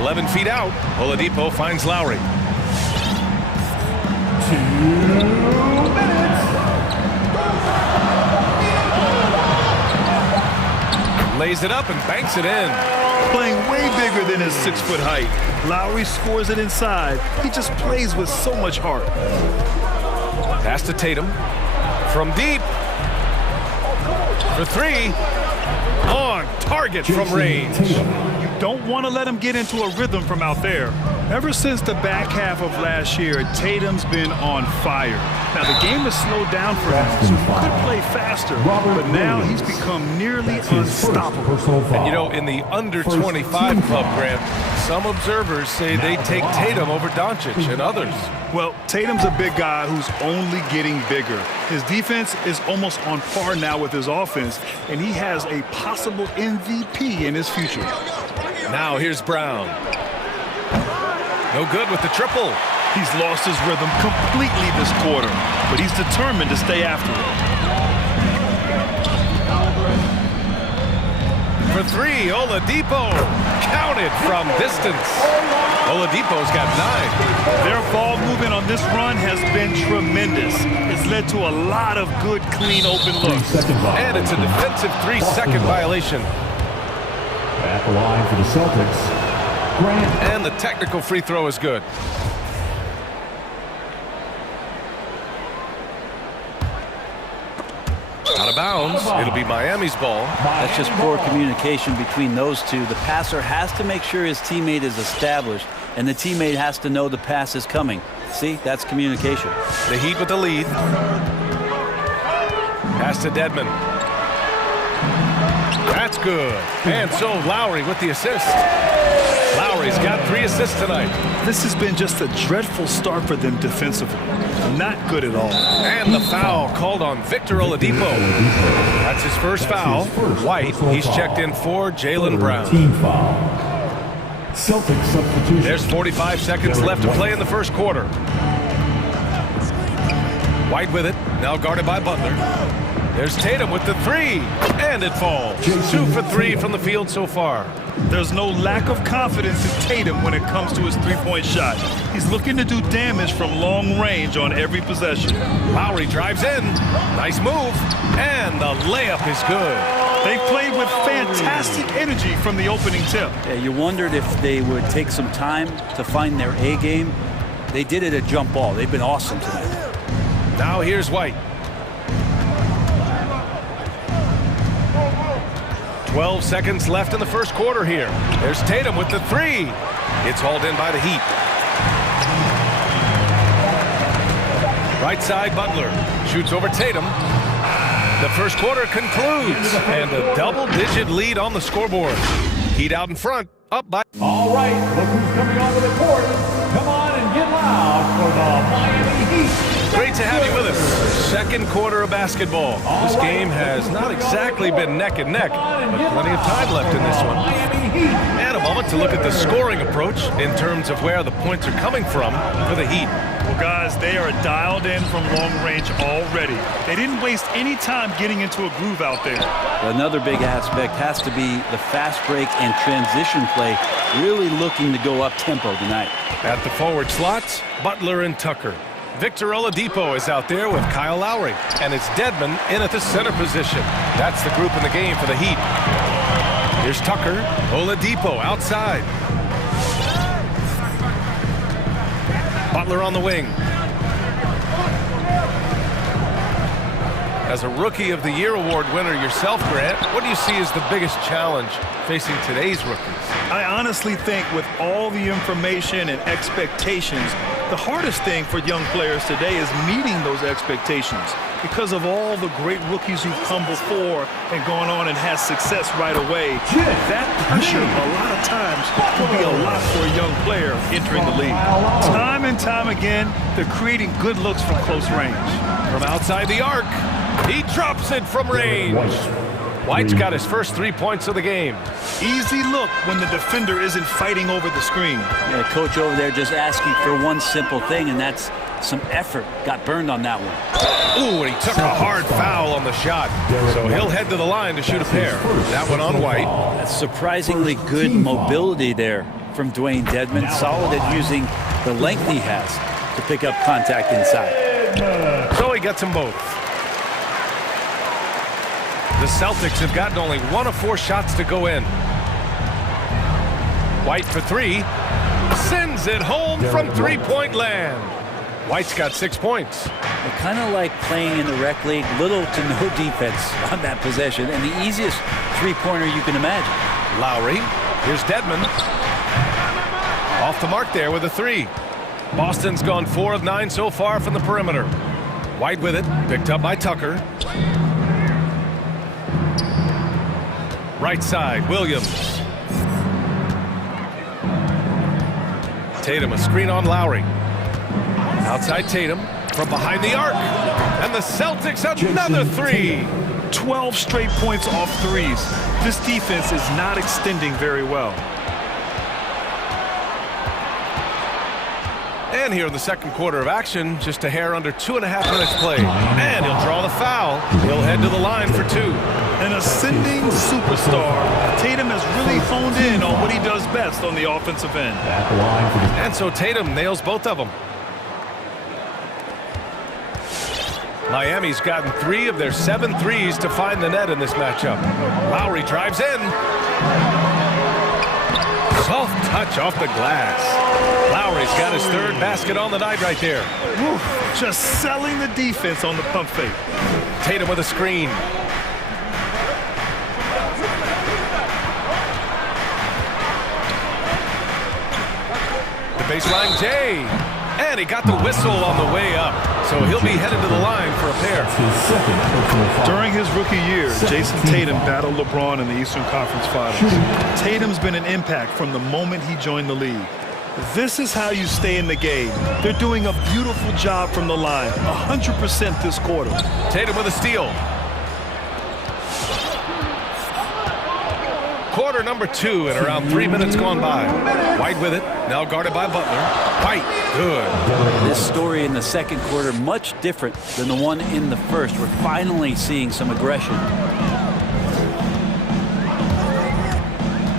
11 feet out. Oladipo finds Lowry. 2 minutes. Lays it up and banks it in. Playing way bigger than his 6-foot height. Lowry scores it inside. He just plays with so much heart. Pass to Tatum. From deep. For three. On target from range. You don't want to let him get into a rhythm from out there. Ever since the back half of last year, Tatum's been on fire. Now, the game has slowed down for him, so he could play faster, but now he's become nearly unstoppable. And you know, in the under-25 club, Grant, some observers say they take Tatum over Doncic and others. Well, Tatum's a big guy who's only getting bigger. His defense is almost on par now with his offense, and he has a possible MVP in his future. Now here's Brown. No good with the triple. He's lost his rhythm completely this quarter, but he's determined to stay after it. For three, Oladipo. Counted from distance. Oladipo's got 9. Their ball movement on this run has been tremendous. It's led to a lot of good, clean, open looks. And it's a defensive 3-second violation. At the line for the Celtics. And the technical free throw is good. Out of bounds. It'll be Miami's ball. That's just poor communication between those two. The passer has to make sure his teammate is established, and the teammate has to know the pass is coming. See, that's communication. The Heat with the lead. Pass to Dedmon. That's good. And so Lowry with the assist. Lowry's got 3 assists tonight. This has been just a dreadful start for them defensively. Not good at all. And the foul called on Victor Oladipo. That's his first foul. White, he's checked in for Jaylen Brown. Team foul. Celtics substitution. There's 45 seconds left to play in the first quarter. White with it, now guarded by Butler. There's Tatum with the 3, and it falls. 2 for 3 from the field so far. There's no lack of confidence in Tatum when it comes to his three-point shot. He's looking to do damage from long range on every possession. Lowry drives in. Nice move. And the layup is good. They played with fantastic energy from the opening tip. Yeah, you wondered if they would take some time to find their A game. They did it at jump ball. They've been awesome tonight. Now here's White. 12 seconds left in the first quarter here. There's Tatum with the 3. It's hauled in by the Heat. Right side, Butler shoots over Tatum. The first quarter concludes, and a double-digit lead on the scoreboard. Heat out in front, up by... All right, look who's coming onto the court. Come on and get loud for the Miami Heat. Great to have you with us. Second quarter of basketball. This game has not exactly been neck and neck, but plenty of time left in this one. And a moment to look at the scoring approach in terms of where the points are coming from for the Heat. Well, guys, they are dialed in from long range already. They didn't waste any time getting into a groove out there. Another big aspect has to be the fast break and transition play, really looking to go up-tempo tonight. At the forward slots, Butler and Tucker. Victor Oladipo is out there with Kyle Lowry, and it's Dedmon in at the center position. That's the group in the game for the Heat. Here's Tucker, Oladipo outside. Butler on the wing. As a Rookie of the Year award winner yourself, Grant, what do you see as the biggest challenge facing today's rookies? I honestly think with all the information and expectations, the hardest thing for young players today is meeting those expectations because of all the great rookies who've come before and gone on and had success right away. That pressure, a lot of times, will be a lot for a young player entering the league. Time and time again, they're creating good looks from close range. From outside the arc, he drops it from range. White's got his first 3 points of the game. Easy look when the defender isn't fighting over the screen. Yeah, coach over there just asking for one simple thing, and that's some effort. Got burned on that one. Ooh, and he took a hard foul on the shot. So he'll head to the line to shoot a pair. That one on White. That's surprisingly good mobility there from Dwayne Dedmon. Solid at using the length he has to pick up contact inside. So he gets them both. The Celtics have gotten only 1 of 4 shots to go in. White for 3. Sends it home from three-point land. White's got 6 points. They're kind of like playing in the rec league, little to no defense on that possession, and the easiest three-pointer you can imagine. Lowry, here's Dedmon. Off the mark there with a 3. Boston's gone 4 of 9 so far from the perimeter. White with it, picked up by Tucker. Right side, Williams. Tatum, a screen on Lowry. Outside Tatum, from behind the arc. And the Celtics another 3. 12 straight points off threes. This defense is not extending very well. And here in the second quarter of action, just a hair under 2.5 minutes played. And he'll draw the foul. He'll head to the line for 2. An ascending superstar. Tatum has really honed in on what he does best on the offensive end. And so Tatum nails both of them. Miami's gotten 3 of their 7 threes to find the net in this matchup. Lowry drives in. Soft touch off the glass. Lowry's got his 3rd basket on the night right there. Whew, just selling the defense on the pump fake. Tatum with a screen. The baseline Jay. And he got the whistle on the way up. So he'll be headed to the line for a pair. During his rookie year, Jason Tatum battled LeBron in the Eastern Conference Finals. Tatum's been an impact from the moment he joined the league. This is how you stay in the game. They're doing a beautiful job from the line, 100% this quarter. Tatum with a steal. Quarter number 2 and around 3 minutes gone by. White with it, now guarded by Butler. White, good. This story in the second quarter, much different than the one in the first. We're finally seeing some aggression.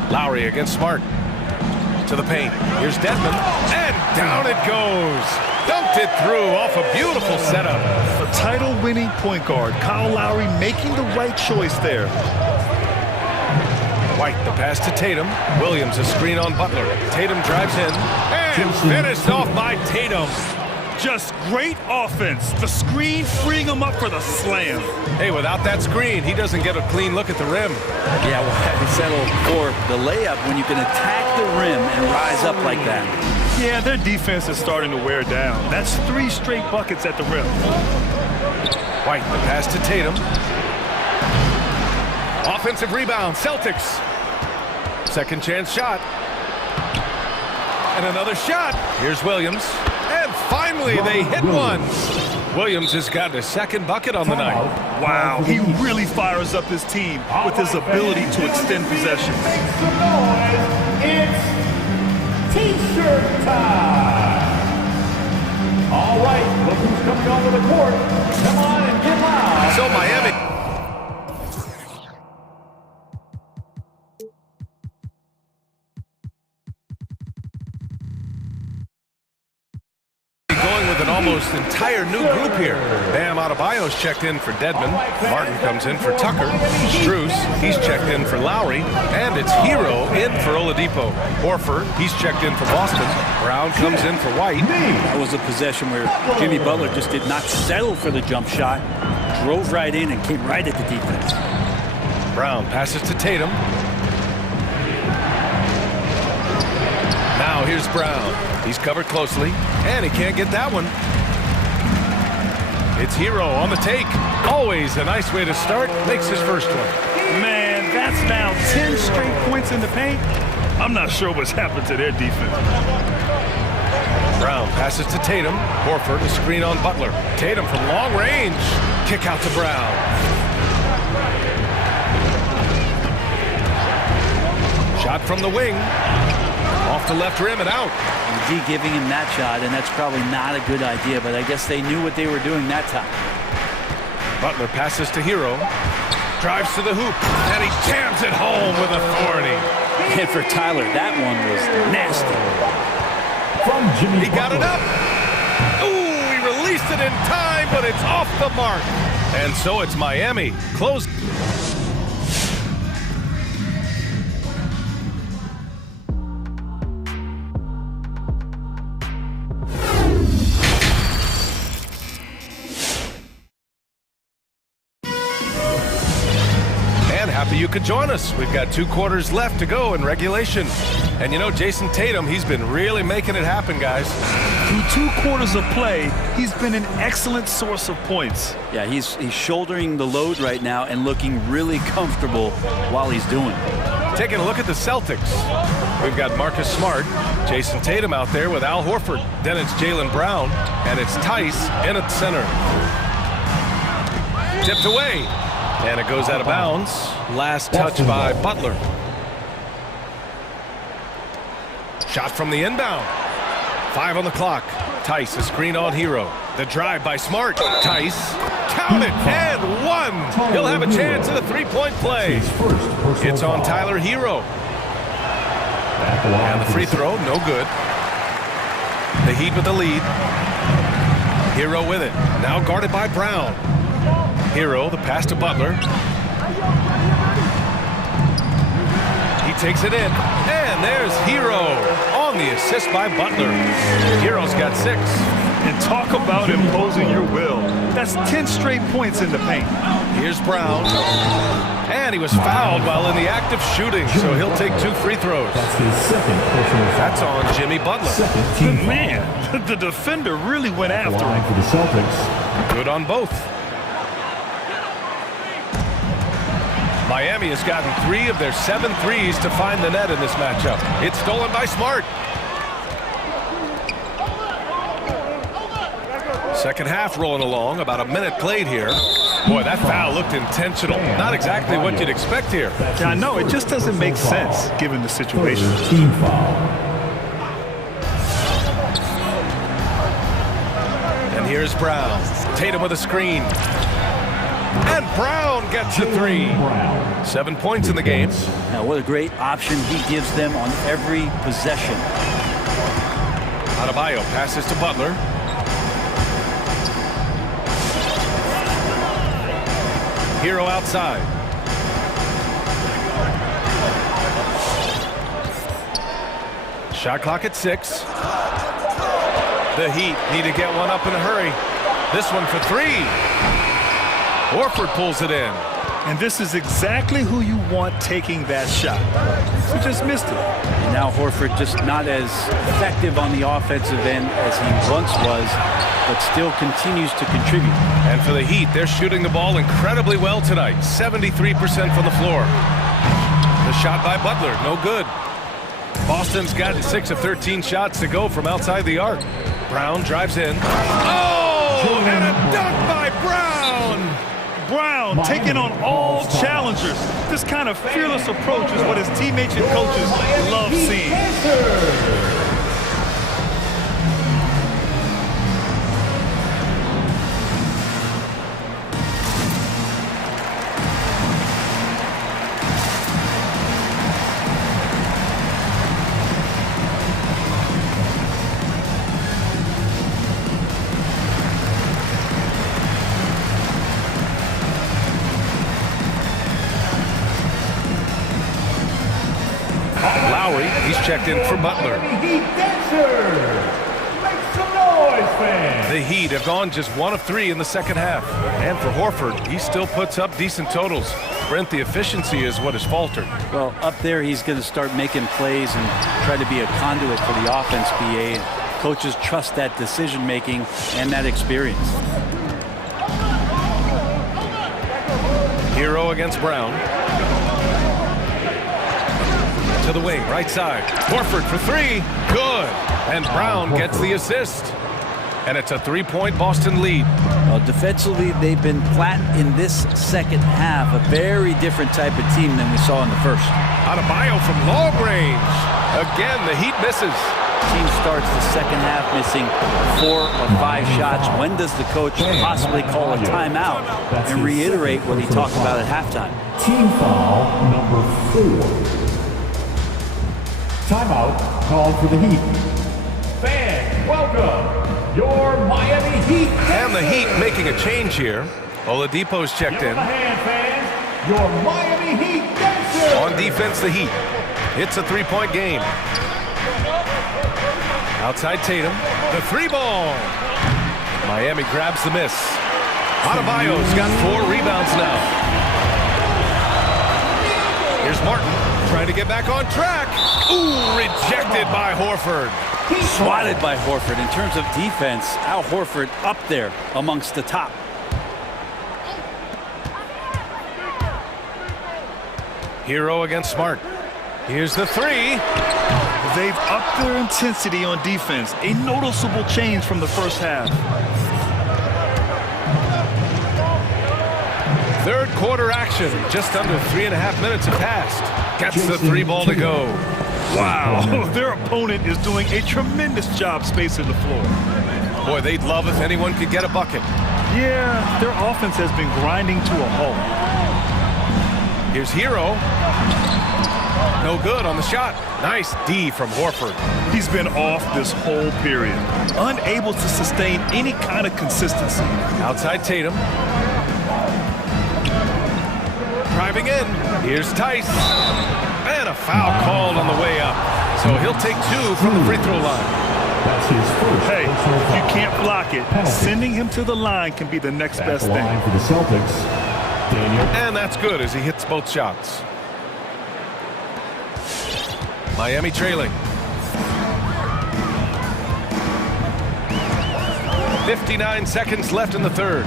Lowry against Smart. To the paint. Here's Dedmon. And down it goes. Dumped it through off a beautiful setup. A title-winning point guard, Kyle Lowry making the right choice there. White, the pass to Tatum. Williams, a screen on Butler. Tatum drives in. And finished off by Tatum. Just great offense. The screen freeing him up for the slam. Hey, without that screen, he doesn't get a clean look at the rim. Yeah, well, I settle for the layup when you can attack the rim and rise up like that. Yeah, their defense is starting to wear down. That's 3 straight buckets at the rim. White, the pass to Tatum. Offensive rebound, Celtics. Second chance shot. And another shot. Here's Williams. And finally, they hit one. Williams has got his 2nd bucket on the night. Wow, he really fires up his team with his ability to extend possession. Make some noise. It's T-shirt time. All right, look who's coming onto the court. Come on and get loud. So Miami. Almost entire new group here. Bam Adebayo's checked in for Dedmon. Martin comes in for Tucker. Strus, he's checked in for Lowry. And it's Hero in for Oladipo. Horford, he's checked in for Boston. Brown comes in for White. That was a possession where Jimmy Butler just did not settle for the jump shot. Drove right in and came right at the defense. Brown passes to Tatum. Now here's Brown. He's covered closely, and he can't get that one. It's Hero on the take. Always a nice way to start. Makes his first one. Man, that's now 10 straight points in the paint. I'm not sure what's happened to their defense. Brown passes to Tatum. Horford, a screen on Butler. Tatum from long range. Kick out to Brown. Shot from the wing. Off the left rim and out. D giving him that shot, and that's probably not a good idea, but I guess they knew what they were doing that time. Butler passes to Hero. Drives to the hoop, and he jams it home with authority. And for Tyler, that one was nasty. He got it up. Ooh, he released it in time, but it's off the mark. And so it's Miami. Close. you could join us. We've got 2 quarters left to go in regulation. And you know, Jason Tatum, he's been really making it happen, guys. Through 2 quarters of play, he's been an excellent source of points. Yeah, he's shouldering the load right now and looking really comfortable while he's doing it. Taking a look at the Celtics. We've got Marcus Smart, Jason Tatum out there with Al Horford. Then it's Jaylen Brown, and it's Tice in at center. Tipped away, and it goes out of bounds. Last touch by Butler. Shot from the inbound. 5 on the clock. Tice, a screen on Hero. The drive by Smart. Tice, count it, and 1. He'll have a chance at a 3-point play. It's on Tyler Hero. And the free throw, no good. The Heat with the lead. Hero with it. Now guarded by Brown. Hero, the pass to Butler. He takes it in. And there's Hero on the assist by Butler. Hero's got 6. And talk about imposing your will. That's 10 straight points in the paint. Here's Brown. And he was fouled while in the act of shooting, so he'll take 2 free throws. That's his second personal foul. That's on Jimmy Butler. Second team foul. Man, the defender really went after him. For the Celtics. Good on both. Miami has gotten 3 of their 7 threes to find the net in this matchup. It's stolen by Smart. Second half rolling along, about a minute played here. Boy, that foul looked intentional. Not exactly what you'd expect here. Yeah, I know, it just doesn't make sense given the situation. Team foul. And here's Brown. Tatum with a screen. And Brown gets a 3. 7 points in the game. Now, what a great option he gives them on every possession. Adebayo passes to Butler. Hero outside. Shot clock at 6. The Heat need to get one up in a hurry. This one for 3. Horford pulls it in. And this is exactly who you want taking that shot. He just missed it. And now Horford just not as effective on the offensive end as he once was, but still continues to contribute. And for the Heat, they're shooting the ball incredibly well tonight. 73% from the floor. The shot by Butler, no good. Boston's gotten 6 of 13 shots to go from outside the arc. Brown drives in. Oh, and a dunk by Brown! Brown taking on all challengers. This kind of fearless approach is what his teammates and coaches love seeing. He's checked in for Butler. Heat dancers, make some noise, fans. The Heat have gone just 1 of 3 in the second half. And for Horford, he still puts up decent totals. Brent, the efficiency is what has faltered. Well, up there, he's going to start making plays and try to be a conduit for the offense, BA. Coaches trust that decision-making and that experience. Hero against Brown. To the wing, right side. Horford for 3. Good. And Brown gets the assist. And it's a 3-point Boston lead. Well, defensively, they've been flat in this second half. A very different type of team than we saw in the first. Adebayo from long range. Again, the Heat misses. Team starts the second half missing 4 or 5 shots. When does the coach possibly call a timeout and reiterate what he talked about at halftime? Team foul number 4. Timeout called for the Heat. Fans, welcome your Miami Heat. And the Heat making a change here. Oladipo's checked in. Fans, your Miami Heat dancers. On defense, the Heat. It's a 3-point game. Outside Tatum. The 3-ball. Miami grabs the miss. Adebayo's got 4 rebounds now. Here's Martin trying to get back on track. Ooh, rejected by Horford. Swatted by Horford. In terms of defense, Al Horford up there amongst the top. Hero against Smart. Here's the three. They've upped their intensity on defense. A noticeable change from the first half. Third quarter action. Just under 3.5 minutes have passed. Gets the three ball to go. Wow, their opponent is doing a tremendous job spacing the floor. Boy, they'd love if anyone could get a bucket. Yeah, their offense has been grinding to a halt. Here's Hero. No good on the shot. Nice D from Horford. He's been off this whole period, unable to sustain any kind of consistency. Outside Tatum. Driving in. Here's Tice. And a foul called on the way up. So he'll take two from the free throw line. That's his first. Hey, if you can't block it, sending him to the line can be the next best thing. For the Celtics, Daniel. And that's good as he hits both shots. Miami trailing. 59 seconds left in the third.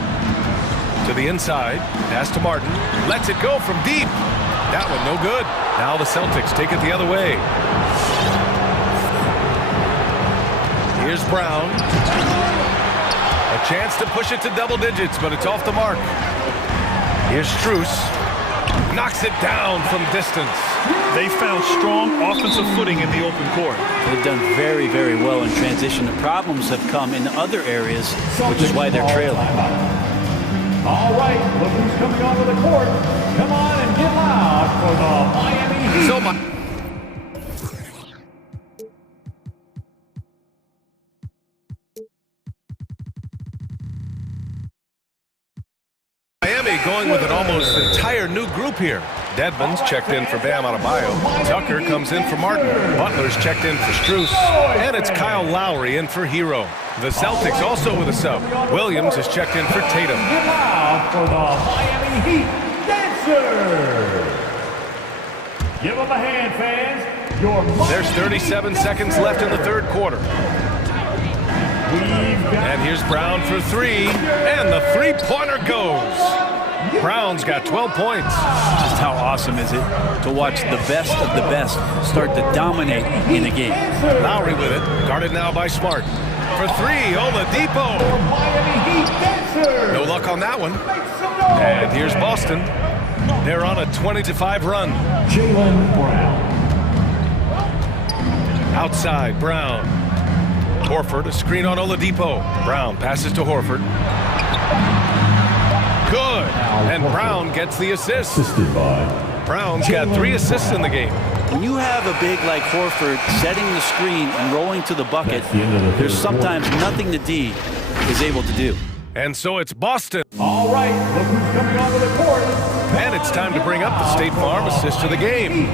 To the inside, pass to Martin. Lets it go from deep. That one no good. Now the Celtics take it the other way. Here's Brown. A chance to push it to double digits, but it's off the mark. Here's Strus. Knocks it down from distance. They found strong offensive footing in the open court. They've done very, very well in transition. The problems have come in other areas, which is why they're trailing. All right, look who's coming onto the court. Come on and get loud for the Miami Heat. So Miami going with an almost entire new group here. Dedmon's checked in for Bam Adebayo. Tucker comes in for Martin. Butler's checked in for Strus. And it's Kyle Lowry in for Hero. The Celtics also with a sub. Williams is checked in for Tatum. Get loud for the Miami Heat Dancers. Give them a hand, fans. There's 37 seconds left in the third quarter. And here's Brown for three. And the three-pointer goes. Brown's got 12 points. Just how awesome is it to watch the best of the best start to dominate in a game. Lowry with it. Guarded now by Smart. For three, Oladipo. No luck on that one. And here's Boston. They're on a 20-5 run. Jaylen Brown. Outside, Brown. Horford, a screen on Oladipo. Brown passes to Horford. Good. And Brown gets the assist. Brown's got 3 assists in the game. When you have a big like Horford setting the screen and rolling to the bucket, there's sometimes nothing the D is able to do. And so it's Boston. All right, look who's coming onto the court. And it's time to bring up the State Farm assist of the game.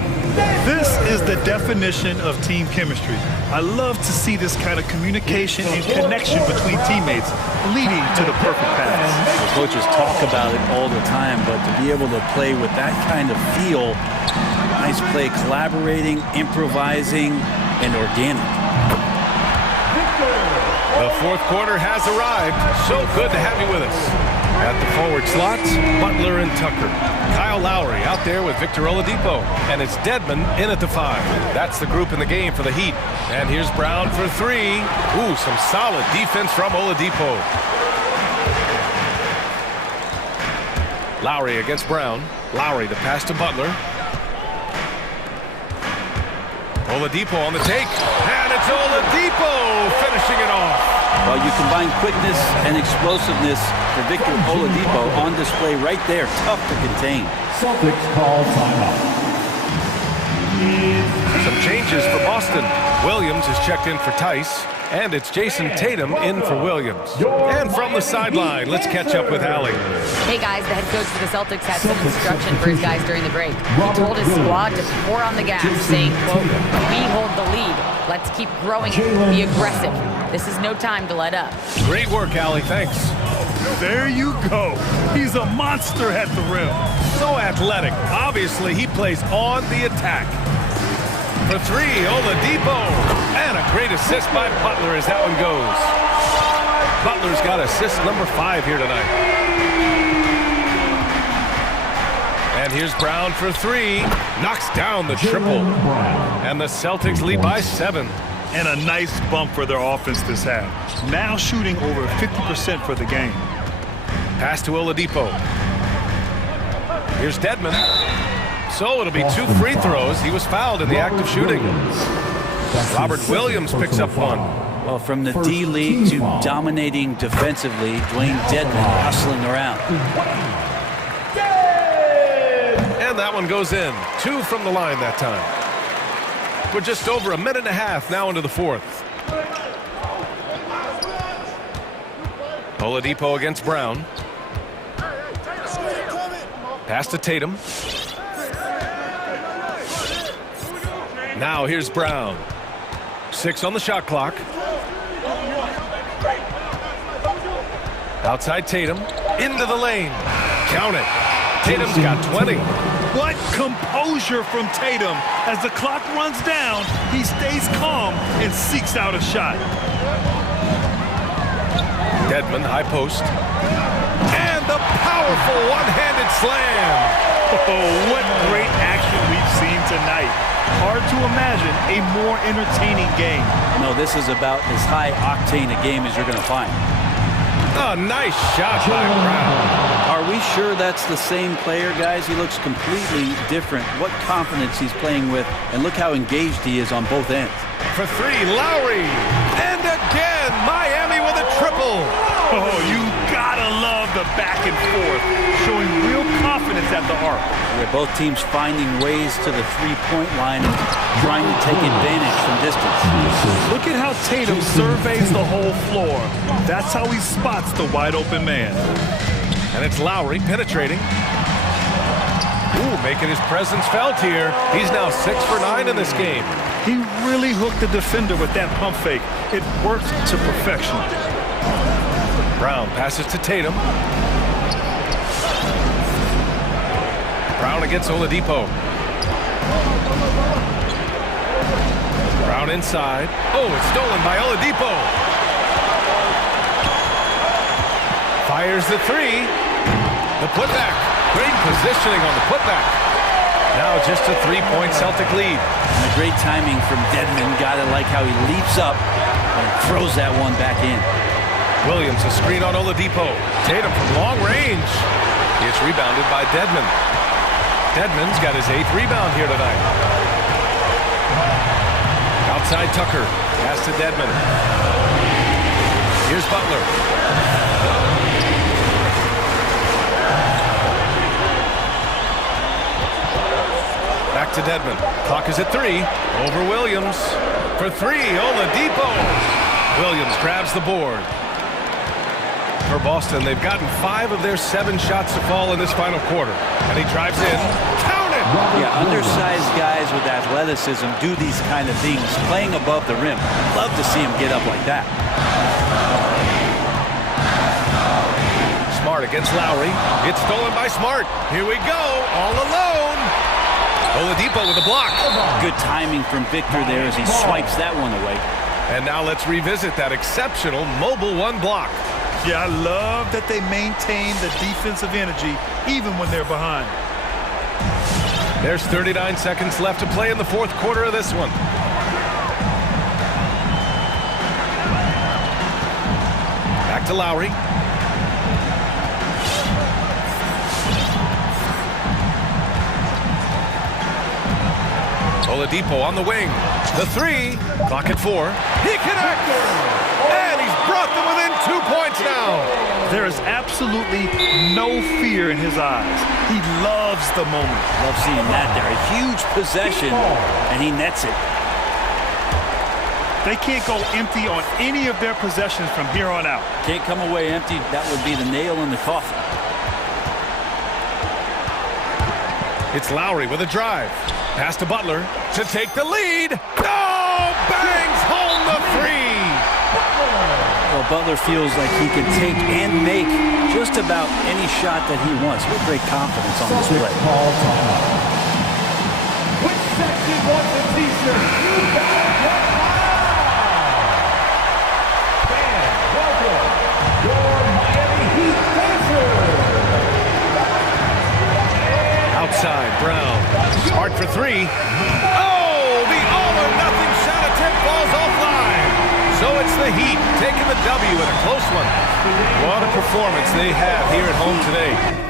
This is the definition of team chemistry. I love to see this kind of communication and connection between teammates leading to the perfect pass. The coaches talk about it all the time, but to be able to play with that kind of feel, nice play, collaborating, improvising, and organic. The fourth quarter has arrived. So good to have you with us. At the forward slots, Butler and Tucker. Kyle Lowry out there with Victor Oladipo. And it's Dedmon in at the 5. That's the group in the game for the Heat. And here's Brown for three. Ooh, some solid defense from Oladipo. Lowry against Brown. Lowry the pass to Butler. Oladipo on the take. And it's Oladipo finishing it off. Well, you combine quickness and explosiveness for Victor Oladipo on display right there. Tough to contain. Celtics call timeout. Some changes for Boston. Williams is checked in for Tice. And it's Jason Tatum in for Williams. And from the sideline, let's catch up with Allie. Hey guys, the head coach for the Celtics had some instruction for his guys during the break. He told his squad to pour on the gas, saying, quote, "We hold the lead. Let's keep growing it. Be aggressive. This is no time to let up." Great work, Allie. Thanks. There you go. He's a monster at the rim. So athletic. Obviously, he plays on the attack. For three, Oladipo. And a great assist by Butler as that one goes. Butler's got assist number 5 here tonight. And here's Brown for three. Knocks down the triple. And the Celtics lead by 7. And a nice bump for their offense this half. Now shooting over 50% for the game. Pass to Oladipo. Here's Dedmon. So it'll be 2 free throws. He was fouled in the act of shooting. Robert Williams picks up one. Well, from the D-League to dominating defensively, Dwayne Dedmon hustling around. And that one goes in. 2 from the line that time. We're just over a minute and a half now into the fourth. Oladipo against Brown. Pass to Tatum. Now here's Brown. 6 on the shot clock. Outside Tatum. Into the lane. Count it. Tatum's got 20. What composure from Tatum. As the clock runs down, he stays calm and seeks out a shot. Dedmon, high post. And the powerful one-handed slam. Oh, what great action we've seen tonight. Hard to imagine a more entertaining game. No, this is about as high-octane a game as you're going to find. Oh, nice shot by Brown. Are we sure that's the same player, guys? He looks completely different. What confidence he's playing with, and look how engaged he is on both ends. For three, Lowry. And again, Miami with a triple. Oh, you gotta love the back and forth, showing real confidence at the arc. Yeah, both teams finding ways to the three-point line and trying to take advantage from distance. Look at how Tatum surveys the whole floor. That's how he spots the wide-open man. And it's Lowry penetrating. Ooh, making his presence felt here. He's now 6 for 9 in this game. He really hooked the defender with that pump fake. It worked to perfection. Brown passes to Tatum. Brown against Oladipo. Brown inside. Oh, it's stolen by Oladipo. Fires the three. The putback. Great positioning on the putback. Now just a 3-point Celtic lead. And a great timing from Dedmon. Gotta like how he leaps up and throws that one back in. Williams, a screen on Oladipo. Tatum from long range. It's rebounded by Dedmon. Dedmon's got his 8th rebound here tonight. Outside Tucker. Pass to Dedmon. Here's Butler. Back to Dedmon. Clock is at 3. Over Williams. For 3, Oladipo. Williams grabs the board. For Boston, they've gotten 5 of their 7 shots to fall in this final quarter. And he drives in. Count it! Yeah, undersized guys with athleticism do these kind of things, playing above the rim. Love to see him get up like that. Smart against Lowry. It's stolen by Smart. Here we go. All alone. Oladipo with a block. Good timing from Victor there as he swipes that one away. And now let's revisit that exceptional mobile one block. Yeah, I love that they maintain the defensive energy even when they're behind. There's 39 seconds left to play in the fourth quarter of this one. Back to Lowry. Oladipo on the wing. The three. Clock at 4. He connects! And he's brought them within 2 points now. There is absolutely no fear in his eyes. He loves the moment. Love seeing that there. A huge possession, and he nets it. They can't go empty on any of their possessions from here on out. Can't come away empty. That would be the nail in the coffin. It's Lowry with a drive. Pass to Butler to take the lead. Oh, bangs home the 3. Well, Butler feels like he can take and make just about any shot that he wants. With great confidence on this play. Which section wants a t-shirt? You gotta get loud! Fans, welcome your Miami Heat Dancers! Outside, Brown. Smart for three. Oh, the all-or-nothing shot attempt falls offline. So it's the Heat taking the W in a close one. What a performance they have here at home today.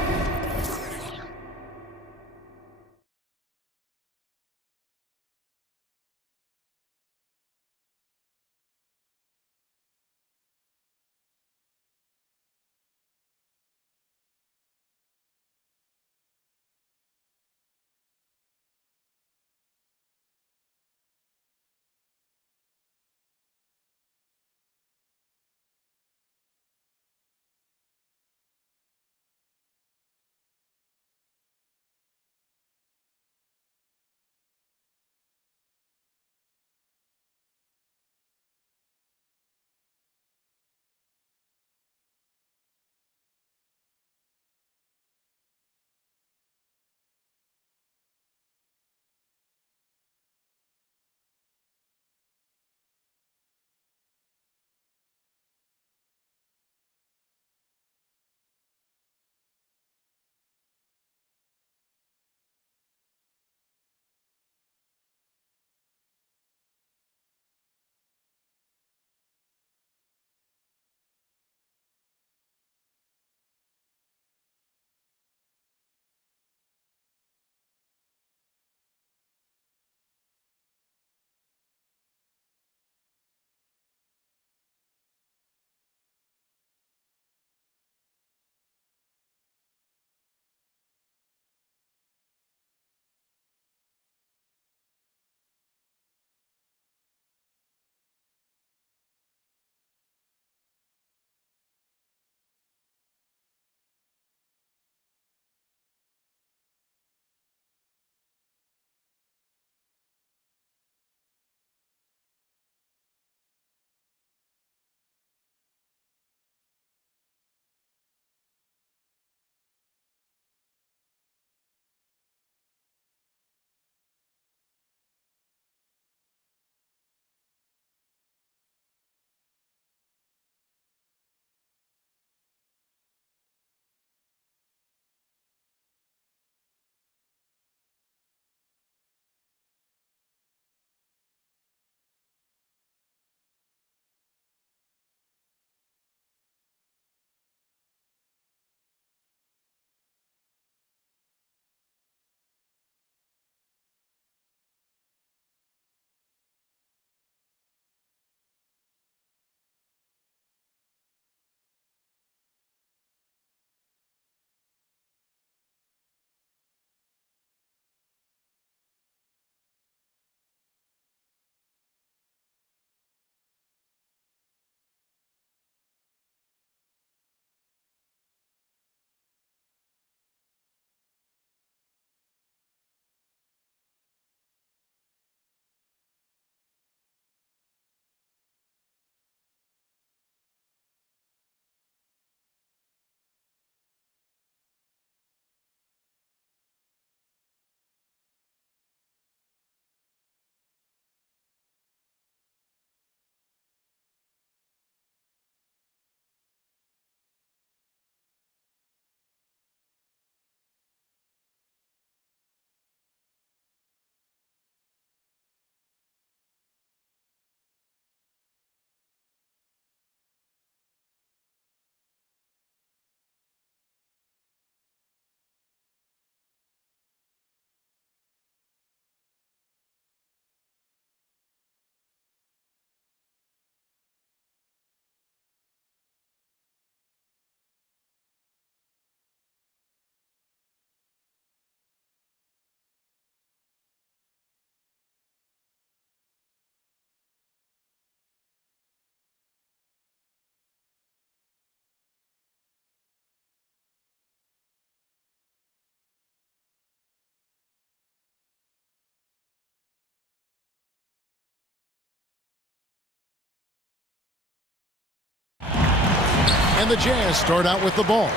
And the Jazz start out with the ball.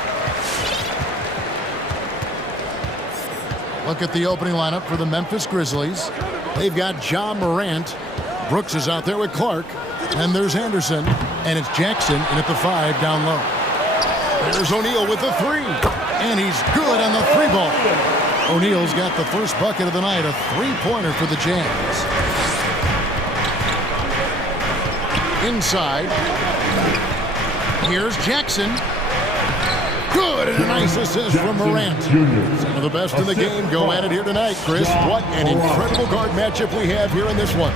Look at the opening lineup for the Memphis Grizzlies. They've got Ja Morant. Brooks is out there with Clark. And there's Anderson. And it's Jackson in at the 5 down low. There's O'Neal with the 3. And he's good on the 3 ball. O'Neal's got the first bucket of the night, a 3-pointer for the Jazz. Inside. Here's Jackson. Good, and a nice assist from Morant. Some of the best in the game go at it here tonight, Chris. What an incredible guard matchup we have here in this one.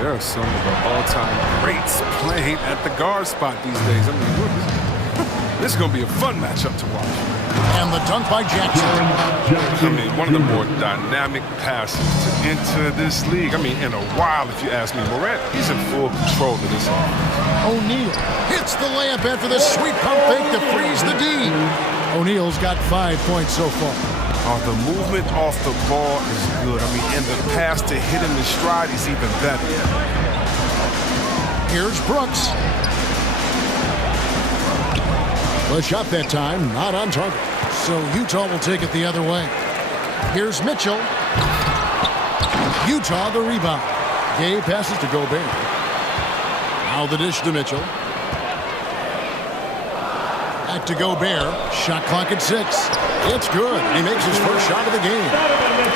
There are some of the all-time greats playing at the guard spot these days. I mean, this is going to be a fun matchup to watch. And the dunk by Jackson. I mean, one of the more dynamic passes to enter this league. I mean, in a while, if you ask me. Morant, he's in full control of this offense. O'Neal hits the layup after the sweet pump fake to freeze the D. O'Neal's got 5 points so far. The movement off the ball is good. I mean, and the pass to hit him in stride is even better. Here's Brooks. The shot that time, not on target. So Utah will take it the other way. Here's Mitchell. Utah the rebound. Gay passes to Gobert. Now the dish to Mitchell. Back to Gobert. Shot clock at 6. It's good. He makes his first shot of the game.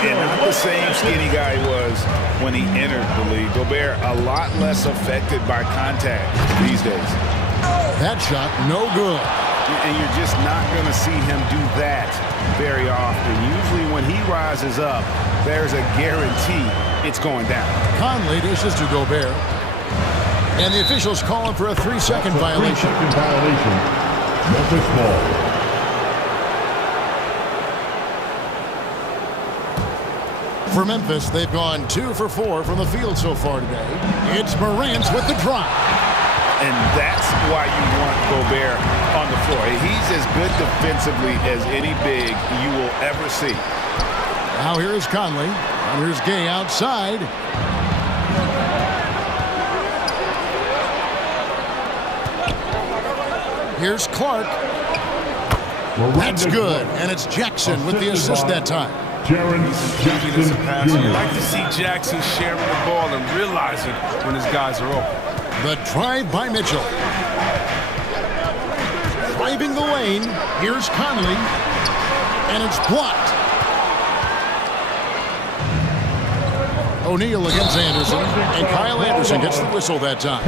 And not the same skinny guy he was when he entered the league. Gobert a lot less affected by contact these days. That shot, no good. And you're just not going to see him do that very often. Usually when he rises up, there's a guarantee it's going down. Conley dishes to Gobert. And the officials call him for a 3-second violation. 3-second violation. Memphis ball. For Memphis, they've gone 2 for 4 from the field so far today. It's Morant with the drop. And that's why you want Gobert on the floor. He's as good defensively as any big you will ever see. Now here is Conley. And here's Gay outside. Here's Clark. That's good. And it's Jackson with the assist that time. You like to see Jackson sharing the ball and realizing when his guys are open. The drive by Mitchell. Driving the lane. Here's Conley. And it's blocked. O'Neal against Anderson. And Kyle Anderson gets the whistle that time.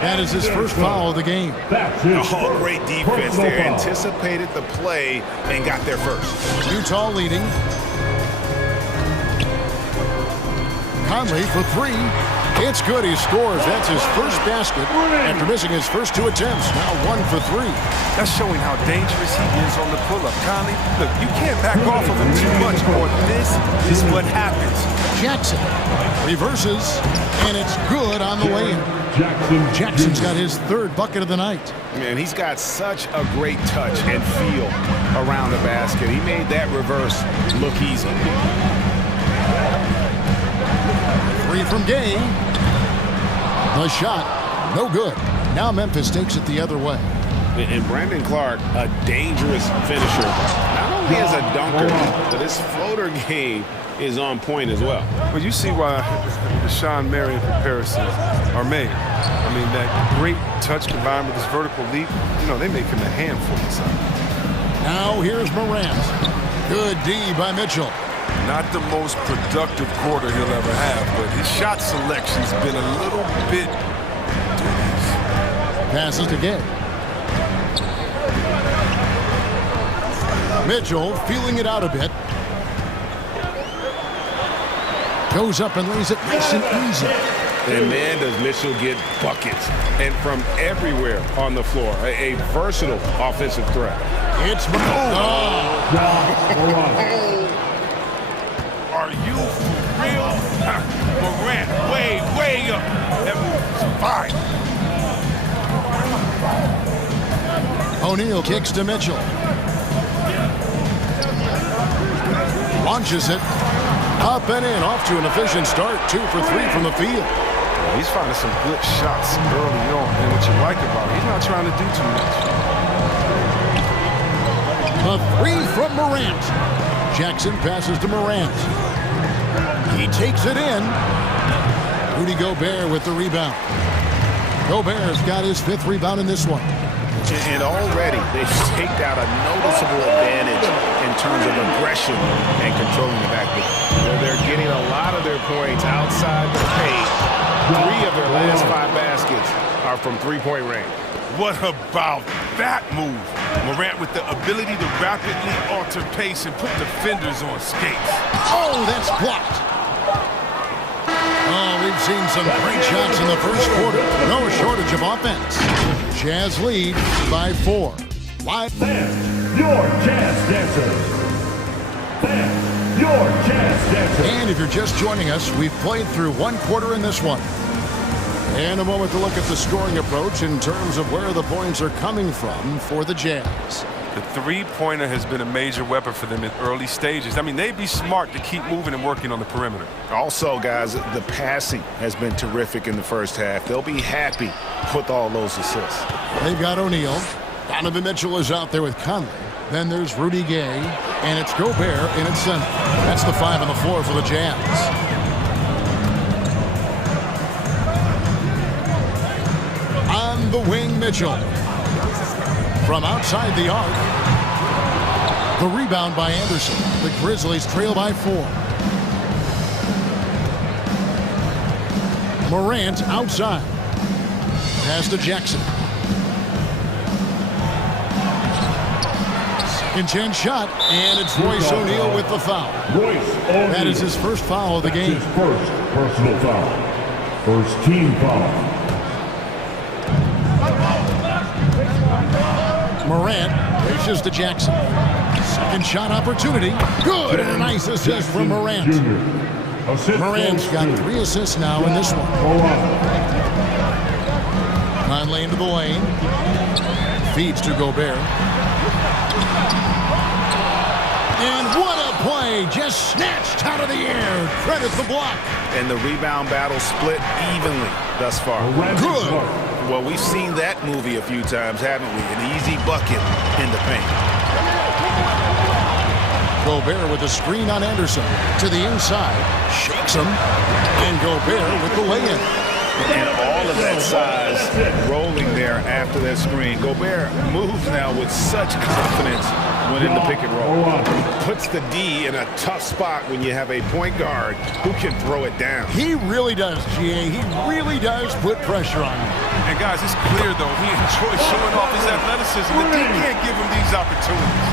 That is his first foul of the game. Oh, great defense there. Anticipated the play and got there first. Utah leading. Conley for 3. It's good. He scores. That's his first basket after missing his first 2 attempts. Now 1 for 3. That's showing how dangerous he is on the pull-up. Conley, look, you can't back off of him too much, or this is what happens. Jackson reverses, and it's good on the layup. Jackson's got his 3rd bucket of the night. Man, he's got such a great touch and feel around the basket. He made that reverse look easy. 3 from Gay. The shot, no good. Now Memphis takes it the other way. And Brandon Clark, a dangerous finisher. Not only as a dunker, but his floater game is on point as well. Well, you see why the Sean Marion comparisons are made. I mean, that great touch combined with his vertical leap, you know, they make him a handful inside. Now here's Morant. Good D by Mitchell. Not the most productive quarter he'll ever have, but his shot selection's been a little bit dubious. Passes to Gay. Mitchell feeling it out a bit. Goes up and lays it nice and easy. And man, does Mitchell get buckets. And from everywhere on the floor. A versatile offensive threat. It's Are you for real? Morant, way up. That was fine. O'Neal kicks to Mitchell. Launches it. Up and in, off to an efficient start. 2 for 3 from the field. He's finding some good shots early on, and what you like about it, he's not trying to do too much. A three from Morant. Jackson passes to Morant. He takes it in. Rudy Gobert with the rebound. Gobert's got his 5th rebound in this one. And already they've staked out a noticeable advantage in terms of aggression and controlling the backcourt. They're getting a lot of their points outside the paint. 3 of their last 5 baskets are from three-point range. What about that move? Morant with the ability to rapidly alter pace and put defenders on skates. Oh, that's blocked. Oh, we've seen some great shots in the first quarter. No shortage of offense. Jazz lead by 4. Live. Fans, your Jazz dancers. Fans, your Jazz dancers. And if you're just joining us, we've played through 1 quarter in this one. And a moment to look at the scoring approach in terms of where the points are coming from for the Jazz. The three-pointer has been a major weapon for them in early stages. I mean, they'd be smart to keep moving and working on the perimeter. Also, guys, the passing has been terrific in the first half. They'll be happy with all those assists. They've got O'Neal. Donovan Mitchell is out there with Conley. Then there's Rudy Gay, and it's Gobert in its center. That's the 5 on the floor for the Jazz. On the wing, Mitchell. From outside the arc. The rebound by Anderson. The Grizzlies trail by 4. Morant outside. Pass to Jackson. Second chance shot, and it's Royce O'Neal with the foul. That is his first foul of the game. His first personal foul. First team foul. Morant races to Jackson. Second shot opportunity. Good, and a nice assist from Morant. Morant's got 3 assists now in this one. Conley into the lane. Feeds to Gobert. And what a play! Just snatched out of the air. Credit the block. And the rebound battle split evenly thus far. Good. Well, we've seen that movie a few times, haven't we? An easy bucket in the paint. Gobert with a screen on Anderson. To the inside. Shakes him. And Gobert with the lay-in. And all of that size rolling there after that screen. Gobert moves now with such confidence when in the pick and roll. Puts the D in a tough spot when you have a point guard who can throw it down. He really does, GA. He really does put pressure on him. And guys, it's clear, though, he enjoys showing off his athleticism. The D can't give him these opportunities.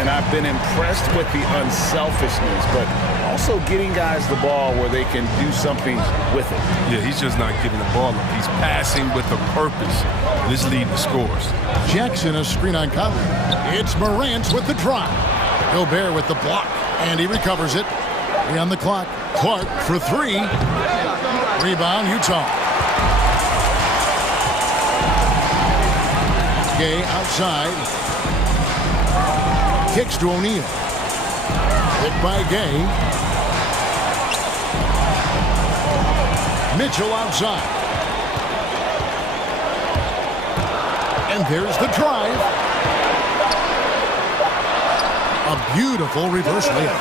And I've been impressed with the unselfishness, but also getting guys the ball where they can do something with it. Yeah, he's just not giving the ball up. He's passing with a purpose. And this lead to scores. Jackson a screen on Conley. It's Morant with the drive. Gobert with the block, and he recovers it. 3 on the clock. Clark for 3. Rebound, Utah. Gay outside. Kicks to O'Neal. Hit by Gay. Mitchell outside. And there's the drive. A beautiful reverse layup.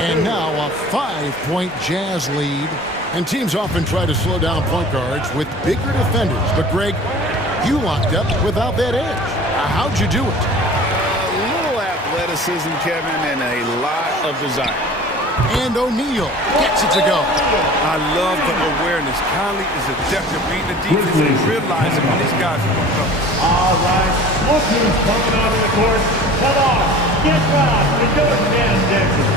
And now a 5-point Jazz lead. And teams often try to slow down point guards with bigger defenders. But Greg, you locked up without that edge. How'd you do it? Athleticism, Kevin, and a lot of desire. And O'Neal gets it to go. I love the awareness. Conley is adept at reading the defense and realizing when these guys are going to come. All right, look who's coming onto the court. Come on, get loud for your Jazz dancers.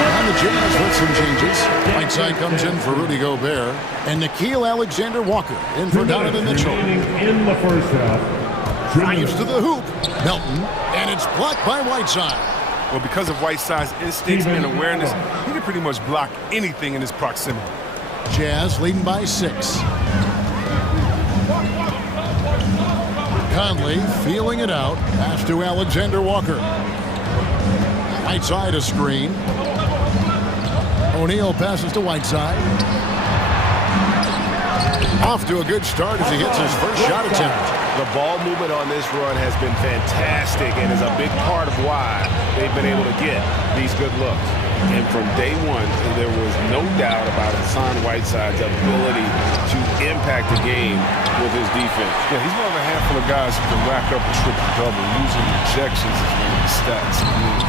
On the Jazz with some changes. Whiteside comes in for Rudy Gobert. And Nickeil Alexander-Walker in for Donovan Mitchell. In the first half. Drives to the hoop. Melton. And it's blocked by Whiteside. Well, because of Whiteside's instincts and awareness, he can pretty much block anything in his proximity. Jazz leading by 6. Conley feeling it out. Pass to Alexander-Walker. Whiteside a screen. O'Neal passes to Whiteside. Off to a good start as he hits his first shot attempt. The ball movement on this run has been fantastic and is a big part of why they've been able to get these good looks. And from day one, there was no doubt about Hassan Whiteside's ability to impact the game with his defense. Yeah, he's one of a handful of guys who can rack up a triple-double using rejections as one of the stats. I mean,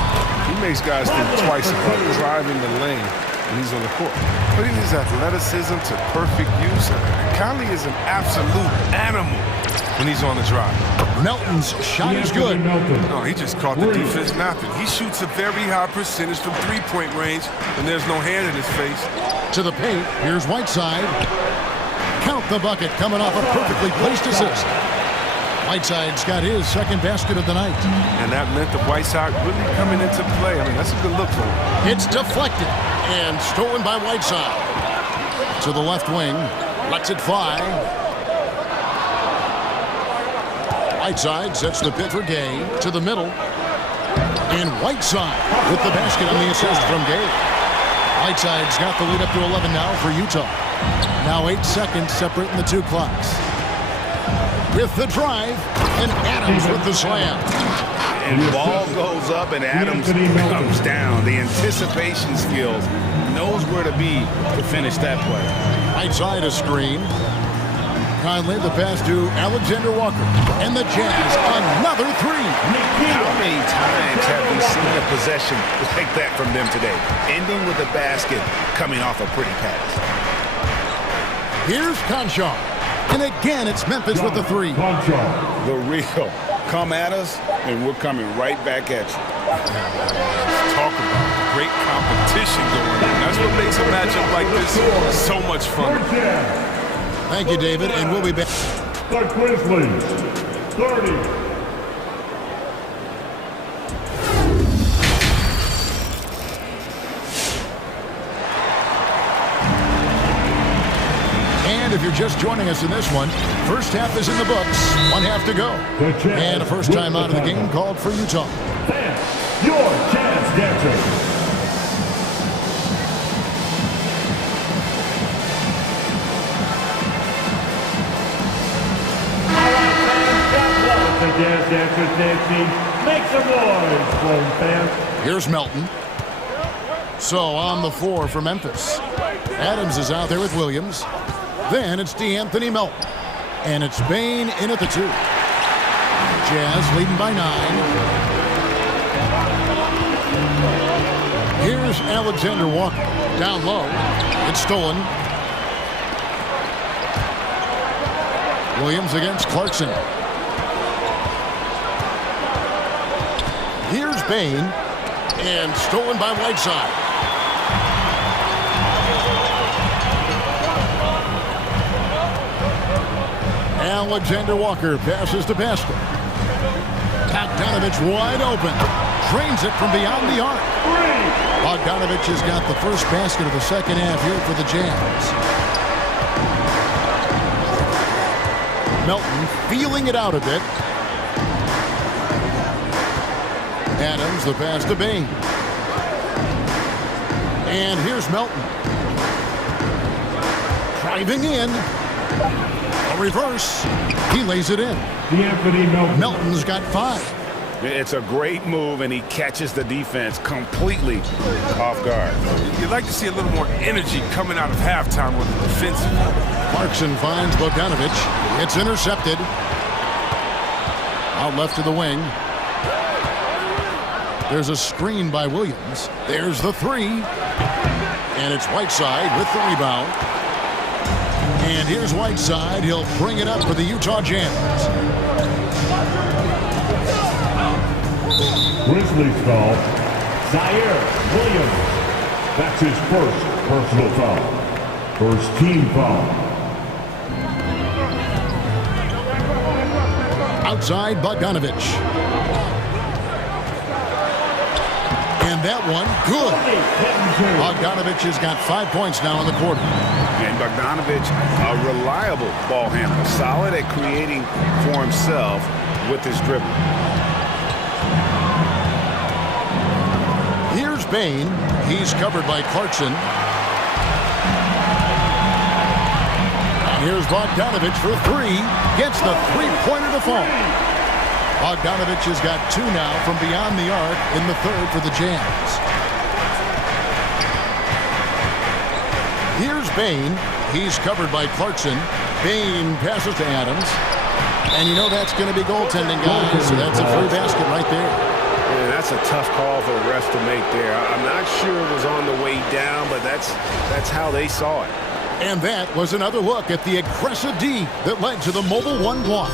he makes guys think twice about driving the lane when he's on the court. Putting his athleticism to perfect use, Conley is an absolute animal when he's on the drive. Melton's shot is good. No, he just caught the defense napping. He shoots a very high percentage from three-point range, and there's no hand in his face. To the paint, here's Whiteside. Count the bucket coming off a perfectly placed assist. Whiteside's got his second basket of the night. And that meant the Whiteside really coming into play. I mean, that's a good look for him. It's deflected and stolen by Whiteside. To the left wing, lets it fly. Whiteside sets the pit for Gay to the middle. And Whiteside with the basket on the assist from Gay. Whiteside's got the lead up to 11 now for Utah. Now 8 seconds separating the two clocks. With the drive, and Adams with the slam. And the ball goes up and Adams comes down. The anticipation skills, knows where to be to finish that play. Whiteside a screen. Conley the pass to Alexander Walker. And the Jazz, another three. How many times have we seen a possession like that from them today? Ending with a basket, coming off a pretty pass. Here's Conchar. And again, it's Memphis with the three. The real. Come at us, and we're coming right back at you. Talk about great competition going on. That's what makes a matchup like this so much fun. Thank you, David, and we'll be back. The Grizzlies, 30. If you're just joining us in this one, first half is in the books, 1 half to go. And a first time out of the game called for Utah. Fans, your Jazz Dancers. All right, fans, God bless the Jazz Dancers dance team. Make some noise for them, fans. Here's Melton. So on the floor for Memphis. Adams is out there with Williams. Then it's DeAnthony Melton. And it's Bain in at the 2. Jazz leading by 9. Here's Alexander Walker. Down low. It's stolen. Williams against Clarkson. Here's Bain. And stolen by Whiteside. Alexander Walker passes to Pascal. Bogdanovich wide open. Drains it from beyond the arc. Bogdanovich has got the first basket of the second half here for the Jazz. Melton feeling it out a bit. Adams the pass to Bain. And here's Melton. Driving in. A reverse. He lays it in. Melton's got 5. It's a great move, and he catches the defense completely off guard. You'd like to see a little more energy coming out of halftime with the defensive. Clarkson finds Bogdanovich. It's intercepted. Out left to the wing. There's a screen by Williams. There's the 3. And it's Whiteside with the rebound. And here's Whiteside. He'll bring it up for the Utah Jazz. Grizzlies foul. Zaire Williams. That's his first personal foul. First team foul. Outside Bogdanovich. And that one, good. Bogdanovich has got 5 points now in the quarter. And Bogdanovich, a reliable ball handler, solid at creating for himself with his dribble. Here's Bain. He's covered by Clarkson. And here's Bogdanovich for three. Gets the three-pointer to fall. Bogdanovich has got two now from beyond the arc in the third for the Jazz. Here's Bain. He's covered by Clarkson. Bain passes to Adams. And you know that's going to be goaltending, guys. So that's a free basket right there. Yeah, that's a tough call for the refs to make there. I'm not sure it was on the way down, but that's how they saw it. And that was another look at the aggressive D that led to the mobile one block.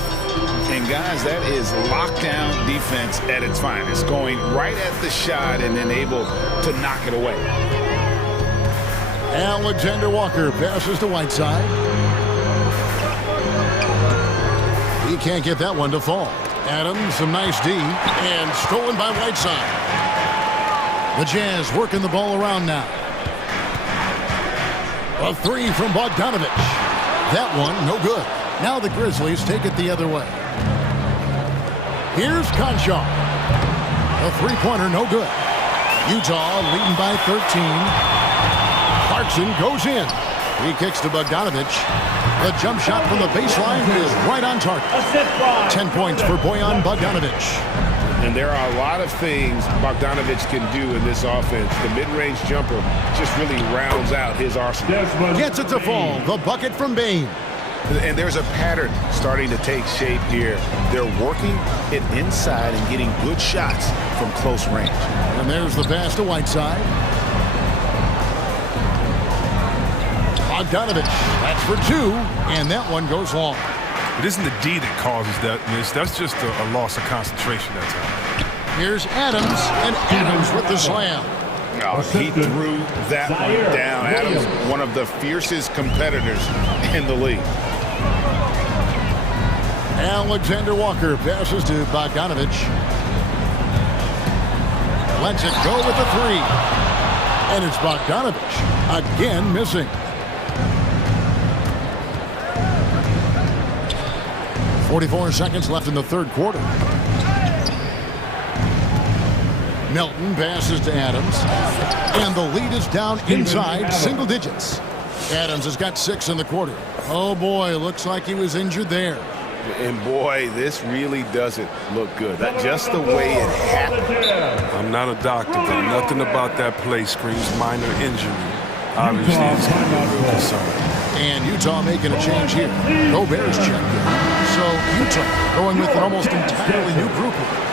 And guys, that is lockdown defense at its finest. Going right at the shot and then able to knock it away. Alexander Walker passes to Whiteside. He can't get that one to fall. Adams, some nice D, and stolen by Whiteside. The Jazz working the ball around now. A three from Bogdanovich. That one, no good. Now the Grizzlies take it the other way. Here's Conchar. A three-pointer, no good. Utah leading by 13. Clarkson goes in. He kicks to Bogdanovich. The jump shot from the baseline is right on target. 10 points for Bojan Bogdanovich. And there are a lot of things Bogdanovich can do in this offense. The mid-range jumper just really rounds out his arsenal. Gets it to fall. The bucket from Bain. And there's a pattern starting to take shape here. They're working it inside and getting good shots from close range. And there's the pass to Whiteside. Bogdanovich, that's for two, and that one goes long. It isn't the D that causes that miss. That's just a loss of concentration that time. Here's Adams, and Adams with the slam. Oh, he threw that one down. Adams, one of the fiercest competitors in the league. Alexander Walker passes to Bogdanovich. Lets it go with the three. And it's Bogdanovich again missing. 44 seconds left in the third quarter. Melton passes to Adams. And the lead is down inside single digits. Adams has got 6 in the quarter. Oh boy, looks like he was injured there. And boy, this really doesn't look good. That's just the way it happened. I'm not a doctor, but nothing about that play screams minor injury. Obviously, it's going to be a real concern. And Utah making a change here. Gobert's checked in. So Utah going with an almost entirely new group here.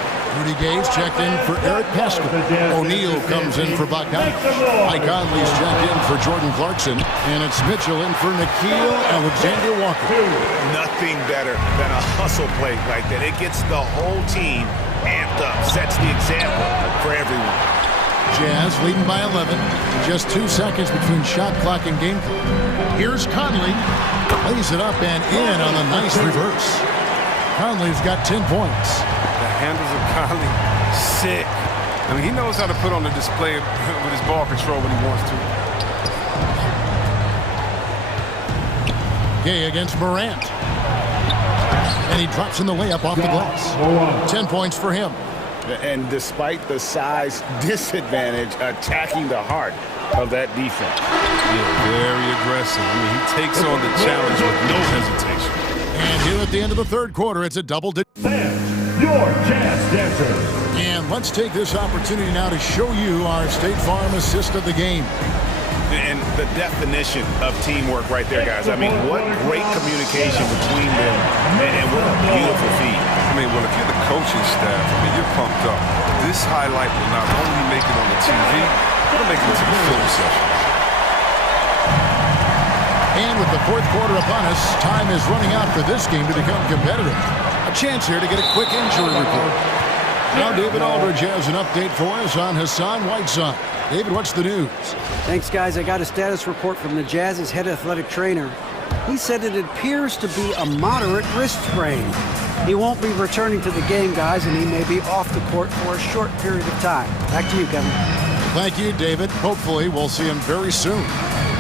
Rudy Gay's checked in for Eric Pascal. O'Neal comes in for Bogdanovich. Mike Conley's checked in for Jordan Clarkson. And it's Mitchell in for Nickeil Alexander-Walker. Nothing better than a hustle play like that. It gets the whole team amped up, sets the example for everyone. Jazz leading by 11. Just 2 seconds between shot clock and game clock. Here's Conley. Lays it up and in on a nice reverse. Conley's got 10 points. The handles of Conley, sick. I mean, he knows how to put on the display with his ball control when he wants to. Gay against Morant. And he drops in the layup off the glass. 10 points for him. And despite the size disadvantage, attacking the heart of that defense. Yeah, very aggressive. I mean, he takes on the challenge with no hesitation. And here at the end of the third quarter, it's a double-digit. Your Jazz Dancers. And let's take this opportunity now to show you our State Farm assist of the game. And the definition of teamwork right there, guys. I mean, what great communication between them, and what a beautiful feat. I mean, well, if you're the coaching staff, I mean, you're pumped up. This highlight will not only make it on the TV, it'll make it into the film session. And with the fourth quarter upon us, time is running out for this game to become competitive. A chance here to get a quick injury report. Now David Aldridge has an update for us on Hassan Whiteside. David, what's the news? Thanks, guys. I got a status report from the Jazz's head athletic trainer. He said it appears to be a moderate wrist sprain. He won't be returning to the game, guys, and he may be off the court for a short period of time. Back to you, Kevin. Thank you, David. Hopefully, we'll see him very soon.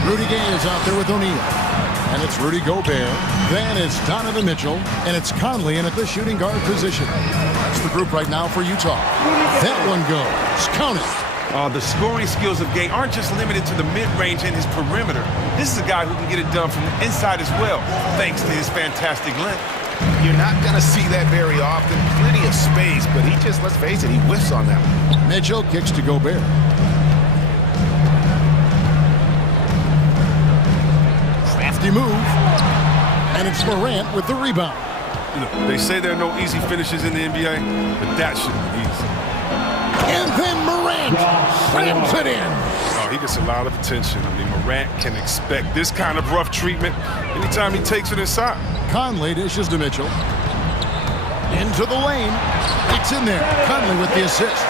Rudy Gay is out there with O'Neal. And it's Rudy Gobert. Then it's Donovan Mitchell. And it's Conley in at the shooting guard position. That's the group right now for Utah. That one goes. Count it. The scoring skills of Gay aren't just limited to the mid-range and his perimeter. This is a guy who can get it done from the inside as well, thanks to his fantastic length. You're not going to see that very often. Plenty of space, but he just, let's face it, he whiffs on that one. Mitchell kicks to Gobert. Crafty move. And it's Morant with the rebound. Look, they say there are no easy finishes in the NBA, but that shouldn't be easy. And then Morant slams it in. Oh, he gets a lot of attention. I mean, Morant can expect this kind of rough treatment anytime he takes it inside. Conley dishes to Mitchell. Into the lane. It's in there. Conley with the assist.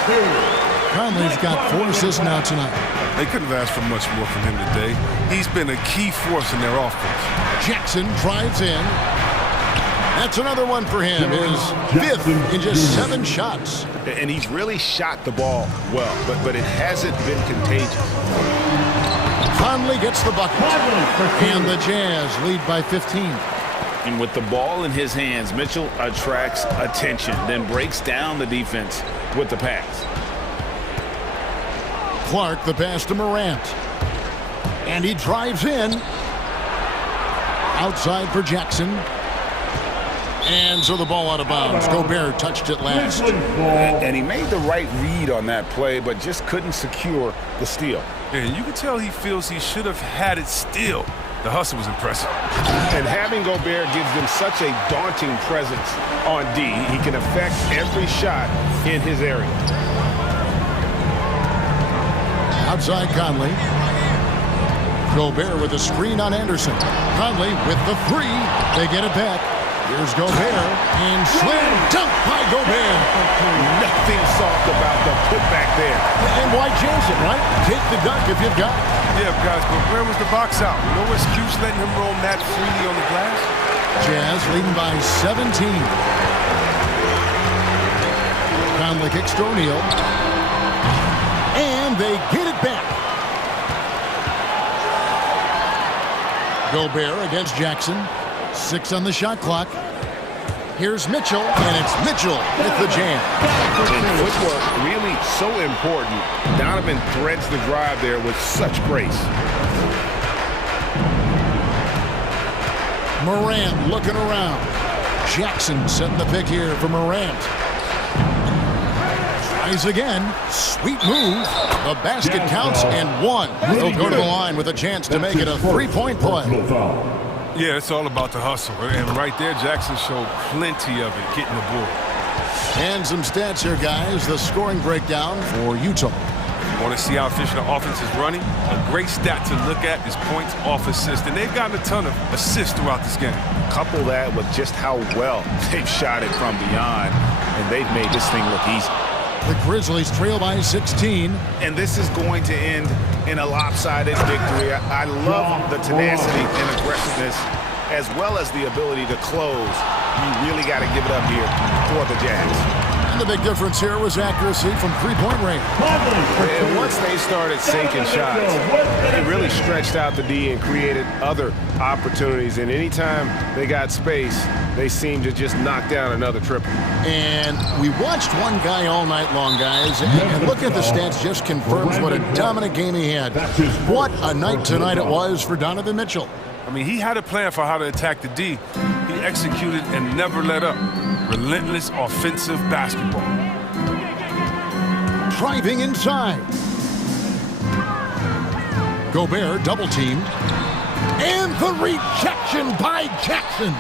Conley's got 4 assists now tonight. They couldn't have asked for much more from him today. He's been a key force in their offense. Jackson drives in. That's another one for him. His 5th in just 7 shots. And he's really shot the ball well, but it hasn't been contagious. Conley gets the bucket. And the Jazz lead by 15. And with the ball in his hands, Mitchell attracts attention, then breaks down the defense with the pass. Clark the pass to Morant. And he drives in. Outside for Jackson. And so the ball out of bounds. Gobert touched it last. And he made the right read on that play, but just couldn't secure the steal. And you can tell he feels he should have had it still. The hustle was impressive. And having Gobert gives them such a daunting presence on D. He can affect every shot in his area. Outside Conley. Gobert with a screen on Anderson. Conley with the 3. They get it back. Here's Gobert, and slam dunk by Gobert. Nothing soft about the putback there. And why chase it, right? Take the dunk if you've got it. Yeah, guys, but where was the box out? No excuse letting him roam that freely on the glass. Jazz leading by 17. Conley kicks to O'Neal. And they get it back. Gobert against Jackson. 6 on the shot clock. Here's Mitchell, and it's Mitchell with the jam. And footwork really so important. Donovan threads the drive there with such grace. Morant looking around. Jackson setting the pick here for Morant. Tries again. Sweet move. The basket counts and 1. He'll go to the line with a chance to make it a 3-point play. Yeah, it's all about the hustle. And right there, Jackson showed plenty of it getting the board. And some stats here, guys. The scoring breakdown for Utah. You want to see how efficient the offense is running? A great stat to look at is points off assist. And they've gotten a ton of assists throughout this game. Couple that with just how well they've shot it from beyond. And they've made this thing look easy. The Grizzlies trail by 16. And this is going to end in a lopsided victory. I love the tenacity and aggressiveness as well as the ability to close. You really got to give it up here for the Jazz. And the big difference here was accuracy from 3-point range. And once they started sinking shots, they really stretched out the D and created other opportunities. And anytime they got space, they seemed to just knock down another triple. And we watched one guy all night long, guys. And looking at the stats just confirms what a dominant game he had. What a night tonight it was for Donovan Mitchell. I mean, he had a plan for how to attack the D. He executed and never let up. Relentless offensive basketball. Driving inside. Gobert double teamed. And the rejection by Jackson.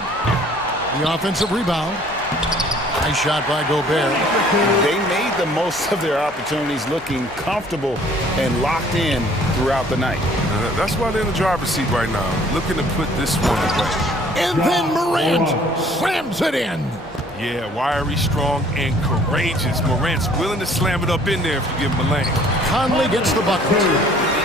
The offensive rebound. Nice shot by Gobert. They made the most of their opportunities, looking comfortable and locked in throughout the night. That's why they're in the driver's seat right now, looking to put this one away. And then Morant slams it in. Yeah, wiry, strong, and courageous. Morant's willing to slam it up in there if you give him a lane. Conley gets the bucket.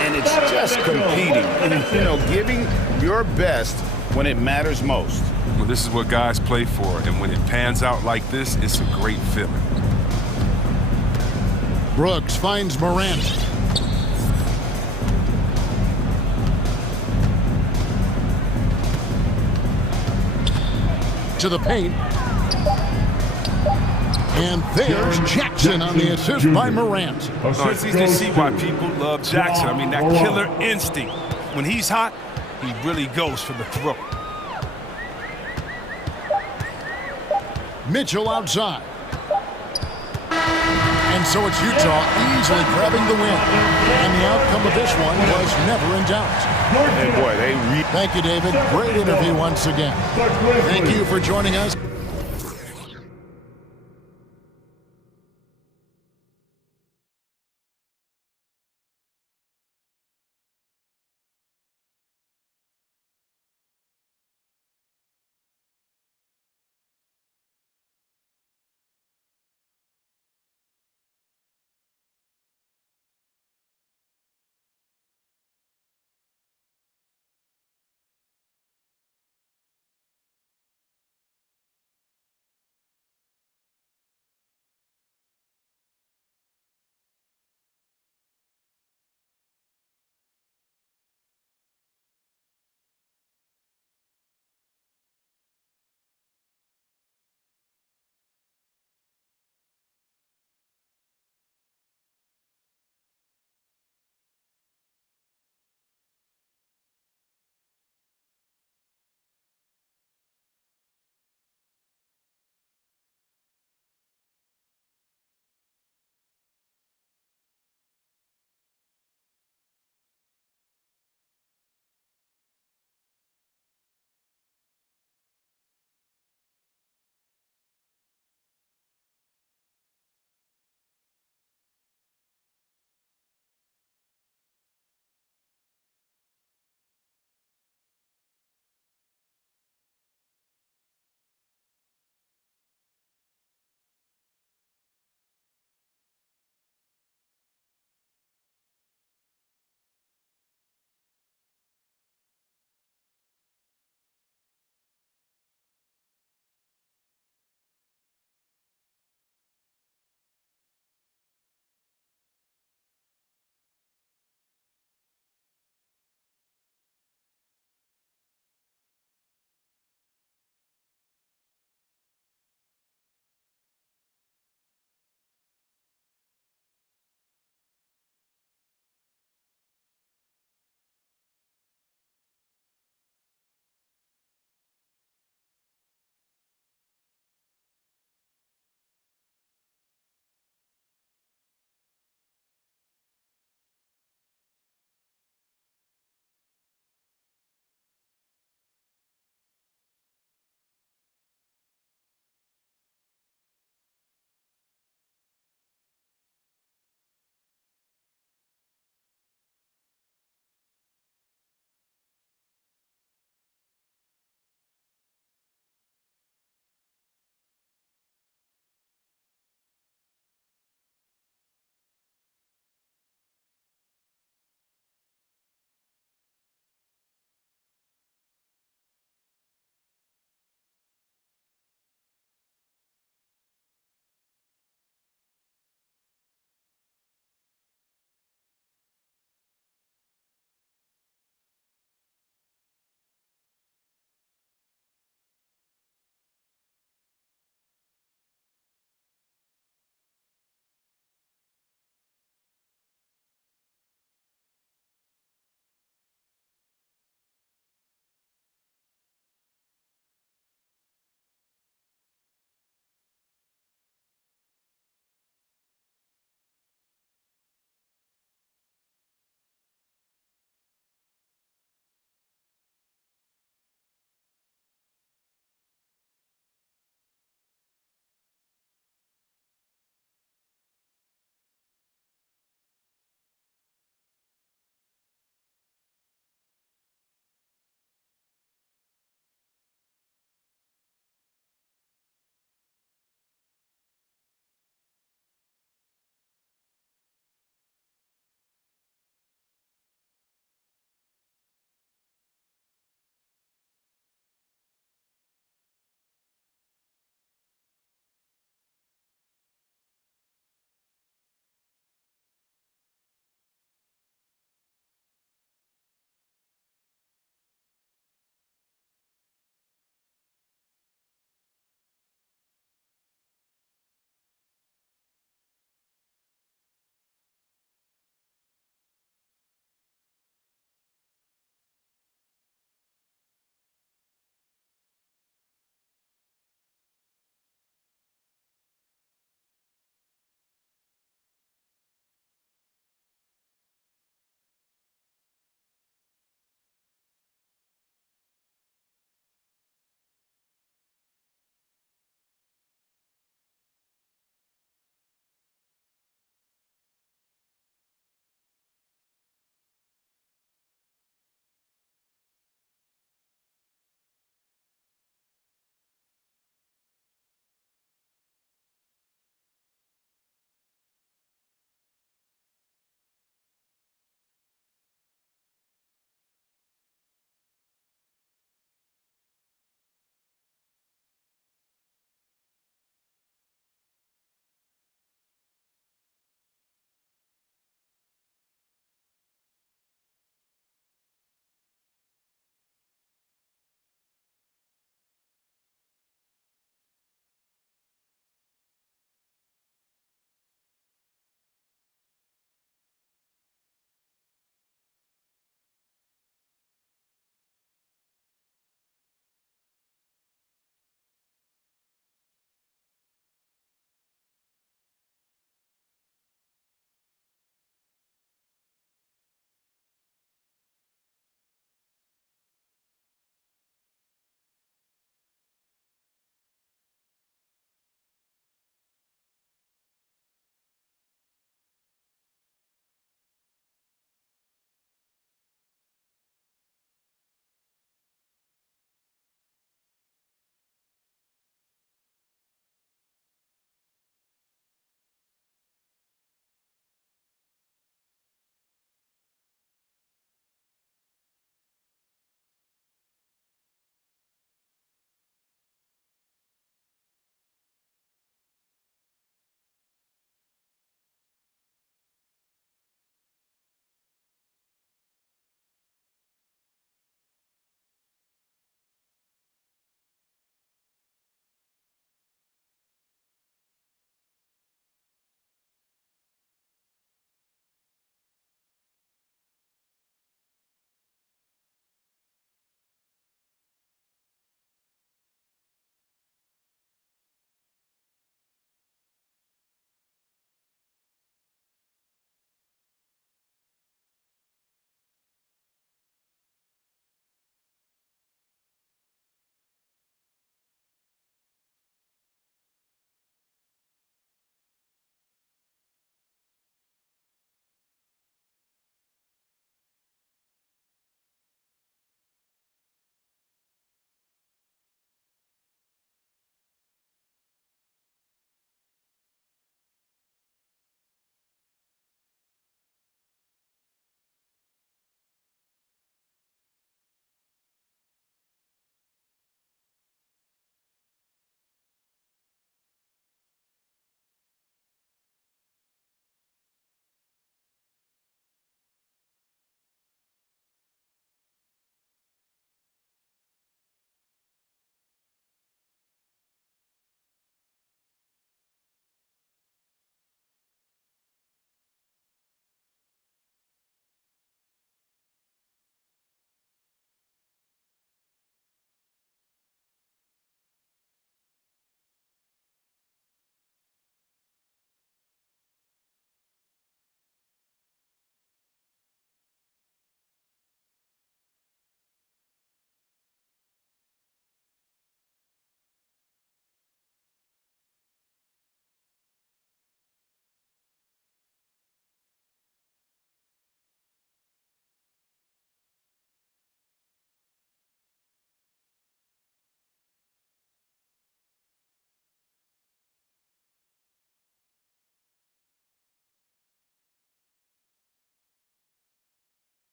And it's just competing, you know, giving your best when it matters most. Well, this is what guys play for, and when it pans out like this, it's a great feeling. Brooks finds Morant. To the paint. And there's Jackson on the assist by Morant. No, it's easy to see why people love Jackson. I mean, that killer instinct. When he's hot, he really goes for the throat. Mitchell outside. And so it's Utah easily grabbing the win. And the outcome of this one was never in doubt. Hey, boy, Thank you, David. Great interview once again. Thank you for joining us.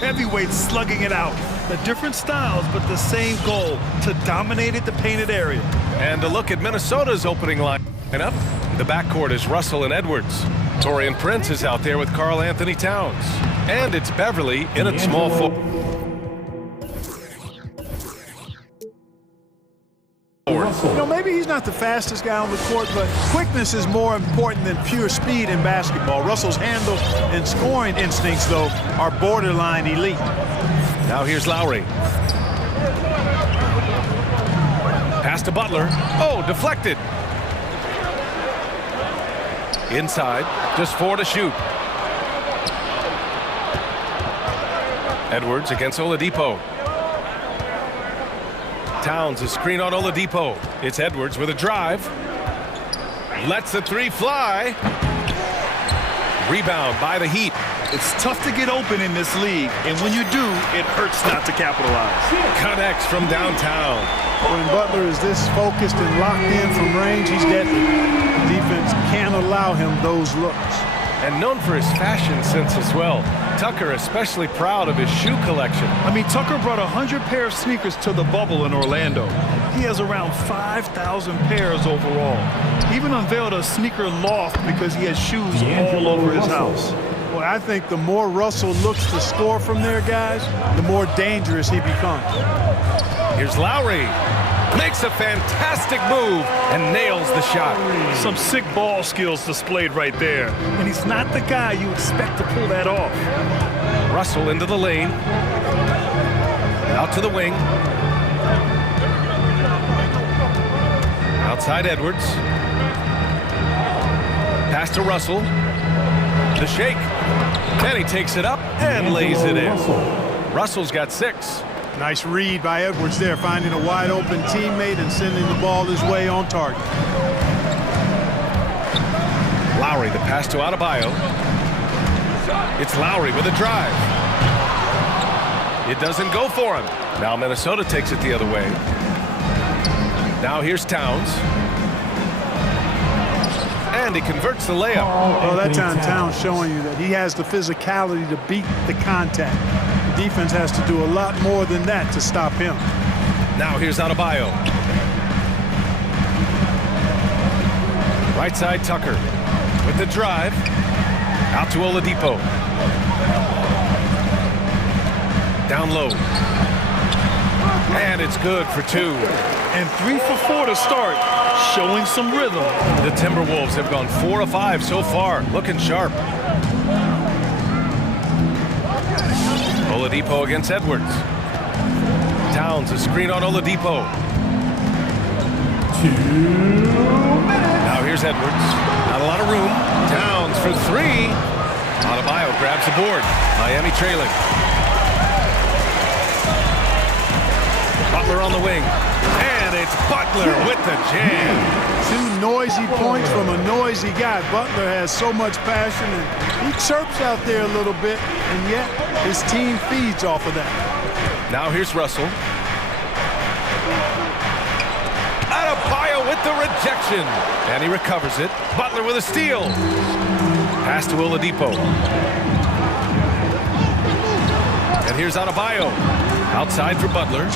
Heavyweights slugging it out. The different styles, but the same goal, to dominate the painted area. And a look at Minnesota's opening lineup. The backcourt is Russell and Edwards. Torian Prince is out there with Karl Anthony Towns. And it's Beverly in a small forward. You know, maybe he's not the fastest guy on the court, but quickness is more important than pure speed in basketball. Russell's handle and scoring instincts, though, are borderline elite. Now here's Lowry. Pass to Butler. Oh, deflected. Inside, just 4 to shoot. Edwards against Oladipo. Towns, a screen on Oladipo. It's Edwards with a drive. Lets the 3 fly. Rebound by the Heat. It's tough to get open in this league, and when you do, it hurts not to capitalize. Connects from downtown. When Butler is this focused and locked in from range, he's deadly. The defense can't allow him those looks. And known for his fashion sense as well. Tucker especially proud of his shoe collection. I mean, Tucker brought 100 pair of sneakers to the bubble in Orlando. He has around 5,000 pairs overall. He even unveiled a sneaker loft because he has shoes all over his house. Well, I think the more Russell looks to score from there, guys, the more dangerous he becomes. Here's Lowry. Makes a fantastic move and nails the shot. Some sick ball skills displayed right there. And he's not the guy you expect to pull that off. Russell into the lane. Out to the wing. Outside Edwards. Pass to Russell. The shake. And he takes it up and lays it in. Russell's got 6. Nice read by Edwards there, finding a wide-open teammate and sending the ball his way on target. Lowry, the pass to Adebayo. It's Lowry with a drive. It doesn't go for him. Now Minnesota takes it the other way. Now here's Towns. And he converts the layup. Well, that time Towns showing you that he has the physicality to beat the contact. The defense has to do a lot more than that to stop him. Now here's Adebayo. Right side Tucker with the drive. Out to Oladipo. Down low. And it's good for 2. And 3 for 4 to start, showing some rhythm. The Timberwolves have gone 4 of 5 so far, looking sharp. Oladipo against Edwards. Towns, a screen on Oladipo. 2 minutes. Now here's Edwards. Not a lot of room. Towns for 3. Adebayo grabs the board. Miami trailing. Butler on the wing. And it's Butler with the jam. 2 noisy points from a noisy guy. Butler has so much passion, and he chirps out there a little bit, and yet his team feeds off of that. Now here's Russell. Adebayo with the rejection. And he recovers it. Butler with a steal. Pass to Oladipo. And here's Adebayo. Outside for Butler.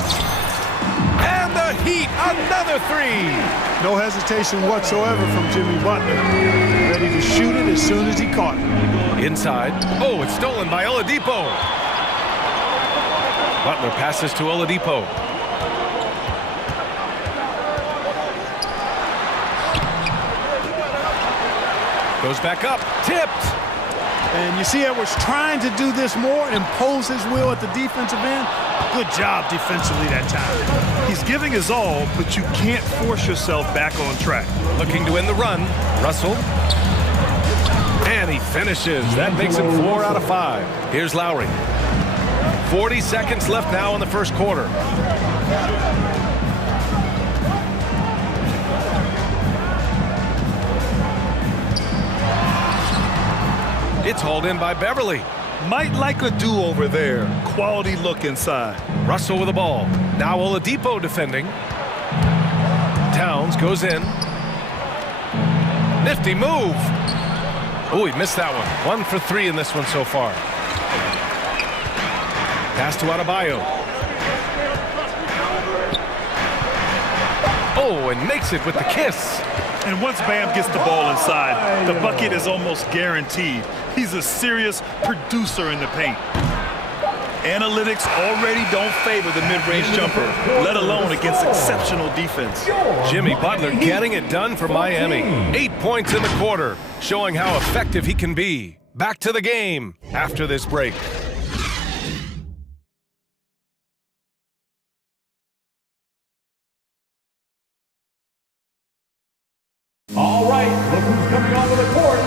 And the Heat, another 3. No hesitation whatsoever from Jimmy Butler. Ready to shoot it as soon as he caught it. Inside. Oh, it's stolen by Oladipo. Butler passes to Oladipo. Goes back up. Tipped. And you see Edwards trying to do this more, impose his will at the defensive end. Good job defensively that time. He's giving his all, but you can't force yourself back on track. Looking to end the run. Russell. And he finishes. That makes him 4 out of 5. Here's Lowry. 40 seconds left now in the first quarter. It's hauled in by Beverly. Might like a do-over there. Quality look inside. Russell with the ball. Now Oladipo defending. Towns goes in. Nifty move. Oh, he missed that one. 1 for 3 in this one so far. Pass to Adebayo. Oh, and makes it with the kiss. And once Bam gets the ball inside, the bucket is almost guaranteed. He's a serious producer in the paint. Analytics already don't favor the mid-range jumper, let alone against exceptional defense. Jimmy Butler getting it done for Miami. 8 points in the quarter, showing how effective he can be. Back to the game after this break. All right, look who's coming onto the court.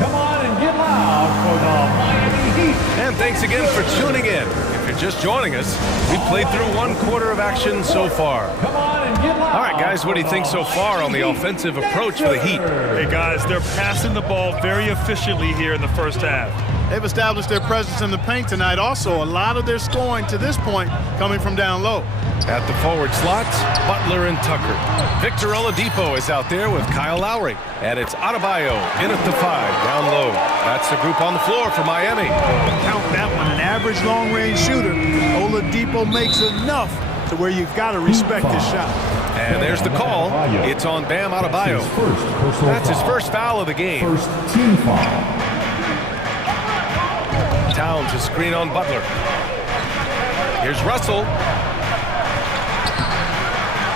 Come on and get loud for the Miami Heat. And thanks again for tuning in. If you're just joining us, we've played through 1 quarter of action so far. Come on and get loud. All right, guys, what do you think so far on the offensive approach for the Heat? Hey, guys, they're passing the ball very efficiently here in the first half. They've established their presence in the paint tonight. Also, a lot of their scoring to this point coming from down low. At the forward slots, Butler and Tucker. Victor Oladipo is out there with Kyle Lowry. And it's Adebayo in at the 5, down low. That's the group on the floor for Miami. Count that one, an average long-range shooter. Oladipo makes enough to where you've got to respect his shot. And there's the call. It's on Bam Adebayo. That's his first foul of the game. First team foul. Towns a screen on Butler. Here's Russell.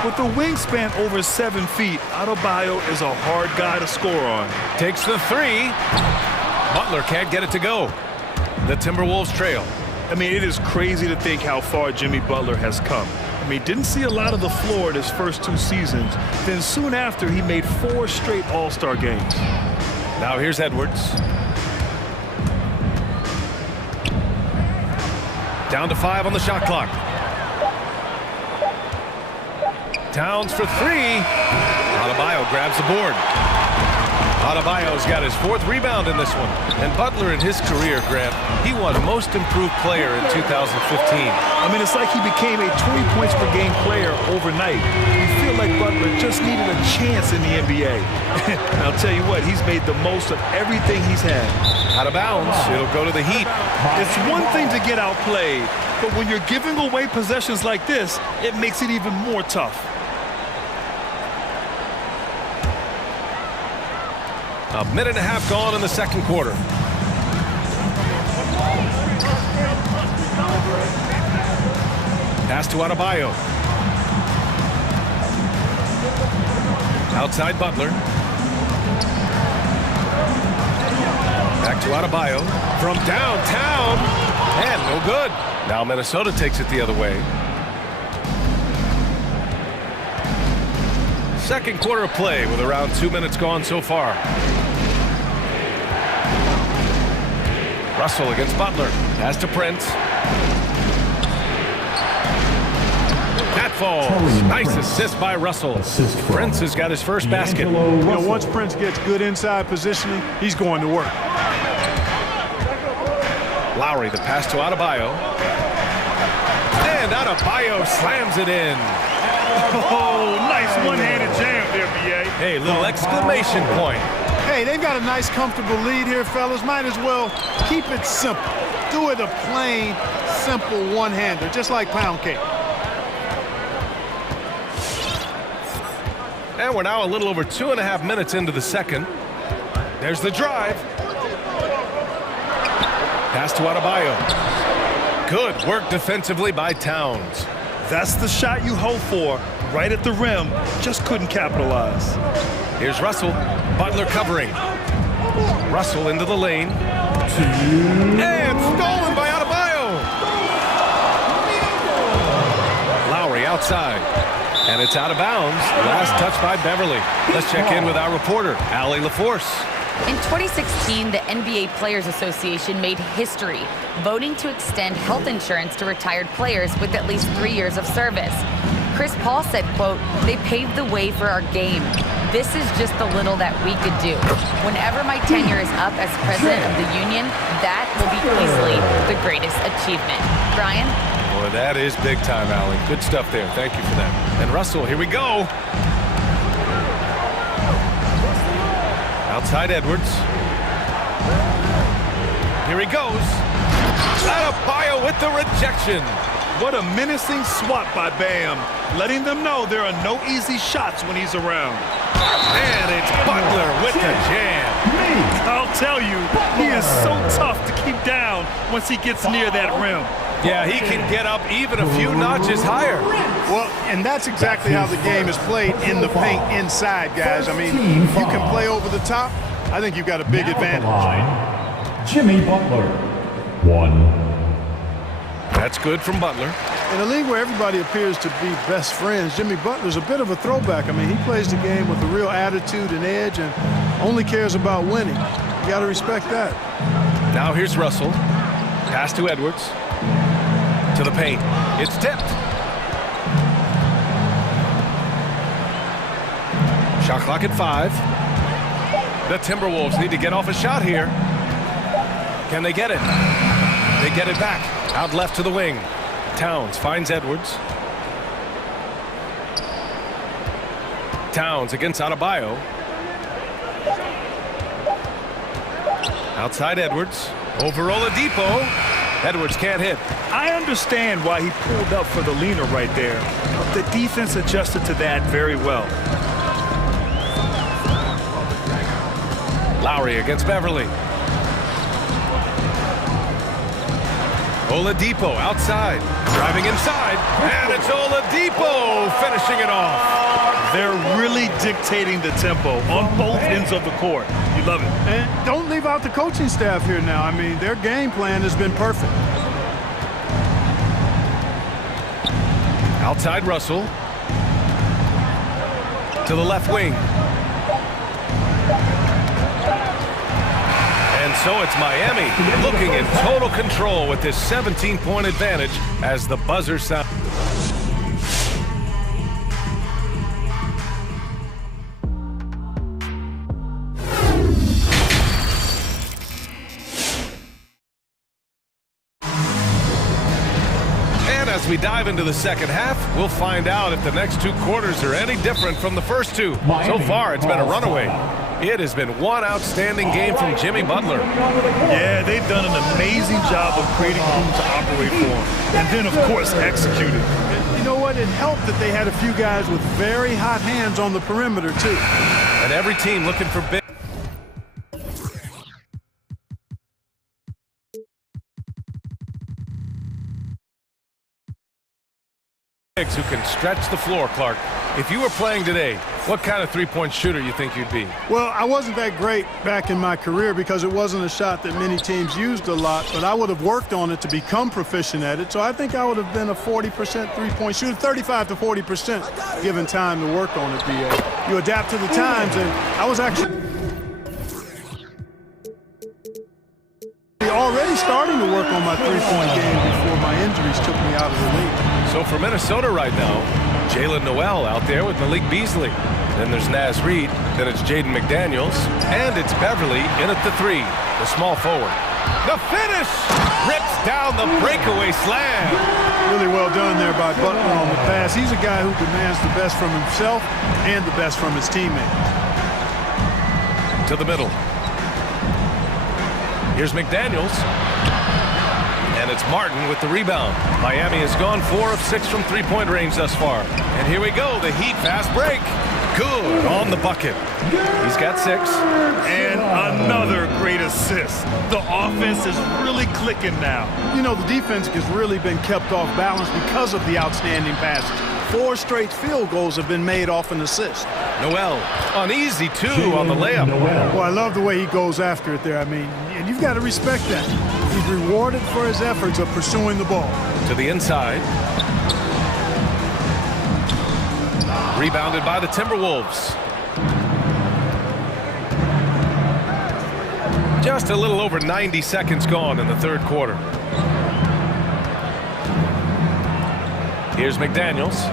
With a wingspan over 7 feet, Adebayo is a hard guy to score on. Takes the 3. Butler can't get it to go. The Timberwolves trail. I mean, it is crazy to think how far Jimmy Butler has come. I mean, didn't see a lot of the floor in his first 2 seasons. Then soon after, he made 4 straight All-Star games. Now here's Edwards. Down to 5 on the shot clock. Towns for 3. Adebayo grabs the board. Adebayo's got his 4th rebound in this one. And Butler in his career, Grant, he won Most Improved Player in 2015. I mean, it's like he became a 20 points per game player overnight. You feel like Butler just needed a chance in the NBA. I'll tell you what, he's made the most of everything he's had. Out of bounds, it'll go to the Heat. It's one thing to get outplayed, but when you're giving away possessions like this, it makes it even more tough. A minute and a half gone in the second quarter. Pass to Adebayo. Outside Butler. Back to Adebayo. From downtown. And no good. Now Minnesota takes it the other way. Second quarter of play with around 2 minutes gone so far. Russell against Butler. Pass to Prince. That falls. Nice assist by Russell. Prince has got his first basket. You know, once Prince gets good inside positioning, he's going to work. Lowry, the pass to Adebayo. And Adebayo slams it in. Oh, nice one-handed jam there, B.A. Hey, little exclamation point. Hey, they've got a nice, comfortable lead here, fellas. Might as well keep it simple. Do it a plain, simple one-hander, just like pound cake. And we're now a little over 2.5 minutes into the second. There's the drive. Pass to Adebayo. Good work defensively by Towns. That's the shot you hope for, right at the rim. Just couldn't capitalize. Here's Russell. Butler covering. Russell into the lane. And stolen by Adebayo. Lowry outside. And it's out of bounds. Last touch by Beverly. Let's check in with our reporter, Allie LaForce. In 2016, the NBA Players Association made history, voting to extend health insurance to retired players with at least 3 years of service. Chris Paul said, quote, "They paved the way for our game. This is just the little that we could do. Whenever my tenure is up as president of the union, that will be easily the greatest achievement." Brian? Boy, that is big time, Allie. Good stuff there. Thank you for that. And Russell, here we go. Outside Edwards. Here he goes. Adebayo with with the rejection. What a menacing swat by Bam, letting them know there are no easy shots when he's around. And it's Butler with the jam. I'll tell you, he is so tough to keep down once he gets near that rim. Yeah, he can get up even a few notches higher. Well, and that's exactly how the game is played in the paint inside, guys. I mean, if you can play over the top, I think you've got a big advantage. Jimmy Butler, 1. That's good from Butler. In a league where everybody appears to be best friends, Jimmy Butler's a bit of a throwback. I mean, he plays the game with a real attitude and edge and only cares about winning. You got to respect that. Now here's Russell. Pass to Edwards. To the paint. It's tipped. Shot clock at 5. The Timberwolves need to get off a shot here. Can they get it? They get it back. Out left to the wing. Towns finds Edwards. Towns against Adebayo. Outside Edwards. Over Oladipo. Edwards can't hit. I understand why he pulled up for the leaner right there. The defense adjusted to that very well. Lowry against Beverly. Oladipo outside, driving inside, and it's Oladipo finishing it off. They're really dictating the tempo on both ends of the court. You love it. And don't leave out the coaching staff here now. I mean, their game plan has been perfect. Outside Russell. To the left wing. And so it's Miami looking in total control with this 17-point advantage as the buzzer sounds. And as we dive into the second half, we'll find out if the next 2 quarters are any different from the first 2. So far, it's been a runaway. It has been one outstanding game from Jimmy Butler. Yeah, they've done an amazing job of creating room to operate for him. And then, of course, executing. You know what? It helped that they had a few guys with very hot hands on the perimeter, too. And every team looking for big. Who can stretch the floor, Clark. If you were playing today, what kind of three-point shooter you think you'd be? Well, I wasn't that great back in my career because it wasn't a shot that many teams used a lot, but I would have worked on it to become proficient at it. So I think I would have been a 40% three-point shooter, 35 to 40% given time to work on it, B.A. You adapt to the times, and I was actually already starting to work on my three-point game before my injuries took me out of the league. So for Minnesota right now, Jalen Noel out there with Malik Beasley. Then there's Naz Reid. Then it's Jaden McDaniels. And it's Beverly in at the 3, the small forward. The finish! Rips down the breakaway slam. Really well done there by Butler on the pass. He's a guy who demands the best from himself and the best from his teammates. To the middle. Here's McDaniels. And it's Martin with the rebound. Miami has gone 4 of 6 from three-point range thus far. And here we go, the Heat fast break. Good on the bucket. He's got 6. And another great assist. The offense is really clicking now. You know, the defense has really been kept off balance because of the outstanding passes. 4 straight field goals have been made off an assist. Noel, an easy 2 on the layup. Well, I love the way he goes after it there. I mean, and you've got to respect that. He's rewarded for his efforts of pursuing the ball. To the inside. Rebounded by the Timberwolves. Just a little over 90 seconds gone in the third quarter. Here's McDaniels.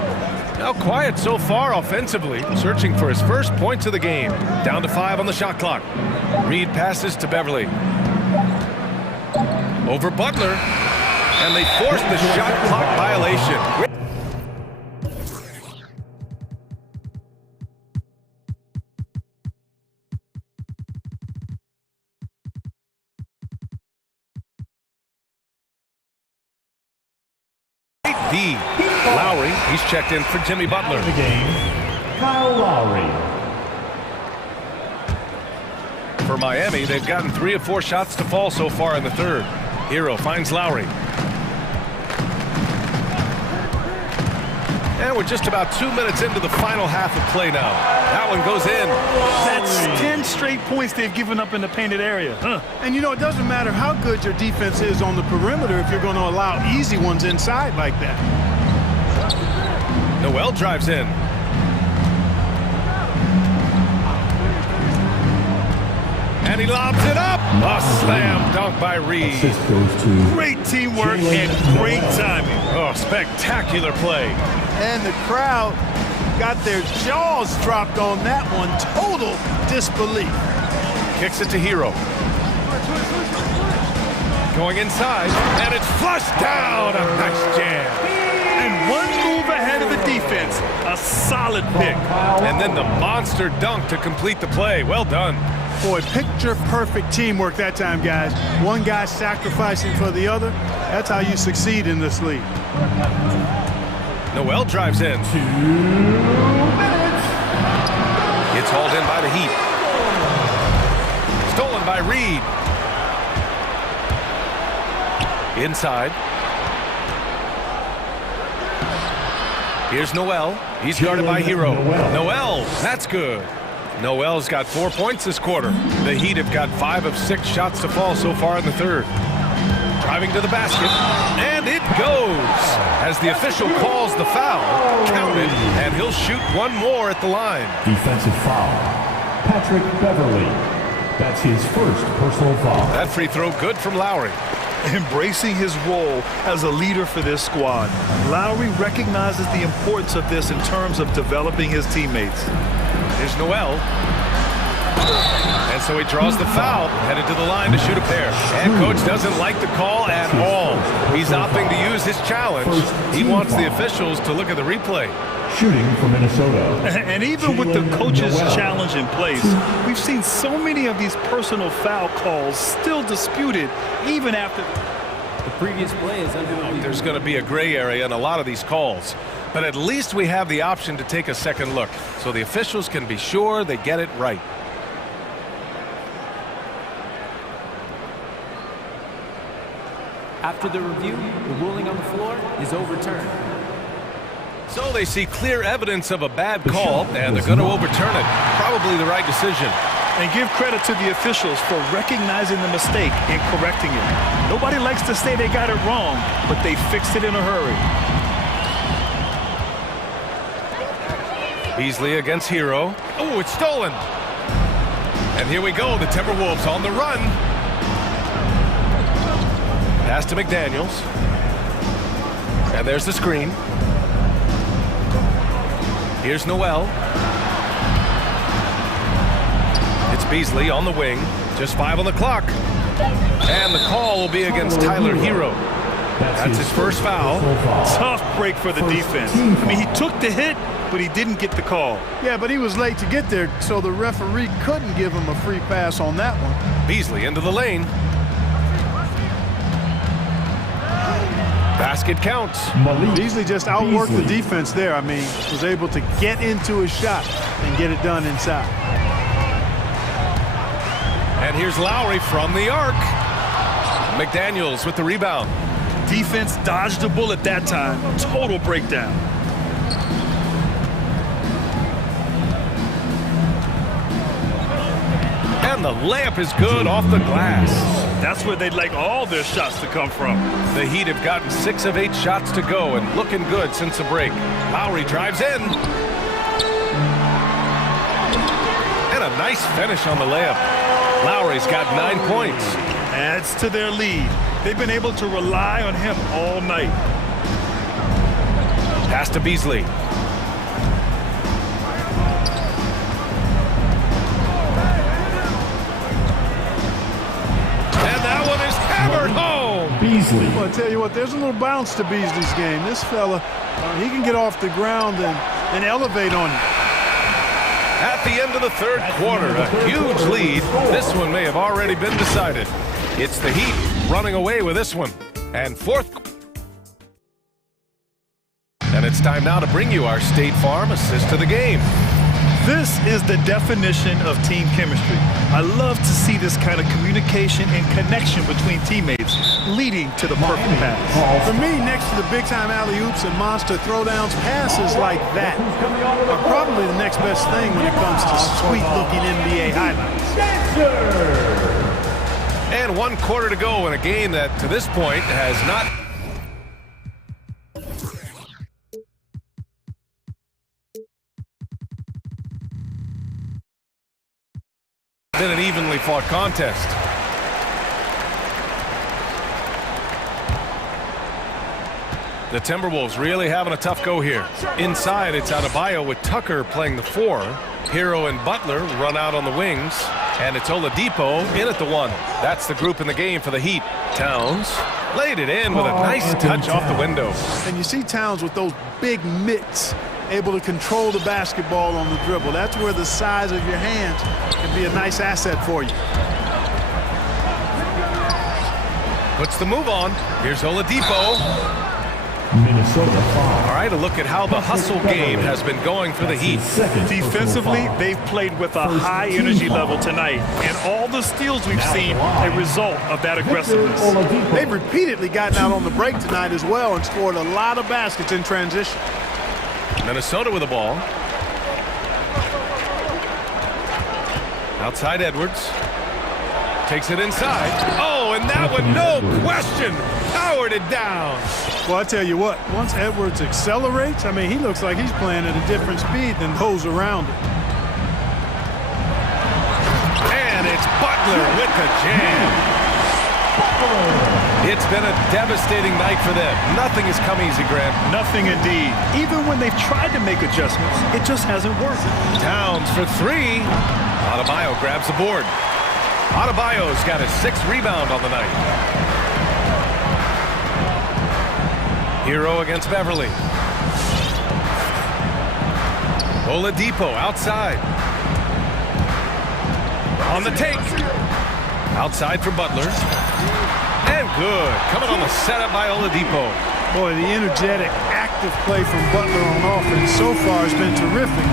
Now quiet so far offensively, searching for his first points of the game. Down to 5 on the shot clock. Reid passes to Beverly. Over Butler. And they force the shot clock violation. the Lowry. He's checked in for Jimmy Butler. Out of the game, Kyle Lowry. For Miami, they've gotten 3 of 4 shots to fall so far in the third. Hero finds Lowry. And we're just about 2 minutes into the final half of play now. That one goes in. That's 10 straight points they've given up in the painted area. And you know, it doesn't matter how good your defense is on the perimeter if you're going to allow easy ones inside like that. Noel drives in. And he lobs it up. A slam dunk by Reed. Assist goes to Great teamwork and great timing. Oh, spectacular play. And the crowd got their jaws dropped on that one. Total disbelief. Kicks it to Hero. Going inside, and it's flushed down. A nice jam. And one move ahead of the defense. A solid pick. And then the monster dunk to complete the play. Well done. Boy, picture-perfect teamwork that time, guys. One guy sacrificing for the other. That's how you succeed in this league. Noel drives in. 2 minutes. It's hauled in by the Heat. Stolen by Reed. Inside. Here's Noel. He's guarded by Hero. Noel, that's good. Noel's got 4 points this quarter. The Heat have got 5 of 6 shots to fall so far in the third. Driving to the basket, and it goes as the official calls the foul. Counted, and he'll shoot one more at the line. Defensive foul. Patrick Beverly. That's his first personal foul. That free throw good from Lowry. Embracing his role as a leader for this squad. Lowry recognizes the importance of this in terms of developing his teammates. Here's Noel. And so he draws the foul, headed to the line to shoot a pair. And coach doesn't like the call at all. He's opting to use his challenge. He wants the officials to look at the replay. Shooting for Minnesota. And even with the coach's challenge in place, we've seen so many of these personal foul calls still disputed even after the previous play is under review. There's going to be a gray area in a lot of these calls. But at least we have the option to take a second look, so the officials can be sure they get it right. After the review, the ruling on the floor is overturned. So they see clear evidence of a bad call, and they're going to overturn it. Probably the right decision. And give credit to the officials for recognizing the mistake and correcting it. Nobody likes to say they got it wrong, but they fixed it in a hurry. Beasley against Hero. Oh, it's stolen. And here we go, the Timberwolves on the run. Pass to McDaniels. And there's the screen. Here's Noel. It's Beasley on the wing. Just 5 on the clock. And the call will be against Tyler Hero. That's his first foul. Tough break for the defense. I mean, he took the hit, but he didn't get the call. Yeah, but he was late to get there, so the referee couldn't give him a free pass on that one. Beasley into the lane. Basket counts. Beasley just outworked the defense there. I mean, was able to get into his shot and get it done inside. And here's Lowry from the arc. McDaniels with the rebound. Defense dodged a bullet that time. Total breakdown. And the layup is good off the glass. That's where they'd like all their shots to come from. The Heat have gotten 6 of 8 shots to go and looking good since the break. Lowry drives in. And a nice finish on the layup. Lowry's got 9 points. Adds to their lead. They've been able to rely on him all night. Pass to Beasley. Hammered home. Beasley. Well, I tell you what, there's a little bounce to Beasley's game. This fella, he can get off the ground and elevate on you. At the end of the third quarter, a huge lead. This one may have already been decided. It's the Heat running away with this one. And fourth it's time now to bring you our State Farm assist to the game. This is the definition of team chemistry. I love to see this kind of communication and connection between teammates leading to the perfect pass. For me, next to the big-time alley-oops and monster throwdowns, passes like that are probably the next best thing when it comes to sweet-looking NBA highlights. And 1 quarter to go in a game that, to this point, has not been an evenly fought contest. The Timberwolves really having a tough go here. Inside, it's Adebayo with Tucker playing the 4. Hero and Butler run out on the wings. And it's Oladipo in at the 1. That's the group in the game for the Heat. Towns laid it in with a nice touch off the window. And you see Towns with those big mitts, able to control the basketball on the dribble. That's where the size of your hands can be a nice asset for you. Puts the move on. Here's Oladipo. Minnesota 5. All right, a look at how the hustle game has been going for the Heat. Defensively, they've played with a high energy level tonight, and all the steals we've seen a result of that aggressiveness. They've repeatedly gotten out on the break tonight as well and scored a lot of baskets in transition. Minnesota with the ball. Outside Edwards. Takes it inside. Oh, and that one, no question, powered it down. Well, I tell you what, once Edwards accelerates, I mean, he looks like he's playing at a different speed than those around him. And it's Butler with the jam. It's been a devastating night for them. Nothing has come easy, Grant. Nothing indeed. Even when they've tried to make adjustments, it just hasn't worked. Towns for 3. Adebayo grabs the board. Adebayo's got his 6th rebound on the night. Hero against Beverly. Oladipo outside. On the take. Outside for Butler. And good. Coming on the setup by Oladipo. Boy, the energetic, active play from Butler on offense so far has been terrific.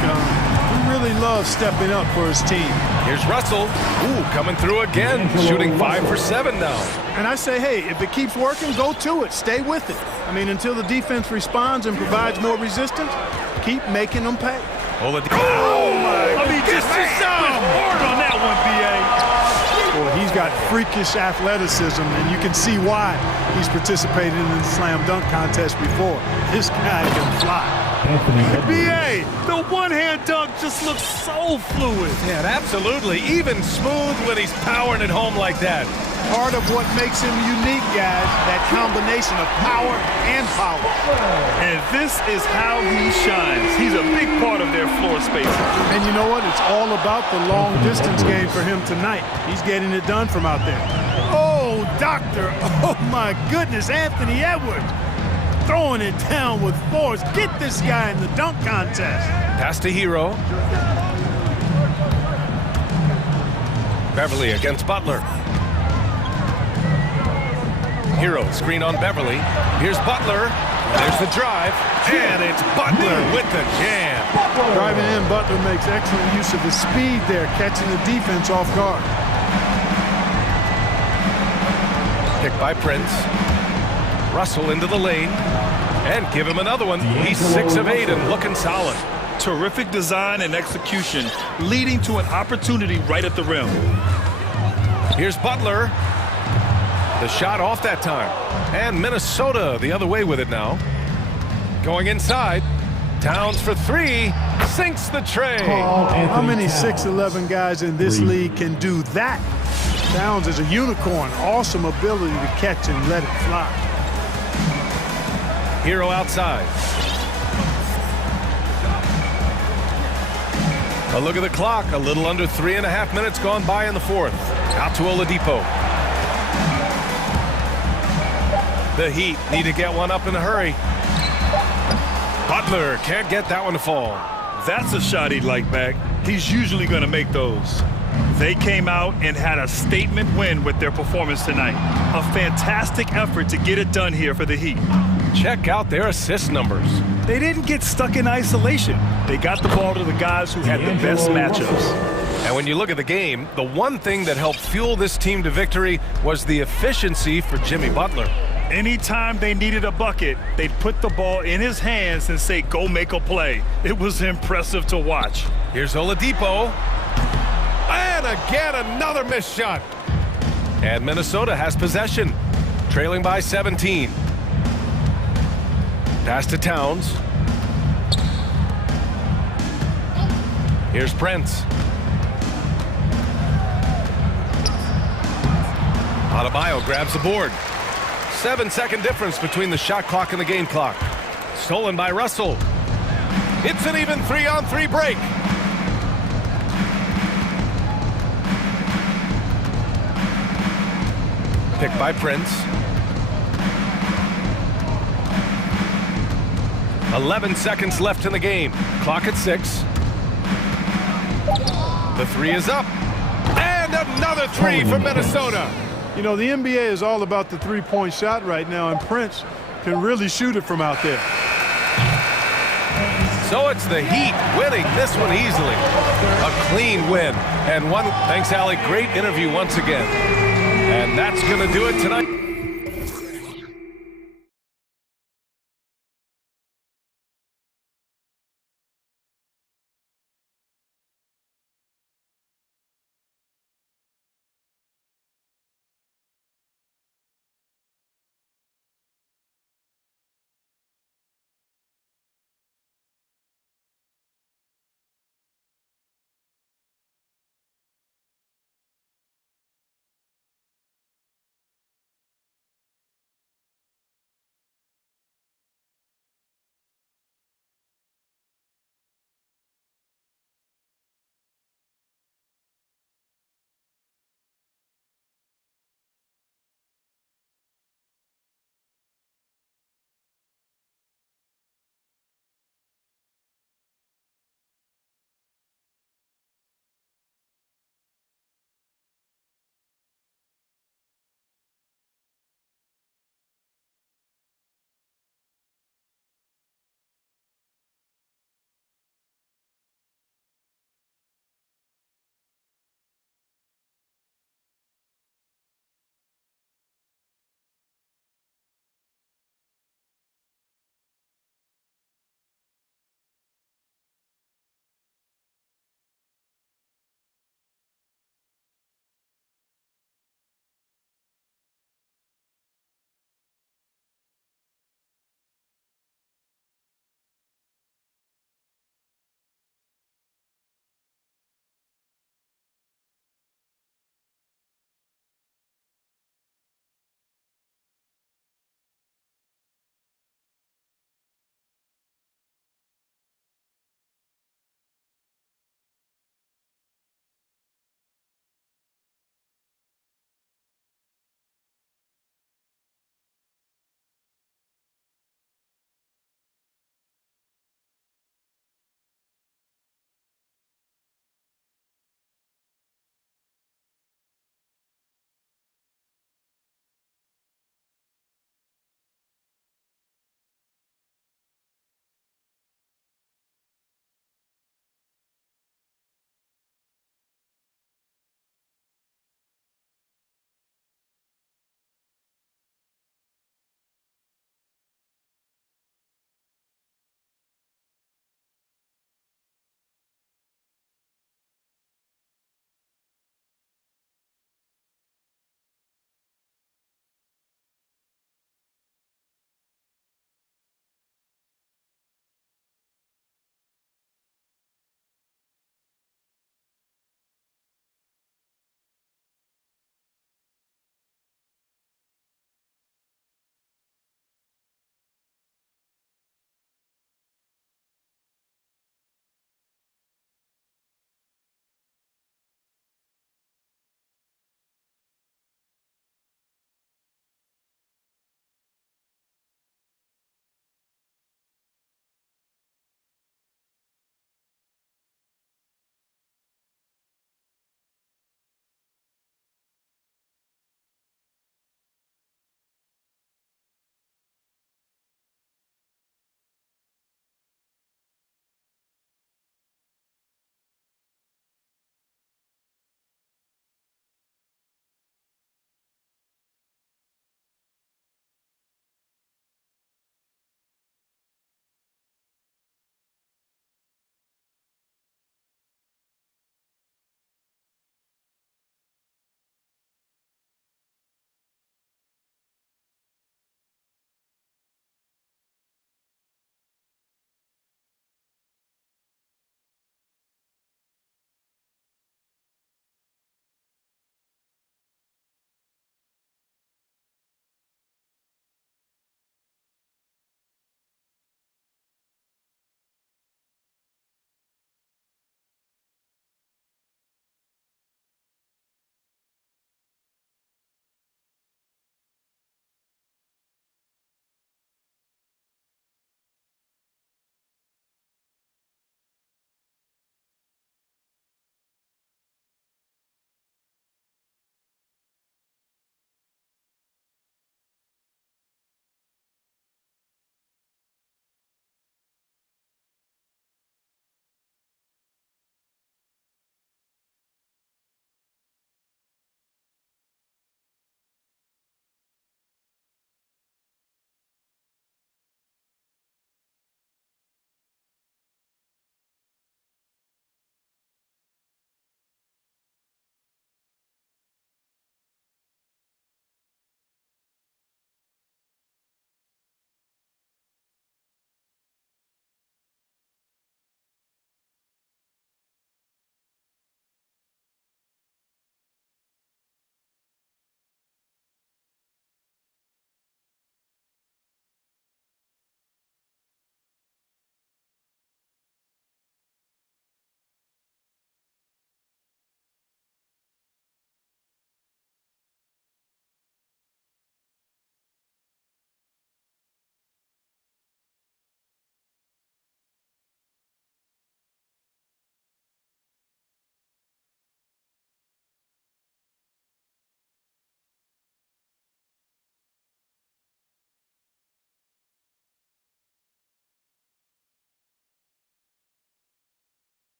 He really loves stepping up for his team. Here's Russell. Ooh, coming through again. Shooting 5 for 7 now. And I say, hey, if it keeps working, go to it. Stay with it. I mean, until the defense responds and provides more resistance, keep making them pay. Oladipo. Oh, my. I mean, just hard on that one, B.A. Well, he's got freakish athleticism, and you can see why he's participated in the slam dunk contest before. This guy can fly. B.A., the one-hand dunk just looks so fluid. Yeah, absolutely. Even smooth when he's powering it home like that. Part of what makes him unique, guys, that combination of power and power. And this is how he shines. He's a big part of their floor space. And you know what? It's all about the long-distance game for him tonight. He's getting it done from out there. Oh, doctor. Oh, my goodness, Anthony Edwards. Throwing it down with force. Get this guy in the dunk contest. Pass to Hero. Beverly against Butler. Hero screen on Beverly. Here's Butler. There's the drive. And it's Butler with the jam. Driving in, Butler makes excellent use of his speed there, catching the defense off guard. Picked by Prince. Russell into the lane. And give him another one. He's 6 of 8 and looking solid. Terrific design and execution, leading to an opportunity right at the rim. Here's Butler. The shot off that time. And Minnesota the other way with it now. Going inside. Towns for 3. Sinks the tray. How many 6'11" guys in this league can do that? Towns is a unicorn. Awesome ability to catch and let it fly. Hero outside. A look at the clock. A little under 3.5 minutes gone by in the 4th. Out to Oladipo. The Heat need to get one up in a hurry. Butler can't get that one to fall. That's a shot he'd like back. He's usually going to make those. They came out and had a statement win with their performance tonight. A fantastic effort to get it done here for the Heat. check out their assist numbers. They didn't get stuck in isolation. They got the ball to the guys who had the best matchups. And when you look at the game, the one thing that helped fuel this team to victory was the efficiency for Jimmy Butler. Anytime they needed a bucket, they'd put the ball in his hands and say, go make a play. It was impressive to watch. Here's Oladipo. And again, another missed shot. And Minnesota has possession, trailing by 17. Pass to Towns. Here's Prince. Adebayo grabs the board. 7-second difference between the shot clock and the game clock. Stolen by Russell. It's an even 3-on-3 break. Picked by Prince. 11 seconds left in the game. Clock at 6. The three is up. And another three from Minnesota. You know, the NBA is all about the three-point shot right now, and Prince can really shoot it from out there. So it's the Heat winning this one easily. A clean win. And one, thanks, Allie. Great interview once again. And that's going to do it tonight.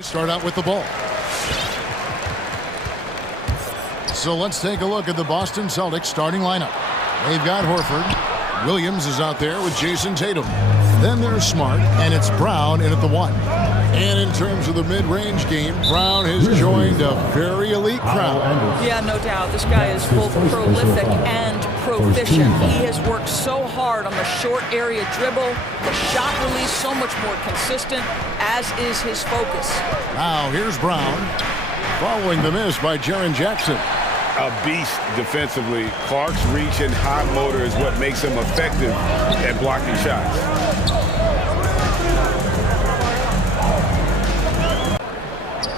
Start out with the ball. So let's take a look at the Boston Celtics starting lineup. They've got Horford. Williams is out there with Jason Tatum. Then there's Smart, and it's Brown in at the 1. And in terms of the mid-range game, Brown has joined a very elite crowd. Yeah, no doubt. This guy is both prolific and proficient. He has worked so hard on the short area dribble, the shot release so much more consistent, as is his focus. Now here's Brown, following the miss by Jaren Jackson. A beast defensively. Clark's reach and high motor is what makes him effective at blocking shots.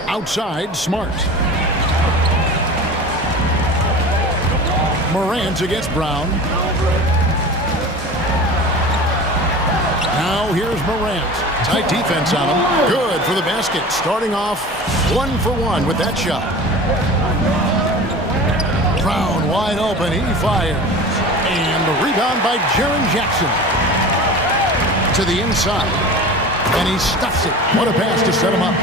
Outside, Smart. Morant against Brown. Now here's Morant. Tight defense on him. Good for the basket. Starting off 1 for 1 with that shot. Brown wide open. He fires. And the rebound by Jaren Jackson. To the inside. And he stuffs it. What a pass to set him up.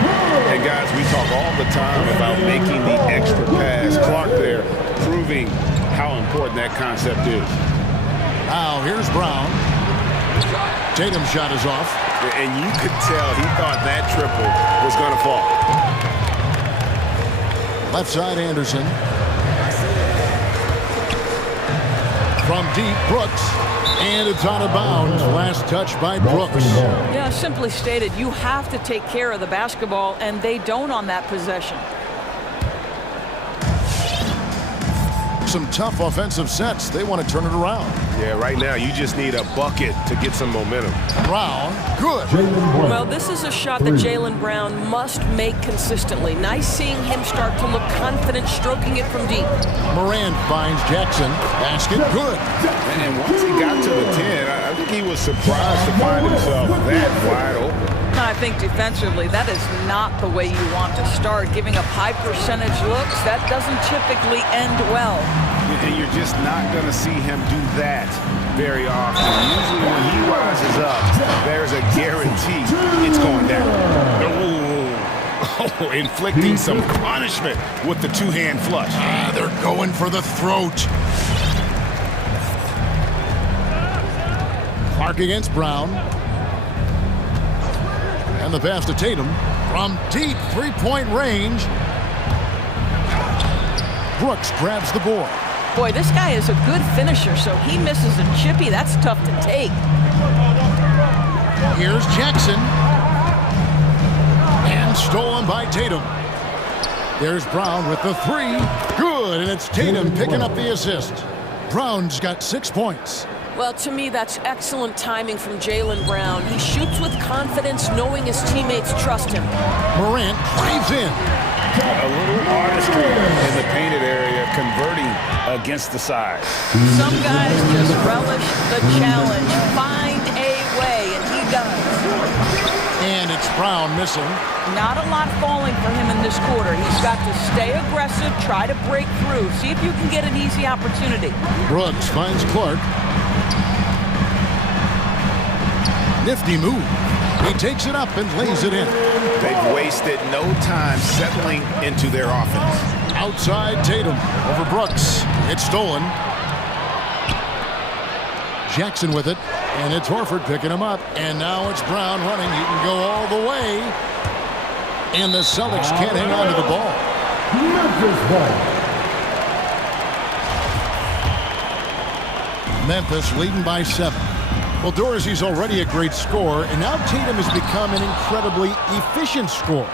And guys, we talk all the time about making the extra pass. Clark there proving how important that concept is. Now here's Brown. Tatum's shot is off. And you could tell he thought that triple was going to fall. Left side, Anderson. From deep, Brooks. And it's out of bounds. Last touch by Brooks. Yeah, simply stated, you have to take care of the basketball, and they don't on that possession. Some tough offensive sets. They want to turn it around. Yeah, right now you just need a bucket to get some momentum. Brown, good. Well, this is a shot that Jaylen Brown must make consistently. Nice seeing him start to look confident, stroking it from deep. Morant finds Jackson. Basket, good. And once he got to the 10, I think he was surprised to find himself that wide open. I think defensively, that is not the way you want to start. Giving up high percentage looks, that doesn't typically end well. And you're just not going to see him do that very often. Usually when he rises up, there's a guarantee it's going down. Oh, inflicting some punishment with the two-hand flush. They're going for the throat. Clark against Brown. And the pass to Tatum from deep three-point range. Brooks grabs the board. Boy, this guy is a good finisher, so he misses a chippy. That's tough to take. Here's Jackson. And stolen by Tatum. There's Brown with the 3. Good, and it's Tatum picking up the assist. Brown's got 6 points. Well, to me, that's excellent timing from Jaylen Brown. He shoots with confidence, knowing his teammates trust him. Morant drives in. A little artistry in the painted area, converting against the side. Some guys just relish the challenge. Find a way, and he does. And it's Brown missing. Not a lot falling for him in this quarter. He's got to stay aggressive, try to break through. See if you can get an easy opportunity. Brooks finds Clark. Nifty move. He takes it up and lays it in. They've wasted no time settling into their offense. Outside Tatum over Brooks. It's stolen. Jackson with it. And it's Horford picking him up. And now it's Brown running. He can go all the way. And the Celtics can't hang on to the ball. Memphis leading by 7. Well, Dorsey's already a great scorer, and now Tatum has become an incredibly efficient scorer.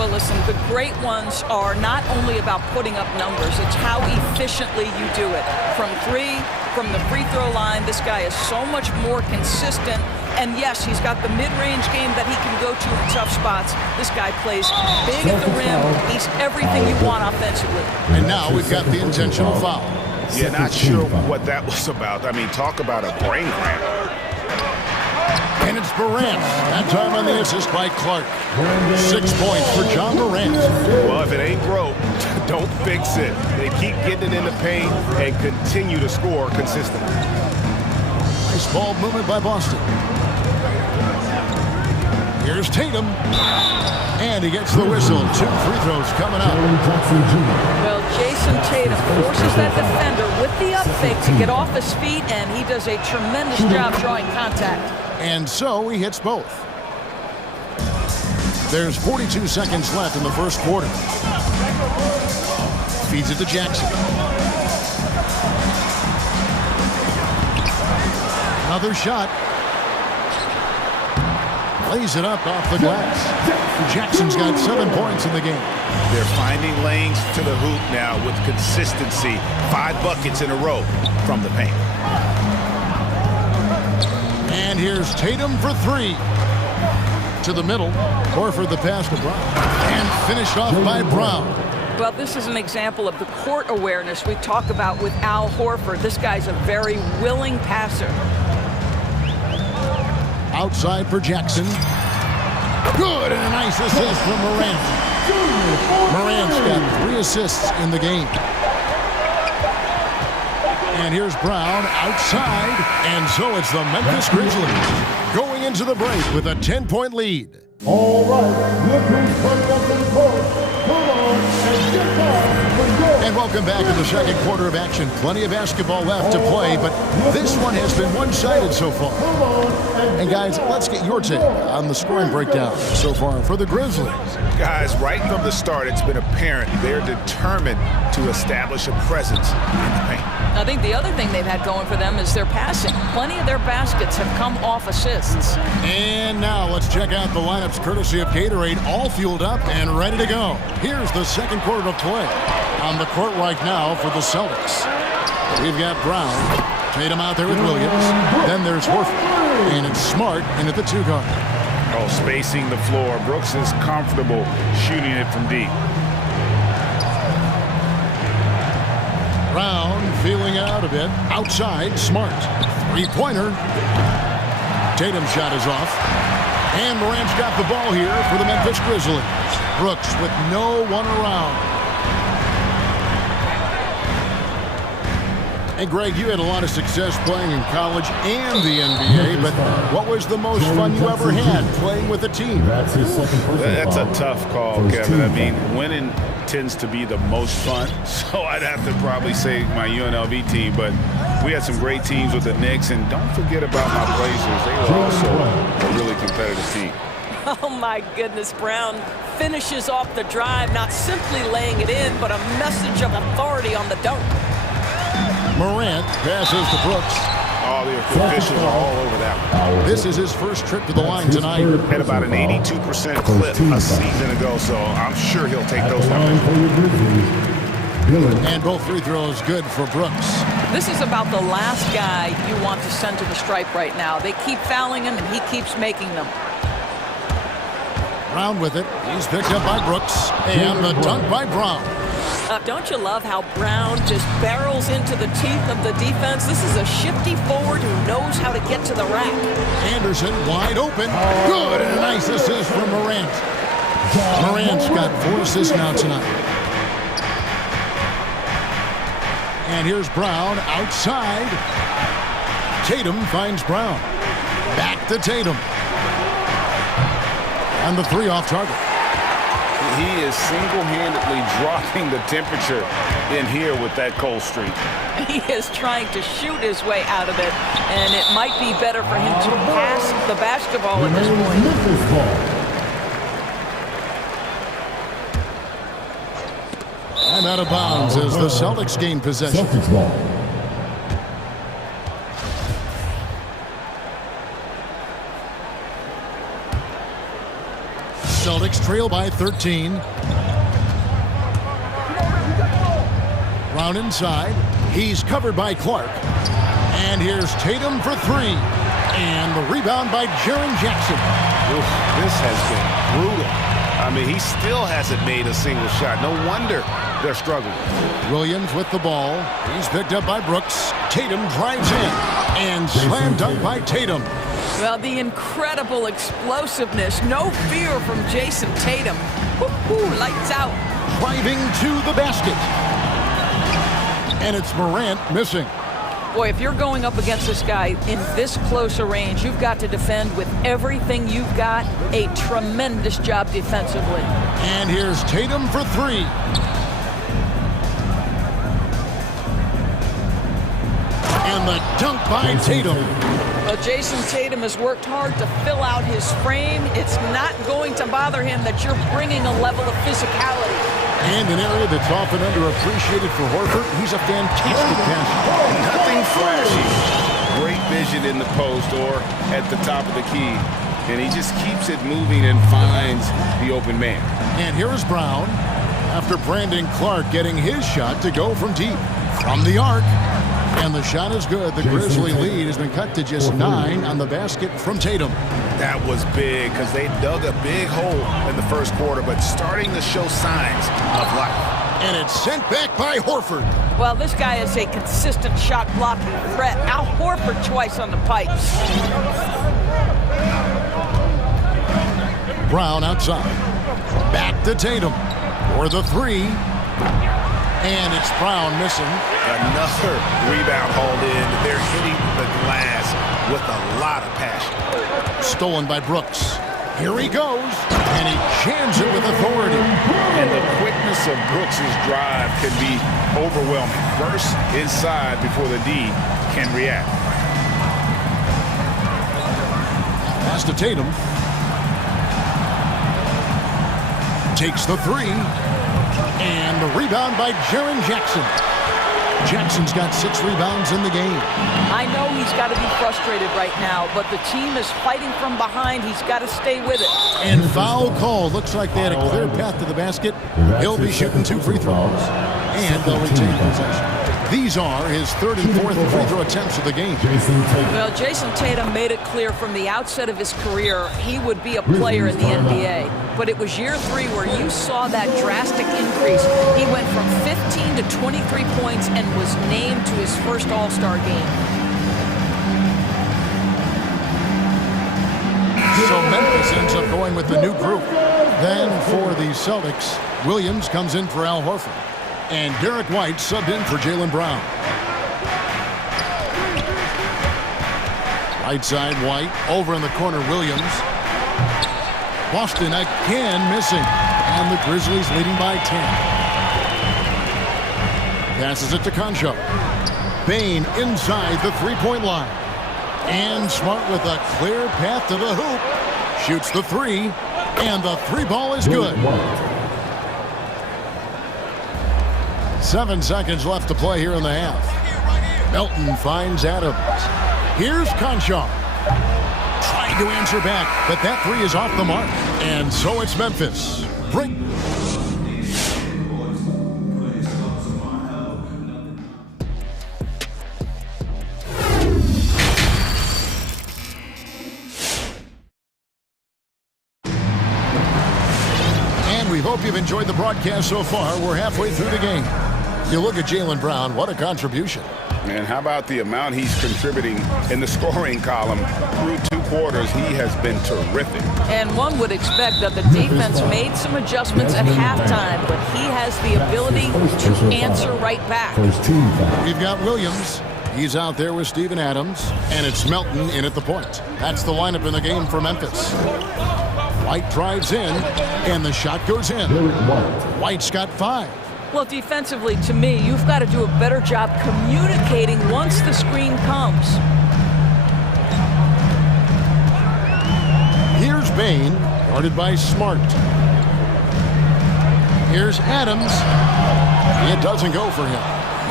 Well, listen, the great ones are not only about putting up numbers, it's how efficiently you do it. From 3, from the free throw line, this guy is so much more consistent. And yes, he's got the mid-range game that he can go to in tough spots. This guy plays big at the rim. He's everything you want offensively. And now we've got the intentional foul. Yeah, not sure what that was about. I mean, talk about a brain cramp. And it's Morant. That time on the assist by Clark. 6 points for John Morant. Well, if it ain't broke, don't fix it. They keep getting it in the paint and continue to score consistently. Nice ball movement by Boston. Here's Here's Tatum. And he gets the whistle. 2 free throws coming up. Well, Jason Tatum forces that defender with the up fake to get off his feet, and he does a tremendous job drawing contact. And so he hits both. There's 42 seconds left in the first quarter. Feeds it to Jackson. Another shot. Lays it up off the glass. Jackson's got 7 points in the game. They're finding lanes to the hoop now with consistency. 5 buckets in a row from the paint. And here's Tatum for 3. To the middle. Horford the pass to Brown. And finished off by Brown. Well, this is an example of the court awareness we talk about with Al Horford. This guy's a very willing passer. Outside for Jackson. Good, and a nice assist from Morant. Morant's got 3 assists in the game. And here's Brown outside, and so it's the Memphis Grizzlies going into the break with a 10-point lead. All right, look who's coming up in the court. Come on and get back for goal. And welcome back to the second quarter of action. Plenty of basketball left to play, but this one has been one-sided so far. And guys, let's get your take on the scoring breakdown so far for the Grizzlies. Guys, right from the start, it's been apparent they're determined to establish a presence in the paint. I think the other thing they've had going for them is their passing. Plenty of their baskets have come off assists. And now let's check out the lineups courtesy of Gatorade, all fueled up and ready to go. Here's the second quarter of play. On the court right now for the Celtics. We've got Brown. Tatum out there with Williams. Then there's Horford. And it's Smart in at the 2 guard. Oh, spacing the floor. Brooks is comfortable shooting it from deep. Brown feeling it out a bit. Outside, Smart. 3-pointer. Tatum's shot is off. And Morant's got the ball here for the Memphis Grizzlies. Brooks with no one around. And Greg, you had a lot of success playing in college and the NBA, but what was the most fun you ever had playing with a team? That's a tough call, Kevin. I mean, winning tends to be the most fun, so I'd have to probably say my UNLV team, but we had some great teams with the Knicks, and don't forget about my Blazers. They were also a really competitive team. Oh my goodness, Brown finishes off the drive, not simply laying it in, but a message of authority on the dunk. Morant passes to Brooks. Oh, the officials are all over that one. This is his first trip to the line tonight. Had about an 82% clip a season ago, so I'm sure he'll take those numbers. And both free throws good for Brooks. This is about the last guy you want to send to the stripe right now. They keep fouling him, and he keeps making them. Brown with it. He's picked up by Brooks. And the dunk by Brown. Don't you love how Brown just barrels into the teeth of the defense? This is a shifty forward who knows how to get to the rack. Anderson wide open. Good, and a nice assist from Morant. Morant's got 4 assists now tonight. And here's Brown outside. Tatum finds Brown. Back to Tatum. And the 3 off target. He is single-handedly dropping the temperature in here with that cold streak. He is trying to shoot his way out of it, and it might be better for him to pass the basketball at this point. And out of bounds as the Celtics gain possession. Celtics trail by 13. Brown inside. He's covered by Clark. And here's Tatum for 3. And the rebound by Jaren Jackson. Oof, this has been brutal. I mean, he still hasn't made a single shot. No wonder they're struggling. Williams with the ball. He's picked up by Brooks. Tatum drives in. And slam dunk by Tatum. Well, the incredible explosiveness, no fear from Jason Tatum. Woo-hoo, lights out. Driving to the basket. And it's Morant missing. Boy, if you're going up against this guy in this close a range, you've got to defend with everything you've got. A tremendous job defensively. And here's Tatum for three. And the dunk by Tatum. Well, Jason Tatum has worked hard to fill out his frame. It's not going to bother him that you're bringing a level of physicality. And an area that's often underappreciated for Horford. He's a fantastic passer. Nothing flashy. Great vision in the post or at the top of the key. And he just keeps it moving and finds the open man. And here is Brown after Brandon Clark getting his shot to go from deep. From the arc. And the shot is good. The Grizzly lead has been cut to just 9 on the basket from Tatum. That was big because they dug a big hole in the first quarter, but starting to show signs of life. And it's sent back by Horford. Well, this guy is a consistent shot blocking threat. Al Horford twice on the pipes. Brown outside. Back to Tatum for the three. And it's Brown missing. Another rebound hauled in. They're hitting the glass with a lot of passion. Stolen by Brooks. Here he goes. And he jams it with authority. And the quickness of Brooks' drive can be overwhelming. First inside before the D can react. Pass to Tatum. Takes the three. And the rebound by Jaren Jackson. Jackson's got 6 rebounds in the game. I know he's got to be frustrated right now, but the team is fighting from behind. He's got to stay with it. And foul call. Looks like they had a clear path to the basket. He'll be shooting 2 free throws. And they'll retain possession. These are his 3rd and 4th free throw attempts of the game. Well, Jason Tatum made it clear from the outset of his career he would be a player in the NBA. But it was year 3 where you saw that drastic increase. He went from 15 to 23 points and was named to his first All-Star game. So Memphis ends up going with the new group. Then for the Celtics, Williams comes in for Al Horford. And Derek White subbed in for Jaylen Brown. Right side, White. Over in the corner, Williams. Boston again missing. And the Grizzlies leading by 10. Passes it to Concho. Bane inside the three-point line. And Smart with a clear path to the hoop. Shoots the three. And the three ball is good. 7 seconds left to play here in the half. Melton finds Adams. Here's Concho. Trying to answer back, but that three is off the mark. And so it's Memphis. Break. And we hope you've enjoyed the broadcast so far. We're halfway through the game. You look at Jaylen Brown, what a contribution. And how about the amount he's contributing in the scoring column through 2 quarters? He has been terrific. And one would expect that the defense made some adjustments at halftime, but he has the ability to answer right back. We've got Williams. He's out there with Steven Adams, and it's Melton in at the point. That's the lineup in the game for Memphis. White drives in, and the shot goes in. White's got 5. Well, defensively, to me, you've got to do a better job communicating once the screen comes. Here's Bane, guarded by Smart. Here's Adams. It doesn't go for him.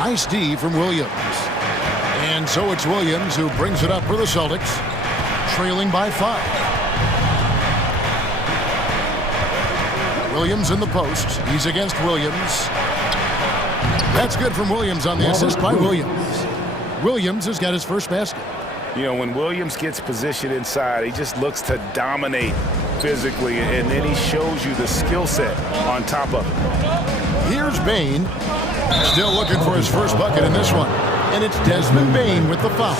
Nice D from Williams. And so it's Williams who brings it up for the Celtics, trailing by 5. Williams in the post. He's against Williams. That's good from Williams on the assist by Williams. Williams has got his first basket. You know, when Williams gets positioned inside, he just looks to dominate physically, and then he shows you the skill set on top of it. Here's Bane, still looking for his first bucket in this one. And it's Desmond Bane with the foul.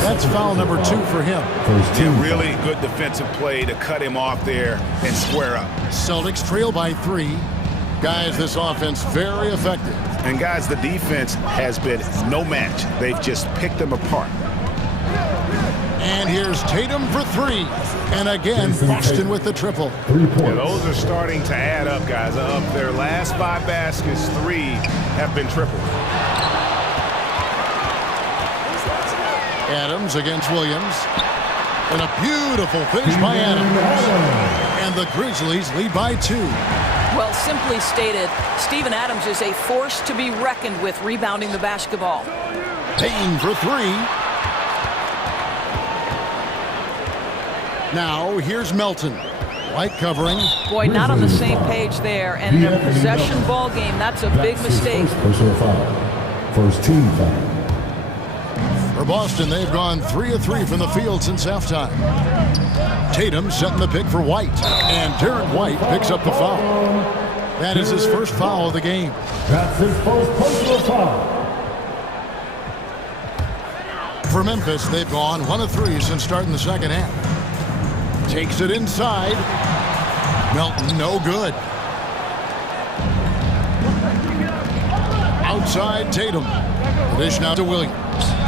That's foul number 2 for him. Yeah, really good defensive play to cut him off there and square up. Celtics trail by 3. Guys, this offense very effective. And guys, the defense has been no match. They've just picked them apart. And here's Tatum for three. And again, Boston with the triple. Yeah, those are starting to add up, guys. Of their last 5 baskets, 3 have been triple. Adams against Williams. And a beautiful finish by Adams. And the Grizzlies lead by 2. Well, simply stated, Steven Adams is a force to be reckoned with rebounding the basketball. Payne for 3. Now, here's Melton. White covering. Boy, not on the same page there. And in a possession ball game, that's a big mistake. Personal foul. First team foul. For Boston, they've gone 3 of 3 from the field since halftime. Tatum setting the pick for White. And Derek White picks up the foul. That is his first foul of the game. That's his first personal foul. For Memphis, they've gone 1 of 3 since starting the second half. Takes it inside. Melton, no good. Outside Tatum. Dish now to Williams.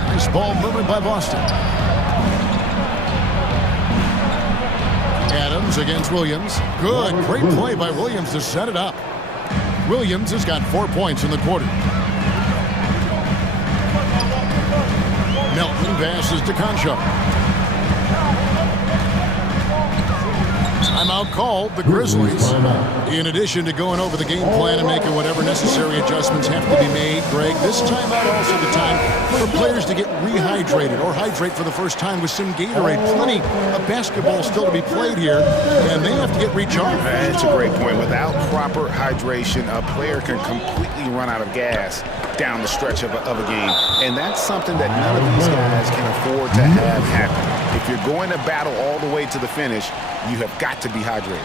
Nice ball movement by Boston. Adams against Williams. Good, great play by Williams to set it up. Williams has got 4 points in the quarter. Melton passes to Concho. Timeout called, the Grizzlies. In addition to going over the game plan and making whatever necessary adjustments have to be made, Greg, this timeout also the time for players to get rehydrated or hydrate for the first time with some Gatorade. Plenty of basketball still to be played here, and they have to get recharged. That's a great point. Without proper hydration, a player can completely run out of gas down the stretch of a game. And that's something that none of these guys can afford to have happen. If you're going to battle all the way to the finish, you have got to be hydrated.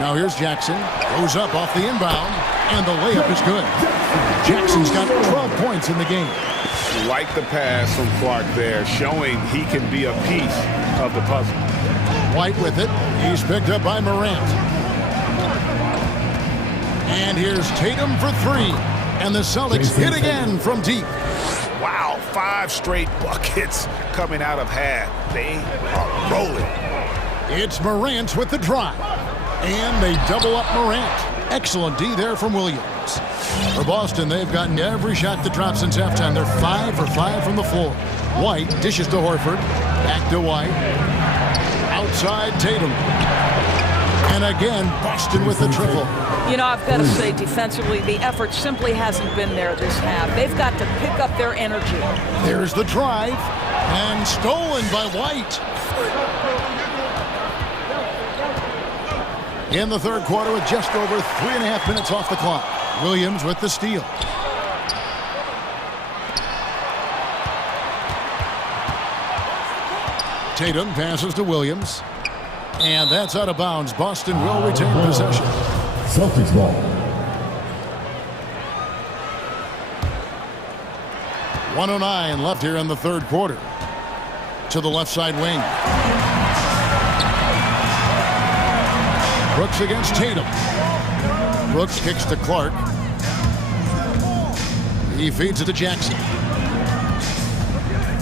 Now here's Jackson. Goes up off the inbound, and the layup is good. Jackson's got 12 points in the game. Like the pass from Clark there, showing he can be a piece of the puzzle. White with it. He's picked up by Morant. And here's Tatum for 3. And the Celtics hit again from deep. Wow, 5 straight buckets coming out of half. They are rolling. It's Morant with the drive. And they double up Morant. Excellent D there from Williams. For Boston, they've gotten every shot to drop since halftime. They're 5 for 5 from the floor. White dishes to Horford. Back to White. Outside Tatum. And again, Boston with the triple. You know, I've got to say, defensively, the effort simply hasn't been there this half. They've got to pick up their energy. There's the drive. And stolen by White. In the third quarter with just over 3.5 minutes off the clock. Williams with the steal. Tatum passes to Williams. And that's out of bounds. Boston will retain possession. Celtics ball. 1:09 left here in the third quarter. To the left side wing. Brooks against Tatum. Brooks kicks to Clark. He feeds it to Jackson.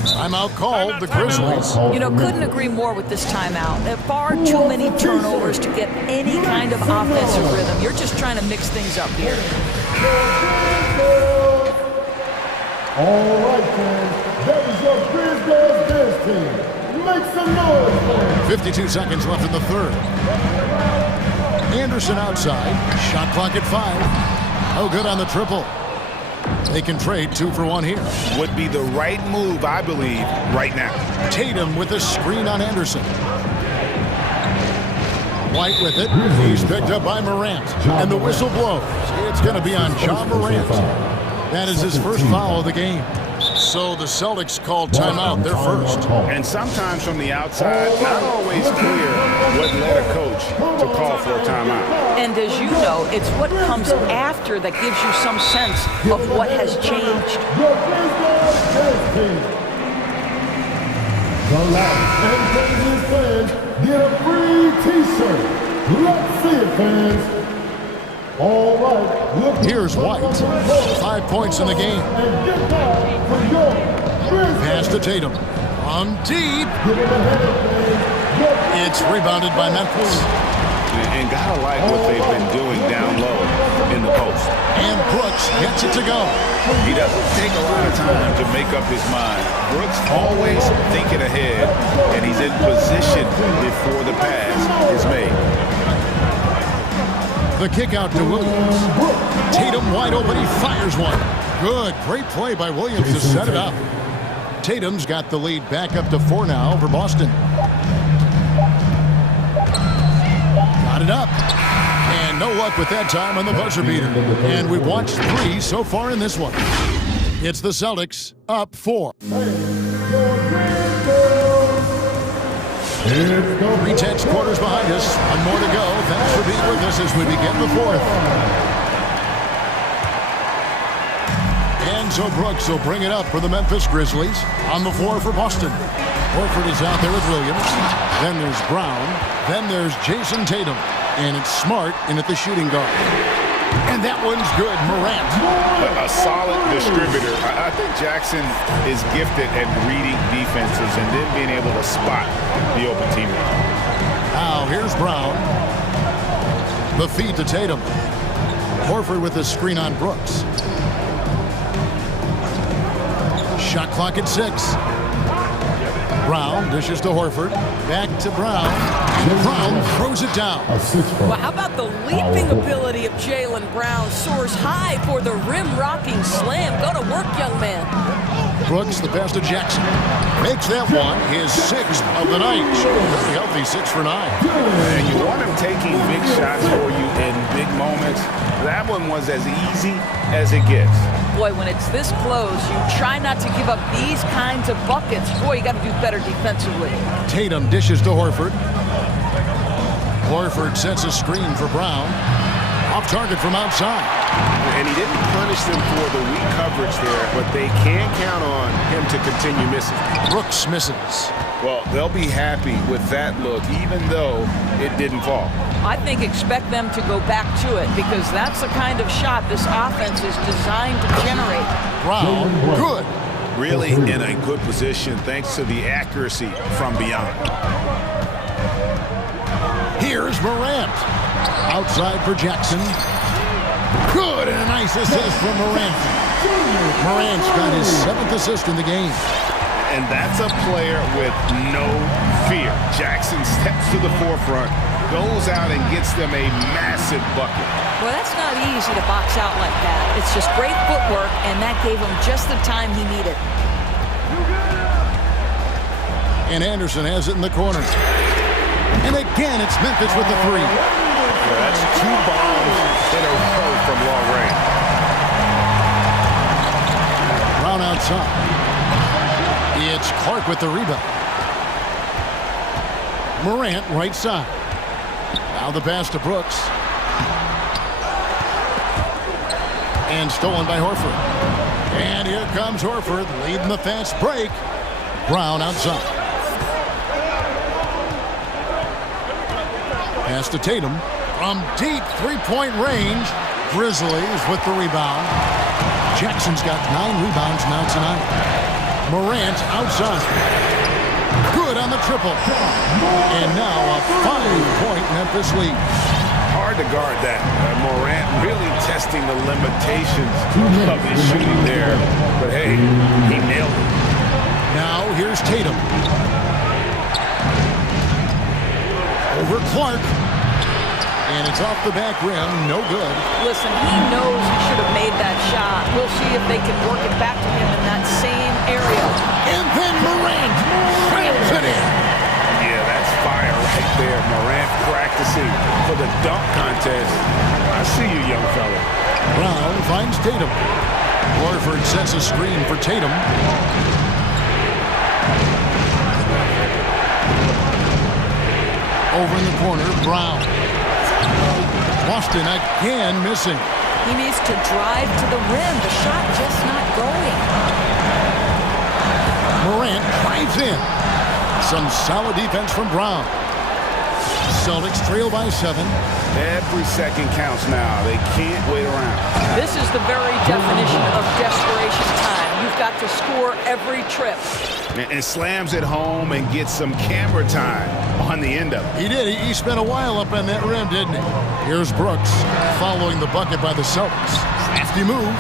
Timeout called, the Grizzlies. You know, couldn't agree more with this timeout. There are far too many turnovers to get any kind of offensive rhythm. You're just trying to mix things up here. All right, fans. That is your Grizzlies dance team. Make some noise, fans. 52 seconds left in the third. Anderson outside. Shot clock at 5. No good on the triple. They can trade 2 for 1 here. Would be the right move, I believe, right now. Tatum with a screen on Anderson. White with it. He's picked up by Morant. And the whistle blows. It's going to be on Ja Morant. That is his first foul of the game. So the Celtics called timeout, their first. And sometimes from the outside, not always clear what led a coach to call for a timeout. And as you know, it's what comes after that gives you some sense of what has changed. The last 10 fans get a free t-shirt. Let's see it, fans. All right. Here's White. 5 points in the game. Pass to Tatum. On deep. It's rebounded by Memphis. And gotta like what they've been doing down low in the post. And Brooks gets it to go. He doesn't take a lot of time to make up his mind. Brooks always thinking ahead, and he's in position before the pass is made. The kick out to Williams. Tatum wide open, he fires one. Good, great play by Williams to set it up. Tatum's got the lead back up to 4 now for Boston. Got it up. And no luck with that time on the buzzer beater. And we've watched 3 so far in this one. It's the Celtics up 4. 3 tenths quarters behind us. 1 more to go. Thanks for being with us as we begin the 4th. And so Brooks will bring it up for the Memphis Grizzlies on the floor for Boston. Horford is out there with Williams. Then there's Brown. Then there's Jason Tatum. And it's Smart in at the shooting guard. And that one's good. Morant. A solid distributor. I think Jackson is gifted at reading defenses and then being able to spot the open teammate. Now here's Brown. The feed to Tatum. Horford with the screen on Brooks. Shot clock at 6. Brown dishes to Horford. Back to Brown. And Brown throws it down. Well, how about the leaping ability of Jaylen Brown? Soars high for the rim-rocking slam. Go to work, young man. Brooks, the pass to Jackson. Makes that one his 6th of the night. Very healthy 6 for 9. And you want him taking big shots for you in big moments. That one was as easy as it gets. Boy, when it's this close, you try not to give up these kinds of buckets. Boy, you got to do better defensively. Tatum dishes to Horford. Horford sets a screen for Brown. Off target from outside. And he didn't punish them for the weak coverage there, but they can count on him to continue missing. Brooks misses. Well, they'll be happy with that look, even though it didn't fall. I think expect them to go back to it because that's the kind of shot this offense is designed to generate. Brown, good. Really in a good position thanks to the accuracy from beyond. Here's Morant. Outside for Jackson. Good, and a nice assist from Morant. Morant's got his 7th assist in the game. And that's a player with no fear. Jackson steps to the forefront, goes out and gets them a massive bucket. Well, that's not easy to box out like that. It's just great footwork, and that gave him just the time he needed. And Anderson has it in the corner. And again, it's Memphis with the 3. Yeah, that's 2 bombs in a row from long range. Brown outside. It's Clark with the rebound. Morant right side. Now the pass to Brooks. And stolen by Horford. And here comes Horford leading the fast break. Brown outside. Pass to Tatum. From deep 3-point range. Grizzlies with the rebound. Jackson's got 9 rebounds now tonight. Morant outside. Good on the triple. And now a 5-point Memphis lead. Hard to guard that. Morant really testing the limitations of his shooting there. But hey, he nailed it. Now here's Tatum. Over Clark. And it's off the back rim. No good. Listen, he knows he should have made that shot. We'll see if they can work it back to him in that same area. And then Morant slams it in. Yeah, that's fire right there. Morant practicing for the dunk contest. I see you, young fella. Brown finds Tatum. Horford sets a screen for Tatum. Over in the corner, Brown. Boston again missing. He needs to drive to the rim. The shot just not going. Morant drives in. Some solid defense from Brown. Celtics trail by 7. Every second counts now. They can't wait around. This is the very definition of desperation time. You've got to score every trip. And slams it home and gets some camera time on the end of it. He did. He spent a while up on that rim, didn't he? Here's Brooks following the bucket by the Celtics. Crafty move.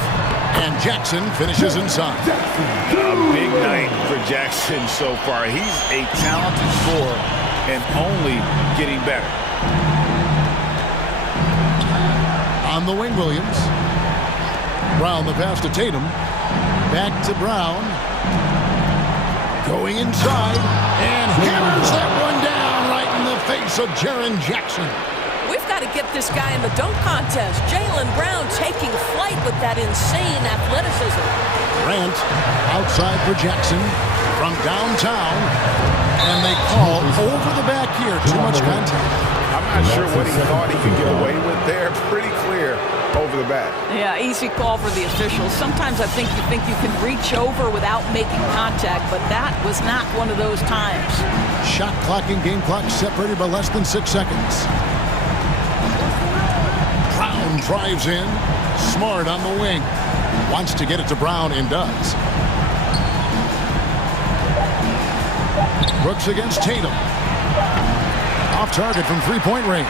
And Jackson finishes inside. A big night for Jackson so far. He's a talented scorer and only getting better. On the wing, Williams. Brown the pass to Tatum. Back to Brown. Going inside. And hammers that one down right in the face of Jaren Jackson. We've got to get this guy in the dunk contest. Jaylen Brown taking flight with that insane athleticism. Grant outside for Jackson from downtown. And they call over the back here. Too much contact. I'm not sure what he thought he could get away with there. Pretty clear over the back. Yeah, easy call for the officials. Sometimes I think you can reach over without making contact, but that was not one of those times. Shot clock and game clock separated by less than 6 seconds. Brown drives in. Smart on the wing. Wants to get it to Brown and does. Brooks against Tatum. Off target from three-point range.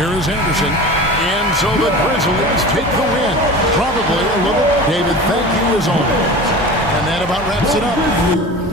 Here is Anderson. And so the Grizzlies take the win. Probably a little David, thank you as always. And that about wraps it up.